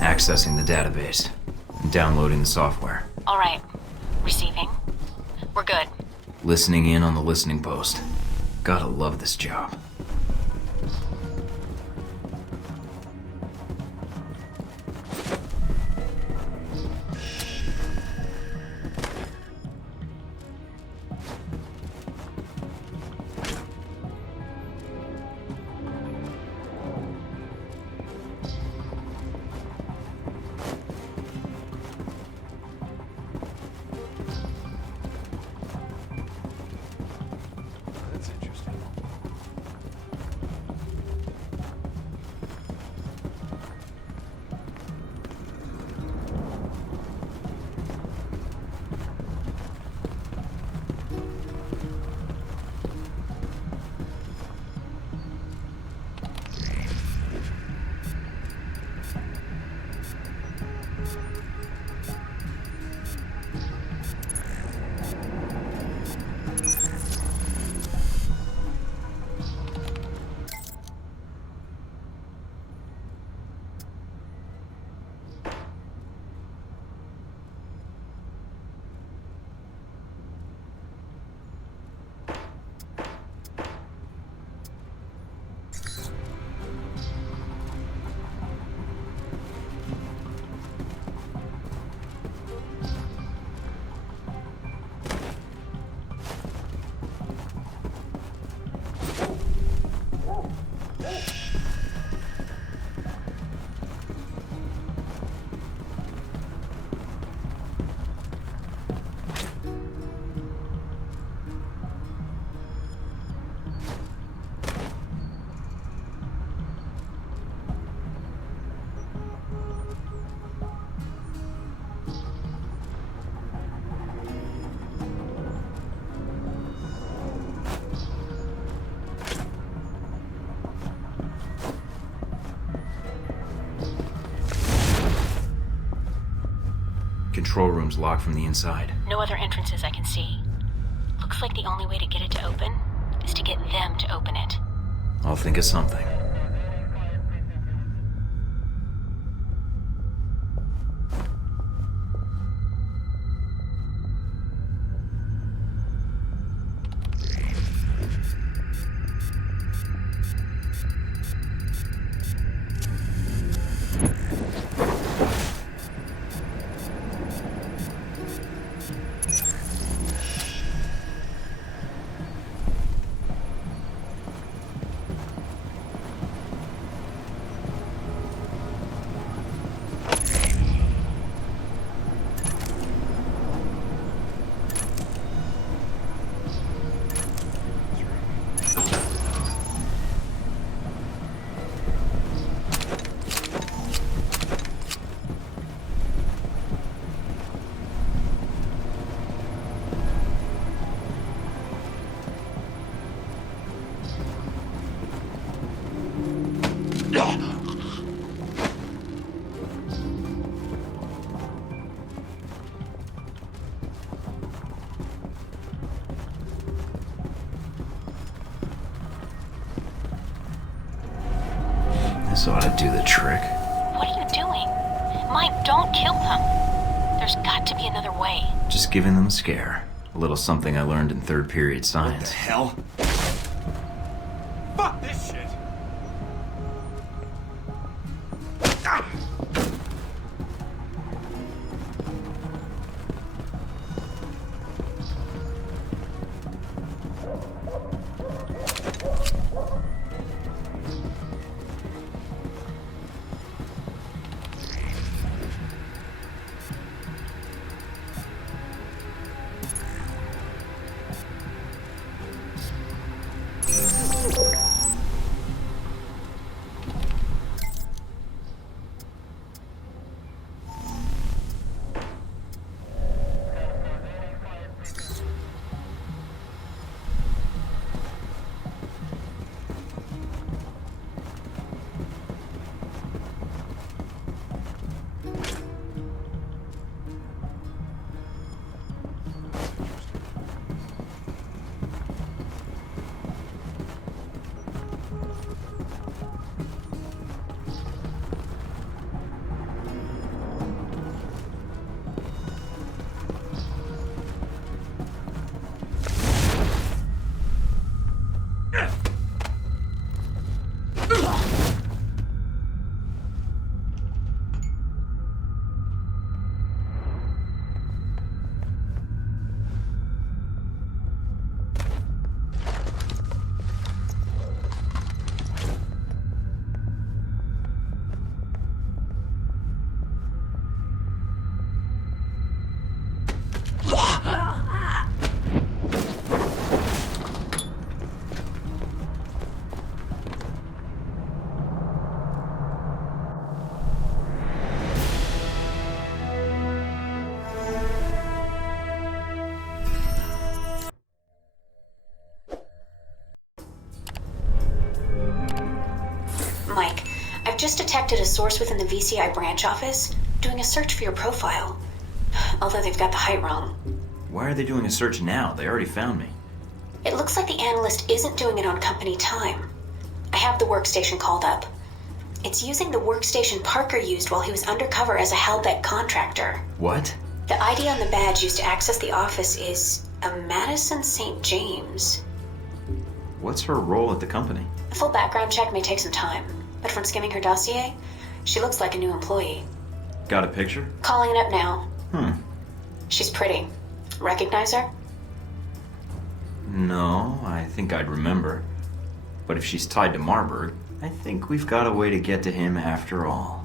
Accessing the database. And downloading the software. All right. Receiving. We're good. Listening in on the listening post. Gotta love this job. Control room's locked from the inside. No other entrances I can see. Looks like the only way to get it to open is to get them to open it. I'll think of something. This ought to do the trick. What are you doing? Mike, don't kill them. There's got to be another way. Just giving them a scare. A little something I learned in third period science. What the hell? Fuck this shit! just detected a source within the VCI branch office doing a search for your profile. Although they've got the height wrong. Why are they doing a search now? They already found me. It looks like the analyst isn't doing it on company time. I have the workstation called up. It's using the workstation Parker used while he was undercover as a Halbeck contractor. What? The ID on the badge used to access the office is a Madison St. James. What's her role at the company? A full background check may take some time, but from skimming her dossier, she looks like a new employee. Got a picture? Calling it up now. She's pretty. Recognize her? No, I think I'd remember. But if she's tied to Marburg, I think we've got a way to get to him after all.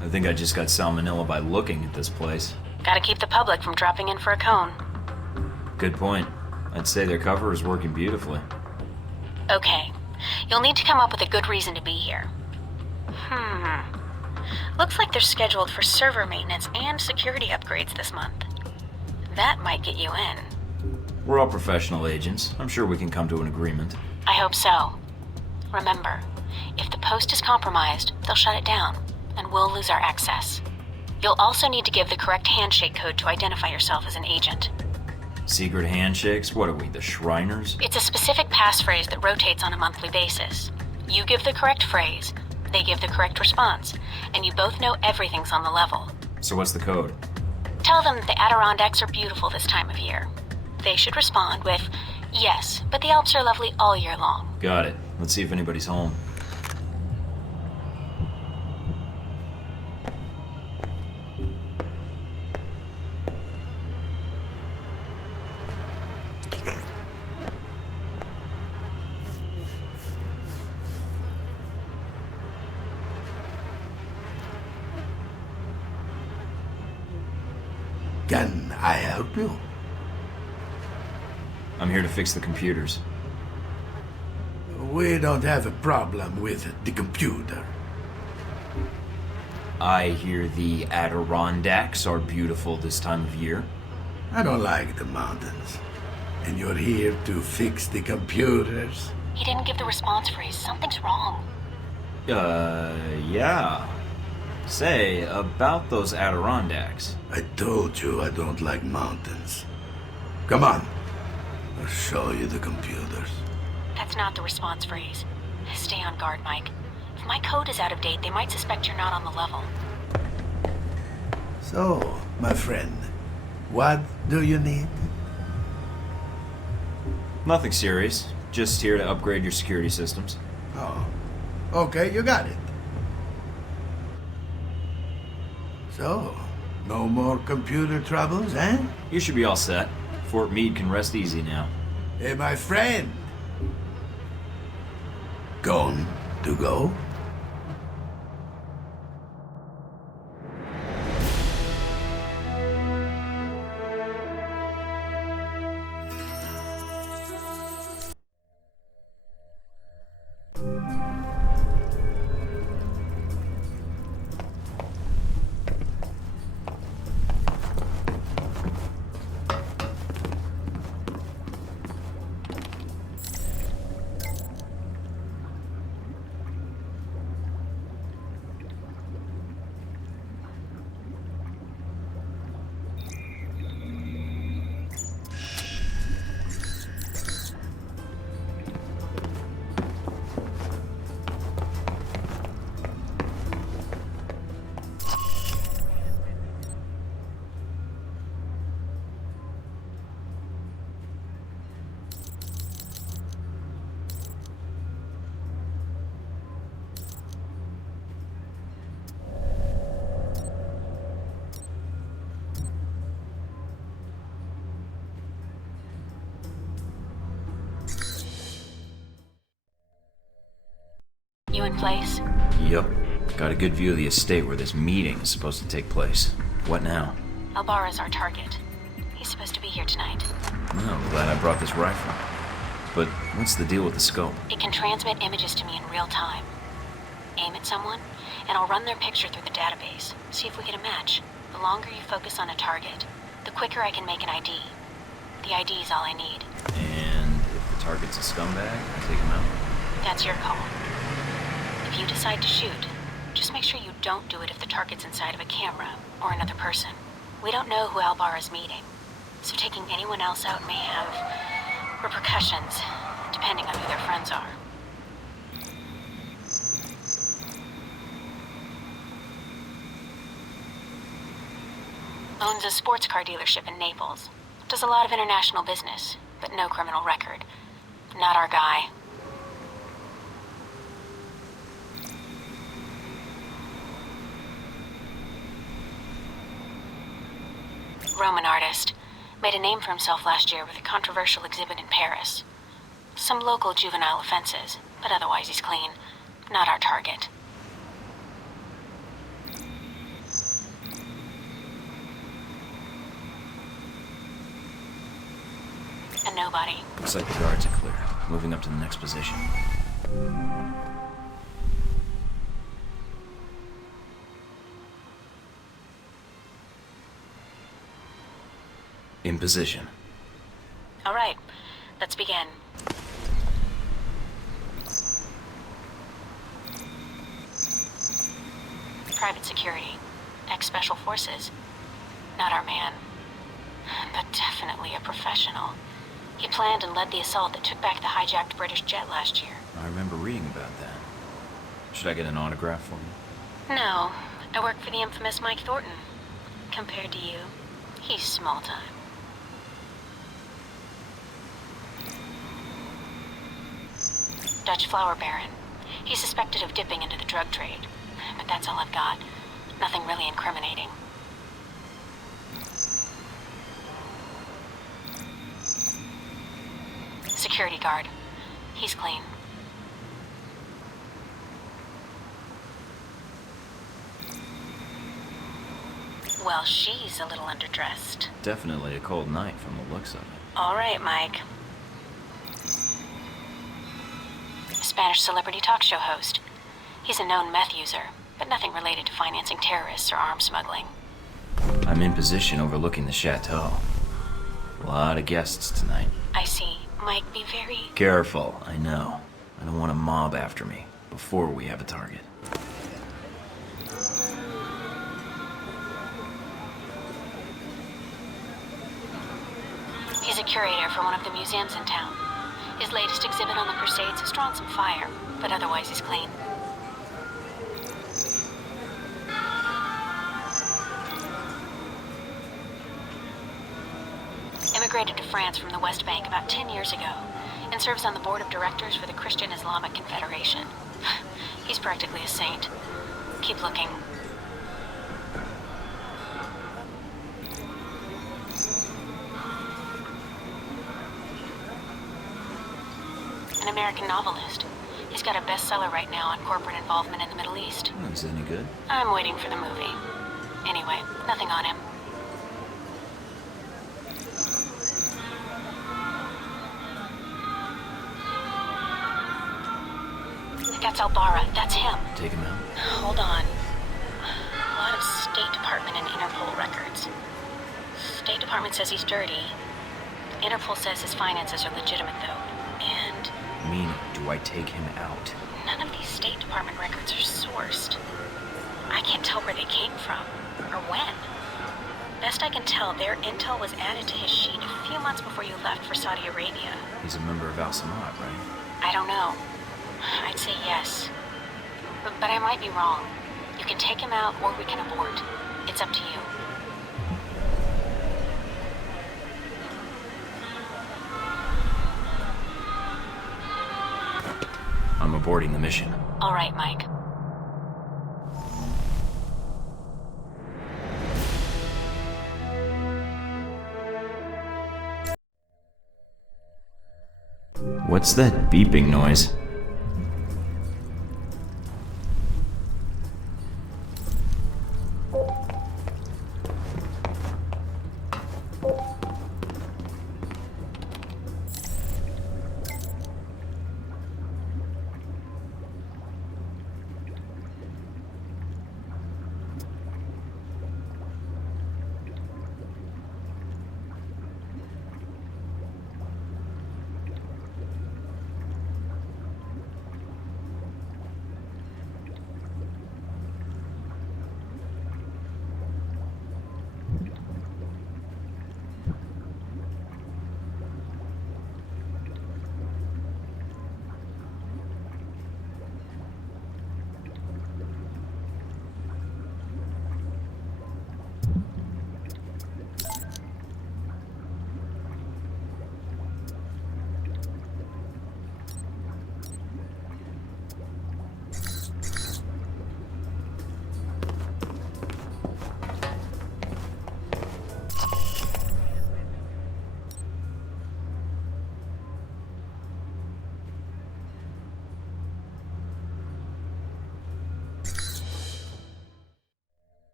I think I just got salmonella by looking at this place. Gotta keep the public from dropping in for a cone. Good point. I'd say their cover is working beautifully. Okay. You'll need to come up with a good reason to be here. Looks like they're scheduled for server maintenance and security upgrades this month. That might get you in. We're all professional agents. I'm sure we can come to an agreement. I hope so. Remember, if the post is compromised, they'll shut it down, and we'll lose our access. You'll also need to give the correct handshake code to identify yourself as an agent. Secret handshakes? What are we, the Shriners? It's a specific passphrase that rotates on a monthly basis. You give the correct phrase, they give the correct response, and you both know everything's on the level. So what's the code? Tell them that the Adirondacks are beautiful this time of year. They should respond with, yes, but the Alps are lovely all year long. Got it. Let's see if anybody's home. Can I help you? I'm here to fix the computers. We don't have a problem with the computer. I hear the Adirondacks are beautiful this time of year. I don't like the mountains. And you're here to fix the computers? He didn't give the response phrase. Something's wrong. Yeah. Say, about those Adirondacks. I told you I don't like mountains. Come on. I'll show you the computers. That's not the response phrase. Stay on guard, Mike. If my code is out of date, they might suspect you're not on the level. So, my friend, what do you need? Nothing serious. Just here to upgrade your security systems. Oh, okay, you got it. So, no more computer troubles, eh? You should be all set. Fort Meade can rest easy now. Hey, my friend. Gone to go? You in place? Yup. Got a good view of the estate where this meeting is supposed to take place. What now? Albara's our target. He's supposed to be here tonight. Oh, I'm glad I brought this rifle. But what's the deal with the scope? It can transmit images to me in real time. Aim at someone, and I'll run their picture through the database. See if we get a match. The longer you focus on a target, the quicker I can make an ID. The ID is all I need. And if the target's a scumbag, I take him out? That's your call. If you decide to shoot, just make sure you don't do it if the target's inside of a camera or another person. We don't know who Albara's meeting, so taking anyone else out may have repercussions, depending on who their friends are. Owns a sports car dealership in Naples. Does a lot of international business, but no criminal record. Not our guy. Roman artist. Made a name for himself last year with a controversial exhibit in Paris. Some local juvenile offenses, but otherwise he's clean. Not our target. A nobody. Looks like the guards are clear. Moving up to the next position. In position. All right, let's begin. Private security. Ex-special forces. Not our man. But definitely a professional. He planned and led the assault that took back the hijacked British jet last year. I remember reading about that. Should I get an autograph for you? No, I work for the infamous Mike Thorton. Compared to you, he's small time. Dutch flower baron. He's suspected of dipping into the drug trade. But that's all I've got. Nothing really incriminating. Security guard. He's clean. Well, she's a little underdressed. Definitely a cold night from the looks of it. All right, Mike. Spanish celebrity talk show host. He's a known meth user, but nothing related to financing terrorists or arms smuggling. I'm in position overlooking the chateau. A lot of guests tonight. I see. Mike, be very... Careful, I know. I don't want a mob after me before we have a target. He's a curator for one of the museums in town. His latest exhibit on the Crusades has drawn some fire, but otherwise he's clean. Immigrated to France from the West Bank about 10 years ago, and serves on the board of directors for the Christian Islamic Confederation. He's practically a saint. Keep looking. An American novelist. He's got a bestseller right now on corporate involvement in the Middle East. Is it any good? I'm waiting for the movie. Anyway, nothing on him. That's Albara. That's him. Take him out. Hold on. A lot of State Department and Interpol records. State Department says he's dirty. Interpol says his finances are legitimate, though. And Meaning, do I take him out? none of these State Department records are sourced. I can't tell where they came from, or when. Best I can tell, their intel was added to his sheet a few months before you left for Saudi Arabia. He's a member of Al Samad, right? I don't know. I'd say yes. But I might be wrong. You can take him out, or we can abort. It's up to you. I'm aborting the mission. All right, Mike. What's that beeping noise?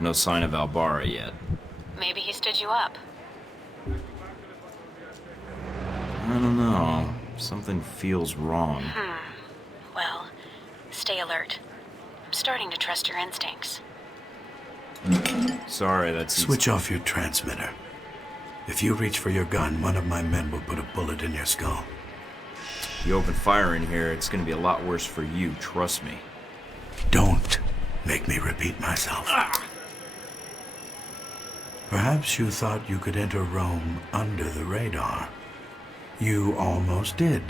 No sign of Albara yet. Maybe he stood you up. I don't know. Something feels wrong. Well, stay alert. I'm starting to trust your instincts. Sorry, that's... Switch off your transmitter. If you reach for your gun, one of my men will put a bullet in your skull. You open fire in here, it's gonna be a lot worse for you, trust me. Don't make me repeat myself. Perhaps you thought you could enter Rome under the radar. You almost did.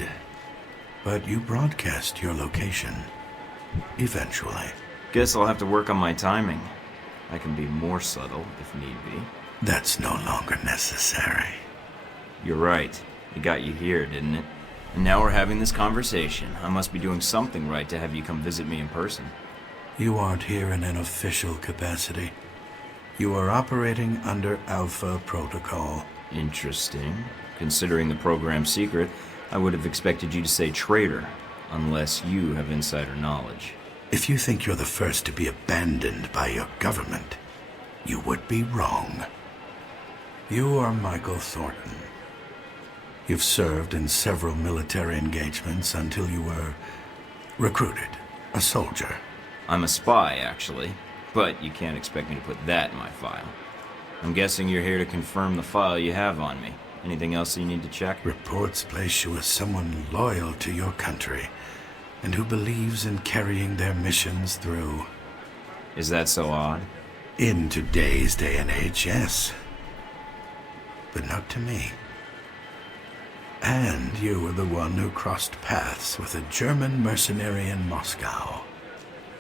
But you broadcast your location. Eventually. Guess I'll have to work on my timing. I can be more subtle if need be. That's no longer necessary. You're right. It got you here, didn't it? And now we're having this conversation. I must be doing something right to have you come visit me in person. You aren't here in an official capacity. You are operating under Alpha Protocol. Interesting. Considering the program's secret, I would have expected you to say traitor, unless you have insider knowledge. If you think you're the first to be abandoned by your government, you would be wrong. You are Michael Thorton. You've served in several military engagements until you were recruited, a soldier. I'm a spy, actually, but you can't expect me to put that in my file. I'm guessing you're here to confirm the file you have on me. Anything else you need to check? Reports place you as someone loyal to your country and who believes in carrying their missions through. Is that so odd? In today's day and age, yes. But not to me. And you were the one who crossed paths with a German mercenary in Moscow.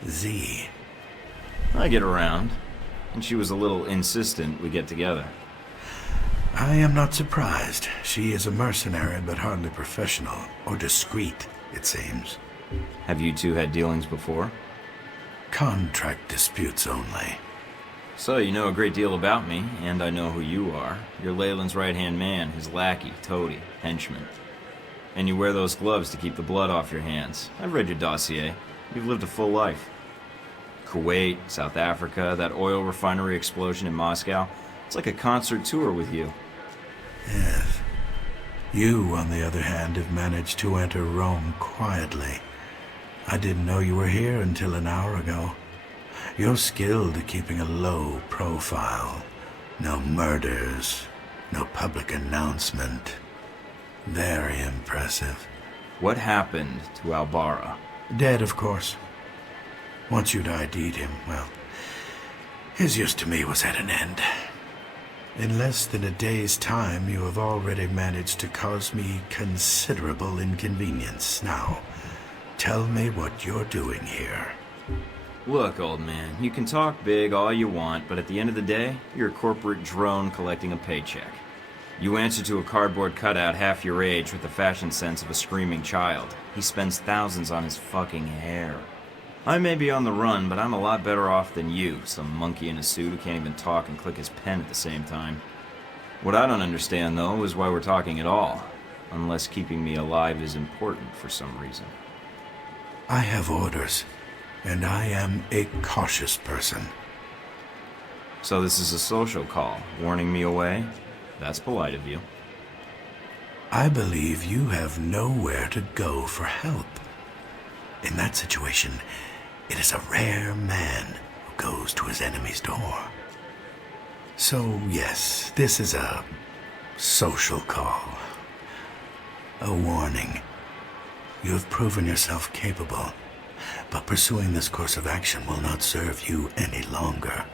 Z. I get around, and she was a little insistent we get together. I am not surprised. She is a mercenary, but hardly professional, or discreet, it seems. Have you two had dealings before? Contract disputes only. So you know a great deal about me, and I know who you are. You're Leyland's right-hand man, his lackey, toady, henchman. And you wear those gloves to keep the blood off your hands. I've read your dossier. You've lived a full life. Kuwait, South Africa, that oil refinery explosion in Moscow. It's like a concert tour with you. Yes. You, on the other hand, have managed to enter Rome quietly. I didn't know you were here until an hour ago. You're skilled at keeping a low profile. No murders, no public announcement. Very impressive. What happened to Albara? Dead, of course. Once you'd ID'd him, well, his use to me was at an end. In less than a day's time, you have already managed to cause me considerable inconvenience. Now, tell me what you're doing here. Look, old man, you can talk big all you want, but at the end of the day, you're a corporate drone collecting a paycheck. You answer to a cardboard cutout half your age with the fashion sense of a screaming child. He spends thousands on his fucking hair. I may be on the run, but I'm a lot better off than you, some monkey in a suit who can't even talk and click his pen at the same time. What I don't understand, though, is why we're talking at all, unless keeping me alive is important for some reason. I have orders, and I am a cautious person. So this is a social call, warning me away? That's polite of you. I believe you have nowhere to go for help. In that situation, it is a rare man who goes to his enemy's door. So, yes, this is a social call. A warning. You have proven yourself capable, but pursuing this course of action will not serve you any longer.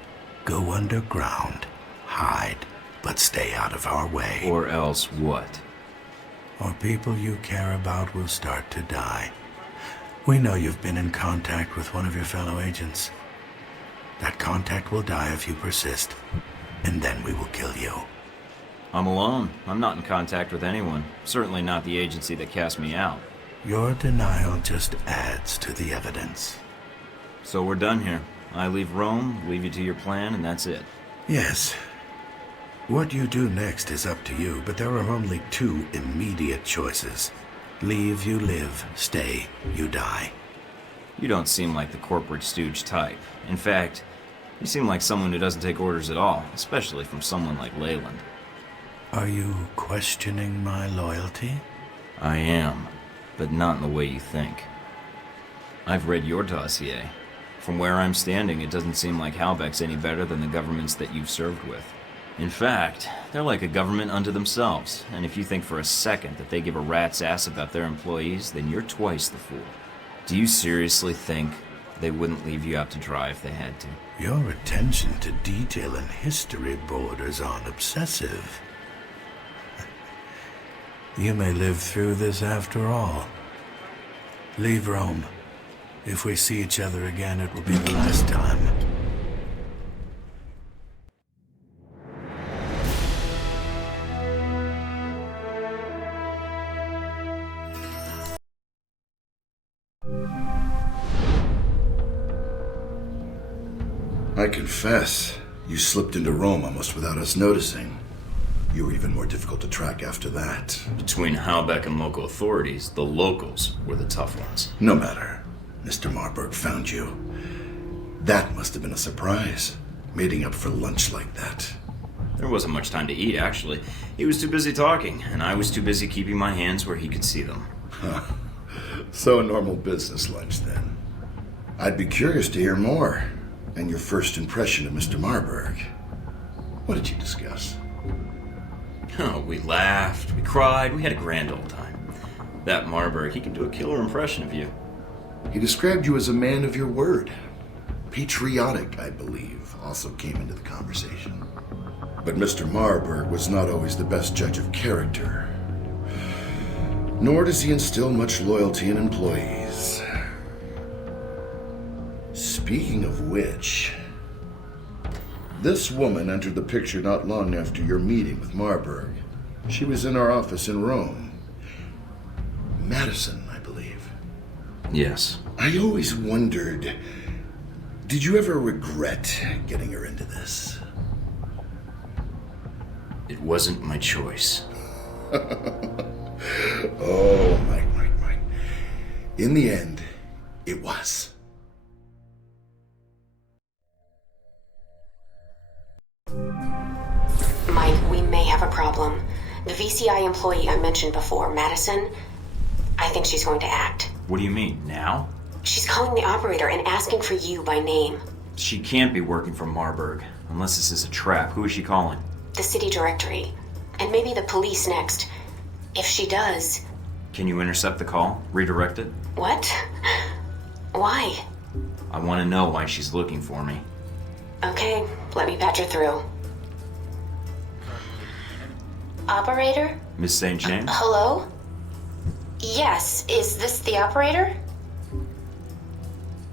Go underground, hide, but stay out of our way. Or else what? Or people you care about will start to die. We know you've been in contact with one of your fellow agents. That contact will die if you persist, and then we will kill you. I'm alone. I'm not in contact with anyone. Certainly not the agency that cast me out. Your denial just adds to the evidence. So we're done here. I leave Rome, leave you to your plan, and that's it. Yes. What you do next is up to you, but there are only two immediate choices. Leave, you live. Stay, you die. You don't seem like the corporate stooge type. In fact, you seem like someone who doesn't take orders at all, especially from someone like Leyland. Are you questioning my loyalty? I am, but not in the way you think. I've read your dossier. From where I'm standing, it doesn't seem like Halbeck's any better than the governments that you've served with. In fact, they're like a government unto themselves, and if you think for a second that they give a rat's ass about their employees, then you're twice the fool. Do you seriously think they wouldn't leave you out to dry if they had to? Your attention to detail and history borders on obsessive. You may live through this after all. Leave Rome. If we see each other again, it will be the last time. I confess, you slipped into Rome almost without us noticing. You were even more difficult to track after that. Between Halbeck and local authorities, the locals were the tough ones. No matter. Mr. Marburg found you. That must have been a surprise, meeting up for lunch like that. There wasn't much time to eat, actually. He was too busy talking, and I was too busy keeping my hands where he could see them. Huh. So a normal business lunch, then. I'd be curious to hear more, and your first impression of Mr. Marburg. What did you discuss? Oh, we laughed, we cried, we had a grand old time. That Marburg, he can do a killer impression of you. He described you as a man of your word. Patriotic, I believe, also came into the conversation. But Mr. Marburg was not always the best judge of character. Nor does he instill much loyalty in employees. Speaking of which, this woman entered the picture not long after your meeting with Marburg. She was in our office in Rome. Madison, I believe. Yes. I always wondered, did you ever regret getting her into this? It wasn't my choice. Oh, Mike. In the end, it was. Mike, we may have a problem. The VCI employee I mentioned before, Madison, I think she's going to act. What do you mean, now? She's calling the operator and asking for you by name. She can't be working for Marburg, unless this is a trap. Who is she calling? The city directory. And maybe the police next. If she does... Can you intercept the call? Redirect it? What? Why? I want to know why she's looking for me. Okay, let me patch her through. Operator? Miss St. James? Hello? Yes, is this the operator?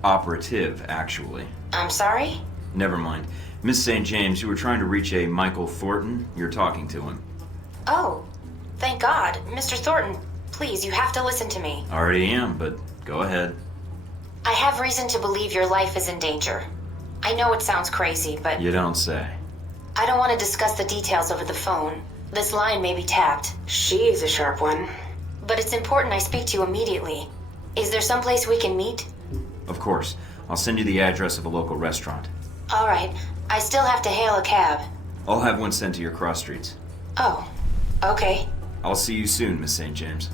Operative, actually. I'm sorry? Never mind. Miss St. James, you were trying to reach a Michael Thorton. You're talking to him. Oh, thank God. Mr. Thornton, please, you have to listen to me. Already am, but go ahead. I have reason to believe your life is in danger. I know it sounds crazy, but... You don't say. I don't want to discuss the details over the phone. This line may be tapped. She's a sharp one. But it's important I speak to you immediately. Is there someplace we can meet? Of course. I'll send you the address of a local restaurant. All right. I still have to hail a cab. I'll have one sent to your cross streets. Oh, okay. I'll see you soon, Miss St. James.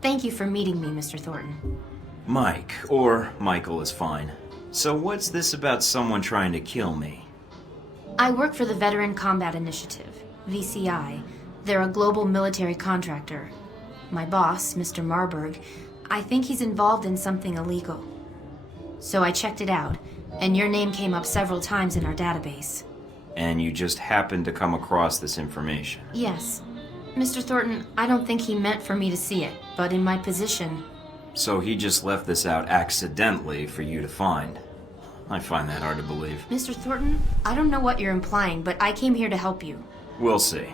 Thank you for meeting me, Mr. Thornton. Mike, or Michael is fine. So what's this about someone trying to kill me? I work for the Veteran Combat Initiative, VCI. They're a global military contractor. My boss, Mr. Marburg, I think he's involved in something illegal. So I checked it out, and your name came up several times in our database. And you just happened to come across this information? Yes. Mr. Thornton, I don't think he meant for me to see it, but in my position... So he just left this out accidentally for you to find. I find that hard to believe. Mr. Thornton, I don't know what you're implying, but I came here to help you. We'll see.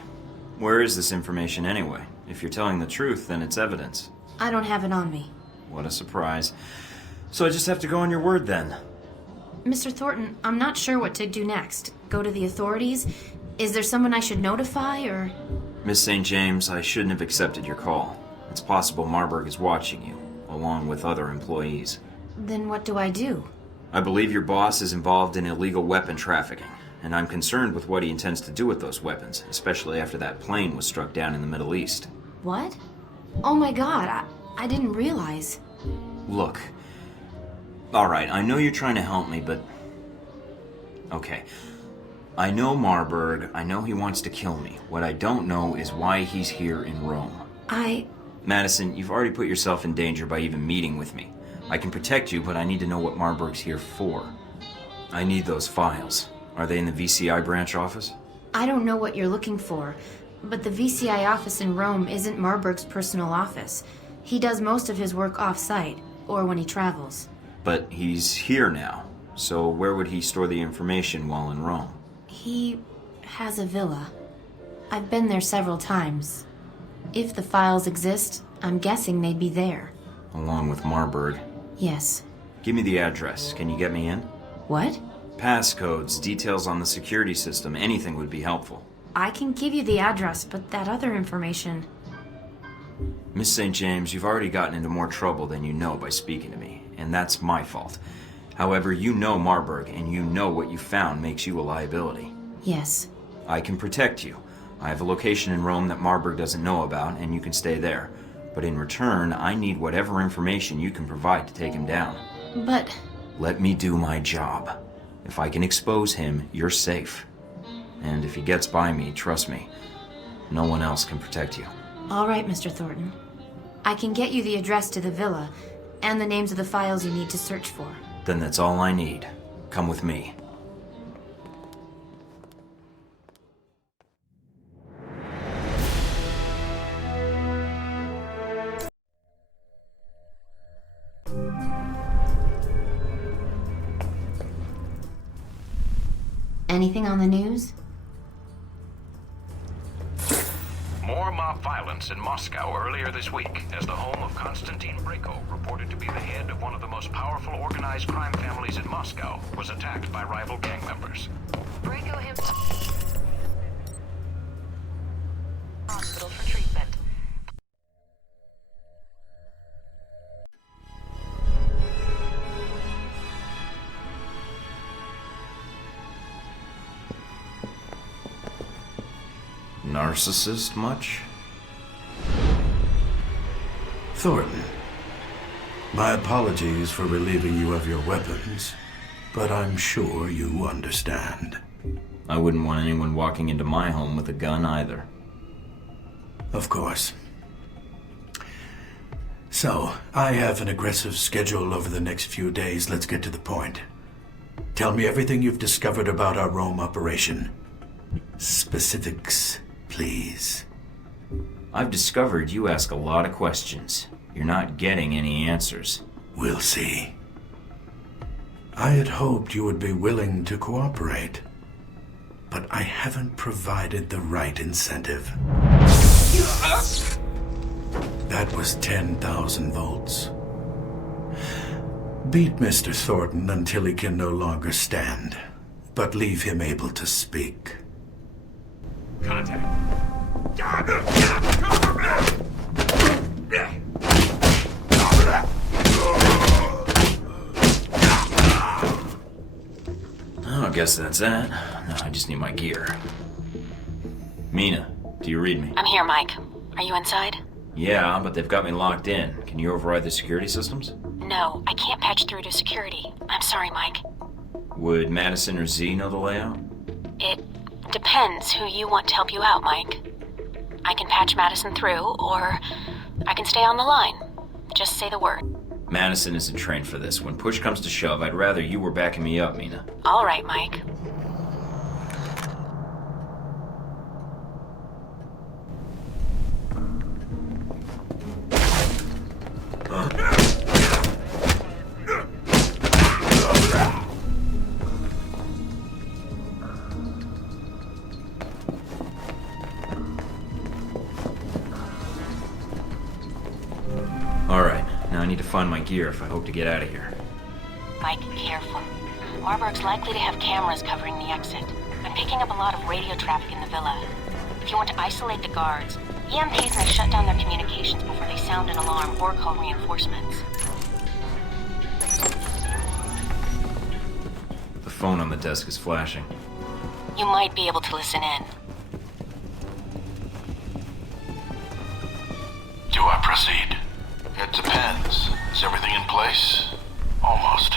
Where is this information anyway? If you're telling the truth, then it's evidence. I don't have it on me. What a surprise. So I just have to go on your word then. Mr. Thornton, I'm not sure what to do next. Go to the authorities? Is there someone I should notify, or...? Miss St. James, I shouldn't have accepted your call. It's possible Marburg is watching you, along with other employees. Then what do I do? I believe your boss is involved in illegal weapon trafficking, and I'm concerned with what he intends to do with those weapons, especially after that plane was struck down in the Middle East. What? Oh my god, I didn't realize. Look. Alright, I know you're trying to help me, but... Okay. I know Marburg, I know he wants to kill me. What I don't know is why he's here in Rome. Madison, you've already put yourself in danger by even meeting with me. I can protect you, but I need to know what Marburg's here for. I need those files. Are they in the VCI branch office? I don't know what you're looking for, but the VCI office in Rome isn't Marburg's personal office. He does most of his work off-site, or when he travels. But he's here now, so where would he store the information while in Rome? He has a villa. I've been there several times. If the files exist, I'm guessing they'd be there. Along with Marburg? Yes. Give me the address. Can you get me in? What? Passcodes, details on the security system, anything would be helpful. I can give you the address, but that other information... Miss St. James, you've already gotten into more trouble than you know by speaking to me, and that's my fault. However, you know Marburg, and you know what you found makes you a liability. Yes. I can protect you. I have a location in Rome that Marburg doesn't know about, and you can stay there. But in return, I need whatever information you can provide to take him down. But... Let me do my job. If I can expose him, you're safe. And if he gets by me, trust me, no one else can protect you. All right, Mr. Thornton. I can get you the address to the villa, and the names of the files you need to search for. Then that's all I need. Come with me. Anything on the news? More mob violence in Moscow earlier this week, as the home of Konstantin Brayko, reported to be the head of one of the most powerful organized crime families in Moscow, was attacked by rival gang members. Brayko himself. Hospital for treatment. Narcissist much? Thornton, my apologies for relieving you of your weapons, but I'm sure you understand. I wouldn't want anyone walking into my home with a gun either. Of course. So, I have an aggressive schedule over the next few days. Let's get to the point. Tell me everything you've discovered about our Rome operation. Specifics, please. I've discovered you ask a lot of questions. You're not getting any answers. We'll see. I had hoped you would be willing to cooperate, but I haven't provided the right incentive. That was 10,000 volts. Beat Mr. Thornton until he can no longer stand, but leave him able to speak. Contact. Oh, I guess that's that. No, I just need my gear. Mina, do you read me? I'm here, Mike. Are you inside? Yeah, but they've got me locked in. Can you override the security systems? No, I can't patch through to security. I'm sorry, Mike. Would Madison or Z know the layout? It depends who you want to help you out, Mike. I can patch Madison through, or I can stay on the line. Just say the word. Madison isn't trained for this. When push comes to shove, I'd rather you were backing me up, Mina. All right, Mike. Alright, now I need to find my gear if I hope to get out of here. Mike, careful. Marburg's likely to have cameras covering the exit. I'm picking up a lot of radio traffic in the villa. If you want to isolate the guards, EMPs may shut down their communications before they sound an alarm or call reinforcements. The phone on the desk is flashing. You might be able to listen in. Do I proceed? It depends. Is everything in place? Almost.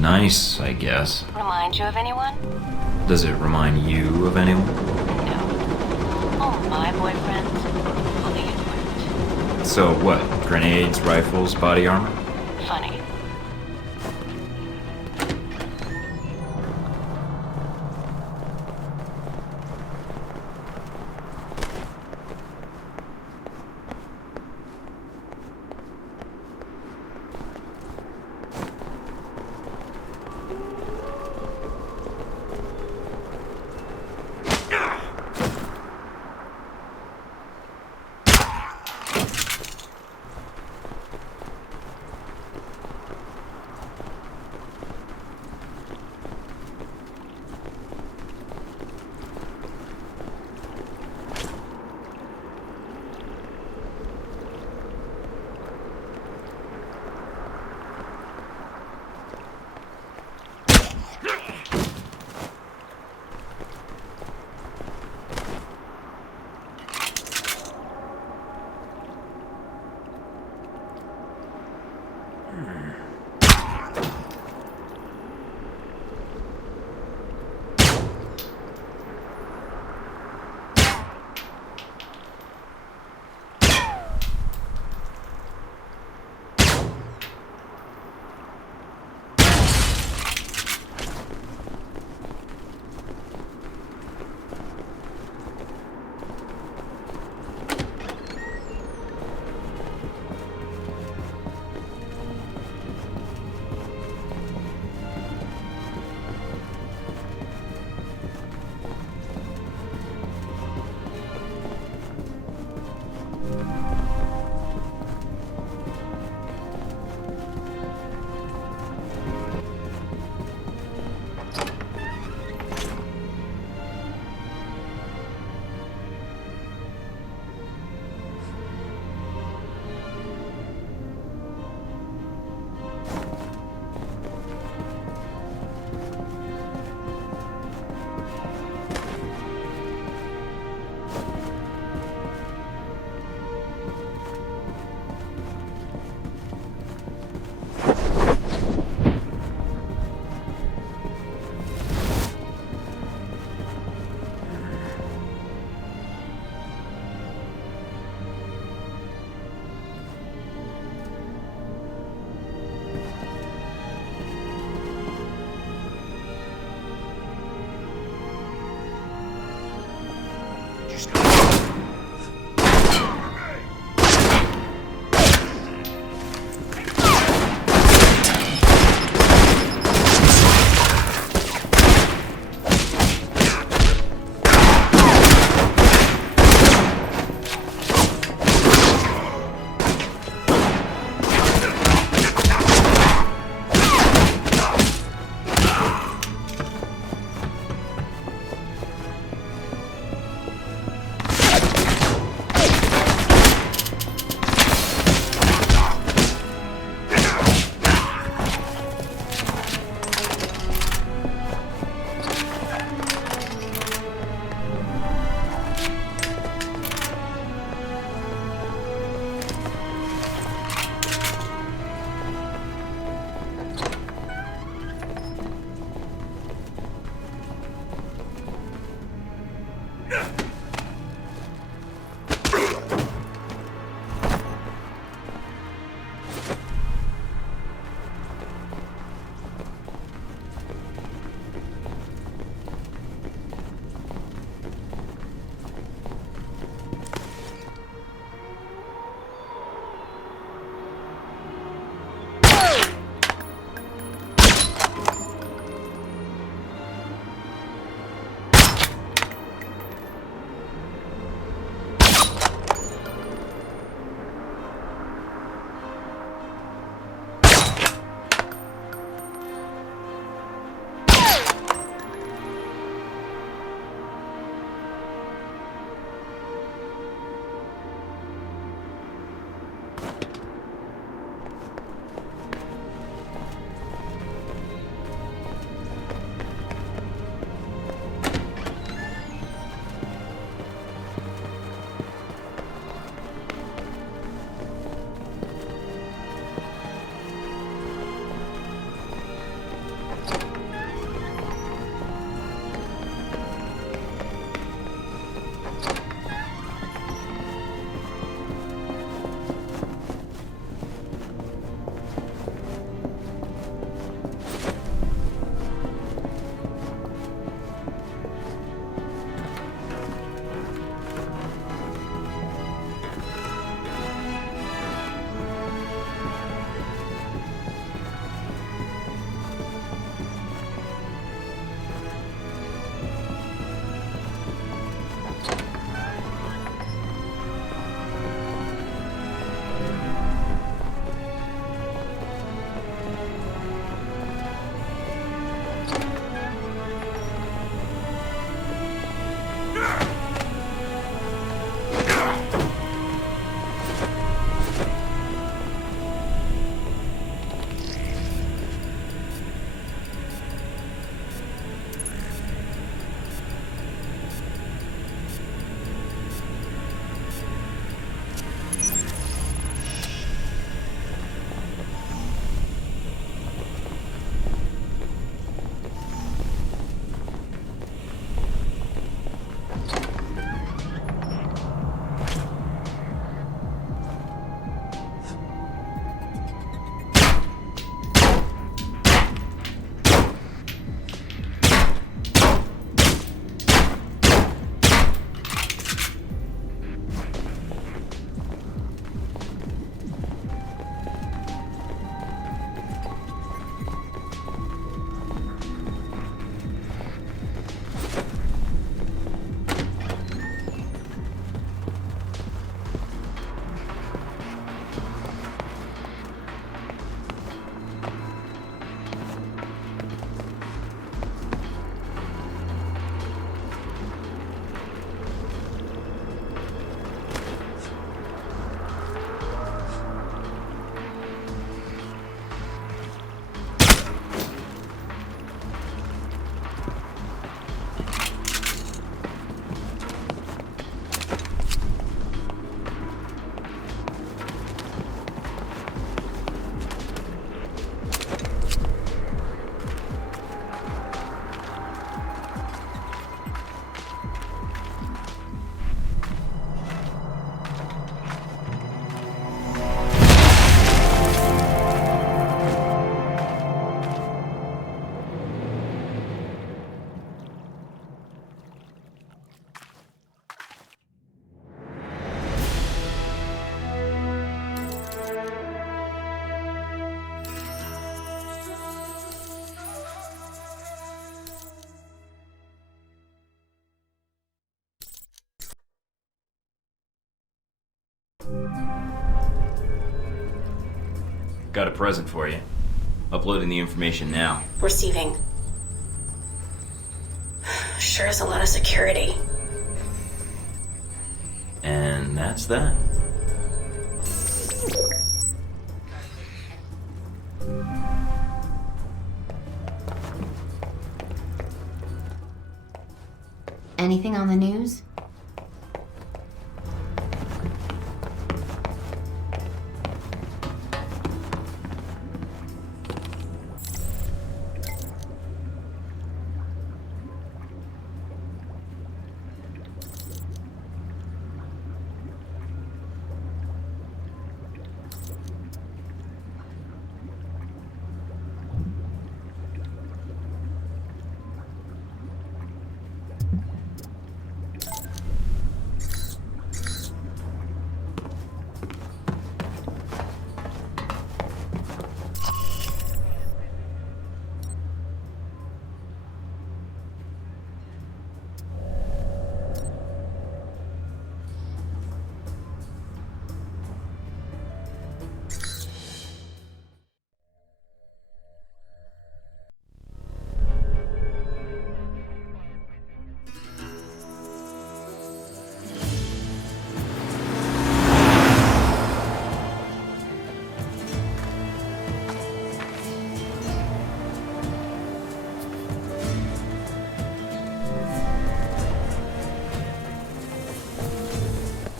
Nice, I guess. Remind you of anyone? Does it remind you of anyone? No. All my boyfriends, fully equipped. So what? Grenades, rifles, body armor? Funny. Got a present for you. Uploading the information now. Receiving. Sure is a lot of security. And that's that. Anything on the news?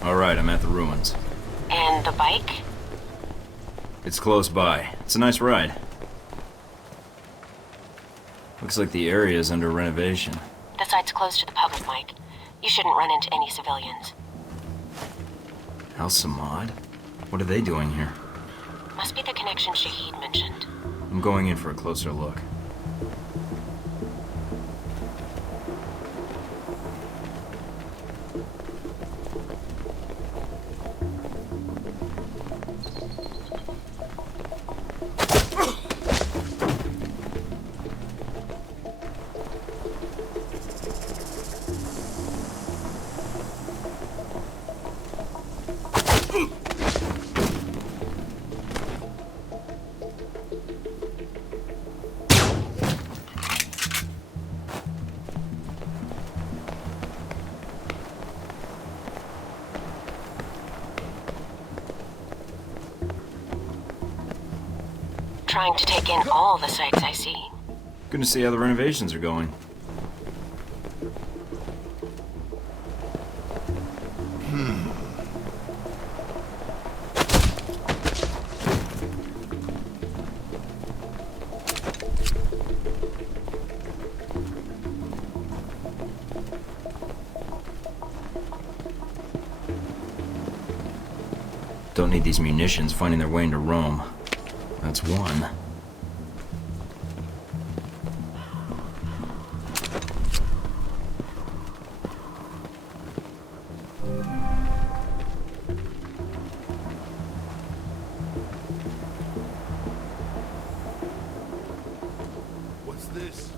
Alright, I'm at the ruins. And the bike? It's close by. It's a nice ride. Looks like the area is under renovation. The site's closed to the public, Mike. You shouldn't run into any civilians. Al Samad? What are they doing here? Must be the connection Shahid mentioned. I'm going in for a closer look. Trying to take in all the sights I see. Gonna see how the renovations are going. Don't need these munitions finding their way into Rome. That's one. What's this?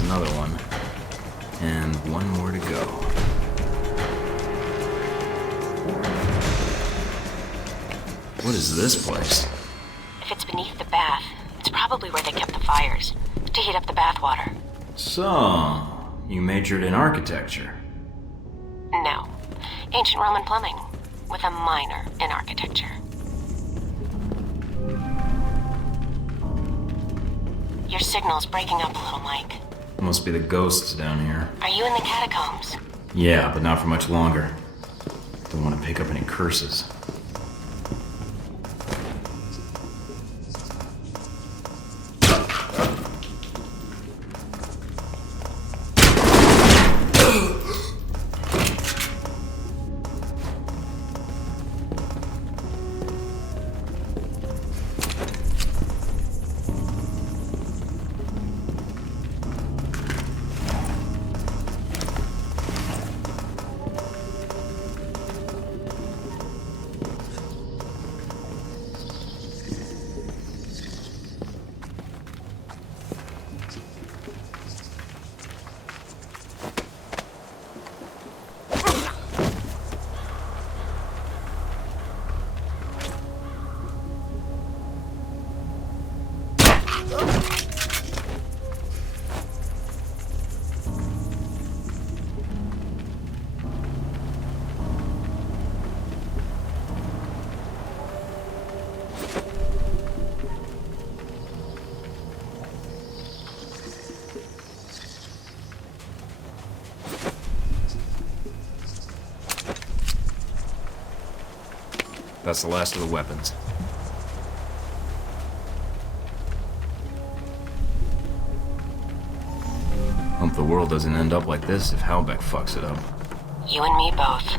That's another one. And one more to go. What is this place? If it's beneath the bath, it's probably where they kept the fires, to heat up the bathwater. So, you majored in architecture? No. Ancient Roman plumbing, with a minor in architecture. Your signal's breaking up a little, Mike. Must be the ghosts down here. Are you in the catacombs? Yeah, but not for much longer. Don't want to pick up any curses. That's the last of the weapons. Hope the world doesn't end up like this if Halbeck fucks it up. You and me both.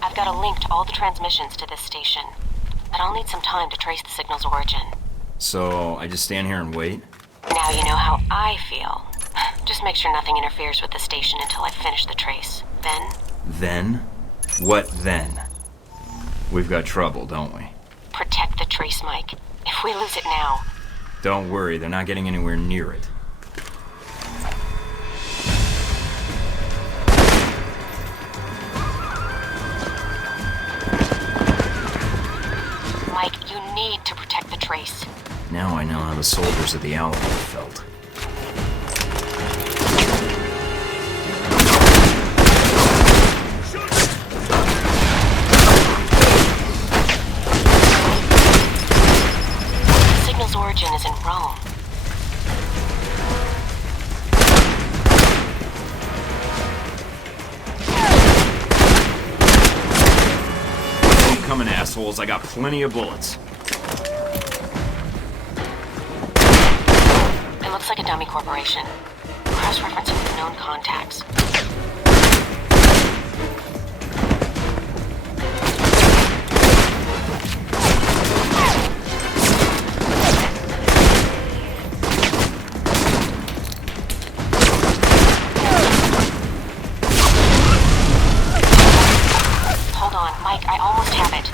I've got a link to all the transmissions to this station, but I'll need some time to trace the signal's origin. So, I just stand here and wait? Now you know how I feel. Just make sure nothing interferes with the station until I finish the trace. Then? Then? What then? We've got trouble, don't we? Protect the trace, Mike. If we lose it now... Don't worry, they're not getting anywhere near it. Mike, you need to protect the trace. Now I know how the soldiers at the Alamo felt. The signal's origin is in Rome. Keep coming, assholes. I got plenty of bullets. It looks like a dummy corporation. Cross-referencing with known contacts. Hold on, Mike, I almost have it.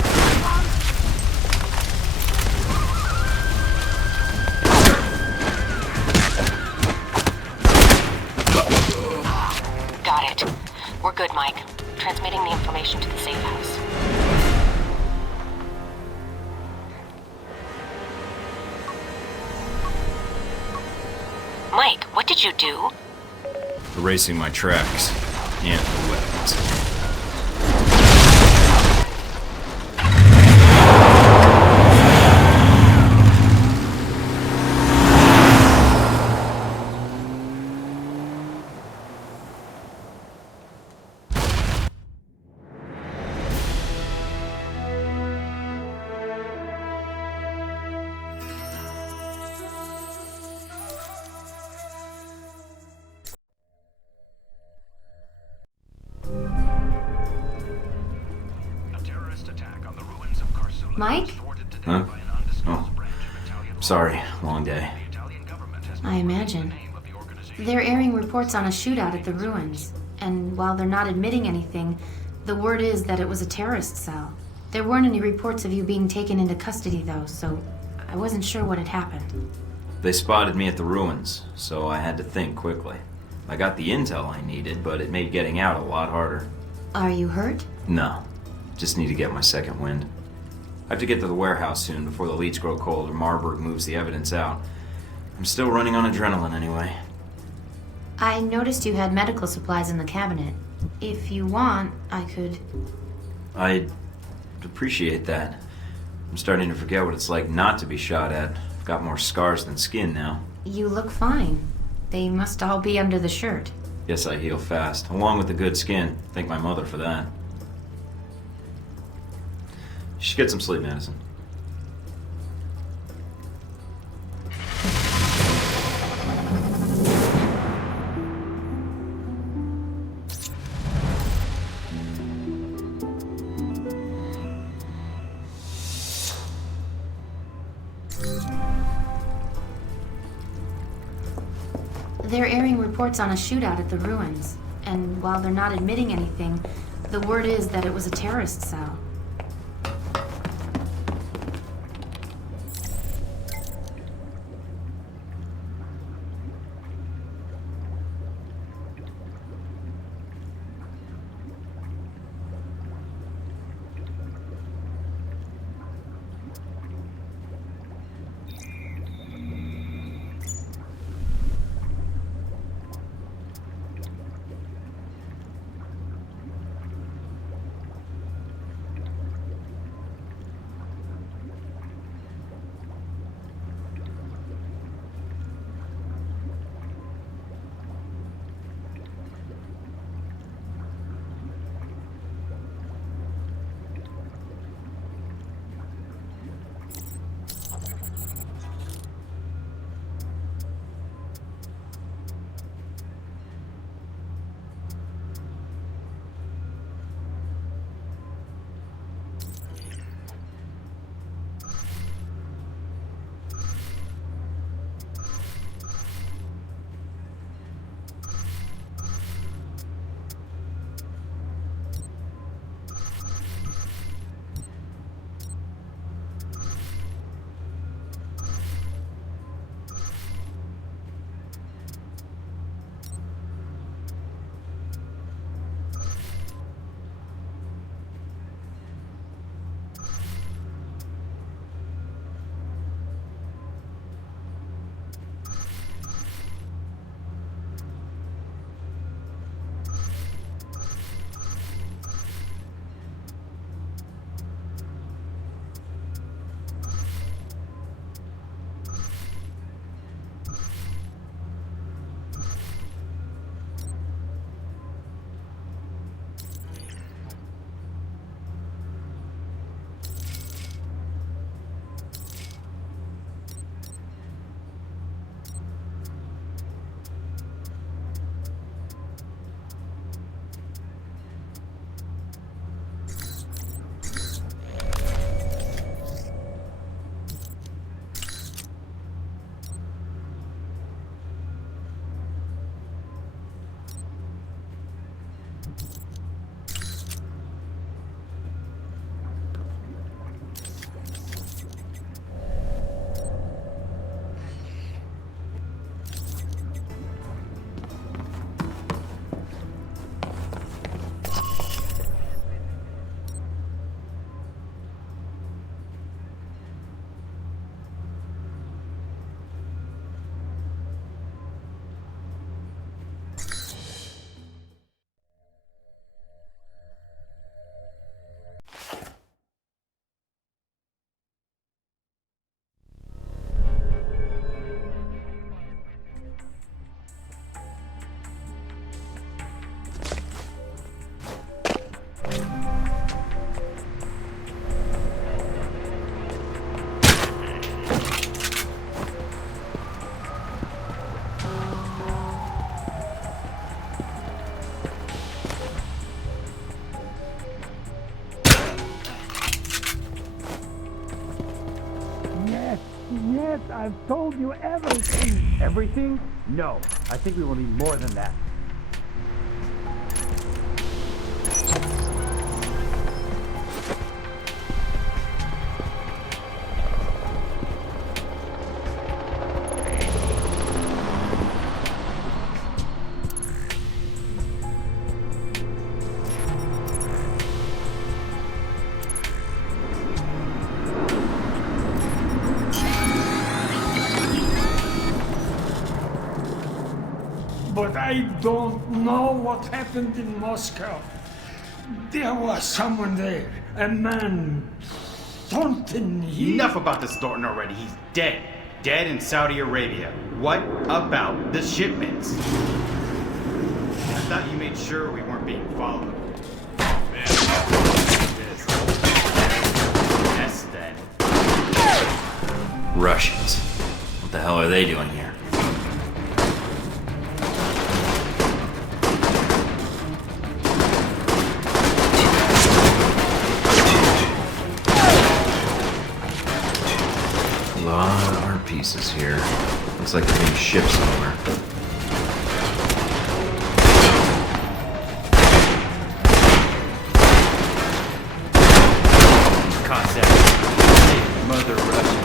Got it. We're good, Mike. Transmitting the information to the safe house. Mike, what did you do? Erasing my tracks and the weapons. Mike? Huh? Oh. Sorry, long day. I imagine. They're airing reports on a shootout at the ruins, and while they're not admitting anything, the word is that it was a terrorist cell. There weren't any reports of you being taken into custody, though, so I wasn't sure what had happened. They spotted me at the ruins, so I had to think quickly. I got the intel I needed, but it made getting out a lot harder. Are you hurt? No, just need to get my second wind. I have to get to the warehouse soon before the leads grow cold or Marburg moves the evidence out. I'm still running on adrenaline anyway. I noticed you had medical supplies in the cabinet. If you want, I could... I'd appreciate that. I'm starting to forget what it's like not to be shot at. I've got more scars than skin now. You look fine. They must all be under the shirt. Guess I heal fast, along with the good skin. Thank my mother for that. You should get some sleep, Madison. They're airing reports on a shootout at the ruins, and while they're not admitting anything, the word is that it was a terrorist cell. Yes, I've told you everything. Everything? No. I think we will need more than that. But I don't know what happened in Moscow. There was someone there, a man, Thornton. Enough about this Thornton already. He's dead. Dead in Saudi Arabia. What about the shipments? I thought you made sure we weren't being followed. Man, yes, then. Russians. What the hell are they doing here? A lot of art pieces here. Looks like they're being shipped somewhere. Concept. Mother Russia.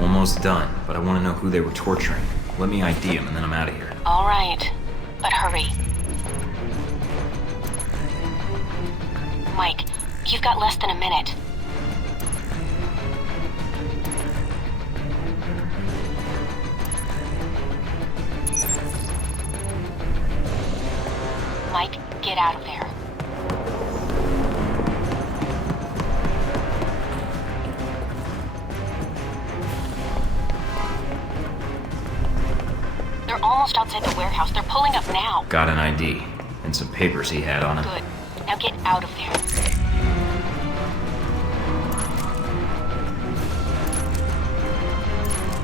Almost done, but I want to know who they were torturing. Let me ID them and then I'm out of here. All right, but hurry. Mike, you've got less than a minute. Mike, get out of there. They're almost outside the warehouse. They're pulling up now. Got an ID and some papers he had on him. Good. Now get out of there.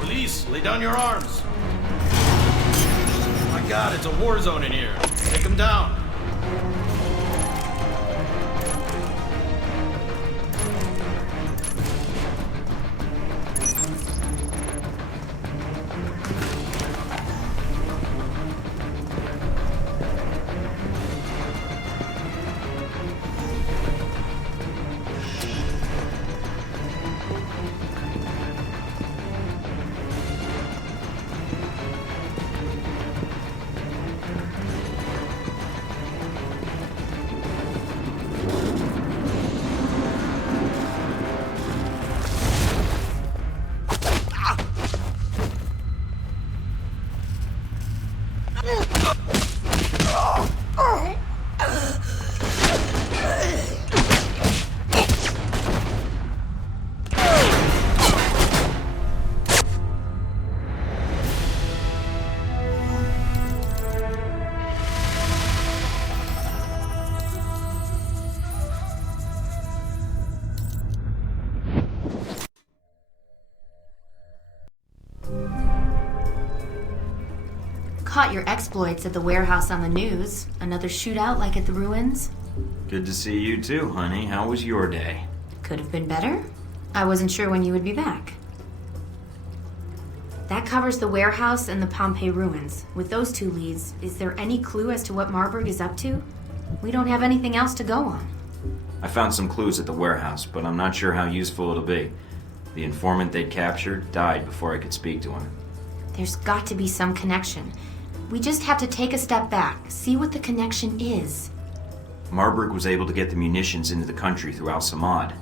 Police, lay down your arms. Oh my God, it's a war zone in here. Take them down. caught your exploits at the warehouse on the news. Another shootout like at the ruins. Good to see you too, honey. How was your day? Could have been better. I wasn't sure when you would be back. That covers the warehouse and the Pompeii ruins. With those two leads, is there any clue as to what Marburg is up to? We don't have anything else to go on. I found some clues at the warehouse, but I'm not sure how useful it'll be. The informant they'd captured died before I could speak to him. There's got to be some connection. We just have to take a step back, see what the connection is. Marburg was able to get the munitions into the country through Al-Samad,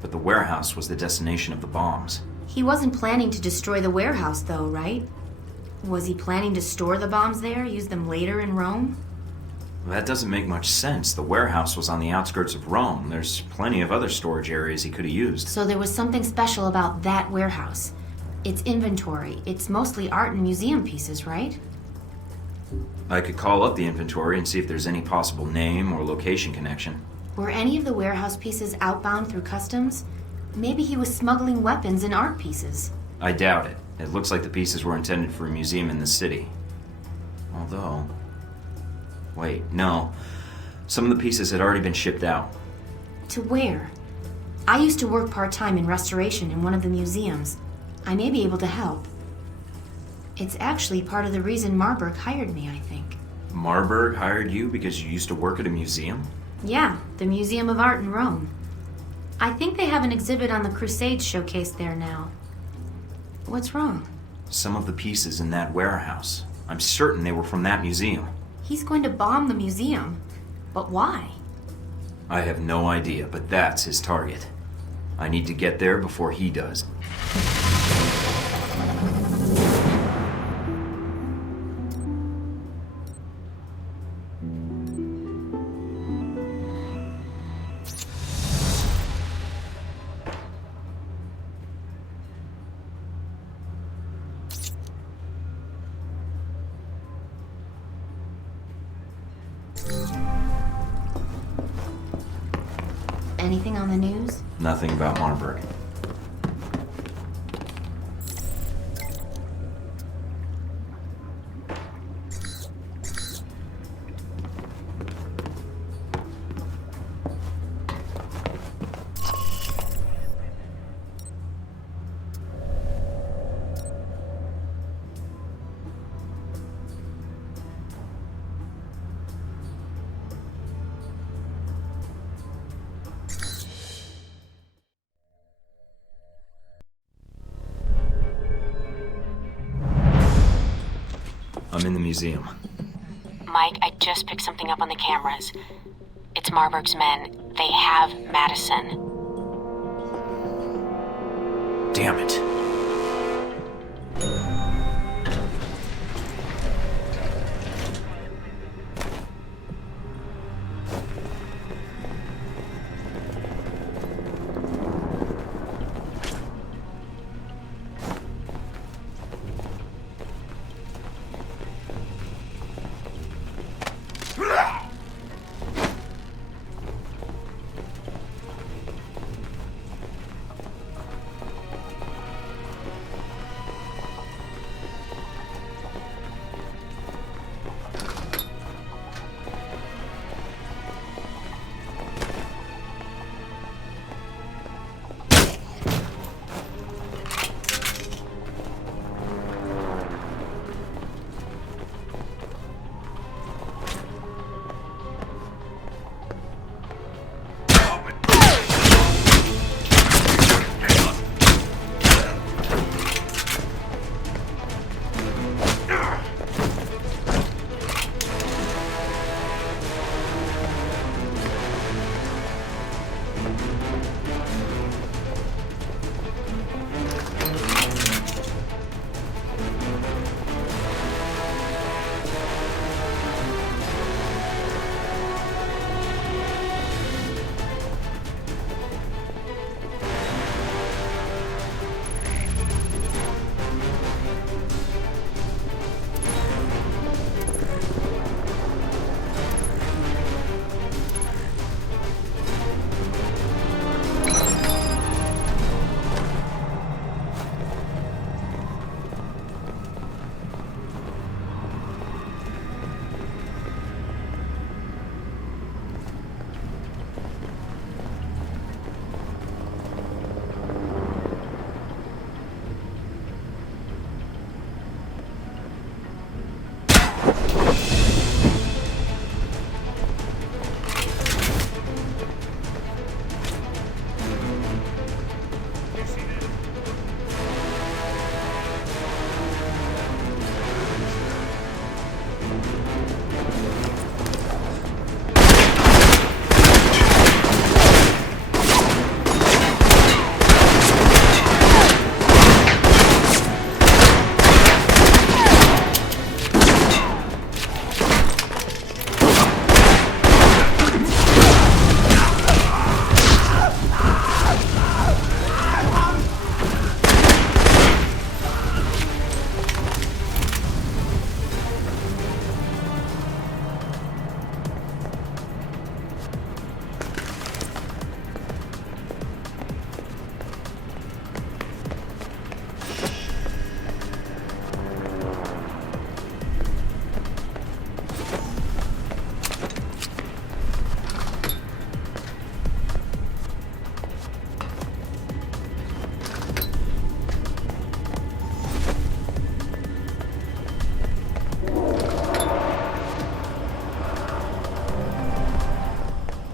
but the warehouse was the destination of the bombs. He wasn't planning to destroy the warehouse, though, right? Was he planning to store the bombs there, use them later in Rome? Well, that doesn't make much sense. The warehouse was on the outskirts of Rome. There's plenty of other storage areas he could have used. So there was something special about that warehouse. Its inventory. It's mostly art and museum pieces, right? I could call up the inventory and see if there's any possible name or location connection. Were any of the warehouse pieces outbound through customs? Maybe he was smuggling weapons and art pieces. I doubt it. It looks like the pieces were intended for a museum in the city. Although... Wait, no. Some of the pieces had already been shipped out. To where? I used to work part-time in restoration in one of the museums. I may be able to help. It's actually part of the reason Marburg hired me, I think. Marburg hired you because you used to work at a museum? Yeah, the Museum of Art in Rome. I think they have an exhibit on the Crusades showcase there now. What's wrong? Some of the pieces in that warehouse. I'm certain they were from that museum. He's going to bomb the museum. But why? I have no idea, but that's his target. I need to get there before he does. Anything on the news? Nothing about Marburg. I'm in the museum. Mike, I just picked something up on the cameras. It's Marburg's men. They have Madison. Damn it.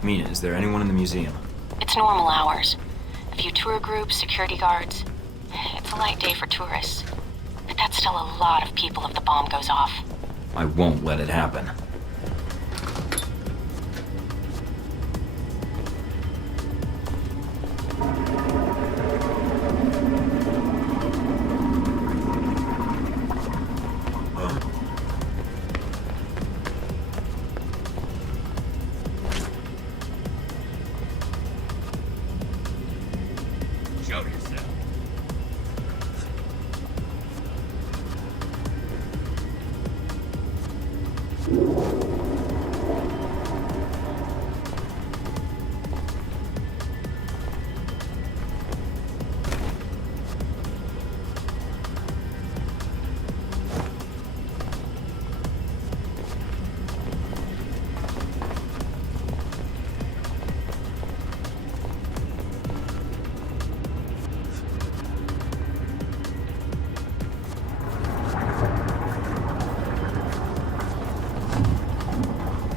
Mina, is there anyone in the museum? It's normal hours. A few tour groups, security guards. It's a light day for tourists. But that's still a lot of people if the bomb goes off. I won't let it happen. Show yourself.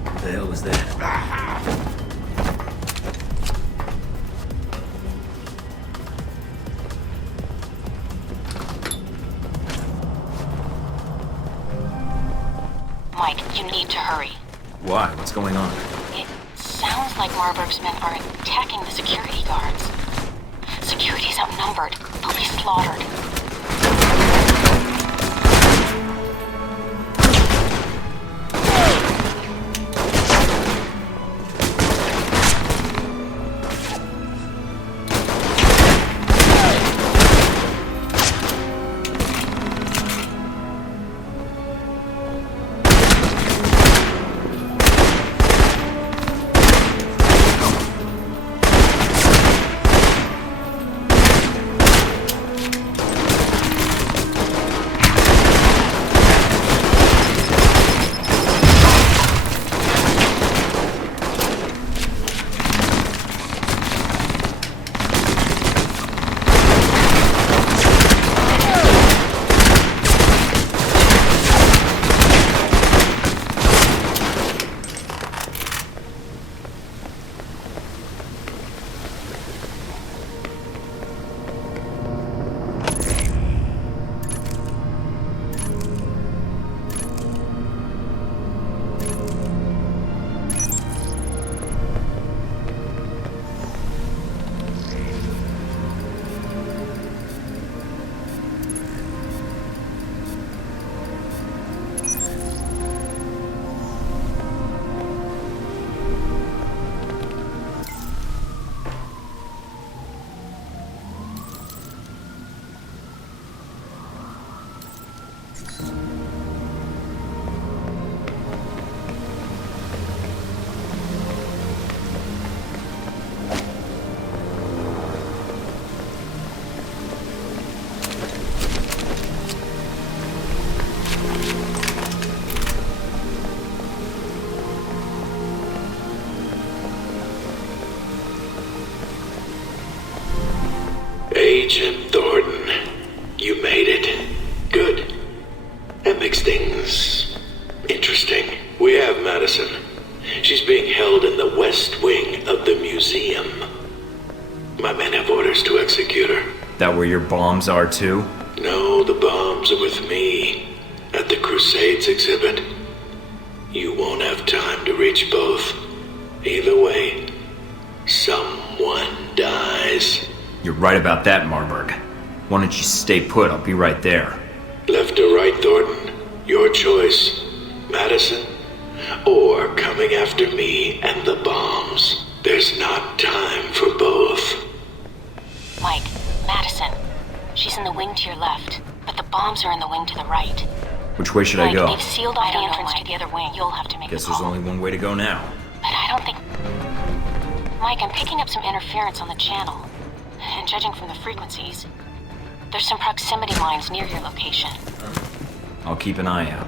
What the hell was that? Mike, you need to hurry. Why? What's going on? It sounds like Marburg's men are attacking the security guards. Security's outnumbered. They'll be slaughtered. Agent Thornton, you made it. Good. That makes things interesting. We have Madison. She's being held in the west wing of the museum. My men have orders to execute her. That where your bombs are too? No, the bombs are with me at the Crusades exhibit. You won't have time to reach both. Either way, someone dies. You're right about that, Marburg. Why don't you stay put? I'll be right there. Left or right, Thornton? Your choice. Madison, or coming after me and the bombs. There's not time for both. Mike, Madison. She's in the wing to your left, but the bombs are in the wing to the right. Which way should I go? They've sealed off the entrance to the other wing. You'll have to make Guess a there's call. only one way to go now. But I don't think... Mike, I'm picking up some interference on the channel. And judging from the frequencies, there's some proximity lines near your location. I'll keep an eye out.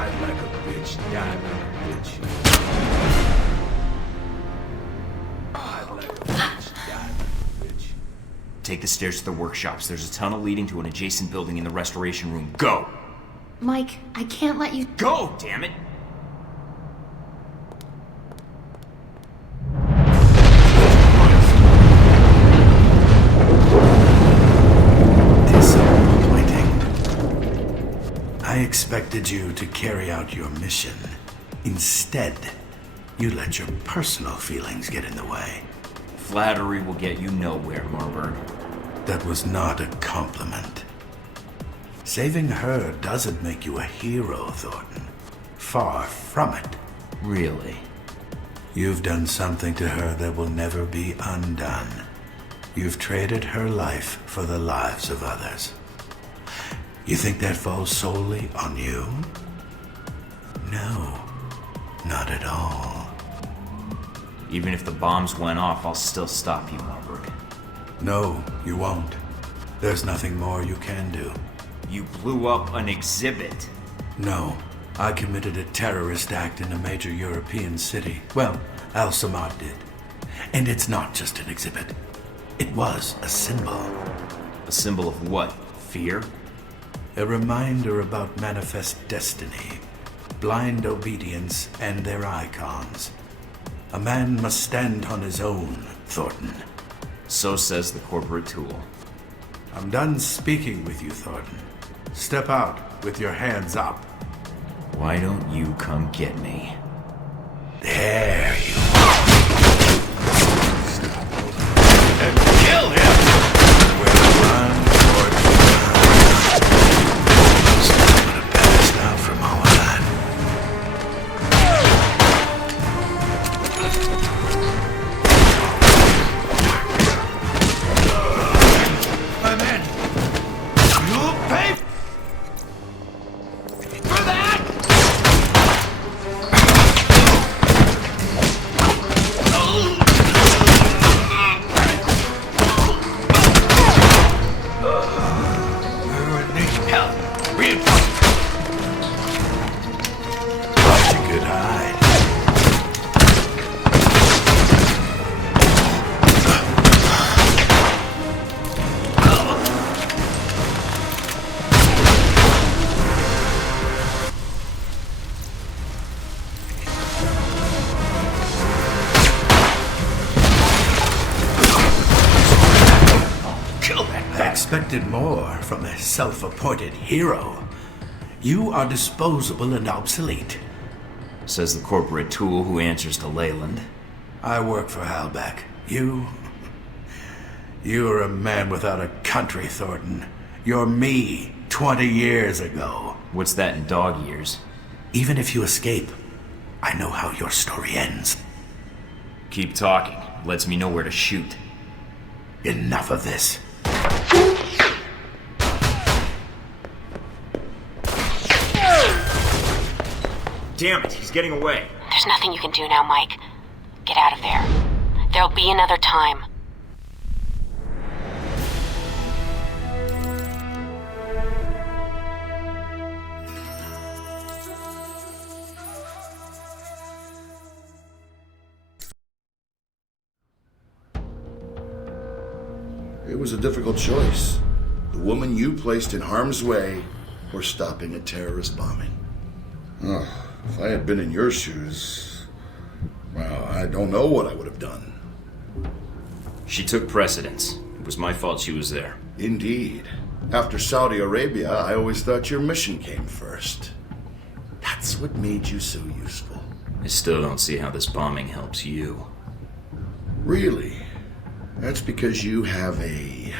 I'd like a bitch, die like a bitch. I'd like a bitch, die like a bitch. Take the stairs to the workshops. There's a tunnel leading to an adjacent building in the restoration room. Go! Mike, I can't let you... Go, damn it! I expected you to carry out your mission. Instead, you let your personal feelings get in the way. Flattery will get you nowhere, Marburg. That was not a compliment. Saving her doesn't make you a hero, Thornton. Far from it. Really? You've done something to her that will never be undone. You've traded her life for the lives of others. You think that falls solely on you? No, not at all. Even if the bombs went off, I'll still stop you, Marburg. No, you won't. There's nothing more you can do. You blew up an exhibit. No, I committed a terrorist act in a major European city. Well, Al-Samad did. And it's not just an exhibit. It was a symbol. A symbol of what? Fear? A reminder about manifest destiny, blind obedience, and their icons. A man must stand on his own, Thornton. So says the corporate tool. I'm done speaking with you, Thornton. Step out with your hands up. Why don't you come get me? There you are. And kill him! We'll run toward now from all of that. My men! You pay for that! We need help. Reinforcements. That's a good hide. I expected more from a self-appointed hero. You are disposable and obsolete. Says the corporate tool who answers to Leyland. I work for Halbeck. You're a man without a country, Thornton. You're me 20 years ago. What's that in dog years? Even if you escape, I know how your story ends. Keep talking. Lets me know where to shoot. Enough of this. Damn it, he's getting away. There's nothing you can do now, Mike. Get out of there. There'll be another time. It was a difficult choice. The woman you placed in harm's way or stopping a terrorist bombing. Oh, if I had been in your shoes, well, I don't know what I would have done. She took precedence. It was my fault she was there. Indeed. After Saudi Arabia, I always thought your mission came first. That's what made you so useful. I still don't see how this bombing helps you. Really? That's because you have a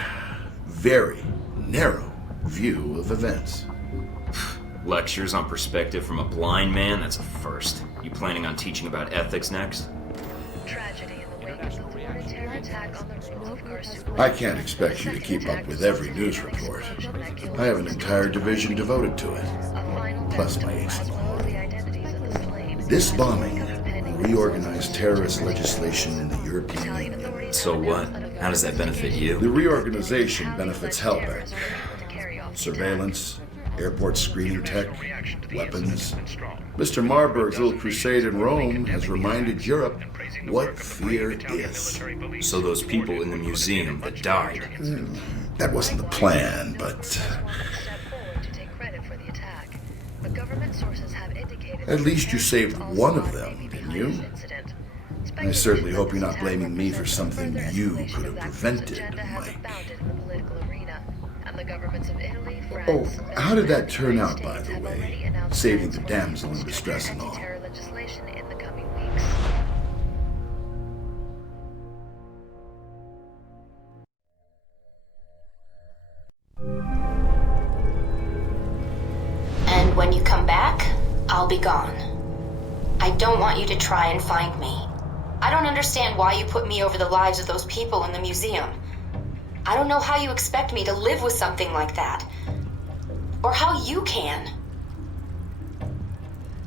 very narrow view of events. Lectures on perspective from a blind man? That's a first. You planning on teaching about ethics next? Tragedy in the wake of the thwarted terror attack on the roof of Kursu. I can't expect you to keep up with every news report. I have an entire division devoted to it, plus my agent. This bombing reorganized terrorist legislation in the European Union. So what? How does that benefit you? The reorganization benefits Halbeck. Surveillance, Airport screening tech, weapons. Mr. Marburg's little crusade in Rome has reminded Europe what fear is. So those people in the museum that died... That wasn't the plan, but... At least you saved one of them, didn't you? I certainly hope you're not blaming me for something you could have prevented, Mike. Oh, how did that turn out, by the way? Saving the damsel in distress and all. And when you come back, I'll be gone. I don't want you to try and find me. I don't understand why you put me over the lives of those people in the museum. I don't know how you expect me to live with something like that. Or how you can.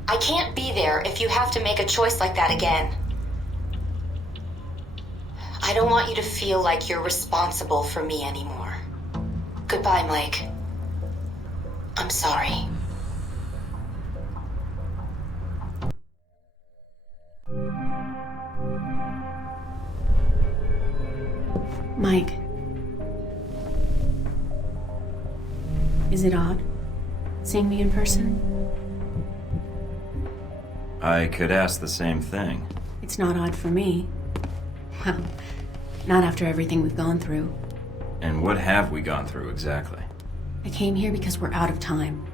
I can't be there if you have to make a choice like that again. I don't want you to feel like you're responsible for me anymore. Goodbye, Mike. I'm sorry. Mike. Is it odd, seeing me in person? I could ask the same thing. It's not odd for me. Well, not after everything we've gone through. And what have we gone through exactly? I came here because we're out of time.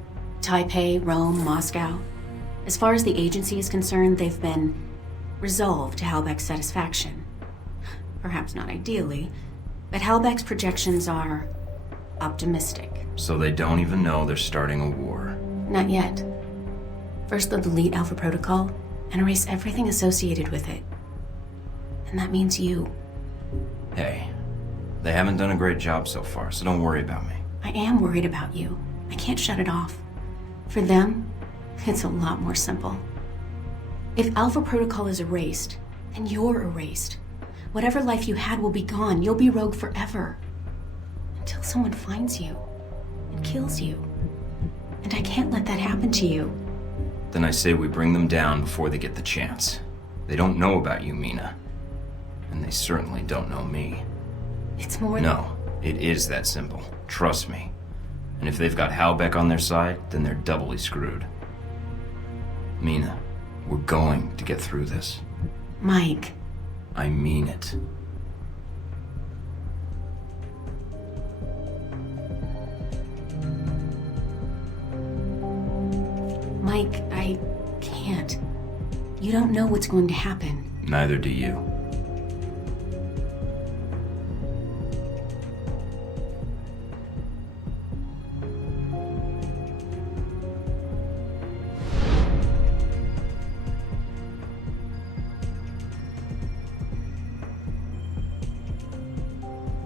Taipei, Rome, Moscow. As far as the agency is concerned, they've been resolved to Halbeck's satisfaction. Perhaps not ideally, but Halbeck's projections are optimistic. So they don't even know they're starting a war. Not yet. First they'll delete Alpha Protocol and erase everything associated with it. And that means you. Hey, they haven't done a great job so far, so don't worry about me. I am worried about you. I can't shut it off. For them, it's a lot more simple. If Alpha Protocol is erased, then you're erased. Whatever life you had will be gone. You'll be rogue forever. Until someone finds you and kills you. And I can't let that happen to you. Then I say we bring them down before they get the chance. They don't know about you, Mina. And they certainly don't know me. It's more No, it is that simple. Trust me. And if they've got Halbeck on their side, then they're doubly screwed. Mina, we're going to get through this. Mike. I mean it. Mike, I can't. You don't know what's going to happen. Neither do you.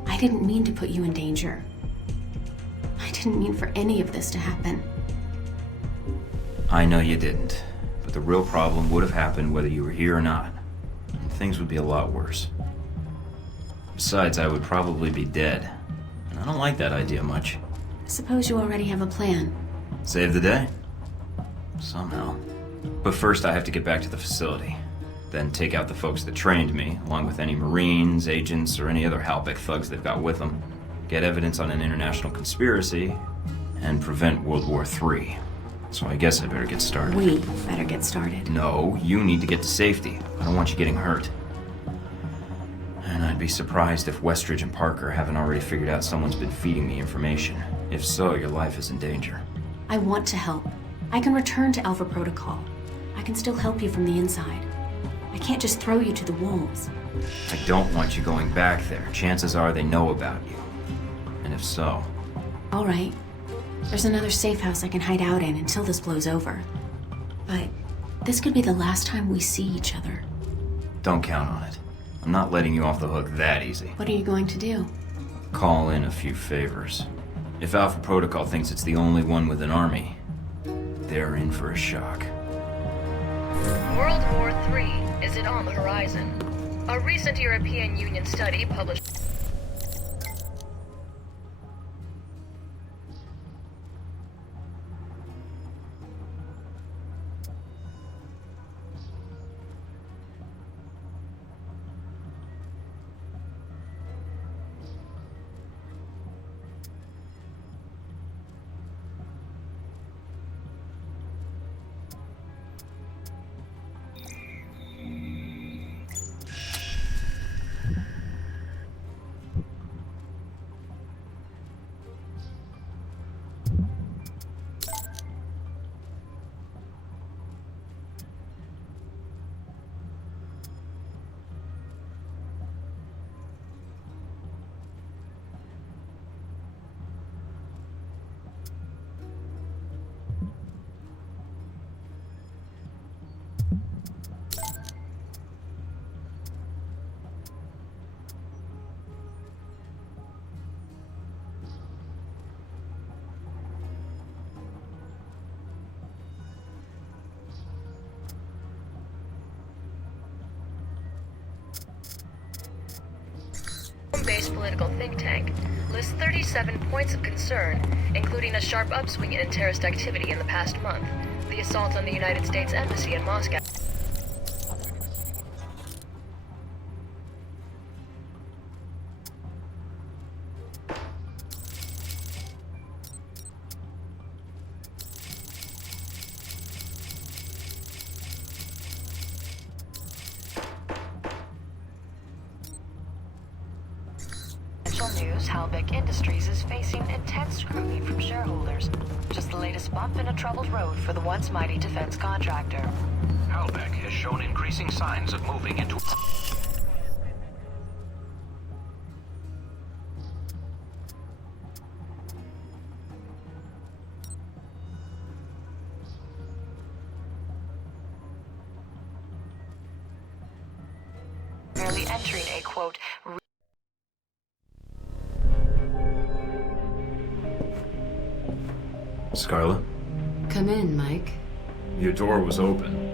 I didn't mean to put you in danger. I didn't mean for any of this to happen. I know you didn't, but the real problem would have happened whether you were here or not. And things would be a lot worse. Besides, I would probably be dead. And I don't like that idea much. Suppose you already have a plan. Save the day? Somehow. But first I have to get back to the facility. Then take out the folks that trained me, along with any Marines, agents, or any other Halbeck thugs they've got with them. Get evidence on an international conspiracy, and prevent World War III. So I guess I better get started. We better get started. No, you need to get to safety. I don't want you getting hurt. And I'd be surprised if Westridge and Parker haven't already figured out someone's been feeding me information. If so, your life is in danger. I want to help. I can return to Alpha Protocol. I can still help you from the inside. I can't just throw you to the wolves. I don't want you going back there. Chances are they know about you. And if so... All right. There's another safe house I can hide out in until this blows over. But this could be the last time we see each other. Don't count on it. I'm not letting you off the hook that easy. What are you going to do? Call in a few favors. If Alpha Protocol thinks it's the only one with an army, they're in for a shock. World War III, is it on the horizon? A recent European Union study published... political think tank, lists 37 points of concern, including a sharp upswing in terrorist activity in the past month, the assault on the United States Embassy in Moscow. News, Halbeck Industries is facing intense scrutiny from shareholders. Just the latest bump in a troubled road for the once mighty defense contractor. Halbeck has shown increasing signs of moving into... Barely entering a, quote, Scarlet? Come in, Mike. Your door was open.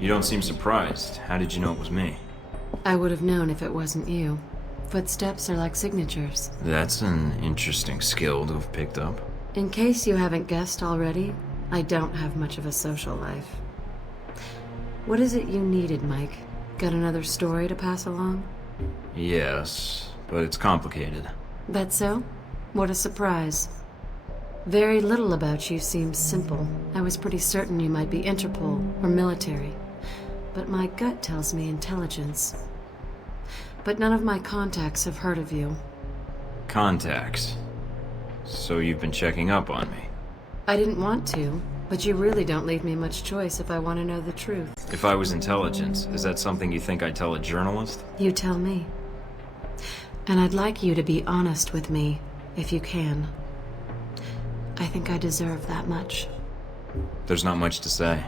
You don't seem surprised. How did you know it was me? I would have known if it wasn't you. Footsteps are like signatures. That's an interesting skill to have picked up. In case you haven't guessed already, I don't have much of a social life. What is it you needed, Mike? Got another story to pass along? Yes, but it's complicated. That so? What a surprise. Very little about you seems simple. I was pretty certain you might be Interpol or military. But my gut tells me intelligence. But none of my contacts have heard of you. Contacts? So you've been checking up on me? I didn't want to, but you really don't leave me much choice if I want to know the truth. If I was intelligence, is that something you think I'd tell a journalist? You tell me. And I'd like you to be honest with me, if you can. I think I deserve that much. There's not much to say.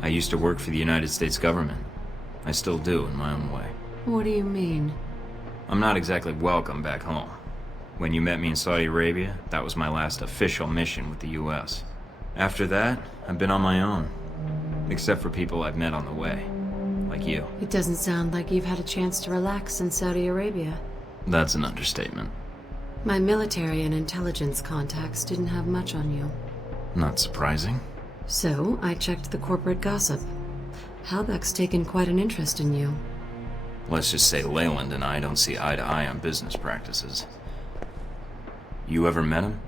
I used to work for the United States government. I still do, in my own way. What do you mean? I'm not exactly welcome back home. When you met me in Saudi Arabia, that was my last official mission with the US. After that, I've been on my own. Except for people I've met on the way. Like you. It doesn't sound like you've had a chance to relax in Saudi Arabia. That's an understatement. My military and intelligence contacts didn't have much on you. Not surprising. So, I checked the corporate gossip. Halbeck's taken quite an interest in you. Let's just say Leyland and I don't see eye to eye on business practices. You ever met him?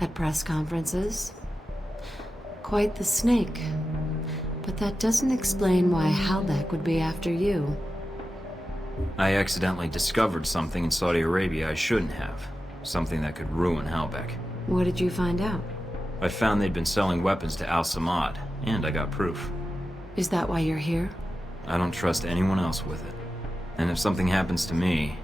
At press conferences. Quite the snake. But that doesn't explain why Halbeck would be after you. I accidentally discovered something in Saudi Arabia I shouldn't have. Something that could ruin Halbeck. What did you find out? I found they'd been selling weapons to Al-Samad, and I got proof. Is that why you're here? I don't trust anyone else with it. And if something happens to me,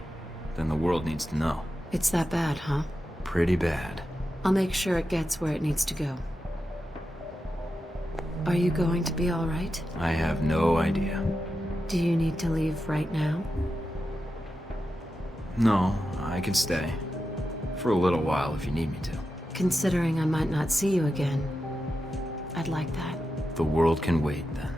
then the world needs to know. It's that bad, huh? Pretty bad. I'll make sure it gets where it needs to go. Are you going to be all right? I have no idea. Do you need to leave right now? No, I can stay. For a little while if you need me to. Considering I might not see you again, I'd like that. The world can wait then.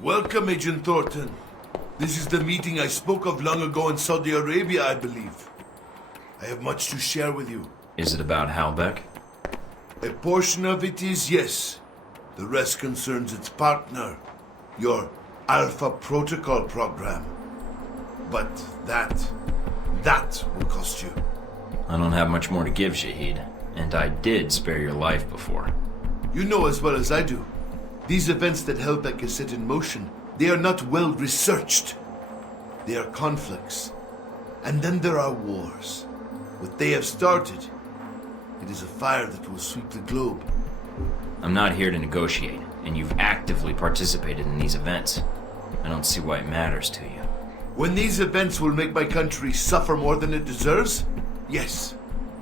Welcome, Agent Thorton. This is the meeting I spoke of long ago in Saudi Arabia, I believe. I have much to share with you. Is it about Halbeck? A portion of it is, yes. The rest concerns its partner, your Alpha Protocol program. But that will cost you. I don't have much more to give, Shahid. And I did spare your life before. You know as well as I do. These events that Helbeck has set in motion, they are not well researched. They are conflicts. And then there are wars. What they have started, it is a fire that will sweep the globe. I'm not here to negotiate, and you've actively participated in these events. I don't see why it matters to you. When these events will make my country suffer more than it deserves? Yes.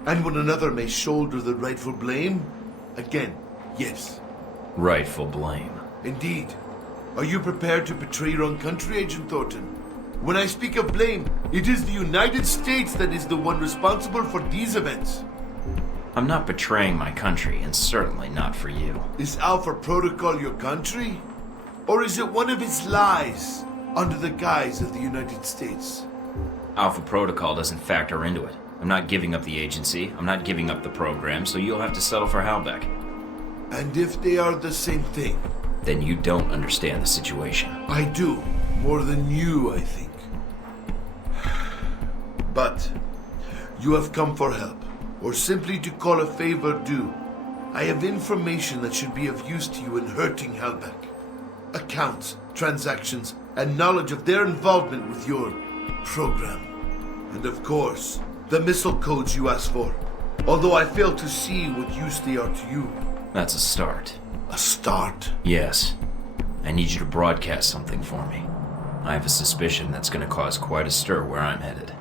And when another may shoulder the rightful blame? Again, yes. Rightful blame. Indeed. Are you prepared to betray your own country, Agent Thornton? When I speak of blame, it is the United States that is the one responsible for these events. I'm not betraying my country, and certainly not for you. Is Alpha Protocol your country? Or is it one of its lies under the guise of the United States? Alpha Protocol doesn't factor into it. I'm not giving up the agency, I'm not giving up the program, so you'll have to settle for Halbeck. And if they are the same thing? Then you don't understand the situation. I do. More than you, I think. But you have come for help, or simply to call a favor due. I have information that should be of use to you in hurting Halbeck. Accounts, transactions, and knowledge of their involvement with your program. And of course, the missile codes you asked for. Although I fail to see what use they are to you. That's a start. A start? Yes. I need you to broadcast something for me. I have a suspicion that's going to cause quite a stir where I'm headed.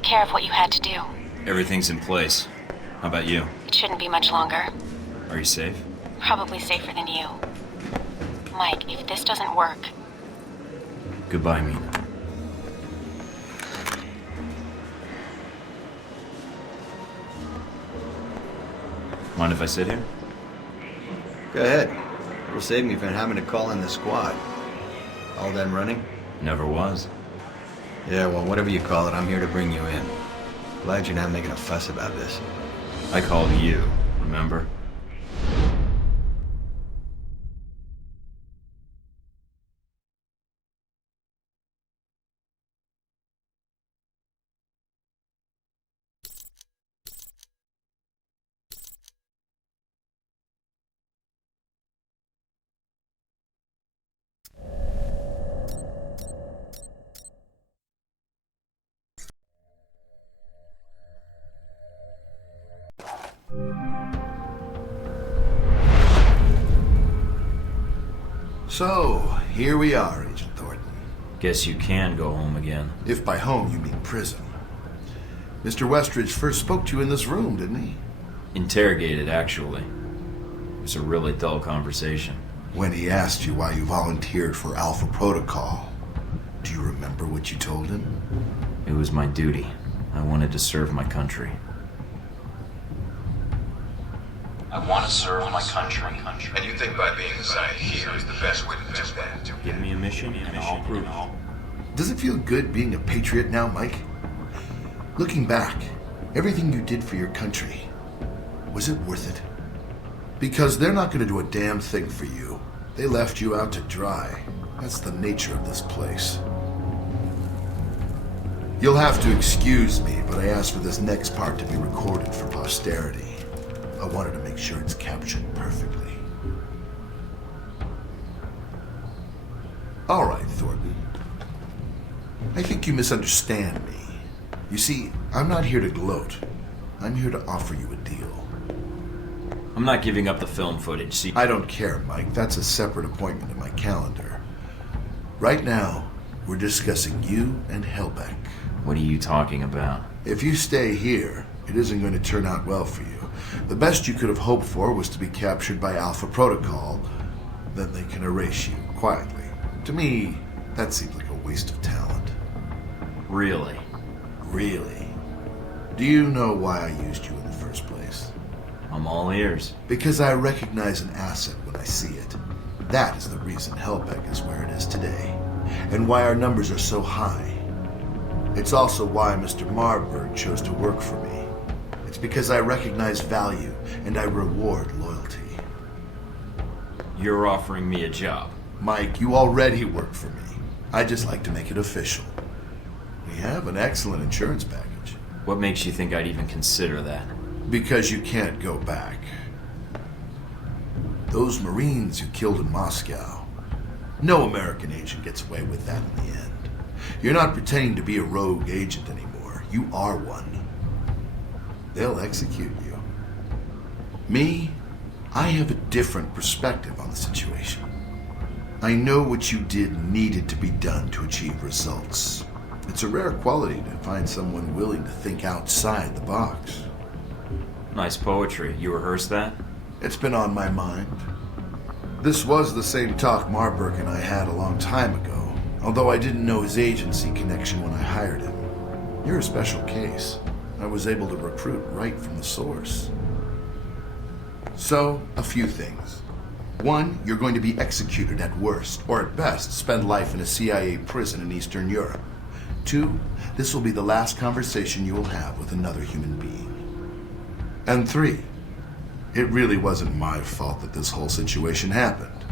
take care of what you had to do. Everything's in place. How about you? It shouldn't be much longer. Are you safe? Probably safer than you. Mike, if this doesn't work... Goodbye, Mina. Mind if I sit here? Go ahead. It'll save me from having to call in the squad. All done running? Never was. Yeah, well, whatever you call it, I'm here to bring you in. Glad you're not making a fuss about this. I called you, remember? So, here we are, Agent Thornton. Guess you can go home again. If by home you mean prison. Mr. Westridge first spoke to you in this room, didn't he? Interrogated, actually. It was a really dull conversation. When he asked you why you volunteered for Alpha Protocol, do you remember what you told him? It was my duty. I wanted to serve my country. I want to serve my country. And you think by being assigned here is the best way to do that? Give me a mission and I'll prove it. Does it feel good being a patriot now, Mike? Looking back, everything you did for your country, was it worth it? Because they're not going to do a damn thing for you. They left you out to dry. That's the nature of this place. You'll have to excuse me, but I asked for this next part to be recorded for posterity. I wanted to make sure it's captured perfectly. All right, Thornton. I think you misunderstand me. You see, I'm not here to gloat. I'm here to offer you a deal. I'm not giving up the film footage, see? I don't care, Mike. That's a separate appointment in my calendar. Right now, we're discussing you and Helbeck. What are you talking about? If you stay here, it isn't going to turn out well for you. The best you could have hoped for was to be captured by Alpha Protocol. Then they can erase you, quietly. To me, that seems like a waste of talent. Really? Really? Do you know why I used you in the first place? I'm all ears. Because I recognize an asset when I see it. That is the reason Helbeck is where it is today, and why our numbers are so high. It's also why Mr. Marburg chose to work for me. It's because I recognize value, and I reward loyalty. You're offering me a job. Mike, you already work for me. I just like to make it official. We have an excellent insurance package. What makes you think I'd even consider that? Because you can't go back. Those Marines you killed in Moscow, no American agent gets away with that in the end. You're not pretending to be a rogue agent anymore. You are one. They'll execute you. Me, I have a different perspective on the situation. I know what you did needed to be done to achieve results. It's a rare quality to find someone willing to think outside the box. Nice poetry. You rehearsed that? It's been on my mind. This was the same talk Marburg and I had a long time ago, although I didn't know his agency connection when I hired him. You're a special case. I was able to recruit right from the source. So, a few things. One, you're going to be executed at worst, or at best, spend life in a CIA prison in Eastern Europe. Two, this will be the last conversation you will have with another human being. And three, it really wasn't my fault that this whole situation happened,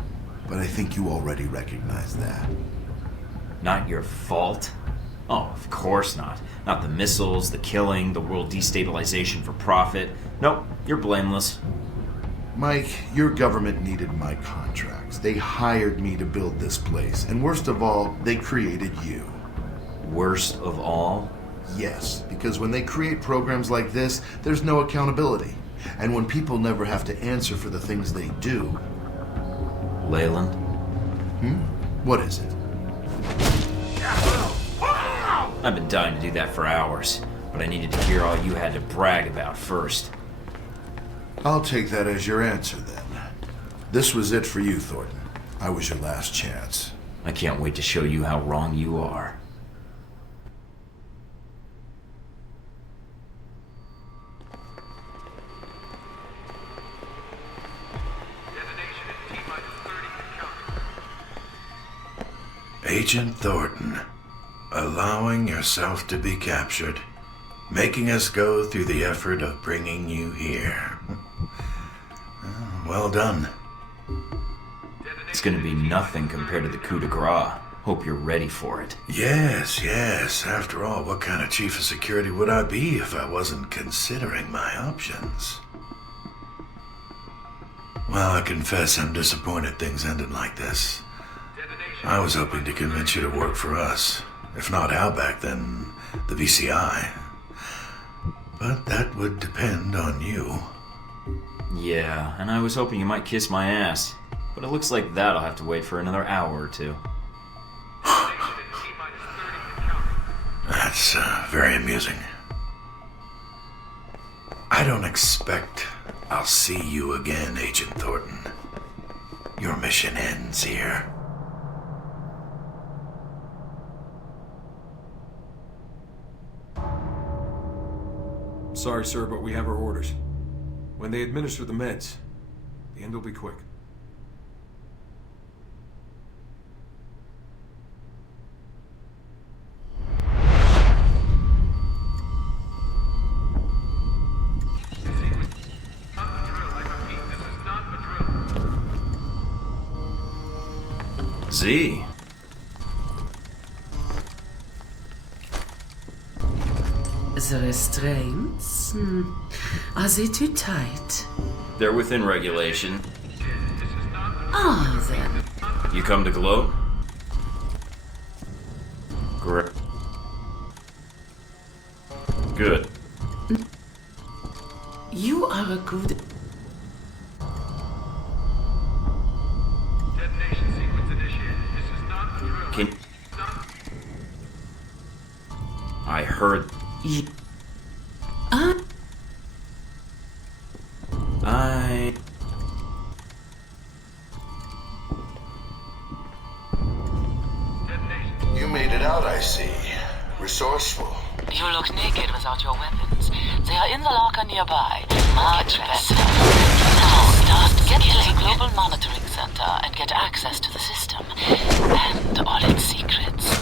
but I think you already recognize that. Not your fault? Oh, of course not. Not the missiles, the killing, the world destabilization for profit. Nope, you're blameless. Mike, your government needed my contracts. They hired me to build this place, and worst of all, they created you. Worst of all? Yes, because when they create programs like this, there's no accountability. And when people never have to answer for the things they do... Leyland? What is it? I've been dying to do that for hours. But I needed to hear all you had to brag about first. I'll take that as your answer, then. This was it for you, Thornton. I was your last chance. I can't wait to show you how wrong you are. Agent Thornton, allowing yourself to be captured, making us go through the effort of bringing you here. Well done. It's gonna be nothing compared to the coup de grace. Hope you're ready for it. Yes, yes. After all, what kind of chief of security would I be if I wasn't considering my options? Well, I confess I'm disappointed things ended like this. I was hoping to convince you to work for us. If not Halbeck, then the VCI. But that would depend on you. Yeah, and I was hoping you might kiss my ass. But it looks like that'll have to wait for another hour or two. That's very amusing. I don't expect I'll see you again, Agent Thornton. Your mission ends here. Sorry, sir, but we have our orders. When they administer the meds, the end will be quick. Z. The restraints? Are they too tight? They're within regulation. Ah, then. You come to gloat? Great. Good. You are a good... Can... I heard... You made it out, I see. Resourceful. You look naked without your weapons. They are in the locker nearby. Much better. Now, start get to the Global Monitoring Center and get access to the system and all its secrets.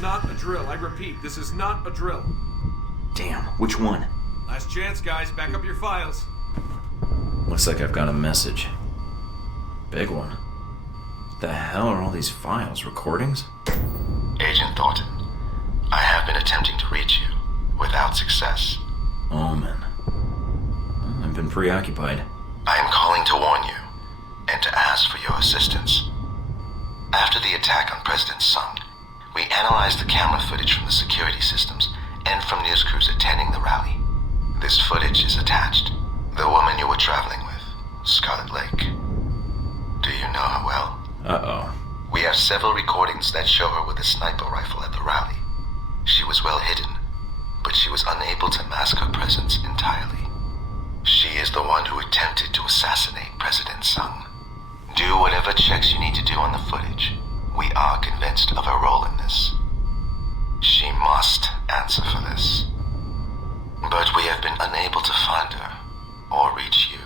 Not a drill. I repeat, this is not a drill. Damn, which one? Last chance, guys. Back up your files. Looks like I've got a message. Big one. What the hell are all these files? Recordings? Agent Thornton, I have been attempting to reach you, without success. Omen. Well, I've been preoccupied. I am calling to warn you, and to ask for your assistance. After the attack on President Sung, we analyzed the camera footage from the security systems and from news crews attending the rally. This footage is attached. The woman you were traveling with, Scarlet Lake. Do you know her well? Uh-oh. We have several recordings that show her with a sniper rifle at the rally. She was well hidden, but she was unable to mask her presence entirely. She is the one who attempted to assassinate President Sung. Do whatever checks you need to do on the footage. We are convinced of her role in this. She must answer for this. But we have been unable to find her or reach you.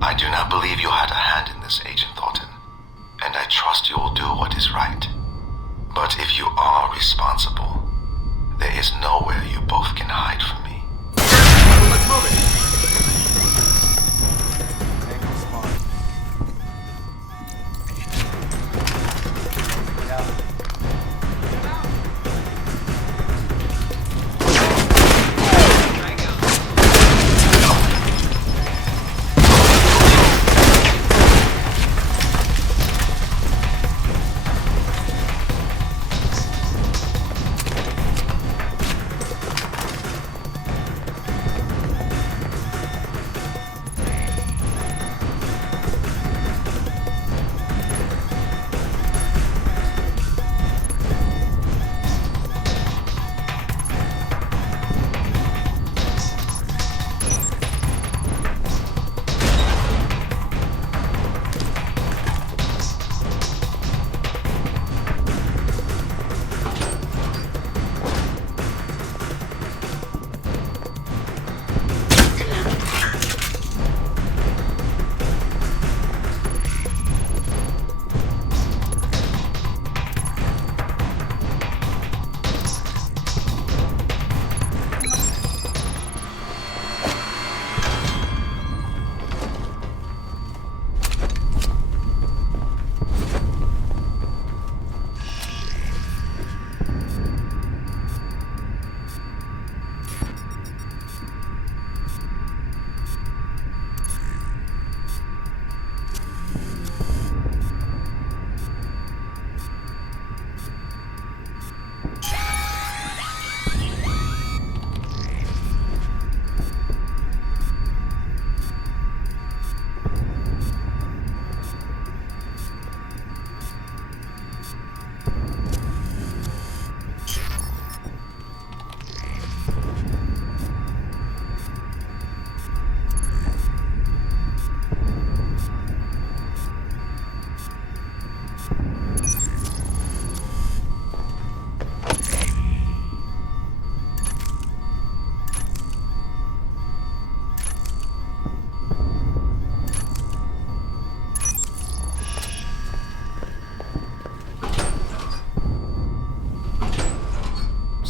I do not believe you had a hand in this, Agent Thorton, and I trust you will do what is right. But if you are responsible, there is nowhere you both can hide from me. Let's move it!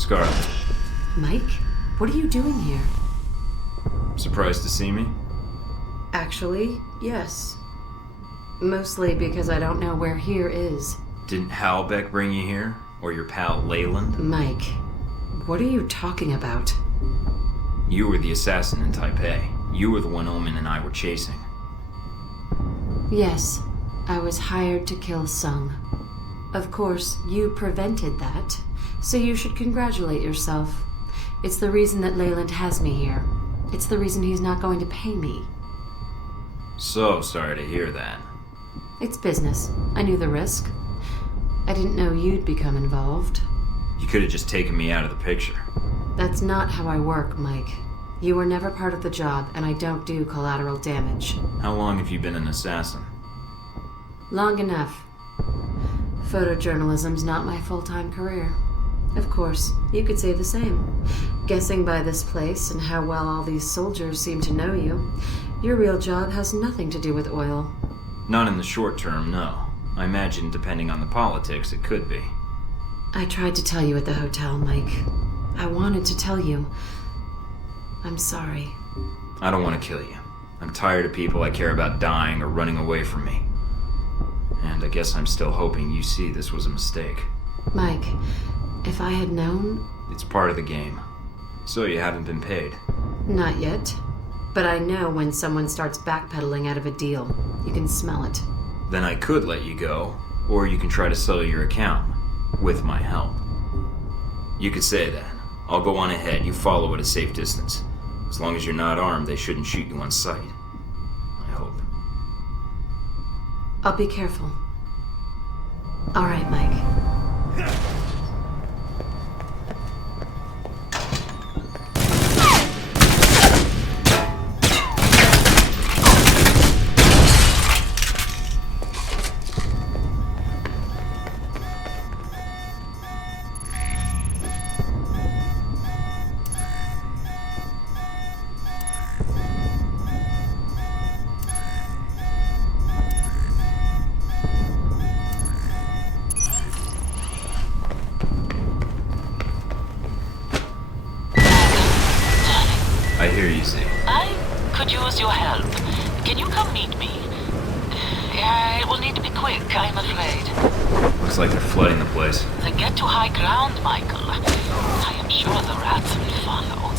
Scarlet. Mike, what are you doing here? Surprised to see me? Actually, yes. Mostly because I don't know where here is. Didn't Halbeck bring you here? Or your pal Leyland? Mike, what are you talking about? You were the assassin in Taipei. You were the one Omen and I were chasing. Yes, I was hired to kill Sung. Of course, you prevented that, so you should congratulate yourself. It's the reason that Leyland has me here. It's the reason he's not going to pay me. So sorry to hear that. It's business. I knew the risk. I didn't know you'd become involved. You could have just taken me out of the picture. That's not how I work, Mike. You were never part of the job, and I don't do collateral damage. How long have you been an assassin? Long enough. Photojournalism's not my full-time career. Of course, you could say the same. Guessing by this place and how well all these soldiers seem to know you, your real job has nothing to do with oil. Not in the short term, no. I imagine, depending on the politics, it could be. I tried to tell you at the hotel, Mike. I wanted to tell you. I'm sorry. I don't want to kill you. I'm tired of people I care about dying or running away from me. And I guess I'm still hoping you see this was a mistake. Mike, if I had known... It's part of the game. So you haven't been paid? Not yet. But I know when someone starts backpedaling out of a deal. You can smell it. Then I could let you go, Or you can try to sell your account, with my help. You could say that. I'll go on ahead, you follow at a safe distance. As long as you're not armed, they shouldn't shoot you on sight. I hope. I'll be careful. All right, Mike. I hear you, Z. I could use your help. Can you come meet me? It will need to be quick, I'm afraid. Looks like they're flooding the place. Then get to high ground, Michael. I am sure the rats will follow.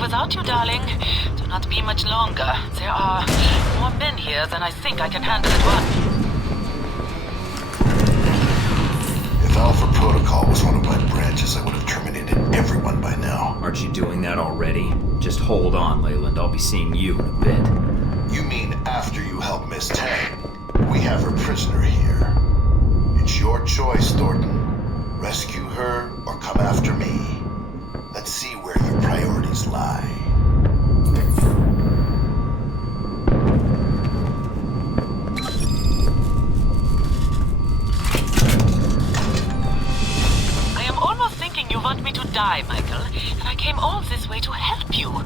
Without you, darling. Do not be much longer. There are more men here than I think I can handle at once. If Alpha Protocol was one of my branches, I would have terminated everyone by now. Aren't you doing that already? Just hold on, Leyland. I'll be seeing you in a bit. You mean after you help Miss Tang? We have her prisoner here. It's your choice, Thornton. Rescue her or come after me. Let's see where your priorities lie. I am almost thinking you want me to die, Michael, and I came all this way to help you.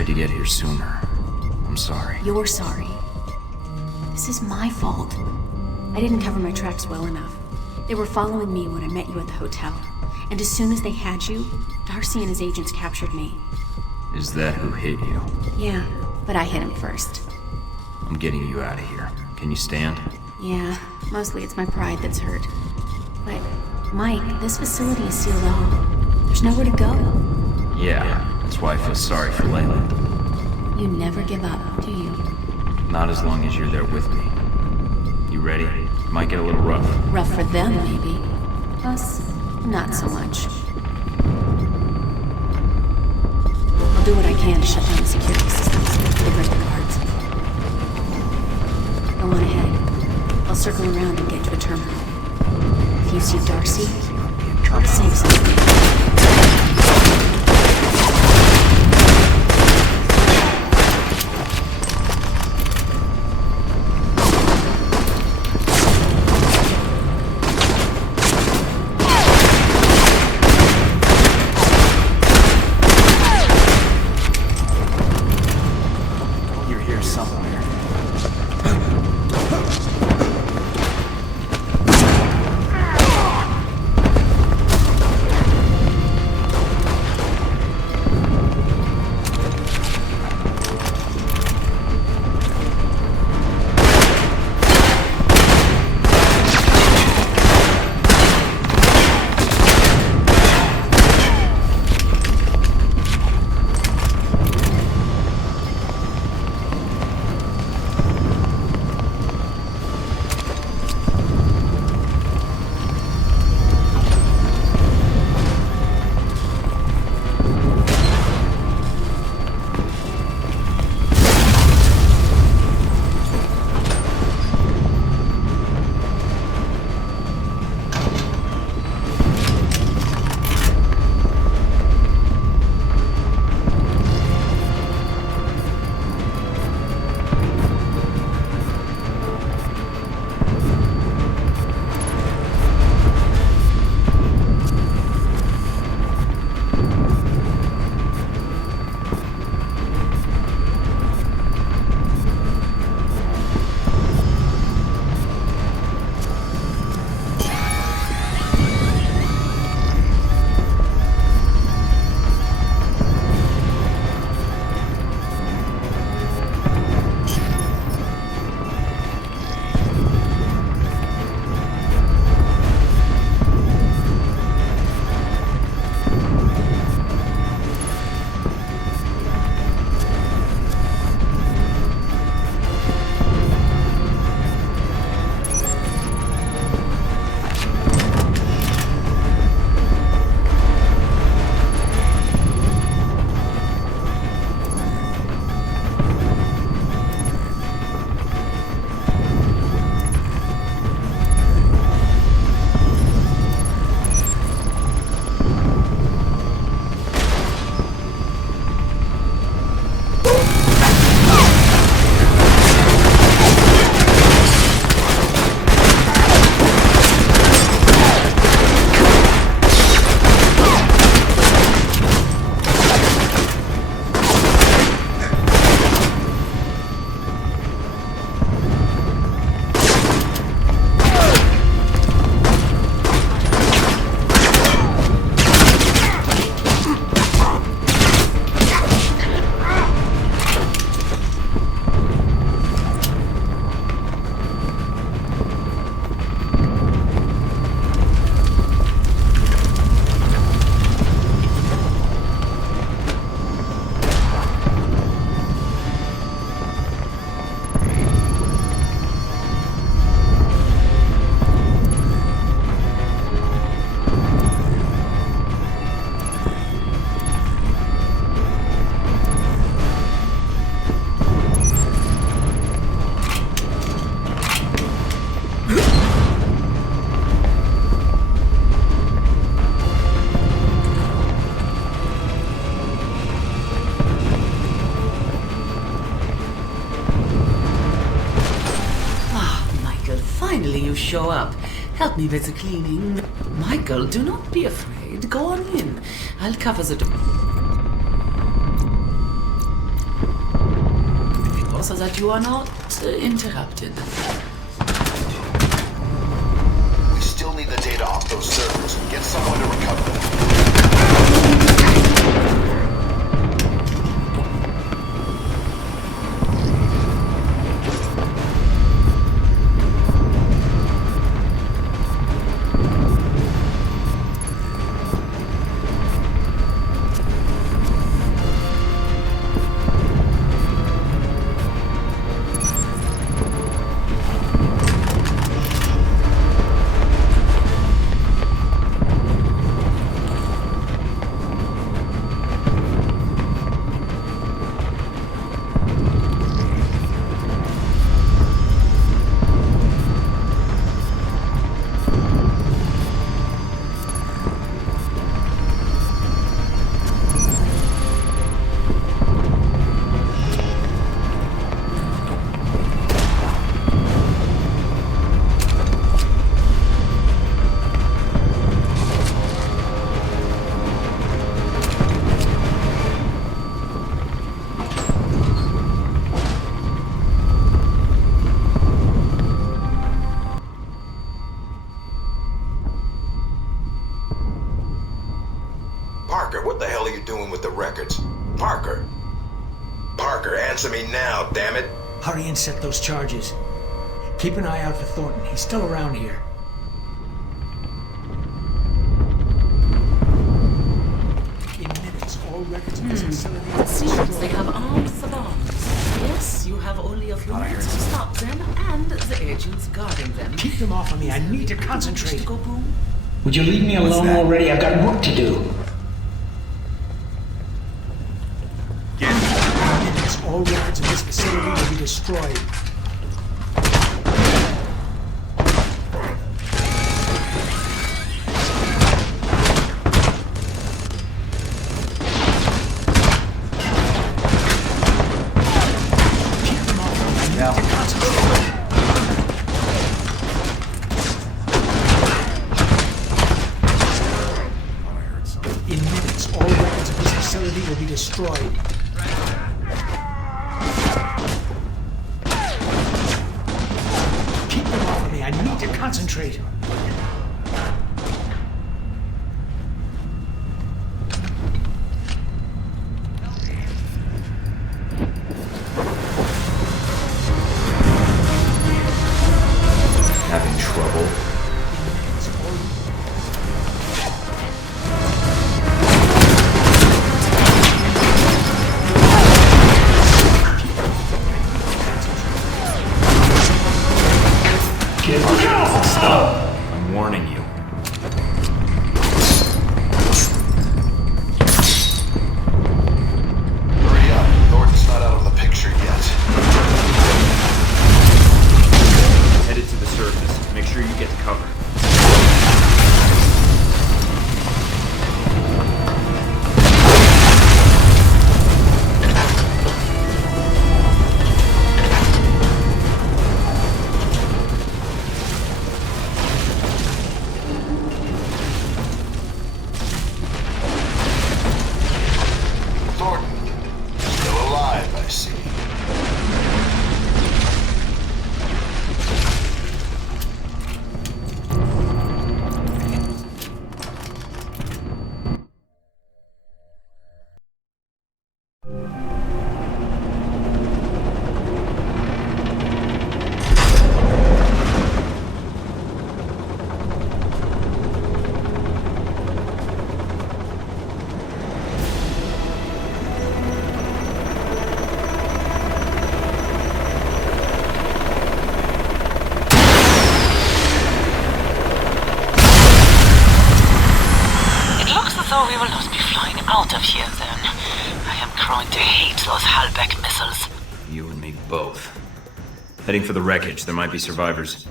tried to get here sooner. I'm sorry. You're sorry. This is my fault. I didn't cover my tracks well enough. They were following me when I met you at the hotel. And as soon as they had you, Darcy and his agents captured me. Is that who hit you? Yeah, but I hit him first. I'm getting you out of here. Can you stand? Yeah, mostly it's my pride that's hurt. But, Mike, this facility is sealed off. There's nowhere to go. Yeah, that's why I feel sorry for Layla. You never give up, do you? Not as long as you're there with me. You ready? Might get a little rough. Rough for them, maybe. Us, not so much. I'll do what I can to shut down the security systems, get rid of the guards. Go on ahead. I'll circle around and get to a terminal. If you see Darcy, try to save something. show up. Help me with the cleaning. Michael, do not be afraid. Go on in. I'll cover the door. so that you are not interrupted. We still need the data off those servers. Get someone to recover them. Parker, what the hell are you doing with the records? Parker! Parker, answer me now, damn it! Hurry and set those charges. Keep an eye out for Thornton. He's still around here. In minutes, all records of this facility It seems they have armed the bombs. Yes, you have only a few minutes to stop them and the agents guarding them. Keep them off of me. I need to concentrate. Go boom. Would you leave me alone already? I've got work to do. All records of this facility will be destroyed. Keep them off. I need to concentrate. In minutes, all records of this facility will be destroyed. I need to concentrate. Having trouble? I'm warning you. Hurry up. Thornton's not out of the picture yet. Headed to the surface. Make sure you get to cover. So we will not be flying out of here then. I am growing to hate those Halbeck missiles. You and me both. Heading for the wreckage. There might be survivors.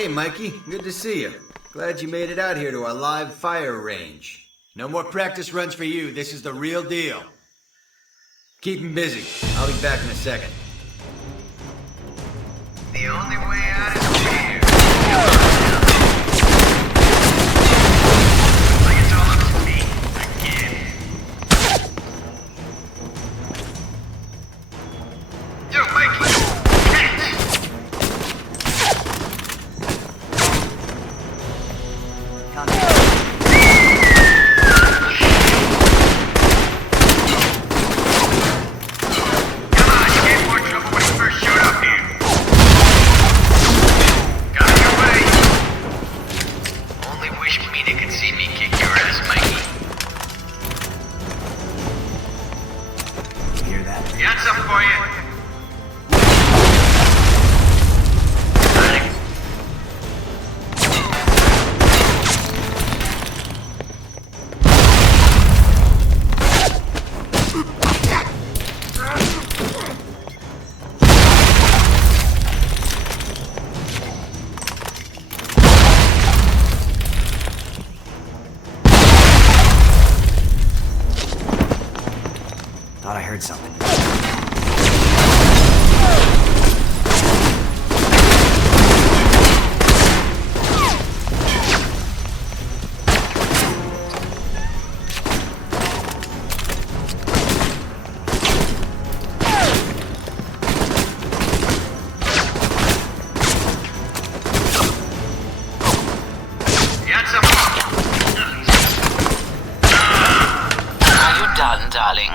Hey, Mikey. Good to see you. Glad you made it out here to our live fire range. No more practice runs for you. This is the real deal. Keep him busy. I'll be back in a second. The only way out is clear. Like it's all up to me again. Yo, Mikey! Thought I heard something. Darling,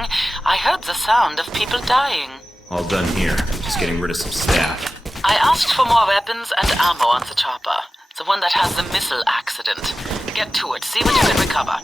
I heard the sound of people dying. All done here. Just getting rid of some staff. I asked for more weapons and ammo on the chopper. The one that has the missile accident. Get to it. See what you can recover.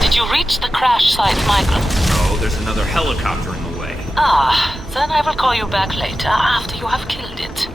Did you reach the crash site, Michael? No, there's another helicopter in the way. Ah, then I will call you back later after you have killed it.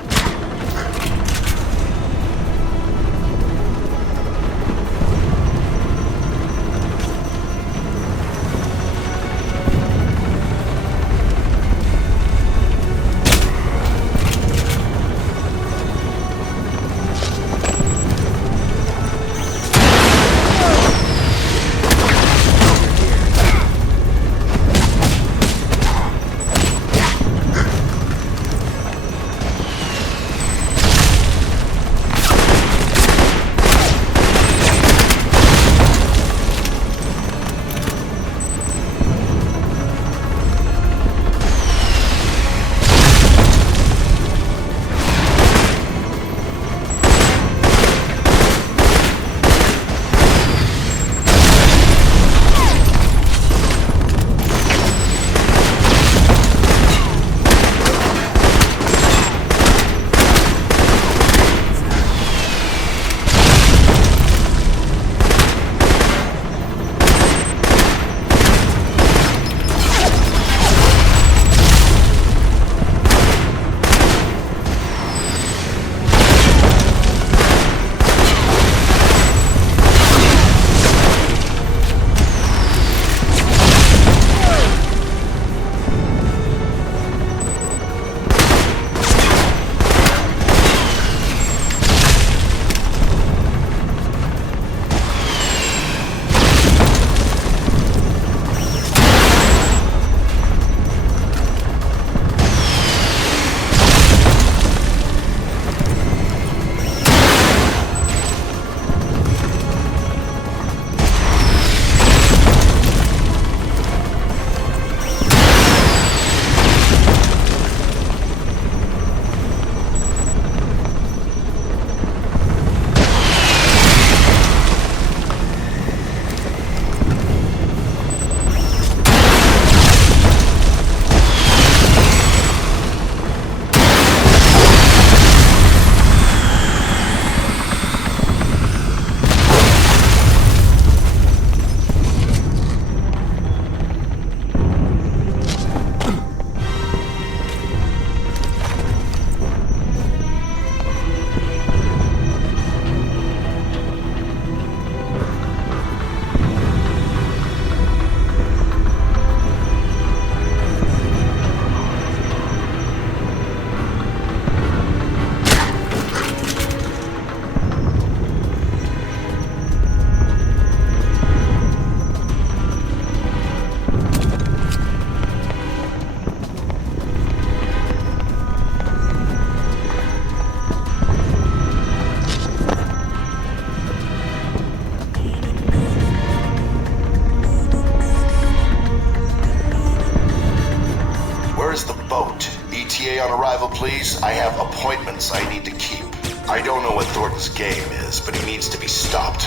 on arrival, please. I have appointments I need to keep. I don't know what Thornton's game is, but he needs to be stopped.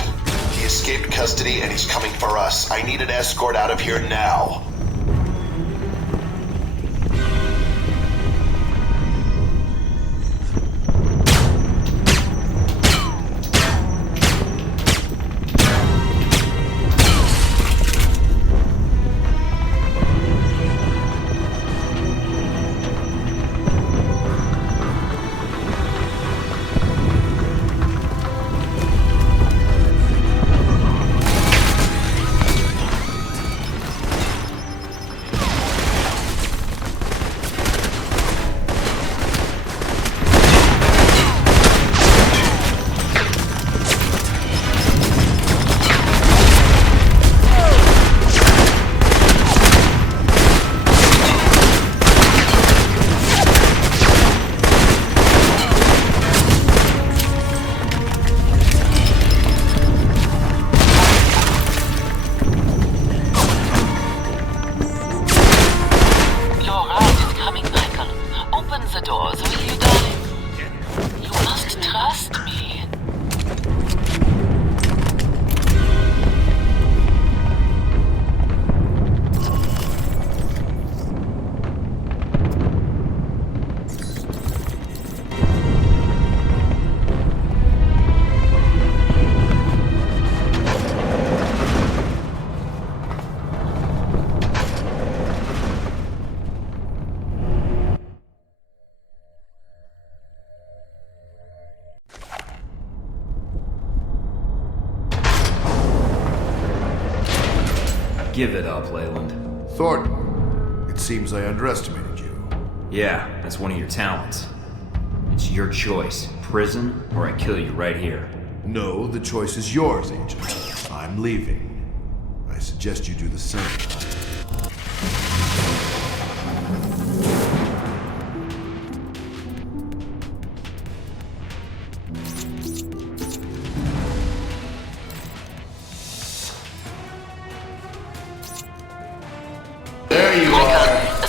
He escaped custody and he's coming for us. I need an escort out of here now. Give it up, Leyland. Thornton, it seems I underestimated you. Yeah, that's one of your talents. It's your choice, prison or I kill you right here. No, the choice is yours, Agent. I'm leaving. I suggest you do the same.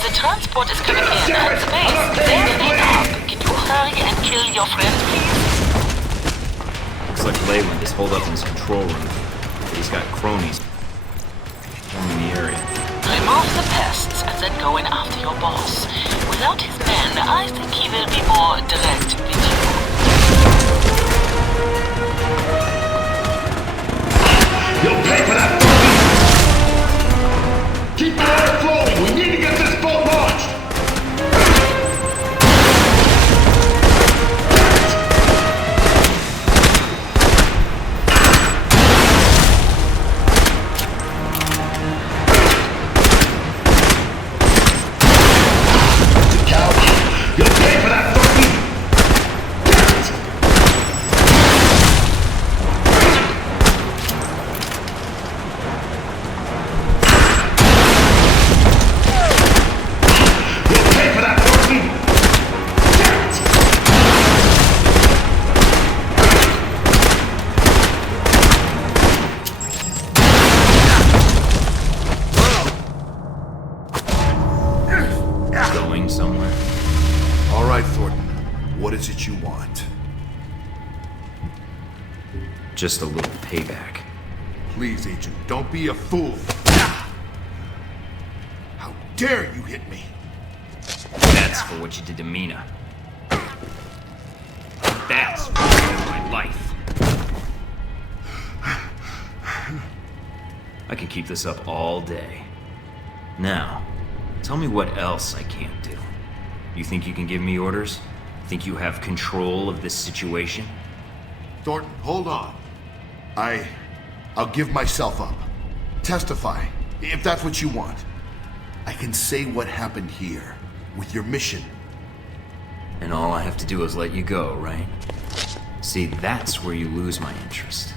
The transport is coming in at space. Very up. Can you hurry and kill your friend, please? Looks like Leyland is holed up in his control room. But he's got cronies in the area. Remove the pests and then go in after your boss. Without his men, I think he will be more direct with you. You'll pay for that! Keep the water flowing! We need to get this boat launched! You'll pay for that, Thornton! Going somewhere? All right, Thornton. What is it you want? Just a little payback. Please, Agent, don't be a fool. How dare you hit me? That's for what you did to Mina. That's for my life. I can keep this up all day. Now, tell me what else I can't do. You think you can give me orders? Think you have control of this situation? Thornton, hold on. I'll give myself up. Testify, if that's what you want. I can say what happened here, with your mission. And all I have to do is let you go, right? See, that's where you lose my interest.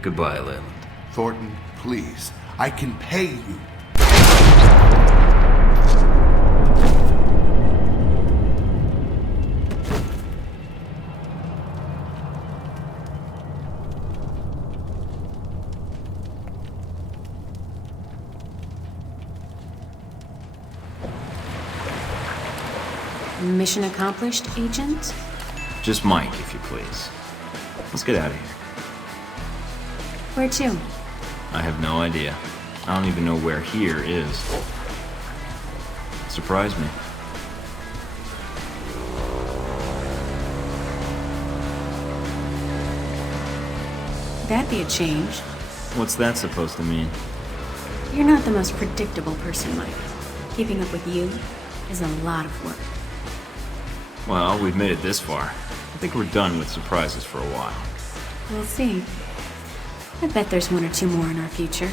Goodbye, Leyland. Thornton, please. I can pay you. Mission accomplished, Agent? Just Mike, if you please. Let's get out of here. Where to? I have no idea. I don't even know where here is. Surprise me. That'd be a change. What's that supposed to mean? You're not the most predictable person, Mike. Keeping up with you is a lot of work. Well, we've made it this far. I think we're done with surprises for a while. We'll see. I bet there's one or two more in our future.